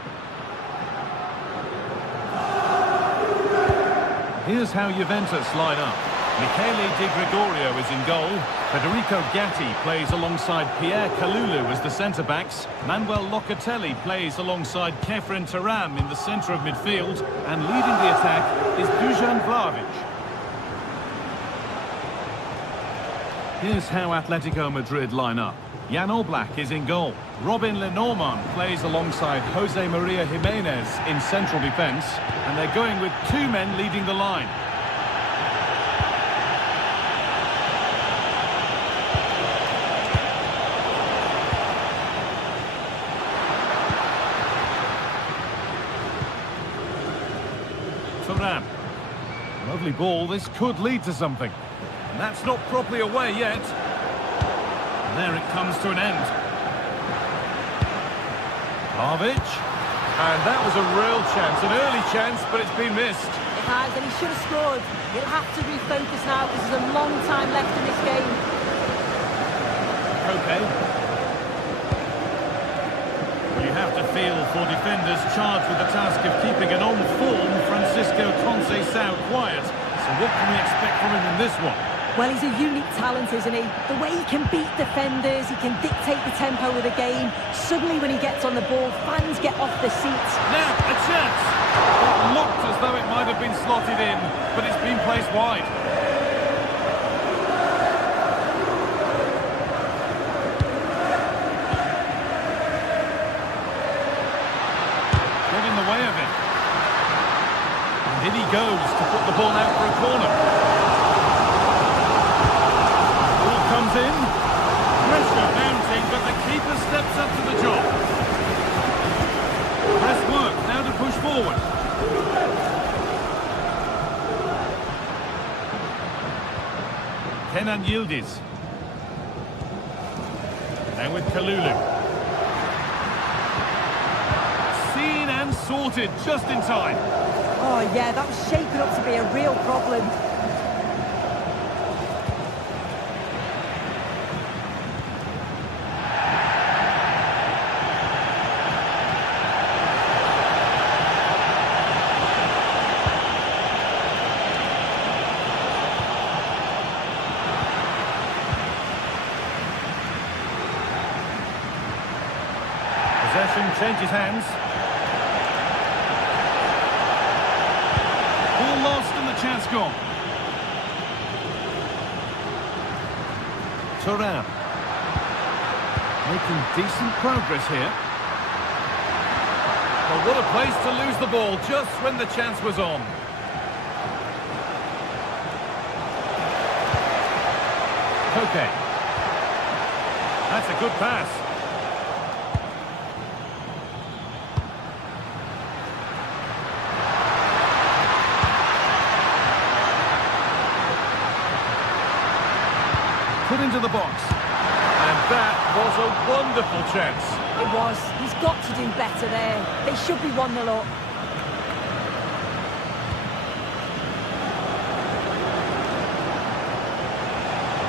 Here's how Juventus line up. Michele Di Gregorio is in goal. Federico Gatti plays alongside Pierre Kalulu as the centre-backs. Manuel Locatelli plays alongside Kefren Turam in the centre of midfield. And leading the attack is Dusan Vlahovic. Here's how Atletico Madrid line up. Jan Oblak is in goal. Robin Lenormand plays alongside Jose Maria Jimenez in central defence. And they're going with two men leading the line. Turam. Lovely ball, this could lead to something. And that's not properly away yet. And there it comes to an end. Vlahovic. And that was a real chance, an early chance, but it's been missed. It has, and he should have scored. He'll have to refocus now because there's a long time left in this game. Okay. You have to feel for defenders charged with the task of keeping an on-form Francisco Conceição quiet. So what can we expect from him in this one? Well, he's a unique talent, isn't he? The way he can beat defenders, he can dictate the tempo of the game. Suddenly, when he gets on the ball, fans get off their seats. Now, a chance! It looked as though it might have been slotted in, but it's been placed wide. Get in the way of it. And in he goes to put the ball out for a corner. Comes in, pressure mounting, but the keeper steps up to the job. Press work, now to push forward. Kenan Yildiz. Now with Kalulu. Seen and sorted just in time. Oh yeah, that was shaping up to be a real problem. Possession changes hands. Ball lost and the chance gone. Turam. Making decent progress here. Well, what a place to lose the ball just when the chance was on. Okay. That's a good pass. Put into the box. And that was a wonderful chance. It was. He's got to do better there. They should be 1-0 up.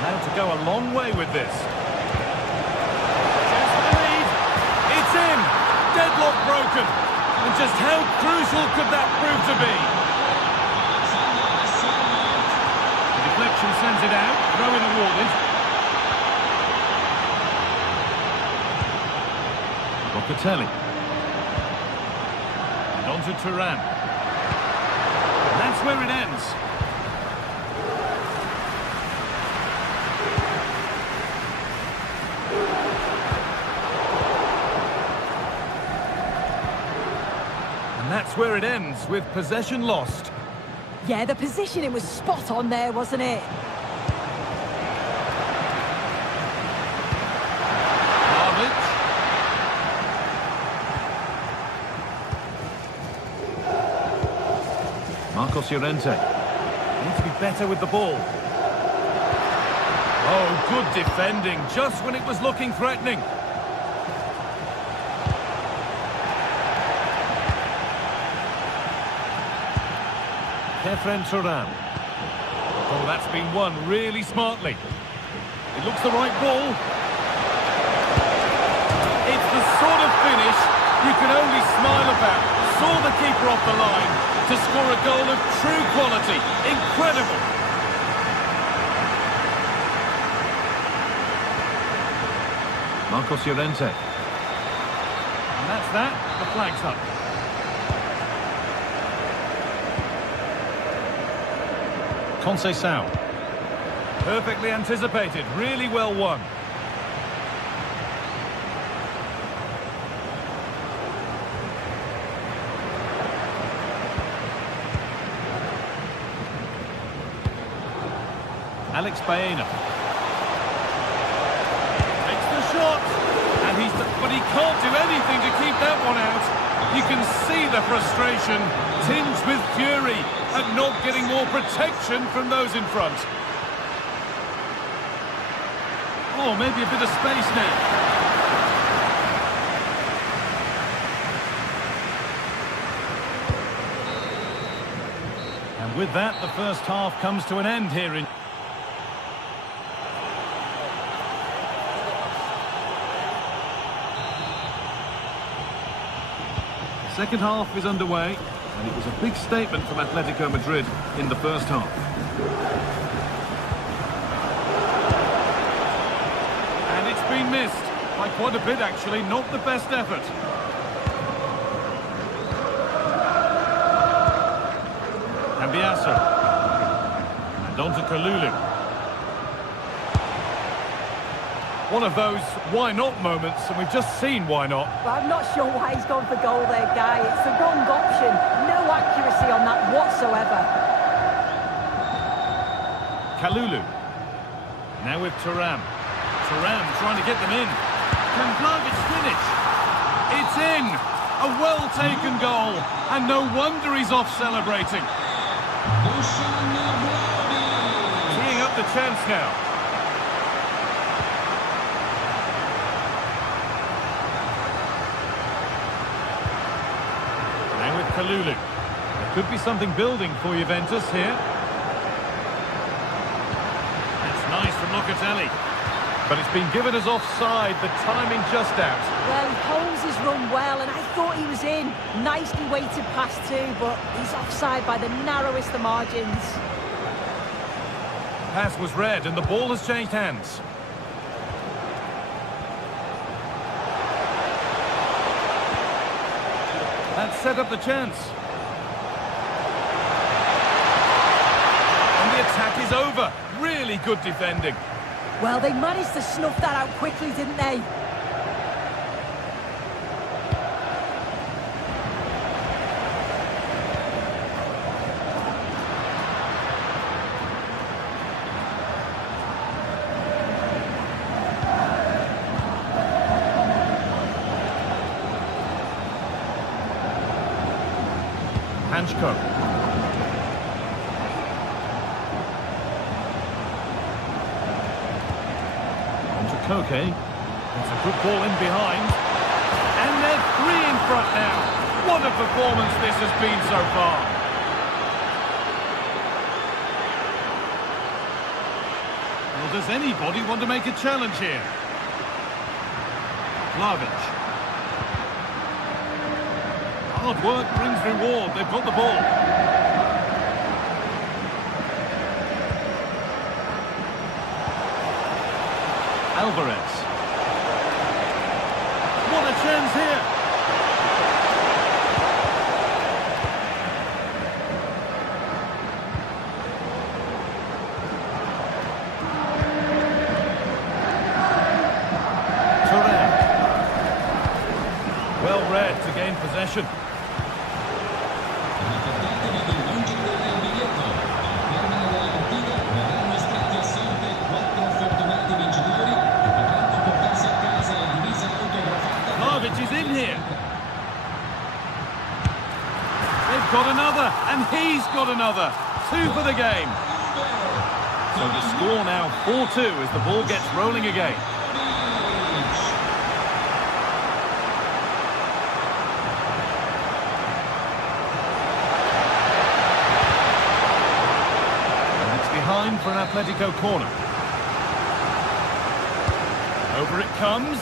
Now to go a long way with this. Chance for the lead. It's in. Deadlock broken. And just how crucial could that prove to be? The deflection sends it out. Throw-in awarded. Locatelli. And on to Turam. And that's where it ends. And that's where it ends, with possession lost. Yeah, the positioning was spot on there, wasn't it? Marcos Llorente needs to be better with the ball. Oh, good defending, just when it was looking threatening. Kefren Turam. Oh, that's been won really smartly. It looks the right ball. It's the sort of you can only smile about. Saw the keeper off the line to score a goal of true quality. Incredible. Marcos Llorente. And that's that. The flag's up. Conceição. Perfectly anticipated. Really well won. Alex Baena. Makes the shot. And but he can't do anything to keep that one out. You can see the frustration, tinged with fury, at not getting more protection from those in front. Oh, maybe a bit of space now. And with that, the first half comes to an end here in... Second half is underway, and it was a big statement from Atletico Madrid in the first half. And it's been missed, by quite a bit actually, not the best effort. Cambiasso. And on to Kalulu. One of those why-not moments, and we've just seen why not. Well, I'm not sure why he's gone for goal there, Guy. It's the wrong option. No accuracy on that whatsoever. Kalulu. Now with Thuram. Thuram trying to get them in. Can Vlahovic finish? It's in! A well-taken goal, and no wonder he's off celebrating. Teeing up the chance now. Kalulu. There could be something building for Juventus here. That's nice from Locatelli. But it's been given as offside, the timing just out. Well, he holds his run well, and I thought he was in. Nicely weighted pass too, but he's offside by the narrowest of margins. Pass was red, and the ball has changed hands. That set up the chance. And the attack is over. Really good defending. Well, they managed to snuff that out quickly, didn't they? Hanchko. On to Koke. It's a good ball in behind. And they're three in front now. What a performance this has been so far. Well, does anybody want to make a challenge here? Vlahovic. Hard work brings reward. They've got the ball. Alvarez. What a chance here. Thuram. Well read to gain possession. Is in here. They've got another, and he's got another. 2 for the game. So the score now 4-2 as the ball gets rolling again. And it's behind for an Atletico corner. Over it comes.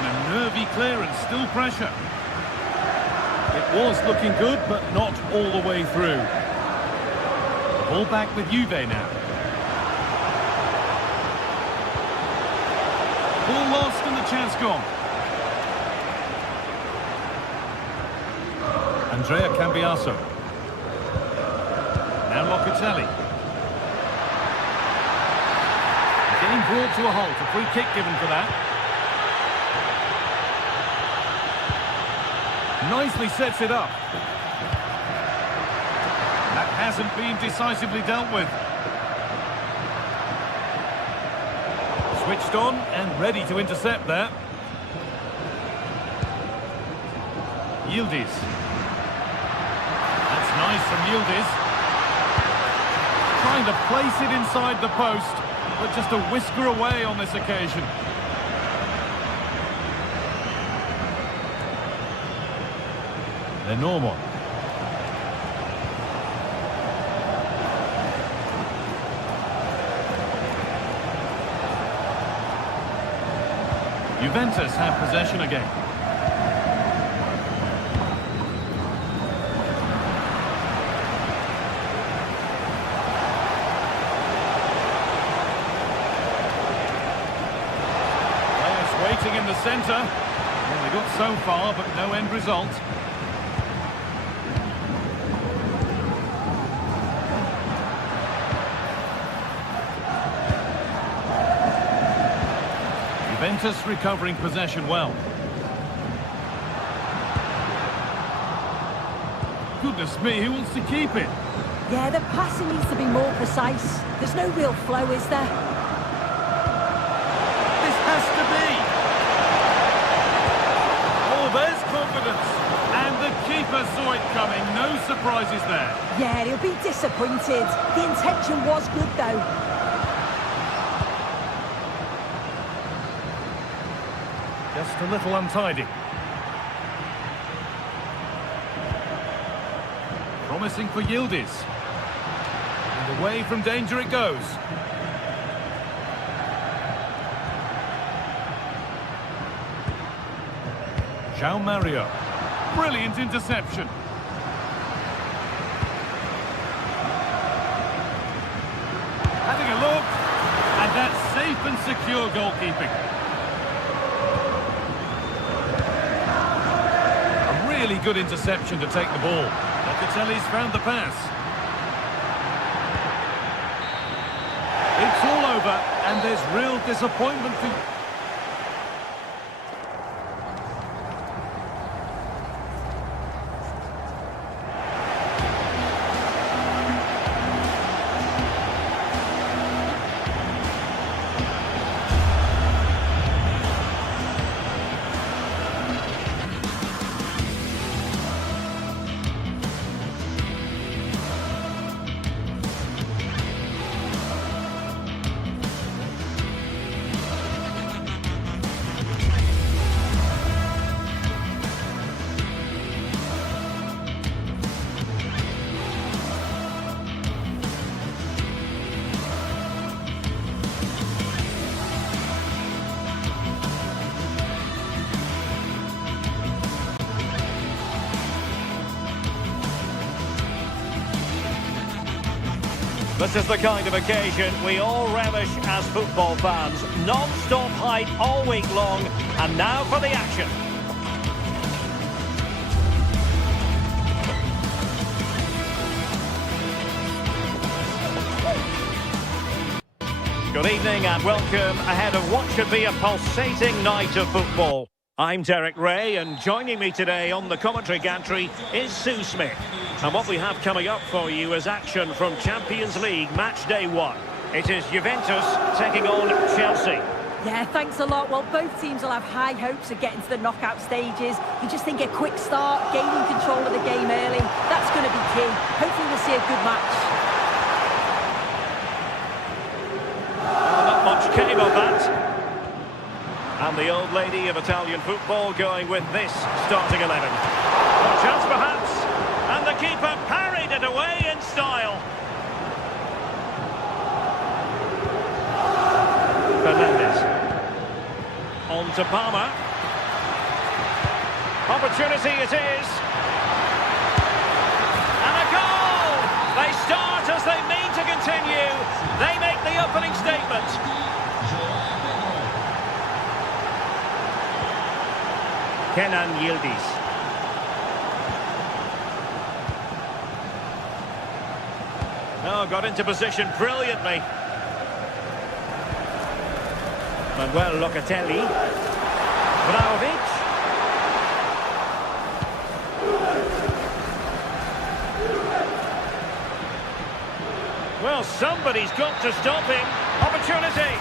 And a nervy clearance, still pressure. Was looking good, but not all the way through. Ball back with Juve now. Ball lost and the chance gone. Andrea Cambiaso. Now Locatelli. Game brought to a halt. A free kick given for that. Nicely sets it up. That hasn't been decisively dealt with. Switched on and ready to intercept there. Yildiz. That's nice from Yildiz. Trying to place it inside the post, but just a whisker away on this occasion. Normal. Juventus have possession again. Players waiting in the centre. Well, they got so far, but no end result. Juventus recovering possession well. Goodness me, who wants to keep it? Yeah, the passing needs to be more precise. There's no real flow, is there? This has to be. Oh, there's confidence. And the keeper saw it coming. No surprises there. Yeah, he'll be disappointed. The intention was good, though. Just a little untidy. Promising for Yildiz. And away from danger it goes. João Mario. Brilliant interception. Having a look. And that's safe and secure goalkeeping. Really good interception to take the ball. Locatelli's found the pass. It's all over, and there's real disappointment for... This is the kind of occasion we all relish as football fans. Non-stop hype all week long, and now for the action. Good evening and welcome ahead of what should be a pulsating night of football. I'm Derek Ray, and joining me today on the commentary gantry is Sue Smith. And what we have coming up for you is action from Champions League match day 1. It is Juventus taking on Chelsea. Yeah, thanks a lot. Well, both teams will have high hopes of getting to the knockout stages. You just think a quick start, gaining control of the game early, that's going to be key. Hopefully we'll see a good match. Well, not much came of that. And the old lady of Italian football going with this starting 11. A chance perhaps. And the keeper parried it away in style. Fernandes. On to Palmer. Opportunity it is. the opening statement. Kenan Yildiz. Oh, got into position brilliantly. Manuel Locatelli. Vlahovic. Well, somebody's got to stop him. Opportunity.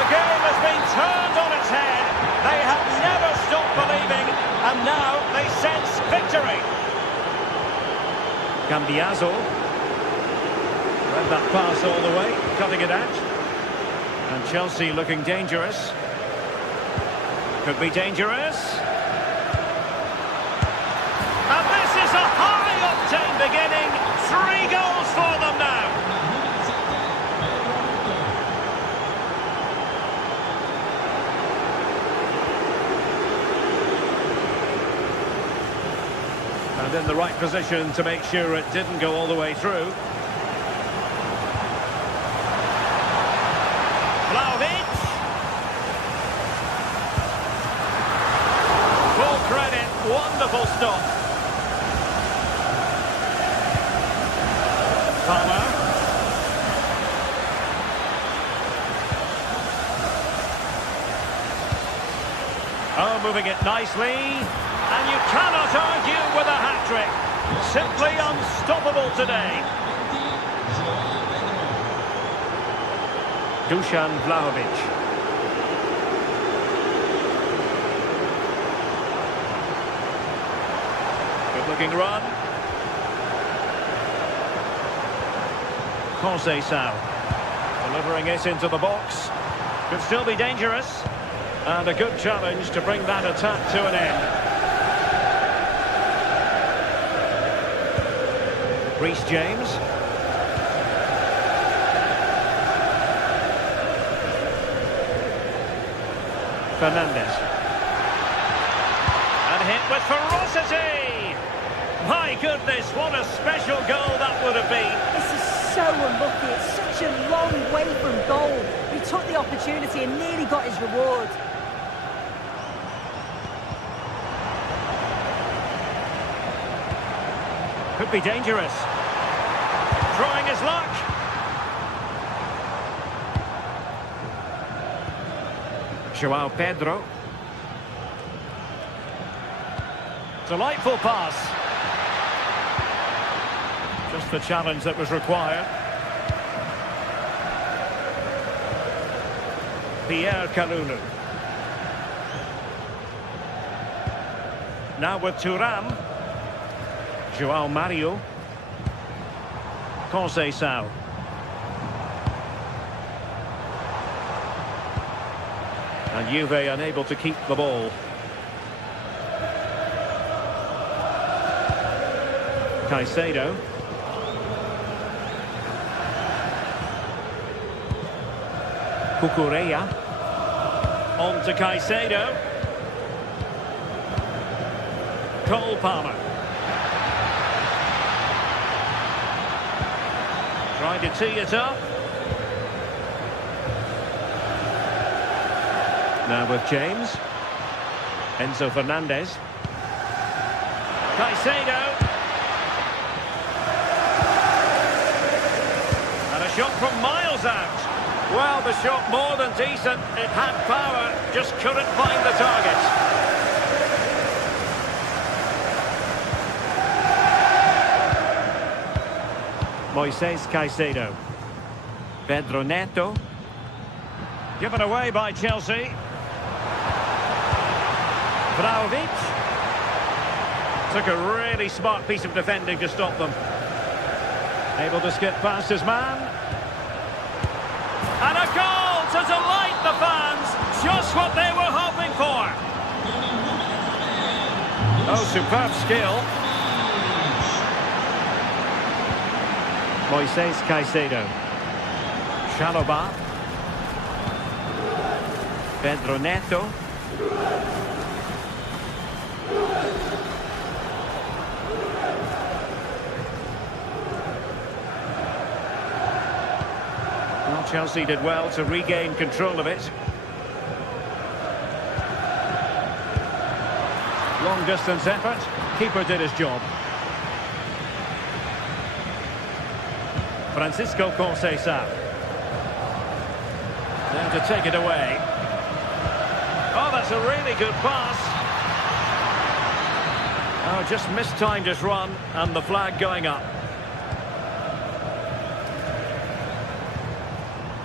The game has been turned on its head. They have never stopped believing, and now they sense victory. Cambiaso. Read that pass all the way, cutting it out. And Chelsea looking dangerous. Could be dangerous. And this is a high-octane beginning. 3 goals for them now. And in the right position to make sure it didn't go all the way through. Vlahovic. Full credit, wonderful stop. Palmer. Oh, moving it nicely. And you cannot argue with a hat-trick. Simply unstoppable today. Dusan Vlahovic. Good-looking run. Conceição. Delivering it into the box. Could still be dangerous. And a good challenge to bring that attack to an end. Reece James. Fernandes. And hit with ferocity! My goodness, what a special goal that would have been. This is so unlucky. It's such a long way from goal. He took the opportunity and nearly got his reward. Could be dangerous. Trying his luck. Joao Pedro. Delightful pass. Just the challenge that was required. Pierre Kalulu. Now with Thuram. Joao Mario. Conceição. And Juve unable to keep the ball. Caicedo. Cucurella. On to Caicedo. Cole Palmer. Trying to tee it up. Now with James. Enzo Fernandez. Caicedo. And a shot from miles out. Well, the shot more than decent. It had power, just couldn't find the target. Moises Caicedo. Pedro Neto. Given away by Chelsea. Vlahovic. Took a really smart piece of defending to stop them. Able to skip past his man. And a goal to delight the fans. Just what they were hoping for. Oh, superb skill. Moises Caicedo. Chalobah. Pedro Neto. Not Chelsea did well to regain control of it. Long distance effort. Keeper did his job. Francisco Conceição. Now to take it away. Oh, that's a really good pass. Oh, just mistimed his run, and the flag going up.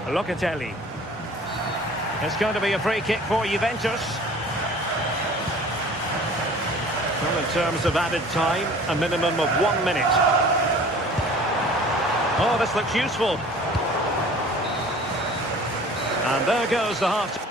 Locatelli. It's going to be a free kick for Juventus. Well, in terms of added time, a minimum of 1 minute. Oh, this looks useful. And there goes the half.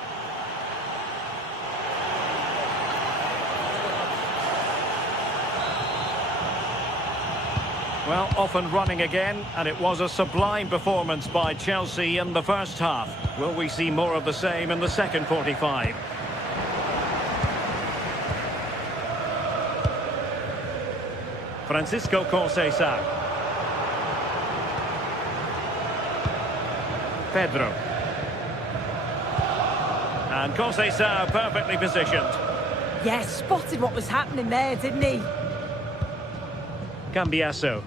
Well, off and running again, and it was a sublime performance by Chelsea in the first half. Will we see more of the same in the second 45? Francisco Conceição. Pedro. And Conceição perfectly positioned. Yes, spotted what was happening there, didn't he? Cambiasso.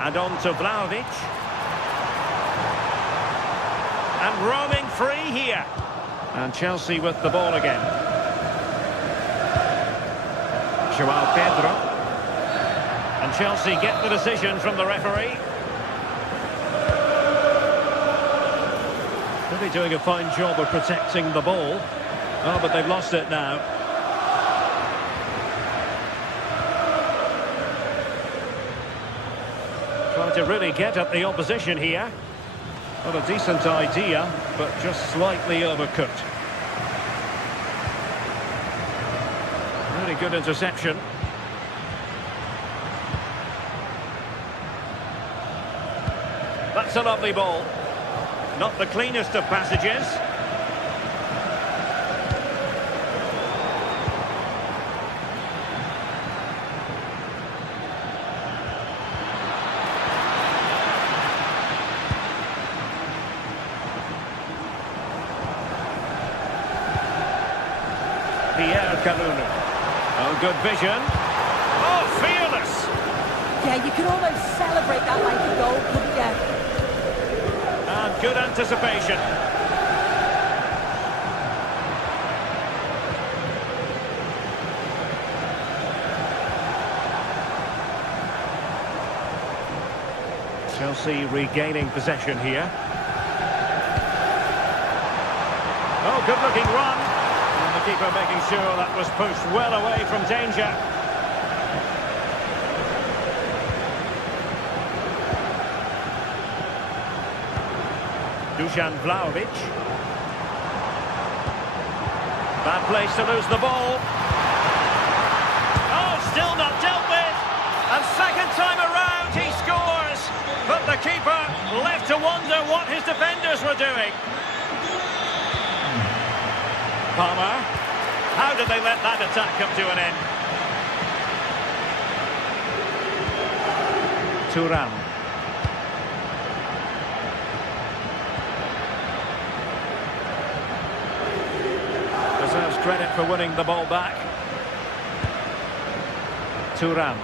And on to Vlahovic. And roaming free here. And Chelsea with the ball again. João Pedro. And Chelsea get the decision from the referee. Really doing a fine job of protecting the ball. Oh, but they've lost it now. Trying to really get at the opposition here. Not a decent idea, but just slightly overcooked. Really good interception. That's a lovely ball. Not the cleanest of passages. Oh, good vision. Oh, fearless. Yeah, you can almost celebrate that like a goal, couldn't you? And good anticipation. Chelsea regaining possession here. Oh, good-looking run. The keeper making sure that was pushed well away from danger. Dusan Vlahovic. Bad place to lose the ball. Oh, still not dealt with. And second time around he scores. But the keeper left to wonder what his defenders were doing. Palmer. How did they let that attack come to an end? Thuram. Deserves credit for winning the ball back. Thuram.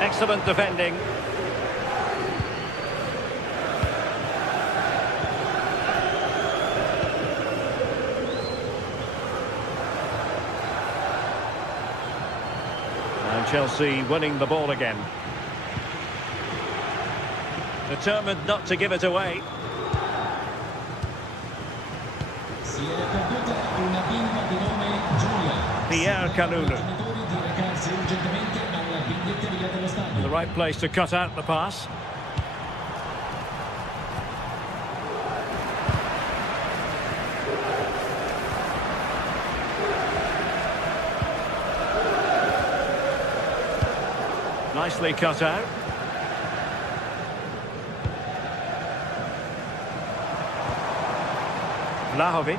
Excellent defending. And Chelsea winning the ball again. Determined not to give it away. Pierre Kalulu. The right place to cut out the pass. Nicely cut out. Vlahovic.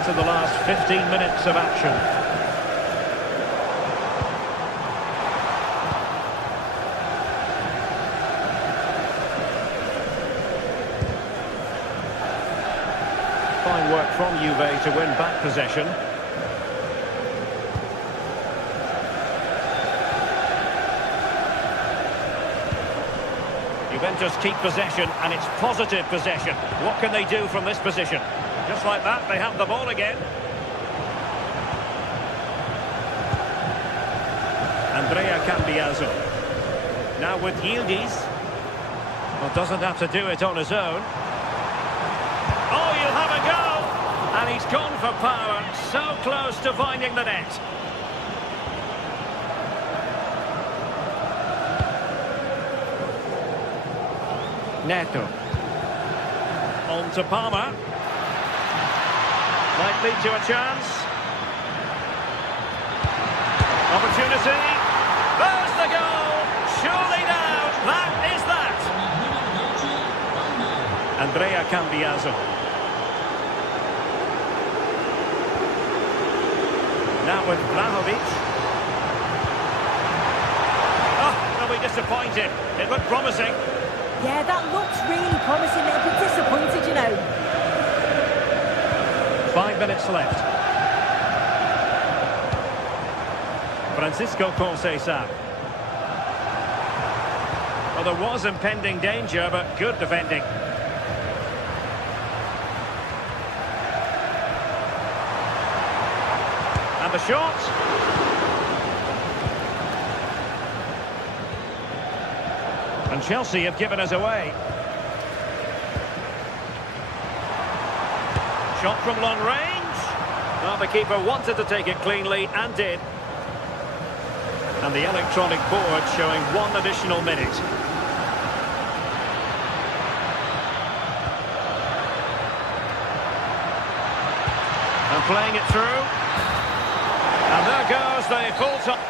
into the last 15 minutes of action. Fine work from Juve to win back possession. Juventus keep possession, and it's positive possession. What can they do from this position? Just like that, they have the ball again. Andrea Cambiaso. Now with Yildiz. Well, doesn't have to do it on his own. Oh, you'll have a go! And he's gone for power, so close to finding the net. Neto. On to Palmer. Might lead to a chance. Opportunity. There's the goal. Surely now. That is that. Andrea Cambiaso. Now with Vlahovic. Oh, they'll be disappointed. It looked promising. Yeah, that looks really promising. They'll be disappointed, you know. 5 minutes left. Francisco Conceição. Well, there was impending danger, but good defending. And the shot. And Chelsea have given us away. Shot from long range. Well, the keeper wanted to take it cleanly and did. And the electronic board showing 1 additional minute. And playing it through. And there goes the full time.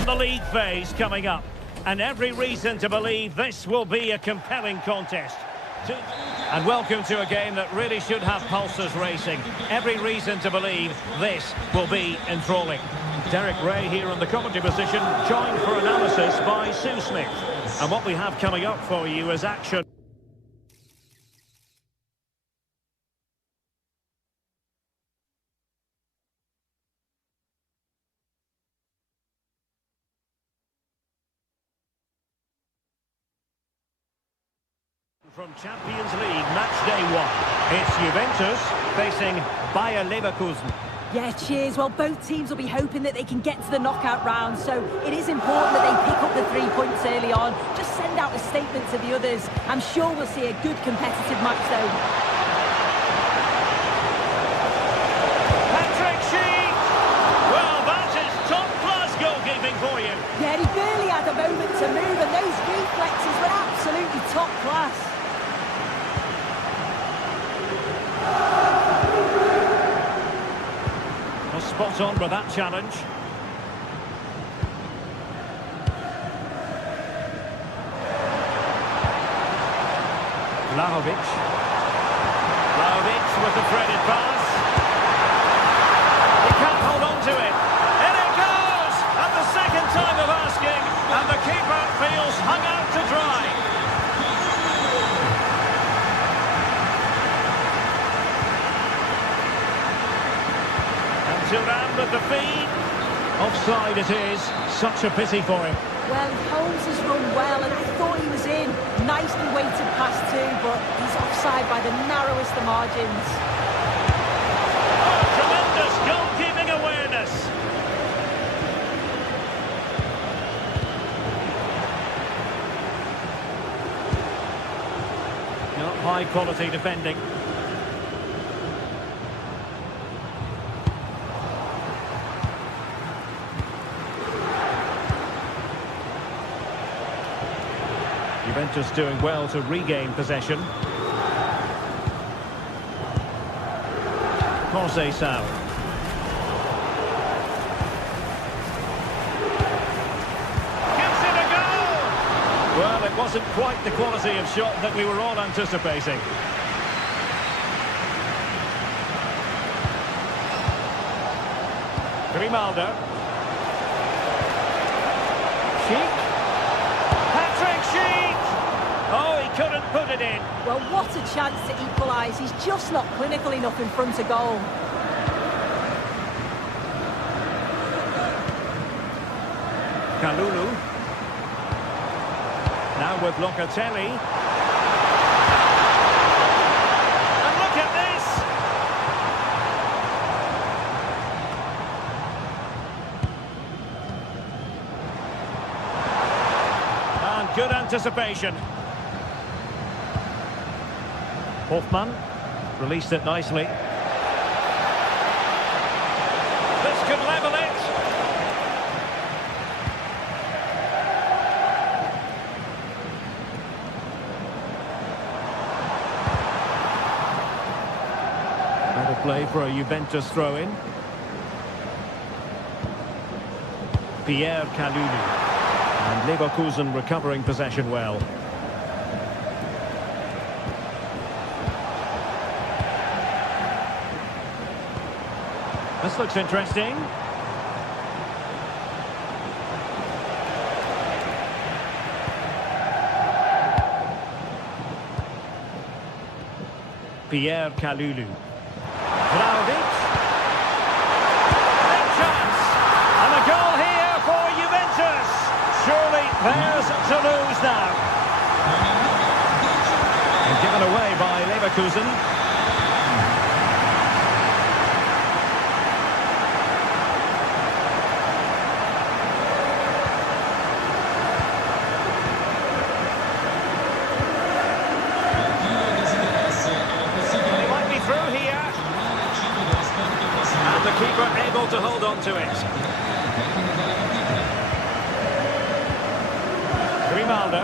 from the league phase coming up. And every reason to believe this will be a compelling contest. And welcome to a game that really should have pulses racing. Every reason to believe this will be enthralling. Derek Ray here in the commentary position, joined for analysis by Sue Smith. And what we have coming up for you is action. From Champions League match day 1, it's Juventus facing Bayer Leverkusen. Yeah, cheers. Well, both teams will be hoping that they can get to the knockout round, so it is important that they pick up the 3 points early on. Just send out a statement to the others. I'm sure we'll see a good competitive match, though. Patrick Sheik! Well, that is top-class goalkeeping for you. Yeah, he barely had a moment to move, and those reflexes were absolutely top class. Spot on with that challenge. Vlahovic with the threaded pass. He can't hold on to it. And it goes! At the second time of asking, and the keeper feels hung out to dry. Turan with the feed. Offside it is. Such a pity for him. Well, Holmes has run well, and I thought he was in. Nicely weighted pass too, but he's offside by the narrowest of margins. Oh, tremendous goalkeeping awareness. Not high quality defending. Juventus doing well to regain possession. Conceição. Gives it a go! Well, it wasn't quite the quality of shot that we were all anticipating. Grimaldo. Sheik. Patrick Sheik! Oh, he couldn't put it in. Well, what a chance to equalise. He's just not clinical enough in front of goal. Kalulu. Now with Locatelli. And look at this! And good anticipation. Hoffman released it nicely. This could level it. Better play for a Juventus throw-in. Pierre Kalulu. And Leverkusen recovering possession well. This looks interesting. Pierre Kalulu. Vlahovic. Big chance. And a goal here for Juventus. Surely theirs to lose now. And given away by Leverkusen. The keeper able to hold on to it. Grimaldo.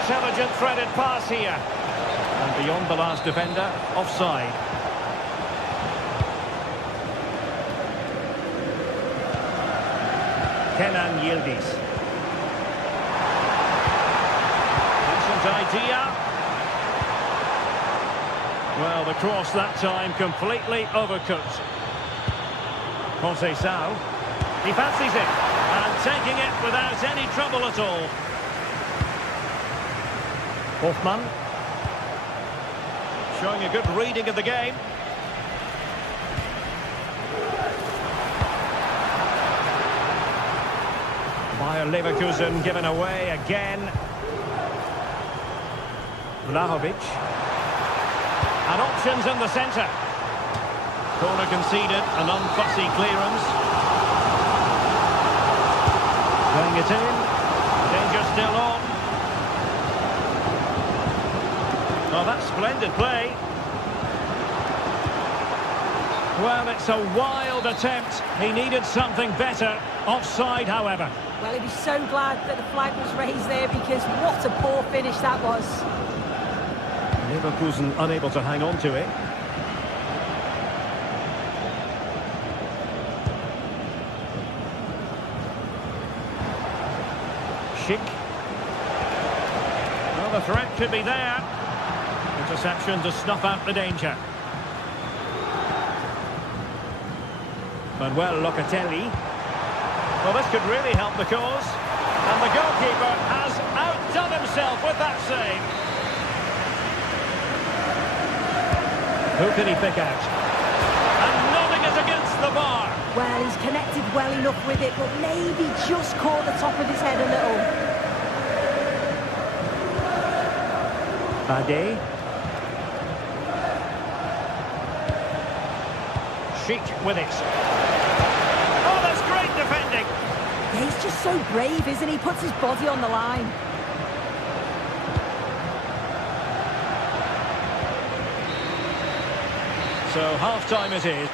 Intelligent threaded pass here. And beyond the last defender, offside. Kenan Yildiz. Decent idea. Well, the cross that time completely overcooked. Conceição. He fancies it. And taking it without any trouble at all. Hoffmann. Showing a good reading of the game. Bayer Leverkusen given away again. Vlahovic. And options in the centre. Corner conceded, an unfussy clearance. Playing it in. Danger still on. Oh, that's splendid play. Well, it's a wild attempt. He needed something better. Offside, however. Well, he'd be so glad that the flag was raised there, because what a poor finish that was. Leverkusen unable to hang on to it. Schick. Well, the threat could be there. Interception to snuff out the danger. Manuel Locatelli. Well, this could really help the cause. And the goalkeeper has outdone himself with that save. Who can he pick out? And nodding it against the bar. Well, he's connected well enough with it, but maybe just caught the top of his head a little. Bade. Schick with it. Oh, that's great defending. Yeah, he's just so brave, isn't he? Puts his body on the line. So half-time it is.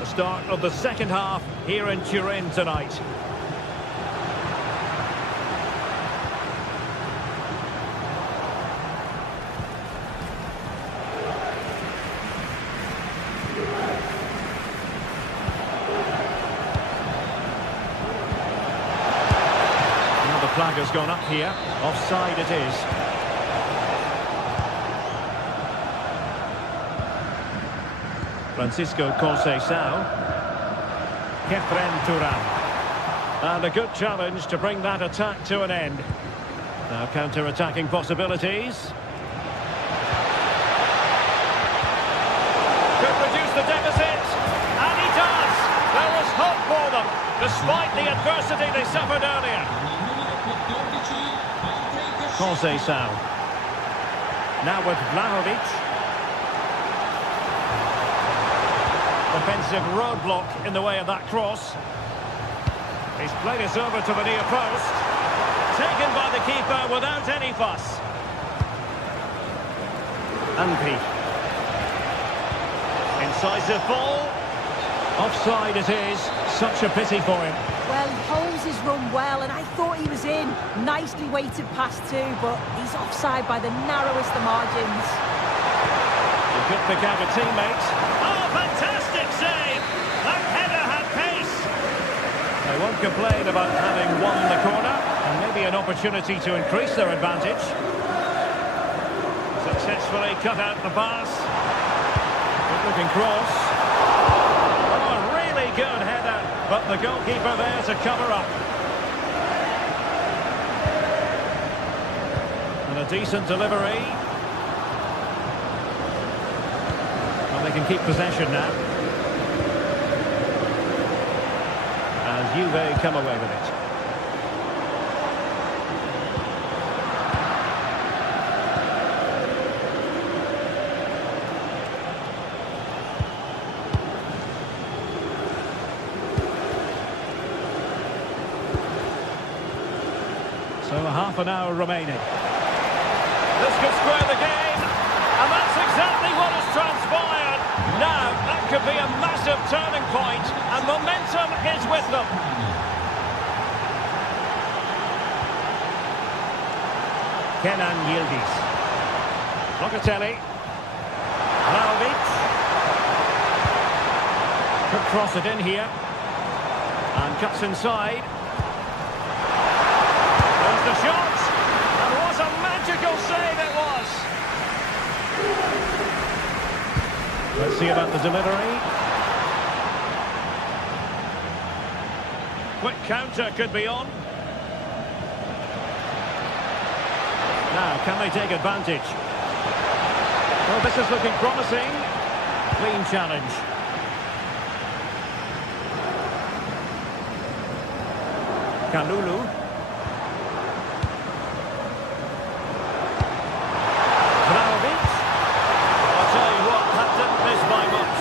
The start of the second half here in Turin tonight. Flag has gone up here. Offside it is. Francisco Conceição. Kefren Turan. And a good challenge to bring that attack to an end. Now counter-attacking possibilities. Could reduce the deficit. And he does! There is hope for them, despite the adversity they suffered earlier. Conceição. Now with Vlahovic. Defensive roadblock in the way of that cross. He's played it over to the near post. Taken by the keeper without any fuss. Anpi. Incisive ball. Offside it is. Such a pity for him. Well, he holds his run well, and I thought he was in. Nicely weighted pass too, but he's offside by the narrowest of margins. A good pick out of teammate. Oh, fantastic save! That header had pace. They won't complain about having won the corner, and maybe an opportunity to increase their advantage. Successfully cut out the pass. Good looking cross. Oh, a really good header. But the goalkeeper there to cover up. And a decent delivery. Well, they can keep possession now. And Juve come away with it. So half an hour remaining. This could square the game, and that's exactly what has transpired. Now, that could be a massive turning point, and momentum is with them. Kenan Yildiz. Locatelli. Now Vlahovic. Could cross it in here. And cuts inside. There's the shot. And what a magical save it was. Let's see about the delivery. Quick counter could be on. Now, can they take advantage? Well, this is looking promising. Clean challenge. Kalulu. Vlahovic. I'll tell you what, that didn't miss by much.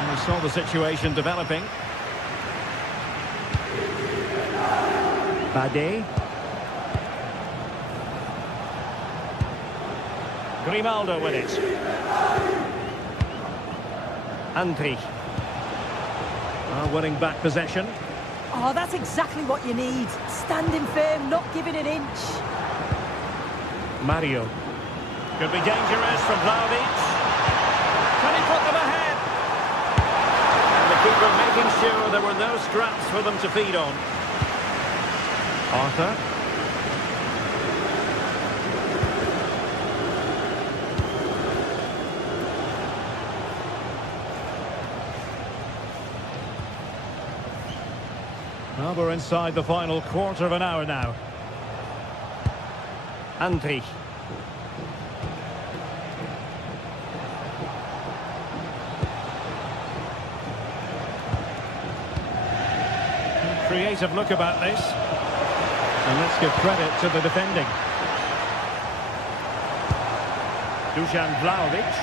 And we saw the situation developing. Bade. Grimaldo with it. Andri. Winning back possession. Oh, that's exactly what you need. Standing firm, not giving an inch. Mario. Could be dangerous from Vlahovic. Can he put them ahead? And the keeper making sure there were no scraps for them to feed on. Arthur. Well, we're inside the final quarter of an hour now. Andri. Creative look about this. And let's give credit to the defending. Dusan Vlahovic.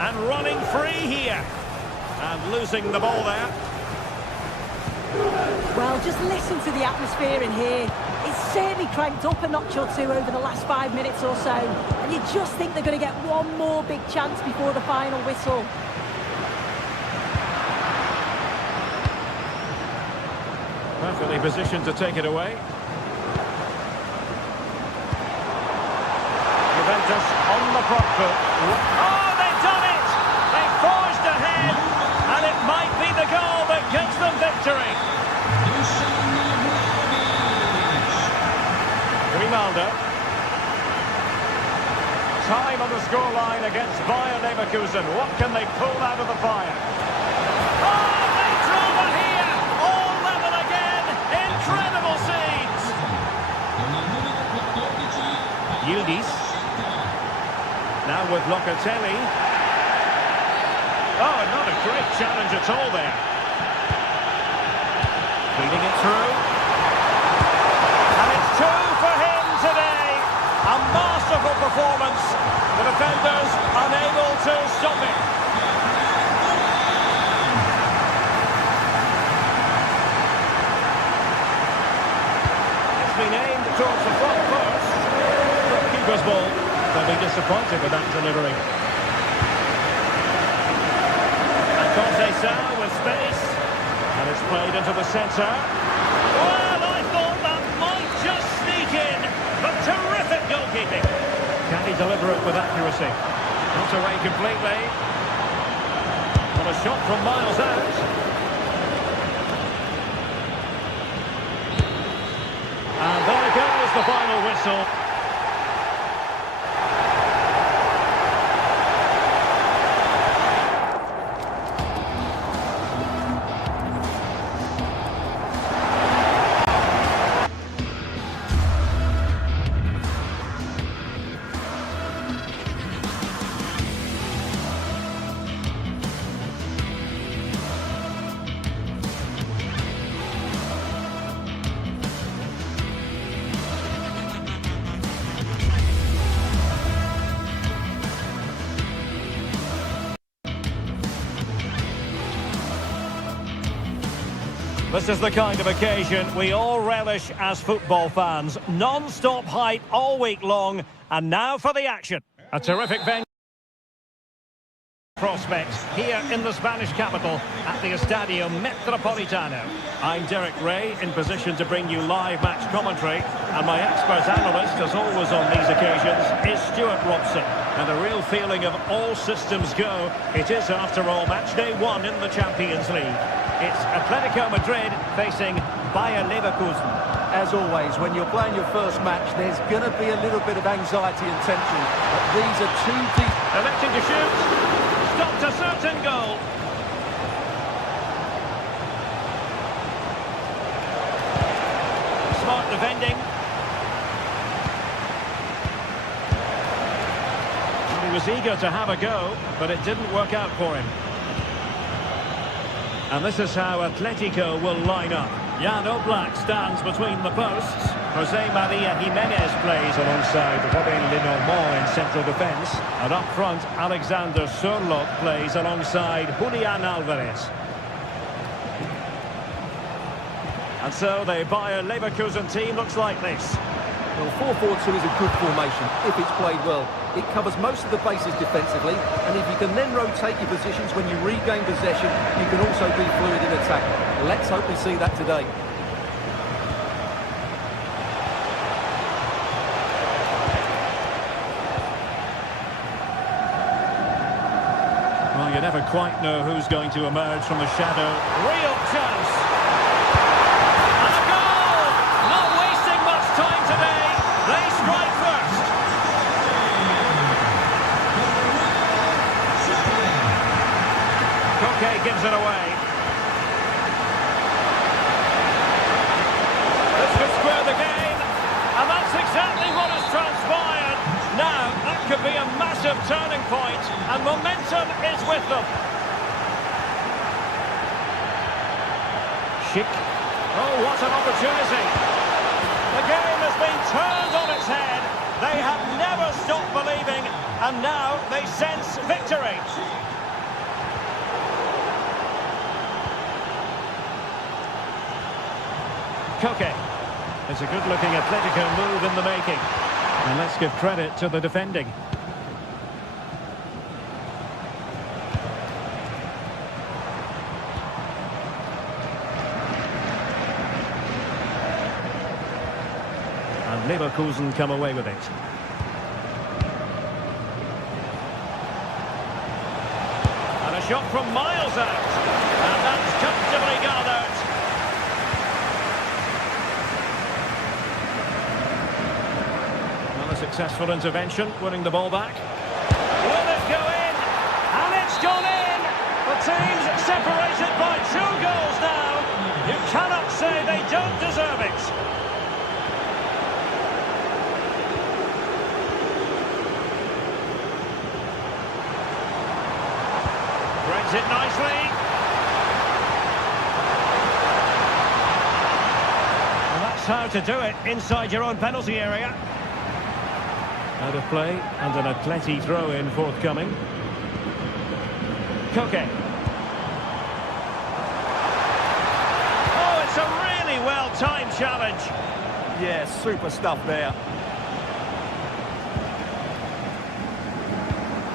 And running free here. And losing the ball there. Well, just listen to the atmosphere in here. It's certainly cranked up a notch or two over the last 5 minutes or so. And you just think they're going to get one more big chance before the final whistle. Perfectly positioned to take it away. Juventus on the front foot. Oh, they've done it! They've forged ahead, and it might be the goal that gives them victory. Grimaldo. Time on the scoreline against Bayer Leverkusen. What can they pull out of the fire? Oh, they drove it here! All level again! Incredible scenes! Yildiz. Now with Locatelli. Oh, not a great challenge at all there. Feeding it through. And it's two for him today. A masterful performance. The defenders unable to stop it. It's been aimed towards the front post. But the keeper's ball. They'll be disappointed with that delivery. And Conceição with space. And it's played into the centre. Well, I thought that might just sneak in. But terrific goalkeeping. Can he deliver it with accuracy? Not away completely. Well, a shot from miles out. And there goes the final whistle. This is the kind of occasion we all relish as football fans. Non-stop hype all week long, and now for the action. A terrific venue. Prospects here in the Spanish capital at the Estadio Metropolitano. I'm Derek Ray, in position to bring you live match commentary, and my expert analyst, as always on these occasions, is Stuart Robson. And a real feeling of all systems go. It is, after all, match day 1 in the Champions League. It's Atletico Madrid facing Bayer Leverkusen. As always, when you're playing your first match, there's going to be a little bit of anxiety and tension. But these are two deep... Electing to shoot. Stopped a certain goal. Smart defending. He was eager to have a go, but it didn't work out for him. And this is how Atletico will line up. Jan Oblak stands between the posts. Jose Maria Jimenez plays alongside Robin Lenormand in central defence. And up front, Alexander Sørloth plays alongside Julian Alvarez. And so the Bayer Leverkusen team looks like this. Well, 4-4-2 is a good formation if it's played well. It covers most of the bases defensively, and if you can then rotate your positions when you regain possession, you can also be fluid in attack. Let's hope we see that today. Well, you never quite know who's going to emerge from the shadow. Real chance! And a goal! Not wasting much time today. They strike first. Koke gives it away. This could square the game, and that's exactly what has transpired. Now, that could be a massive turning point, and momentum is with them. Schick. Oh, what an opportunity. The game has been turned on its head. They have never stopped believing, and now they sense victory. Koke. It's a good-looking Atletico move in the making. And let's give credit to the defending. And Leverkusen come away with it. And a shot from miles out. And that's comfortably gathered. Successful intervention, winning the ball back. Will it go in? And it's gone in! The team's separated by 2 goals now. You cannot say they don't deserve it. Threads it nicely. And that's how to do it inside your own penalty area. Out of play, and an Atleti throw-in forthcoming. Koke. Oh, it's a really well-timed challenge. Yeah, super stuff there.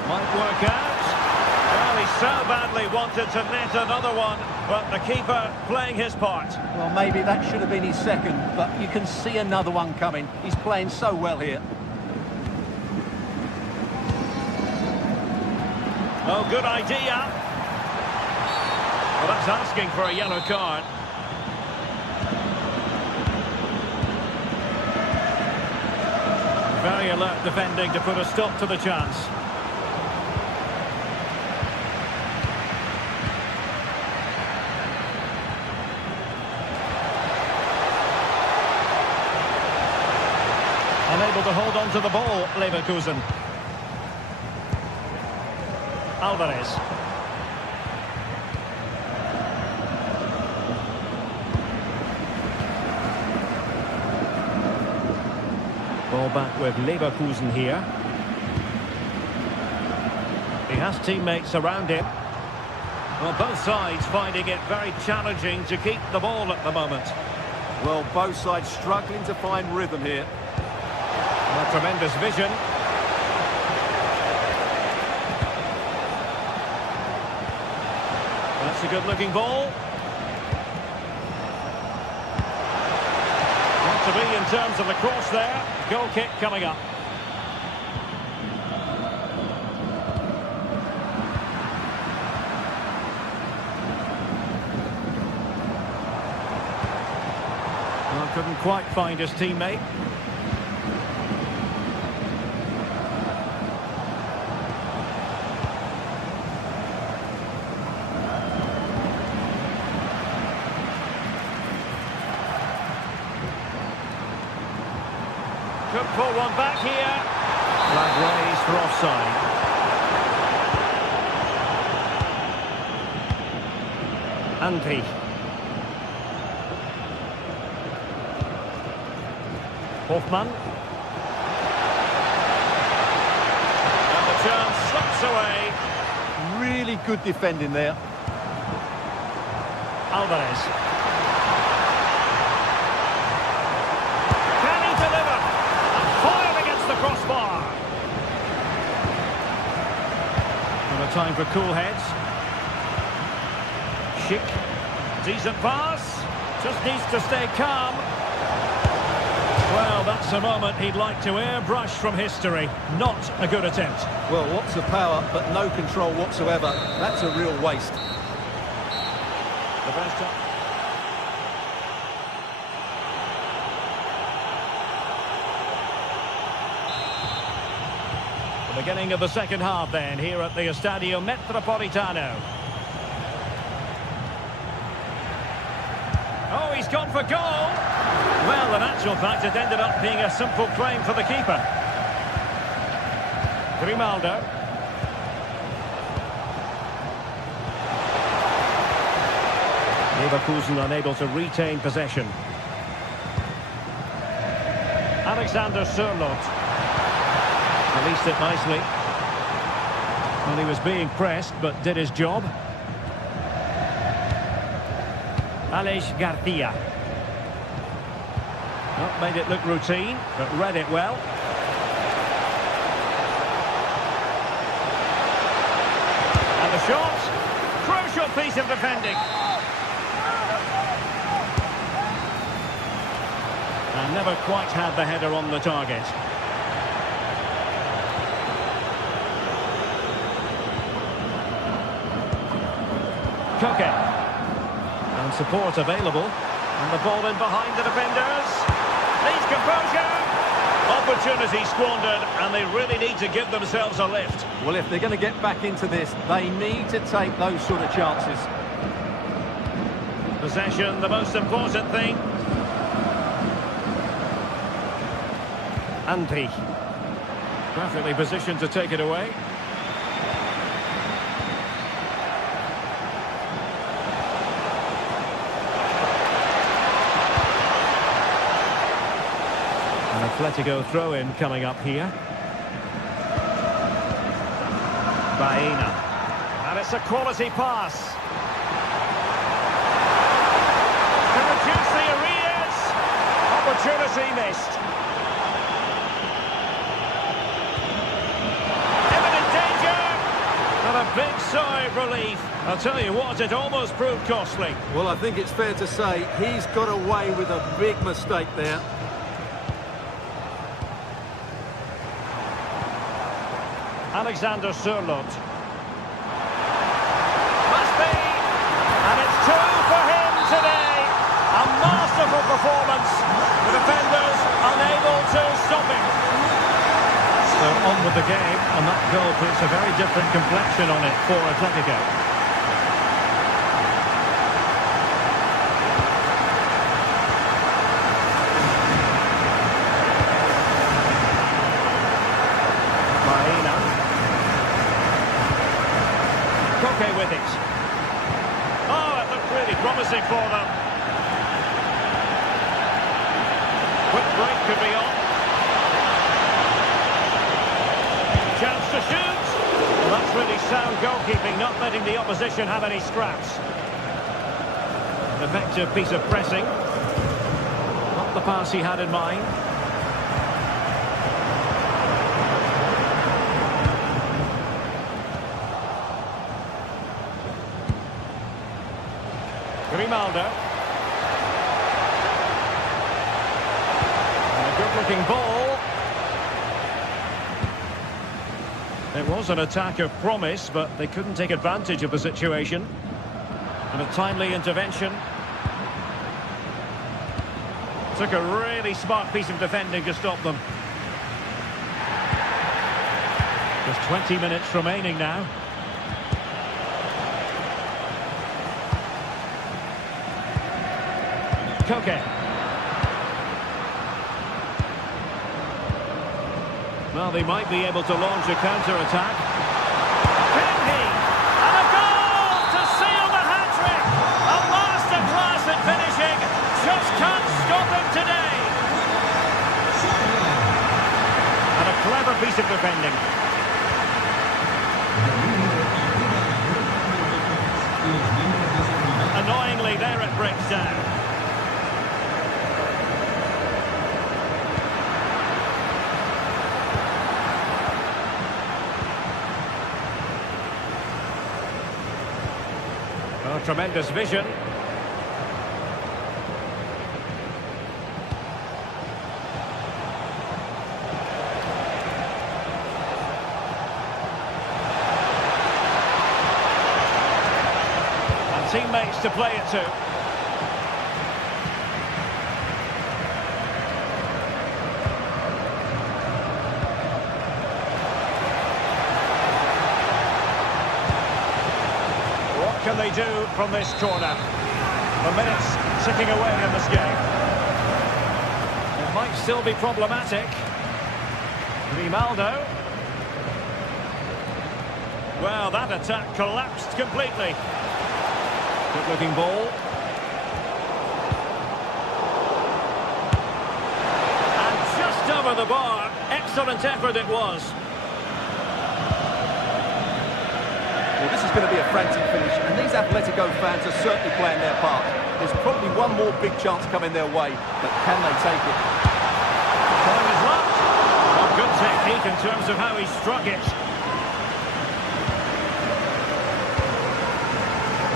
Might work out. Well, he so badly wanted to net another one, but the keeper playing his part. Well, maybe that should have been his second, but you can see another one coming. He's playing so well here. Oh, good idea. Well, that's asking for a yellow card. Very alert defending to put a stop to the chance. Unable to hold on to the ball, Leverkusen. Alvarez. Ball back with Leverkusen here. He has teammates around him. Well, both sides finding it very challenging to keep the ball at the moment. Well, both sides struggling to find rhythm here. A tremendous vision. That's a good-looking ball. Not to be in terms of the cross there. Goal kick coming up. Well, couldn't quite find his teammate. Could pull one back here. Flag raised for offside. Andy. Hoffman. And the chance slips away. Really good defending there. Alvarez. Can he deliver? And fire against the crossbar. And a time for cool heads. Schick. Decent pass. Just needs to stay calm. Well, that's a moment he'd like to airbrush from history. Not a good attempt. Well, lots of power, but no control whatsoever. That's a real waste. The best shot. The beginning of the second half then, here at the Estadio Metropolitano. Oh, he's gone for goal. Well, in actual fact, it ended up being a simple claim for the keeper. Grimaldo. Leverkusen unable to retain possession. Alexander Sørloth. Released it nicely. Well, he was being pressed, but did his job. Aleix Garcia. Not made it look routine, but read it well. And the shot. Crucial piece of defending. And never quite had the header on the target. Koke. And support available. And the ball in behind the defenders. Needs composure. Opportunity squandered, and they really need to give themselves a lift. Well, if they're going to get back into this, they need to take those sort of chances. Possession, the most important thing. Andy. Perfectly positioned to take it away. An Atletico throw-in coming up here. Baena. And it's a quality pass. To reduce the arrears. Opportunity missed. Imminent danger. And a big sigh of relief. I'll tell you what, it almost proved costly. Well, I think it's fair to say he's got away with a big mistake there. Alexander Sørloth. Must be! And it's two for him today. A masterful performance. The defenders unable to stop him. So on with the game, and that goal puts a very different complexion on it for Atletico. Koke with it. Oh, it looked really promising for them. Quick break could be on. Chance to shoot. Well, that's That's really sound goalkeeping, not letting the opposition have any scraps. An effective piece of pressing. Not the pass he had in mind. Grimaldo. And a good-looking ball. It was an attack of promise, but they couldn't take advantage of the situation. And a timely intervention. Took a really smart piece of defending to stop them. Just 20 minutes remaining now. Koke. Well, they might be able to launch a counter-attack. Can he? And a goal to seal the hat-trick! A masterclass at finishing. Just can't stop him today. And a clever piece of defending. Annoyingly, there it breaks down. Oh, tremendous vision. And teammates to play it to. What can they do from this corner? The minutes ticking away in this game. It might still be problematic. Grimaldo. Well, that attack collapsed completely. Good looking ball. And just over the bar. Excellent effort it was. Well, this is going to be a frantic finish, and these Atletico fans are certainly playing their part. There's probably one more big chance coming their way, but can they take it? Time is up. Well, good technique in terms of how he struck it.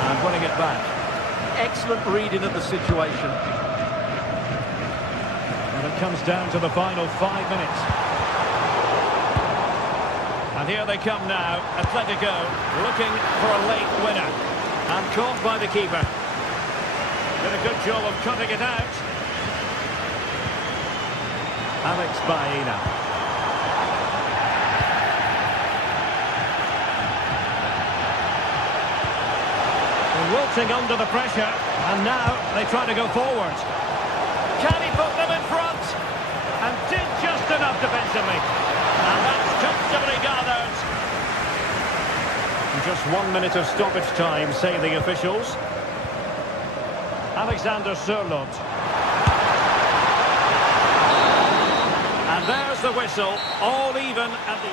And winning it back. Excellent reading of the situation. And it comes down to the final 5 minutes. And here they come now, Atletico looking for a late winner. And caught by the keeper. Did a good job of cutting it out. Alex Baena. They're wilting under the pressure, and now they try to go forward. Can he put them in front? And did just enough defensively. And that's comfortably gathered. Just 1 minute of stoppage time, say the officials. Alexander Sørloth. And there's the whistle, all even at the...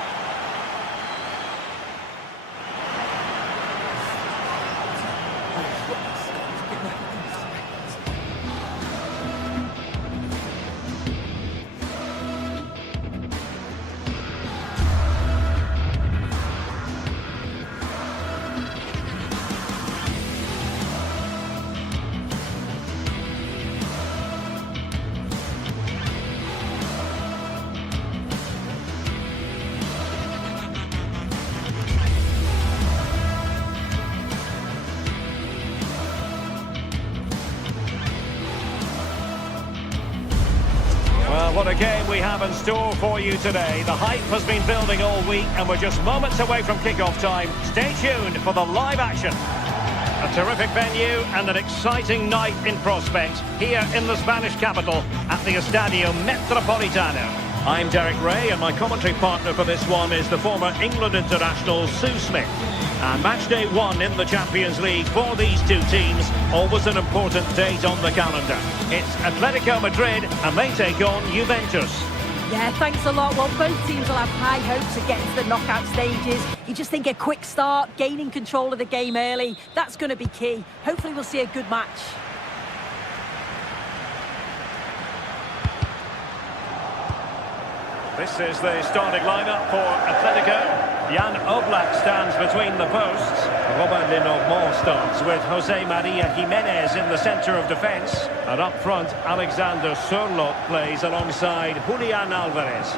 What a game we have in store for you today. The hype has been building all week and we're just moments away from kick-off time. Stay tuned for the live action. A terrific venue and an exciting night in prospect here in the Spanish capital at the Estadio Metropolitano. I'm Derek Ray and my commentary partner for this one is the former England international Sue Smith. And match day 1 in the Champions League for these two teams, always an important date on the calendar. It's Atletico Madrid and they take on Juventus. Yeah, thanks a lot. Well, both teams will have high hopes of getting to the knockout stages. You just think a quick start, gaining control of the game early, that's going to be key. Hopefully we'll see a good match. This is the starting lineup for Atletico. Jan Oblak stands between the posts. Robin Lenormand starts with Jose Maria Jimenez in the centre of defence. And up front, Alexander Sørloth plays alongside Julian Alvarez.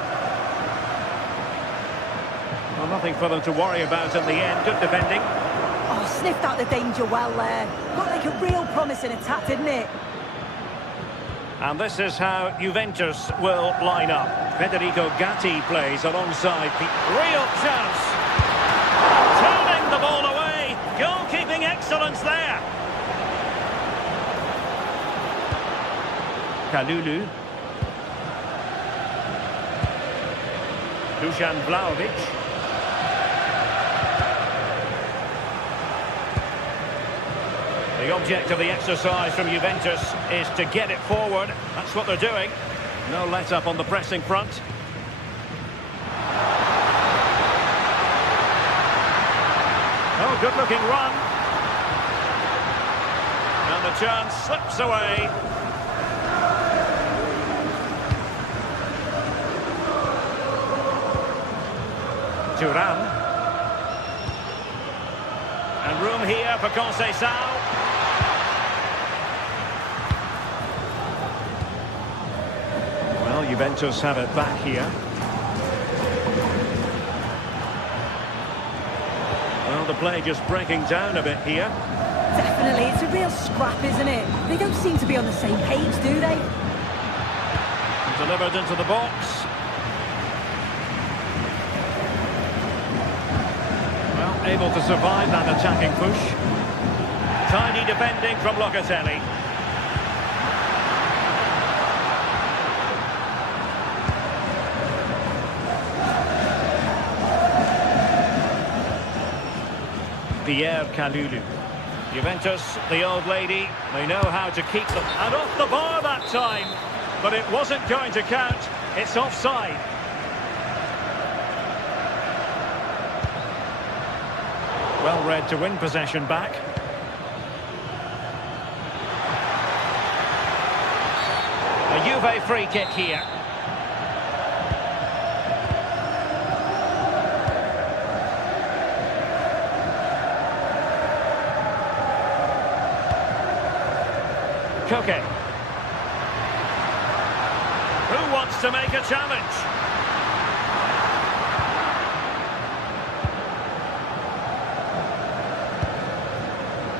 Well, nothing for them to worry about in the end. Good defending. Oh, sniffed out the danger well there. Looked like a real promising attack, didn't it? And this is how Juventus will line up. Federico Gatti plays alongside real chance. Turning the ball away. Goalkeeping excellence there. Kalulu. Dusan Vlahovic. The object of the exercise from Juventus is to get it forward. That's what they're doing. No let-up on the pressing front. Oh, good-looking run. And the chance slips away. Thuram. And room here for Conceição. Juventus have it back here. Well, the play just breaking down a bit here. Definitely, it's a real scrap, isn't it? They don't seem to be on the same page, do they? Delivered into the box. Well, able to survive that attacking push. Tidy defending from Locatelli. Pierre Kalulu. Juventus, the old lady, they know how to keep them. And off the bar that time. But it wasn't going to count. It's offside. Well read to win possession back. A Juve free kick here. Koke. Who wants to make a challenge?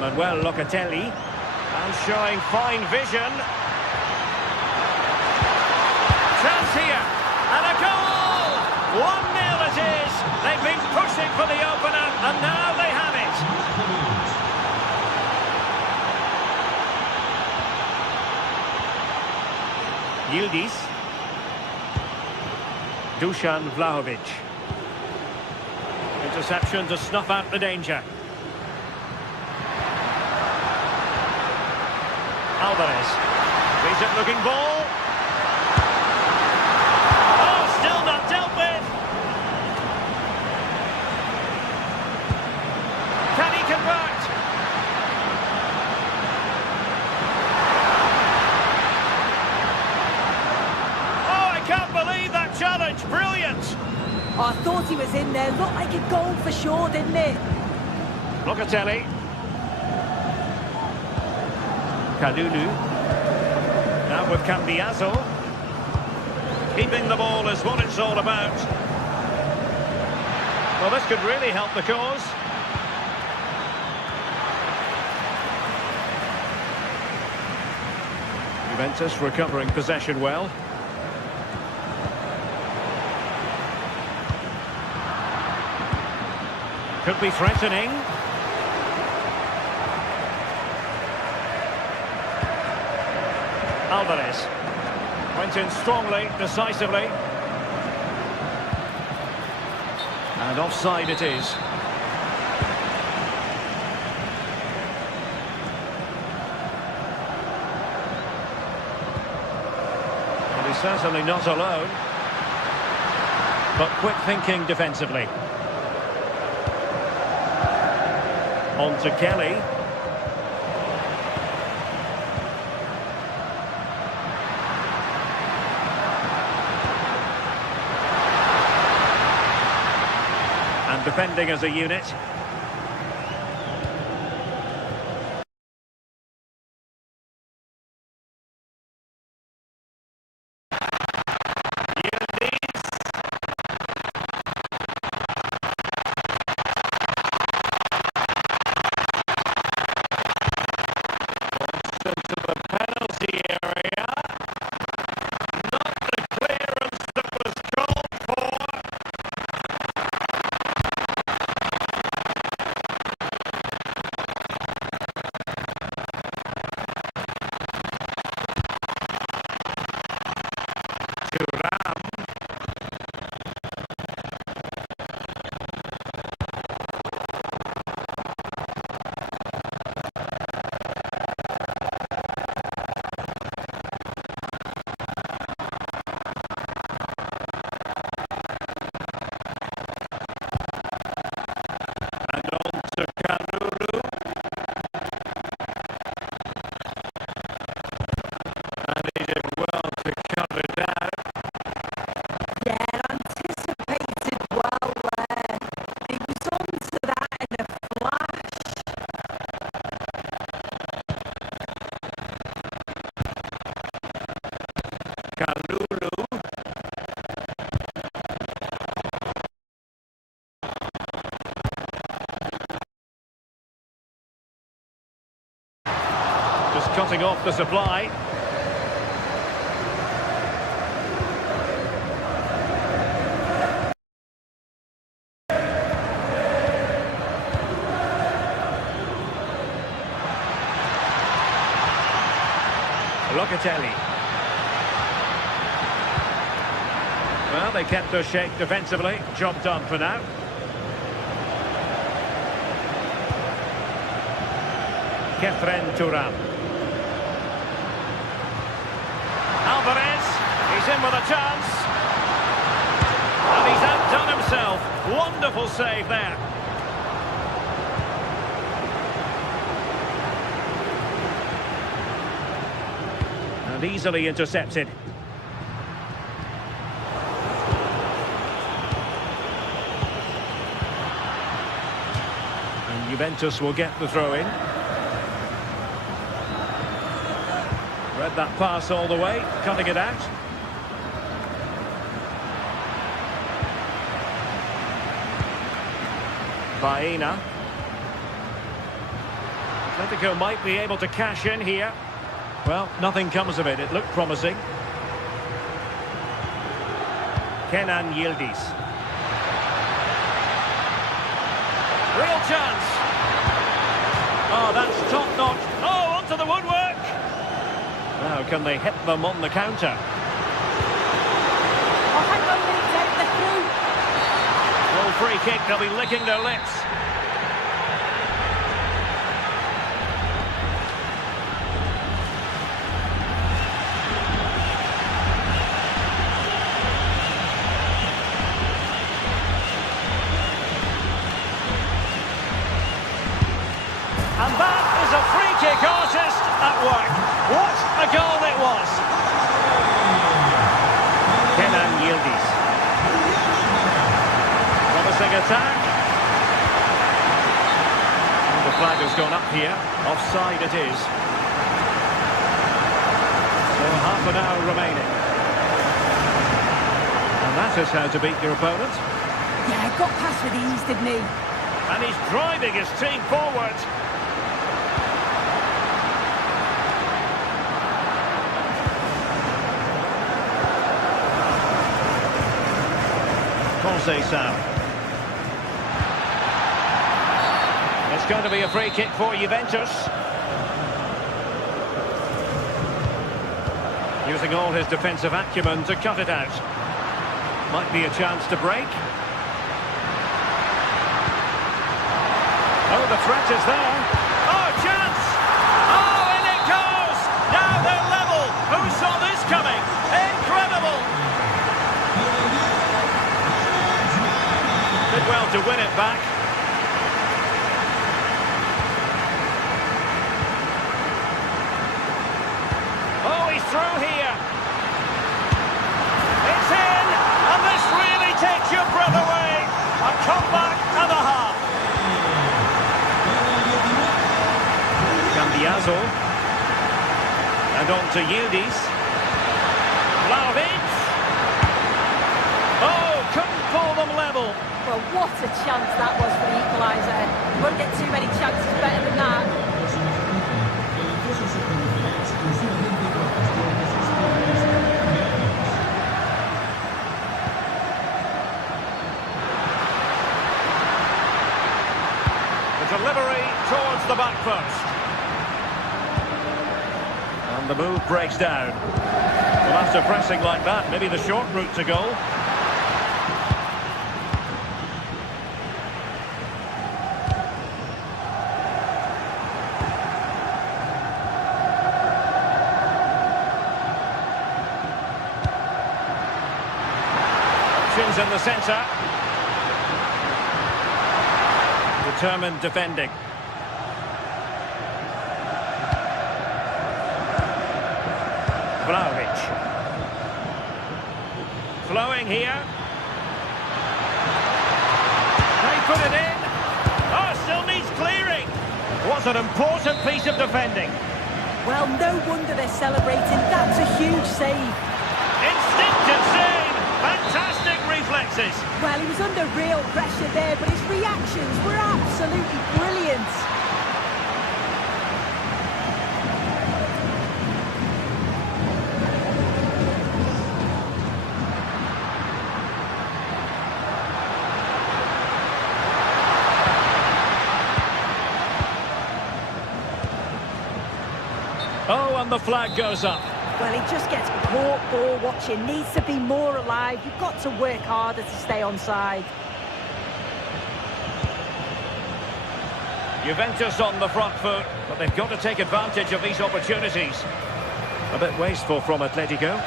Manuel Locatelli. And showing fine vision. Chance here. And a goal! 1-0 it is. They've been pushing for the opener, and now they have it. Yildiz. Dusan Vlahovic. Interception to snuff out the danger. Alvarez. Decent looking ball. Oh, still not dealt with. Can he convert? Can't believe that challenge. Brilliant. Oh, I thought he was in there. Looked like a goal for sure, didn't it? Locatelli. Kalulu. Now with Cambiaso. Keeping the ball is what it's all about. Well, this could really help the cause. Juventus recovering possession well. Could be threatening. Alvarez went in strongly, decisively. And offside it is. And he's certainly not alone. But quick thinking defensively. On to Kelly. And defending as a unit. Into the penalty area. Not the clearance that was called for. Thuram. And on to Kanuru. And he did well to cut it out. Yeah, anticipated well there. He was on to that in a flash. Kanuru. Just cutting off the supply. Locatelli. Well, they kept their shape defensively. Job done for now. Thuram. Alvarez, he's in with a chance. And he's outdone himself. Wonderful save there. And easily intercepted. And Juventus will get the throw in. Read that pass all the way, cutting it out. Baena. Atletico might be able to cash in here. Well, nothing comes of it. It looked promising. Kenan Yildiz. Real chance. Oh, that's top-notch. Oh, onto the woodwork. Now, can they hit them on the counter? Oh, hang on a minute, Dave, they're through. Full free kick, they'll be licking their lips. And that is a free kick artist at work. What a goal it was! Kenan Yildiz. Promising attack. And the flag has gone up here. Offside it is. So half an hour remaining. And that is how to beat your opponent. Yeah, got past with ease, didn't he? And he's driving his team forward. Conceição. It's going to be a free kick for Juventus. Using all his defensive acumen to cut it out. Might be a chance to break. Oh, the threat is there. Oh, chance! Oh, in it goes! Now they're level. Who saw this coming? Incredible! to win it back. Oh, he's through here. It's in, and this really takes your breath away. A comeback and a half. Cambiaso. And on to Yildiz. Vlahovic. Oh, couldn't pull them level. Well, what a chance that was for the equaliser. You won't get too many chances better than that. The delivery towards the back post. And the move breaks down. Well, after pressing like that, maybe the short route to goal. Options in the centre. Determined defending. Vlahovic. Flowing here. They put it in. Oh, still needs clearing. Was an important piece of defending. Well, no wonder they're celebrating. That's a huge save. Instinctive save. Fantastic reflexes. Well, he was under real pressure there, but his reactions were absolutely brilliant. Oh, and the flag goes up. Well, he just gets caught ball watching. Needs to be more alive. You've got to work harder to stay onside. Juventus on the front foot, but they've got to take advantage of these opportunities. A bit wasteful from Atletico.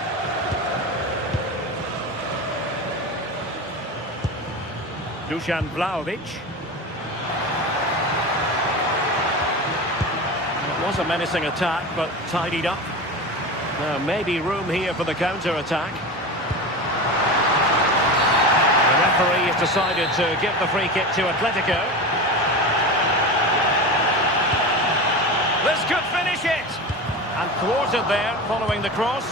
Dusan Vlahovic. It was a menacing attack, but tidied up. Now, maybe room here for the counter-attack. The referee has decided to give the free kick to Atletico. This could finish it! And thwarted there, following the cross.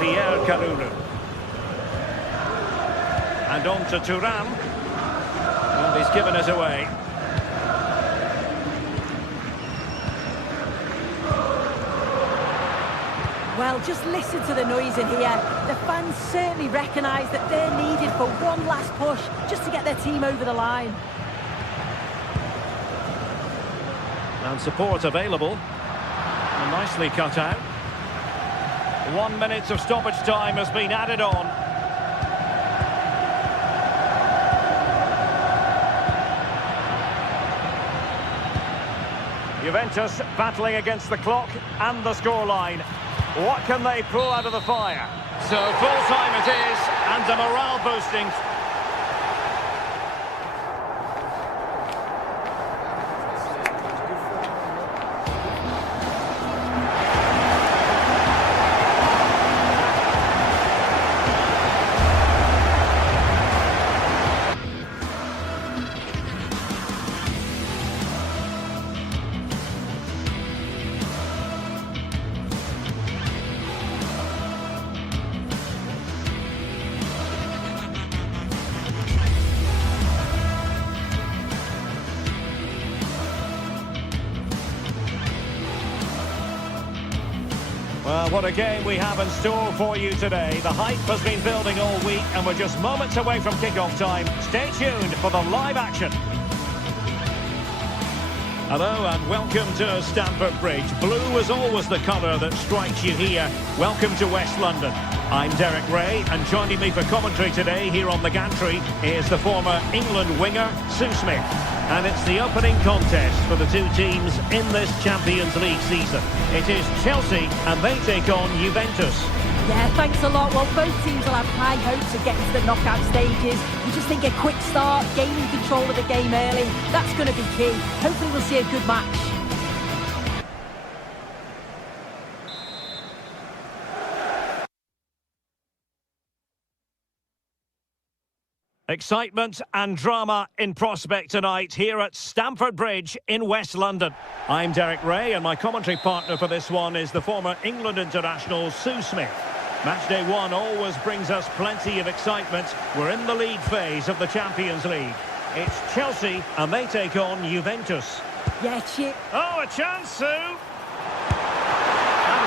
Pierre Kalulu. And on to Thuram. And he's given it away. Well, just listen to the noise in here. The fans certainly recognise that they're needed for one last push, just to get their team over the line. And support available. And nicely cut out. 1 minute of stoppage time has been added on. Juventus battling against the clock and the scoreline. What can they pull out of the fire? So full time it is, and a morale boosting. Well, what a game we have in store for you today. The hype has been building all week and we're just moments away from kick-off time. Stay tuned for the live action. Hello and welcome to Stamford Bridge. Blue is always the colour that strikes you here. Welcome to West London. I'm Derek Ray, and joining me for commentary today here on the gantry is the former England winger, Sue Smith. And it's the opening contest for the two teams in this Champions League season. It is Chelsea and they take on Juventus. Yeah, thanks a lot. Well, both teams will have high hopes of getting to the knockout stages. You just think a quick start, gaining control of the game early, that's going to be key. Hopefully we'll see a good match. Excitement and drama in prospect tonight here at Stamford Bridge in West London. I'm Derek Ray, and my commentary partner for this one is the former England international Sue Smith. Matchday 1 always brings us plenty of excitement. We're in the league phase of the Champions League. It's Chelsea, and they take on Juventus. Yeah, Chip. Oh, a chance, Sue! And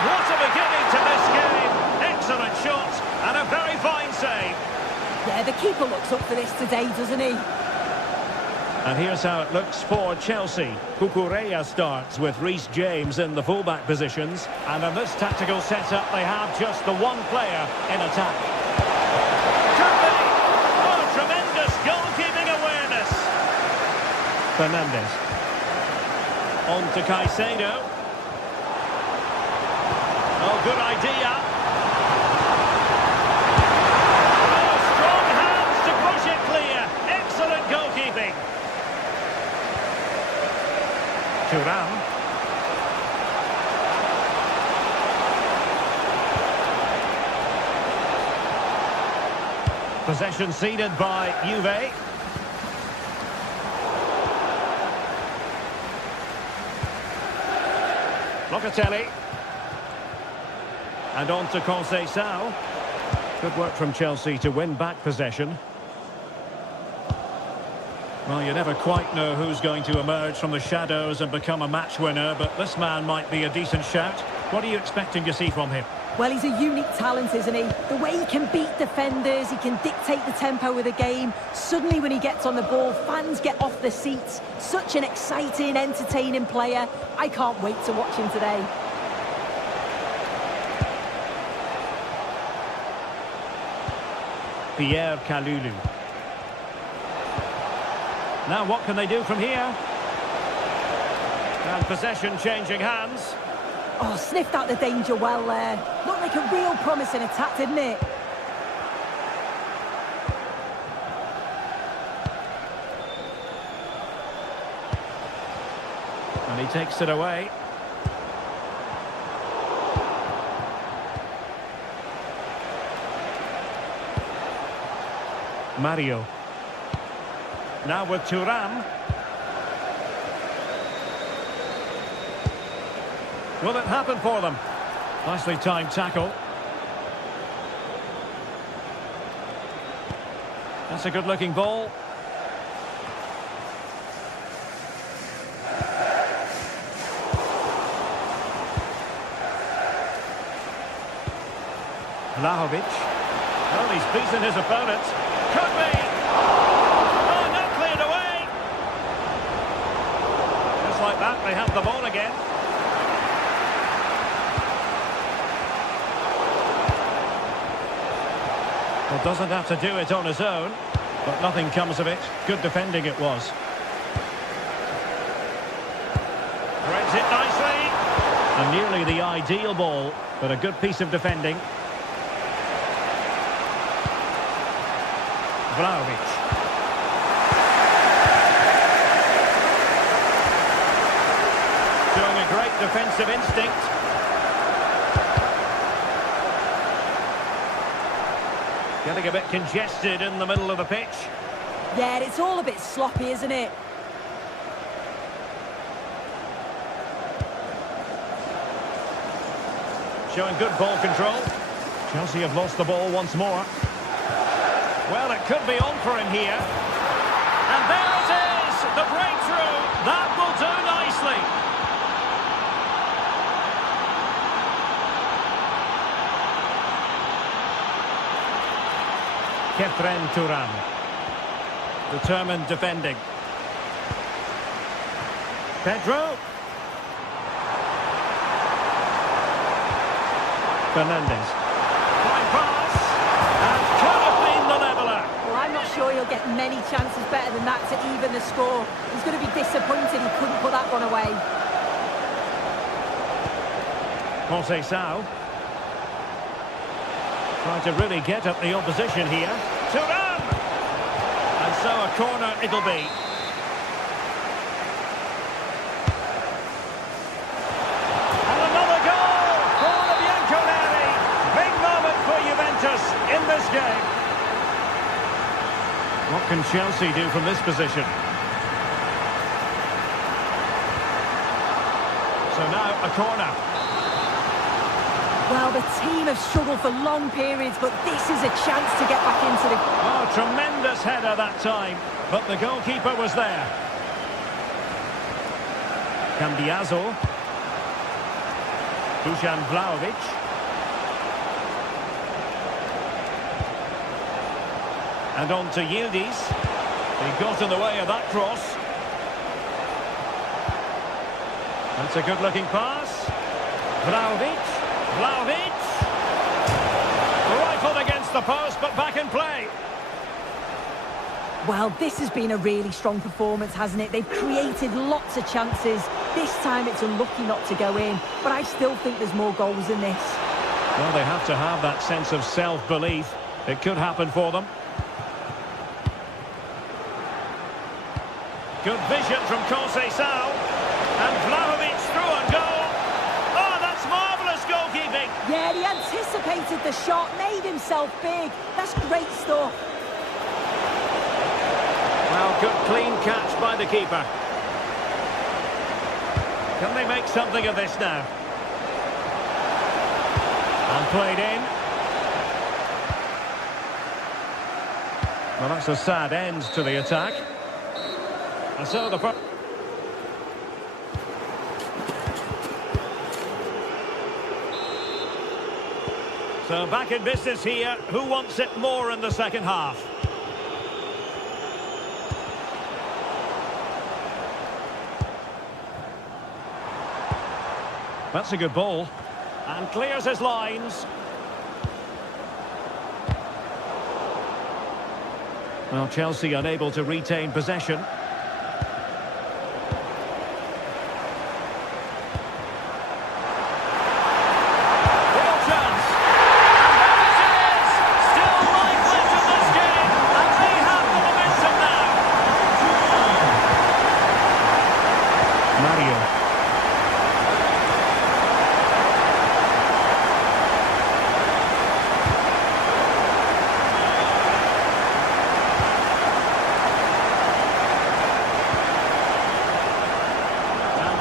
what a beginning to this game! Excellent shot, and a very fine save. Yeah, the keeper looks up for this today, doesn't he? And here's how it looks for Chelsea. Cucurella starts with Reece James in the fullback positions. And in this tactical setup, they have just the one player in attack. Could be! Oh, tremendous goalkeeping awareness. Fernandes. On to Caicedo. Oh, good idea. Goalkeeping. Thuram. Possession ceded by Juve. Locatelli. And on to Conceição. Good work from Chelsea to win back possession. Well, you never quite know who's going to emerge from the shadows and become a match winner, but this man might be a decent shout. What are you expecting to see from him? Well, he's a unique talent, isn't he? The way he can beat defenders, he can dictate the tempo of the game. Suddenly, when he gets on the ball, fans get off their seats. Such an exciting, entertaining player. I can't wait to watch him today. Pierre Kalulu. Now what can they do from here? And possession changing hands. Oh, sniffed out the danger well there. Looked like a real promising attack, didn't it? And he takes it away. Mario. Now with Thuram. Will it happen for them? Nicely timed tackle. That's a good-looking ball. Vlahovic. Well, he's beaten his opponent. Could be! Like that, they have the ball again. Well, doesn't have to do it on his own, but nothing comes of it. Good defending it was. Threads it nicely. And nearly the ideal ball, but a good piece of defending. Vlahovic. Showing a great defensive instinct. Getting a bit congested in the middle of the pitch. Yeah, it's all a bit sloppy, isn't it? Showing good ball control. Chelsea have lost the ball once more. Well, it could be on for him here. And there it is! The breakthrough! That will do nicely. Kefren Thuram. Determined defending. Pedro. Fernandes. Fine pass. And could have been the leveller. Well, I'm not sure he'll get many chances better than that to even the score. He's going to be disappointed he couldn't put that one away. Conceição. Trying to really get at the opposition here. Thuram! And so a corner it'll be. And another goal for the Bianconeri. Big moment for Juventus in this game. What can Chelsea do from this position? So now a corner. Well, the team have struggled for long periods, but this is a chance to get back into the... Oh, tremendous header that time, but the goalkeeper was there. Cambiaso. Dusan Vlahovic. And on to Yildiz. He got in the way of that cross. That's a good-looking pass. Vlahovic. Vlahovic. Rifled against the post, but back in play. Well, this has been a really strong performance, hasn't it? They've created lots of chances. This time it's unlucky not to go in, but I still think there's more goals than this. Well, they have to have that sense of self-belief. It could happen for them. Good vision from Conceição. And Vlahovic through and goal. Oh, that's marvellous goalkeeping. Yeah, he anticipated the shot, made himself big. That's great stuff. Well, good clean catch by the keeper. Can they make something of this now? And played in. Well, that's a sad end to the attack. And so the... So back in business here. Who wants it more in the second half? That's a good ball. And clears his lines. Well, Chelsea unable to retain possession.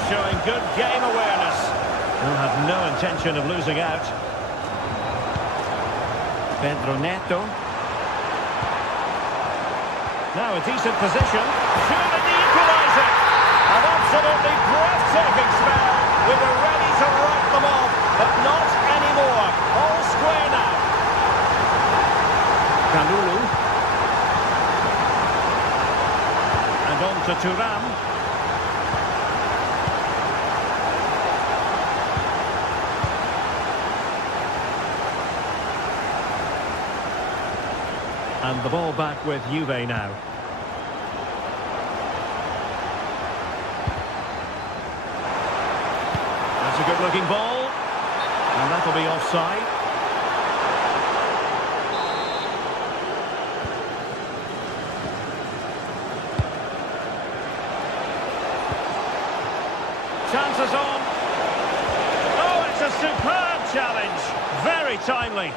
Showing good game awareness. They'll have no intention of losing out. Pedro Neto. Now a decent position. Surely the equaliser. An absolutely breathtaking spell. We were ready to write them off, but not anymore. All square now. Kalulu. And on to Thuram. And the ball back with Juve now. That's a good-looking ball. And that'll be offside. Chances on. Oh, it's a superb challenge. Very timely.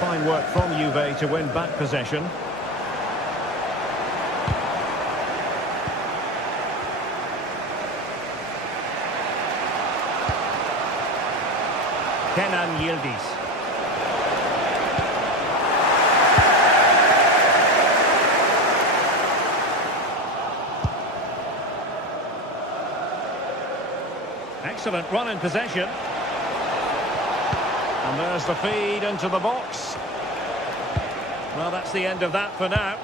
Fine work from Juve to win back possession. Kenan Yildiz. Excellent run in possession. And there's the feed into the box. Well, that's the end of that for now.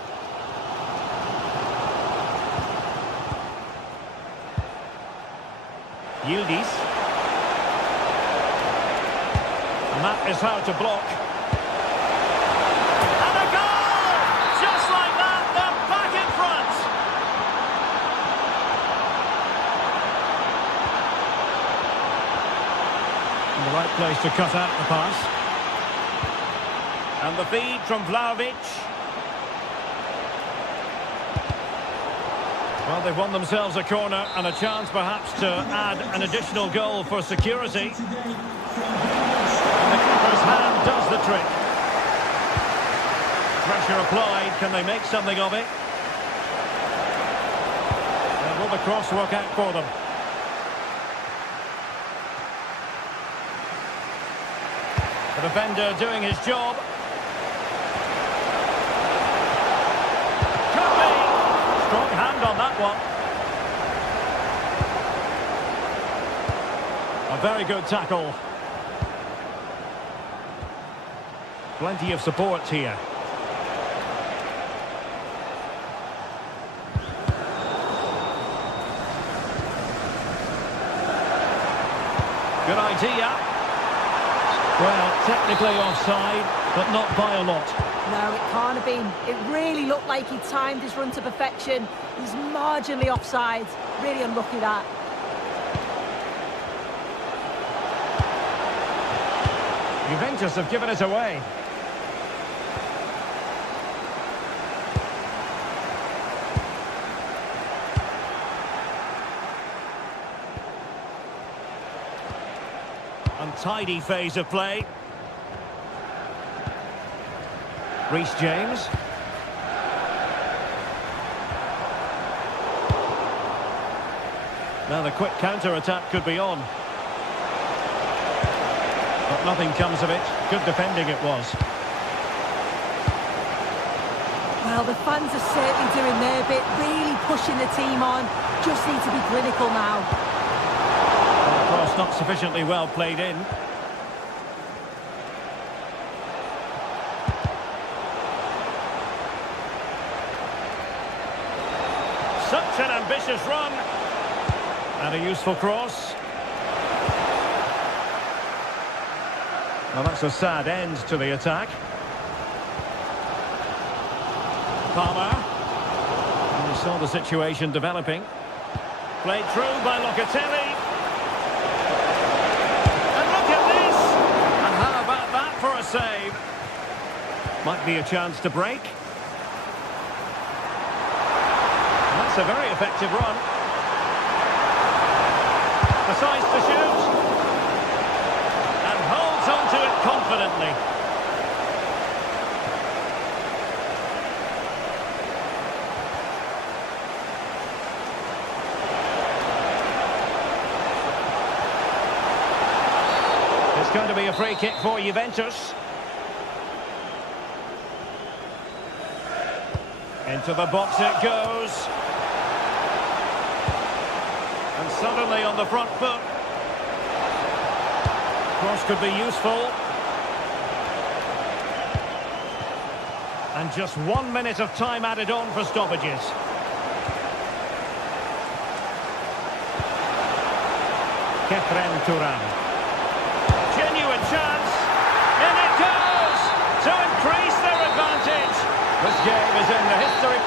Yildiz. And that is how to block. And a goal! Just like that, they're back in front. In the right place to cut out the pass. And the feed from Vlahovic. Well, they've won themselves a corner and a chance perhaps to add an additional goal for security. And the keeper's hand does the trick. Pressure applied. Can they make something of it? And will the cross work out for them? The defender doing his job. Could be. Strong hand on that one. A very good tackle. Plenty of support here. Good idea. Well, technically offside, but not by a lot. No, it can't have been. It really looked like he timed his run to perfection. He's marginally offside. Really unlucky that. Juventus have given it away. Untidy phase of play. Reece James. Now the quick counter-attack could be on. But nothing comes of it. Good defending it was. Well, the fans are certainly doing their bit, really pushing the team on. Just need to be clinical now. Cross not sufficiently well played in. Such an ambitious run. And a useful cross. Well, that's a sad end to the attack. Palmer. And we saw the situation developing. Played through by Locatelli. And look at this! And how about that for a save? Might be a chance to break. And that's a very effective run. Decides to shoot. And holds on to it confidently. It's going to be a free kick for Juventus. Into the box it goes. And suddenly on the front foot. Cross could be useful. And just 1 minute of time added on for stoppages. Kefren Turan. Genuine chance. In it goes! To increase their advantage. This game is in the history.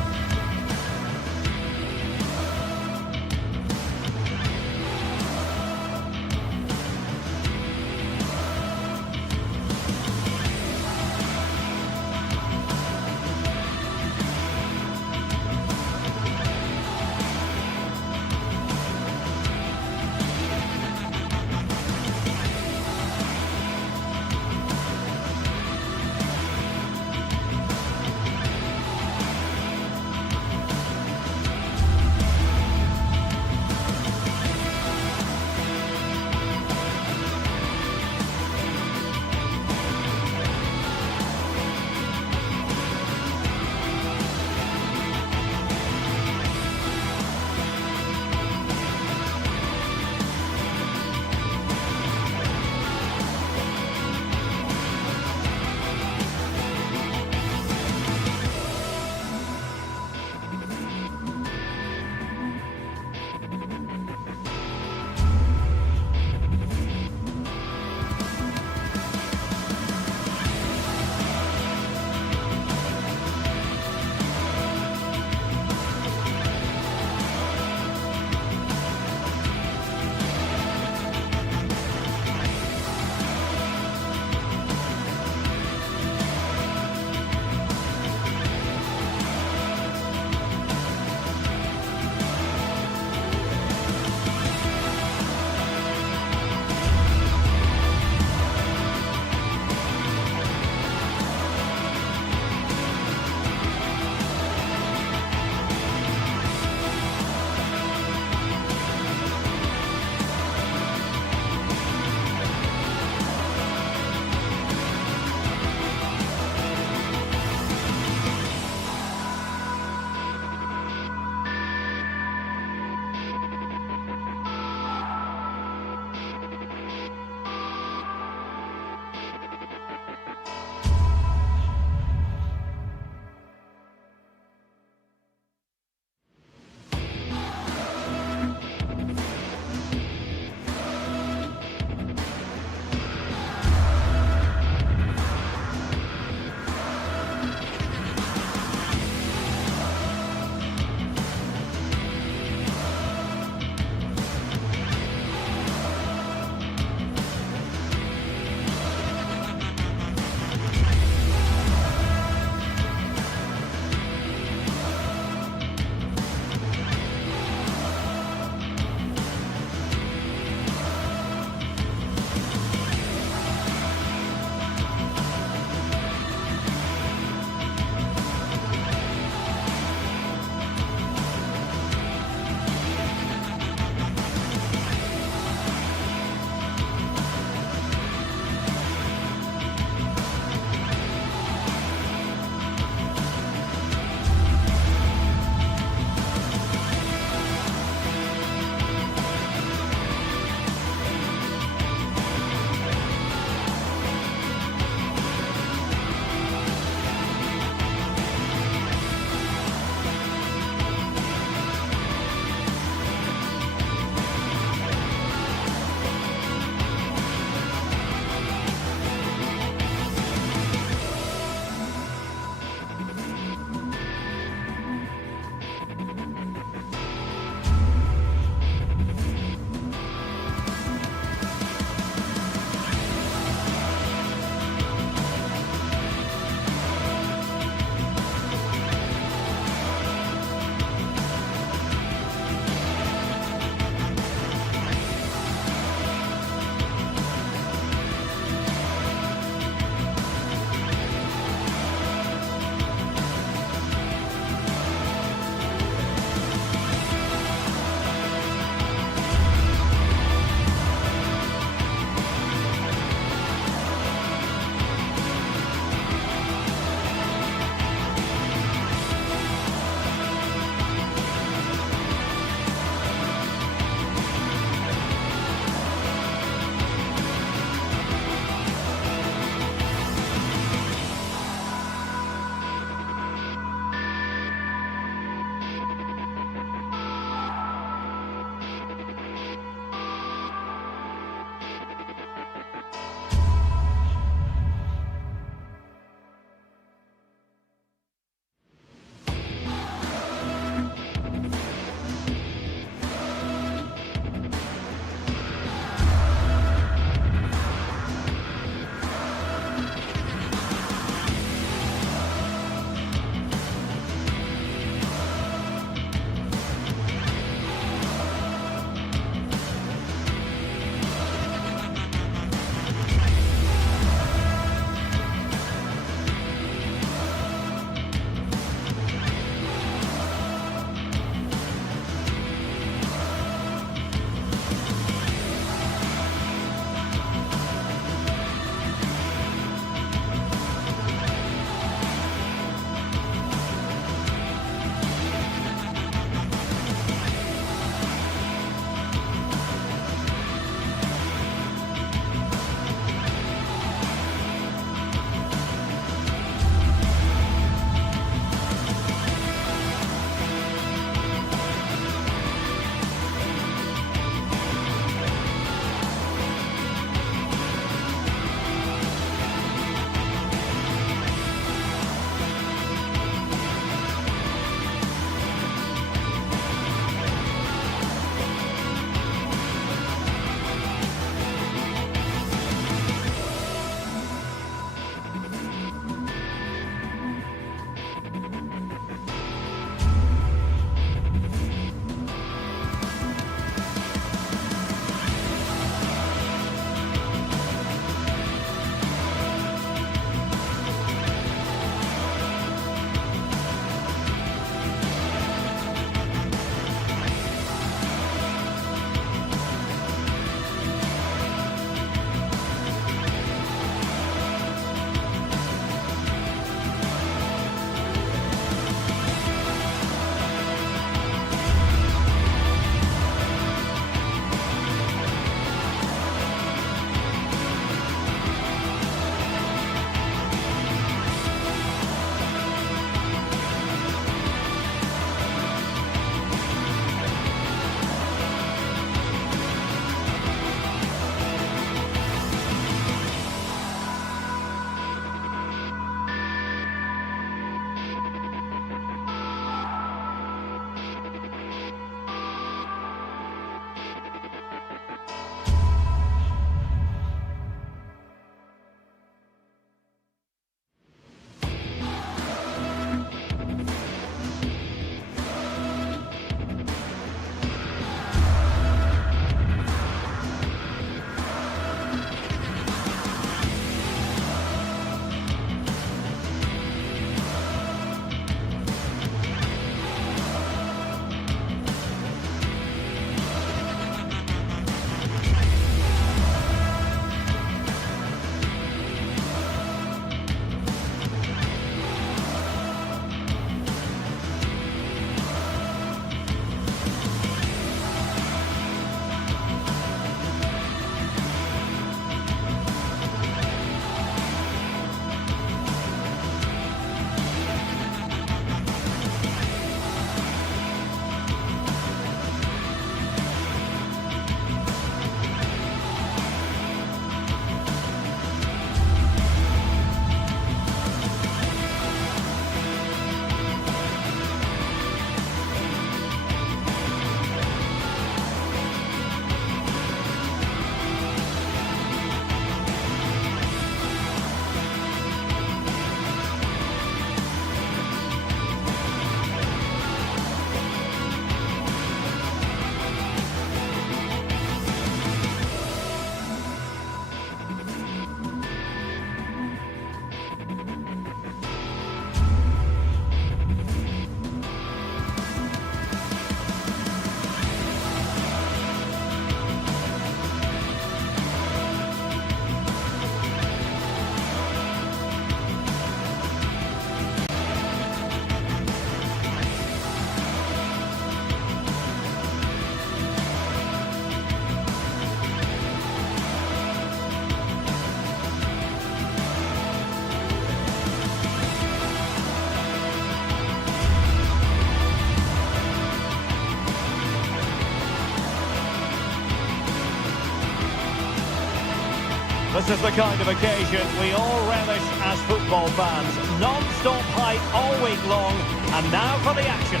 This is the kind of occasion we all relish as football fans. Non-stop hype all week long, and now for the action.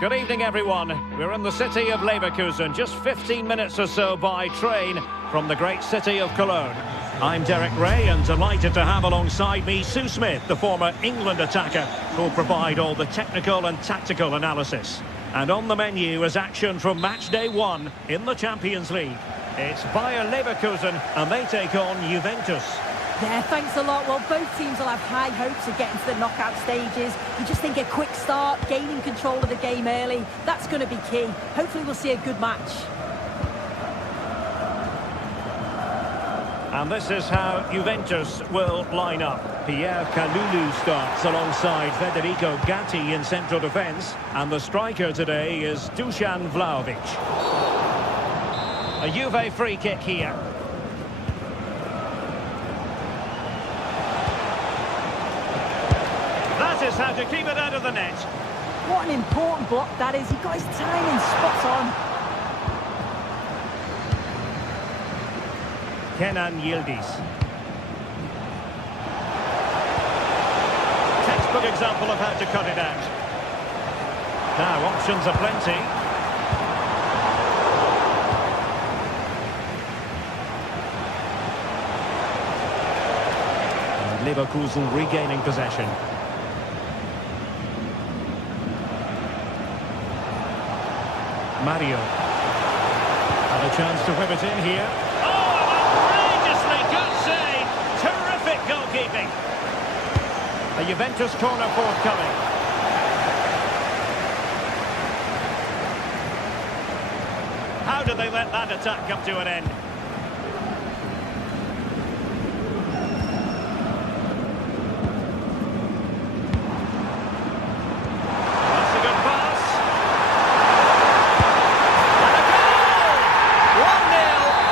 Good evening, everyone. We're in the city of Leverkusen, just 15 minutes or so by train from the great city of Cologne. I'm Derek Ray, and delighted to have alongside me Sue Smith, the former England attacker, who'll provide all the technical and tactical analysis. And on the menu is action from match day 1 in the Champions League. It's Bayer Leverkusen, and they take on Juventus. Yeah, thanks a lot. Well, both teams will have high hopes of getting to the knockout stages. You just think a quick start, gaining control of the game early, that's going to be key. Hopefully we'll see a good match. And this is how Juventus will line up. Pierre Kalulu starts alongside Federico Gatti in central defence. And the striker today is Dusan Vlahovic. A Juve free kick here. That is how to keep it out of the net. What an important block that is. He got his timing spot on. Kenan Yildiz. Textbook example of how to cut it out. Now options are plenty. And Leverkusen regaining possession. Mario. And a chance to whip it in here. Terrific goalkeeping. A Juventus corner forthcoming. How do they let that attack come to an end? That's a good pass. And a goal! 1-0,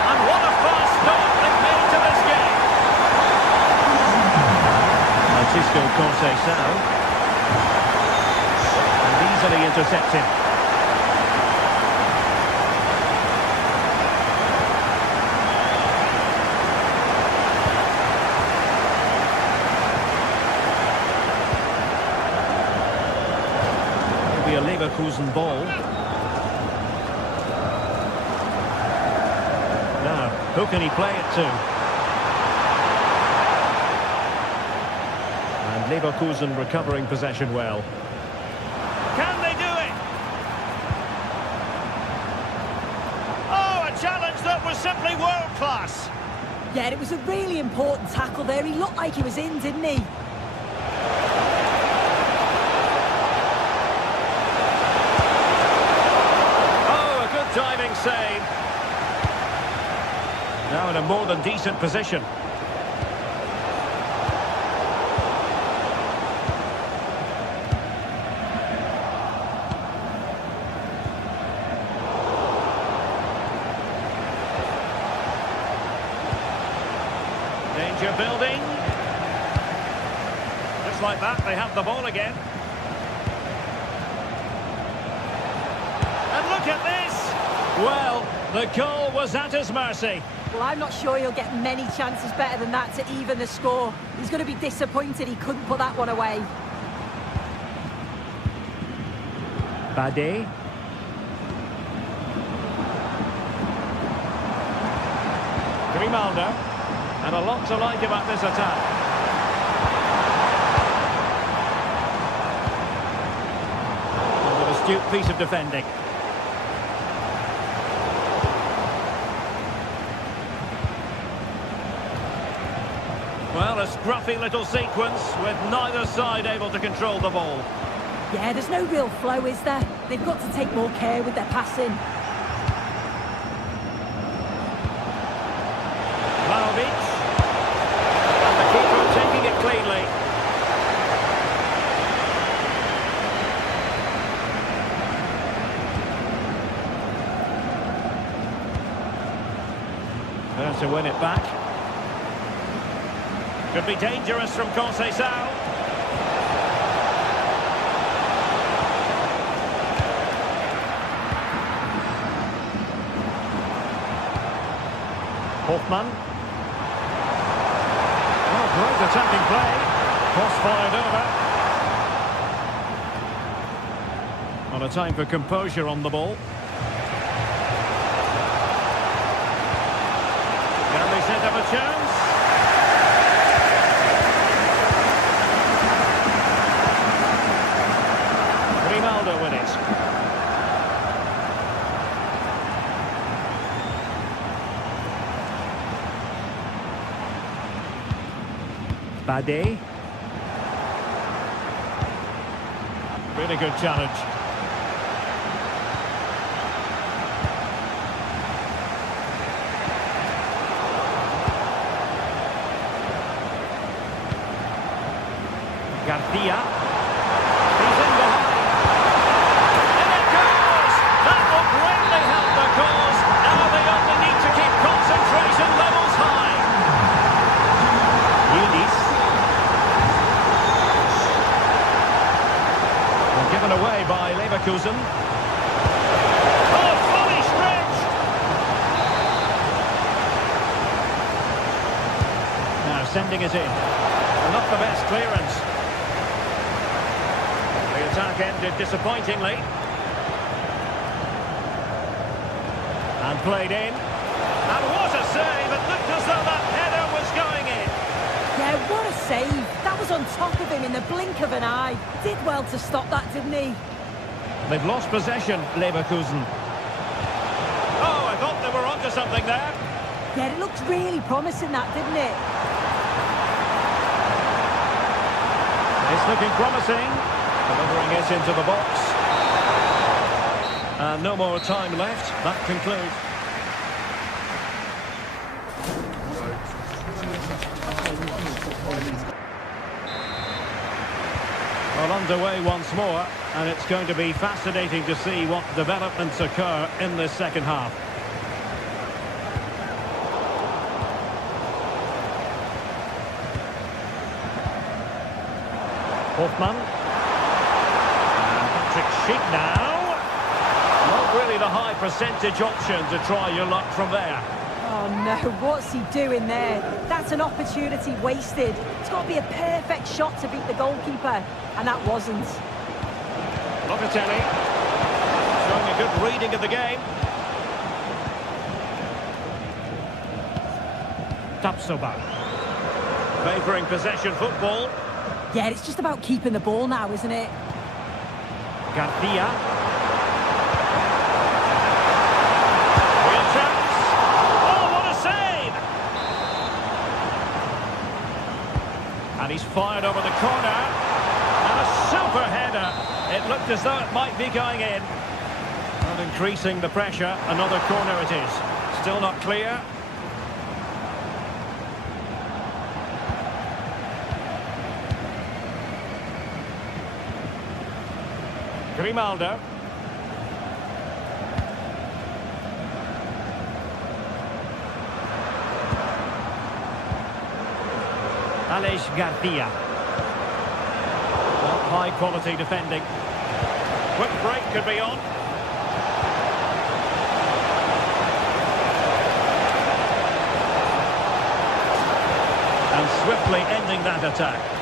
and what a fast start they've made to this game. Francisco Conceição, and easily intercepted. It'll be a Leverkusen ball. Now, who can he play it to? Leverkusen recovering possession well. Can they do it? Oh, a challenge that was simply world-class. Yeah, it was a really important tackle there. He looked like he was in, didn't he? Oh, a good diving save. Now in a more than decent position. Danger building. Just like that, they have the ball again. And look at this! Well, the goal was at his mercy. Well, I'm not sure he'll get many chances better than that to even the score. He's going to be disappointed he couldn't put that one away. Bade. Grimaldo. And a lot to like about this attack. And an astute piece of defending. Well, a scruffy little sequence with neither side able to control the ball. Yeah, there's no real flow, is there? They've got to take more care with their passing. Vlahovic. And the keeper taking it cleanly. There to win it back. Could be dangerous from Conceição. Hoffman. Oh, great attacking play. Cross fired over. On a time for composure on the ball. Can they set up a chance? Grimaldo with it. Bade. Really good challenge. Garcia. He's in behind. And it goes! That will greatly help the cause. Now they only need to keep concentration levels high. Yildiz. Given away by Leverkusen. Oh, fully stretched! Now sending it in. Not the best clearance. The attack ended disappointingly. And played in. And what a save! It looked as though that header was going in. Yeah, what a save. That was on top of him in the blink of an eye. Did well to stop that, didn't he? They've lost possession, Leverkusen. Oh, I thought they were onto something there. Yeah, it looked really promising, that, didn't it? It's looking promising. Delivering it into the box. And no more time left. That concludes. Well, underway once more, and it's going to be fascinating to see what developments occur in this second half. Hoffman. And Patrick Schick now. Not really the high percentage option to try your luck from there. Oh no, what's he doing there? That's an opportunity wasted. It's got to be a perfect shot to beat the goalkeeper, and that wasn't. Locatelli showing a good reading of the game. Tapsoba favouring possession football. Yeah, it's just about keeping the ball now, isn't it? Garcia. Real chance. Oh, what a save! And he's fired over the corner. And a super header. It looked as though it might be going in. Not increasing the pressure. Another corner it is. Still not clear. Grimaldo. Aleix Garcia. Well, high quality defending. Quick break could be on. And swiftly ending that attack.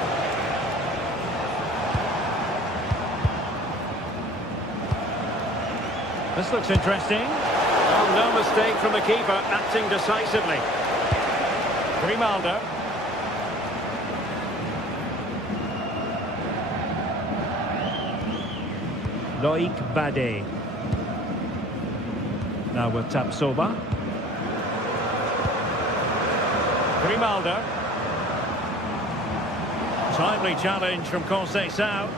This looks interesting. Oh, no mistake from the keeper, acting decisively. Grimaldo. Loic Bade. Now with Tapsoba. Grimaldo. Timely challenge from Conceição.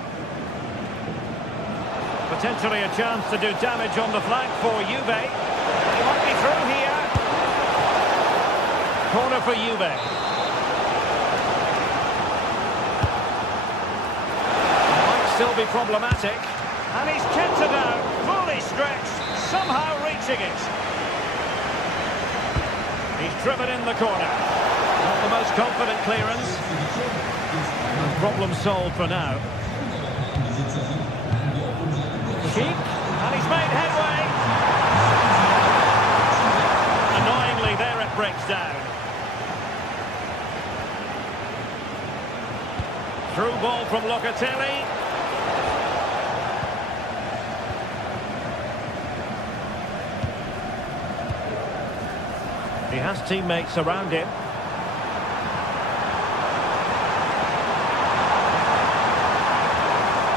Potentially a chance to do damage on the flank for Juve. He might be through here. Corner for Juve. Might still be problematic. And he's kept it out, fully stretched, somehow reaching it. He's driven in the corner. Not the most confident clearance. And problem solved for now. And he's made headway. Annoyingly, there it breaks down. from Locatelli. He has teammates around him.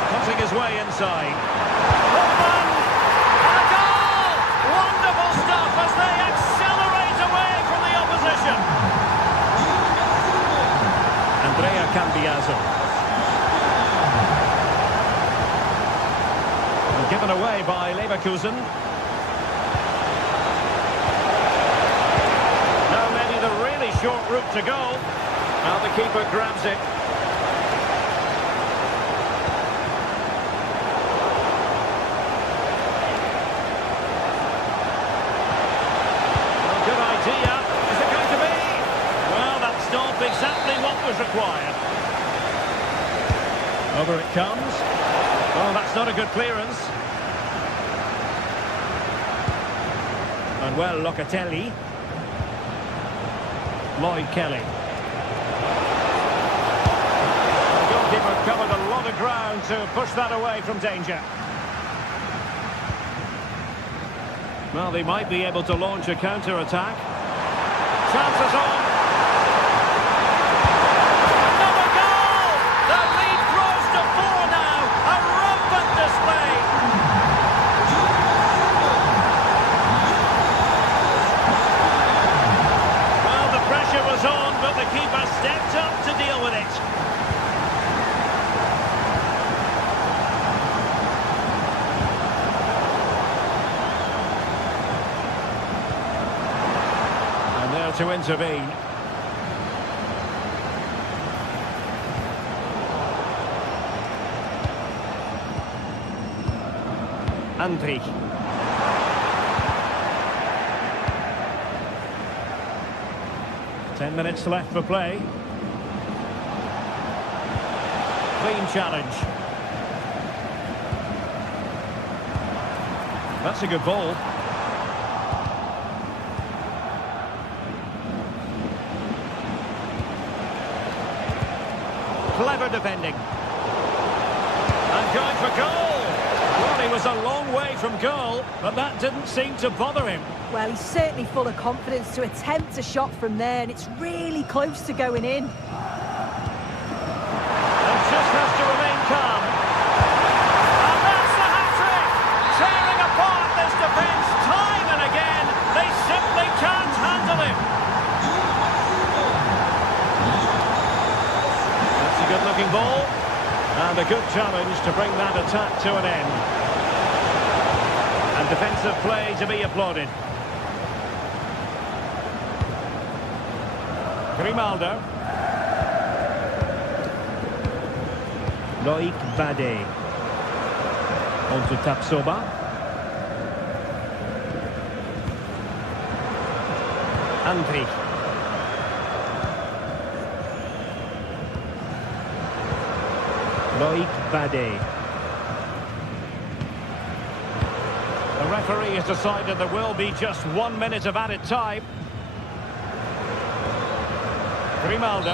Cutting his way inside. Hoffman! And a goal! Wonderful stuff as they accelerate away from the opposition. Andrea Cambiaso. And given away by Leverkusen. Now maybe the really short route to go. Now the keeper grabs it. Good idea. Is it going to be? Well, that's not exactly what was required. Over it comes. Oh, that's not a good clearance. And well, Locatelli. Lloyd Kelly. The goalkeeper covered a lot of ground to push that away from danger. Well, they might be able to launch a counter-attack. Chances on. Another goal! The lead grows to 4 now. A rampant display. Well, the pressure was on, but the keeper stepped up to deal with it. To intervene. Andri. Ten minutes left for play. Clean challenge. That's a good ball. Clever defending. And going for goal. Well, he was a long way from goal, but that didn't seem to bother him. Well, he's certainly full of confidence to attempt a shot from there, and it's really close to going in. And just has to remain calm. And that's the hat-trick! Tearing apart this defence time and again. They simply can't handle him. Good-looking ball, and a good challenge to bring that attack to an end. And defensive play to be applauded. Grimaldo. Loic Bade. On to Tapsoba. Andri. Loic Bade. The referee has decided there will be just 1 minute of added time. Grimaldo.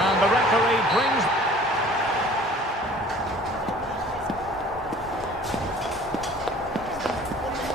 And the referee brings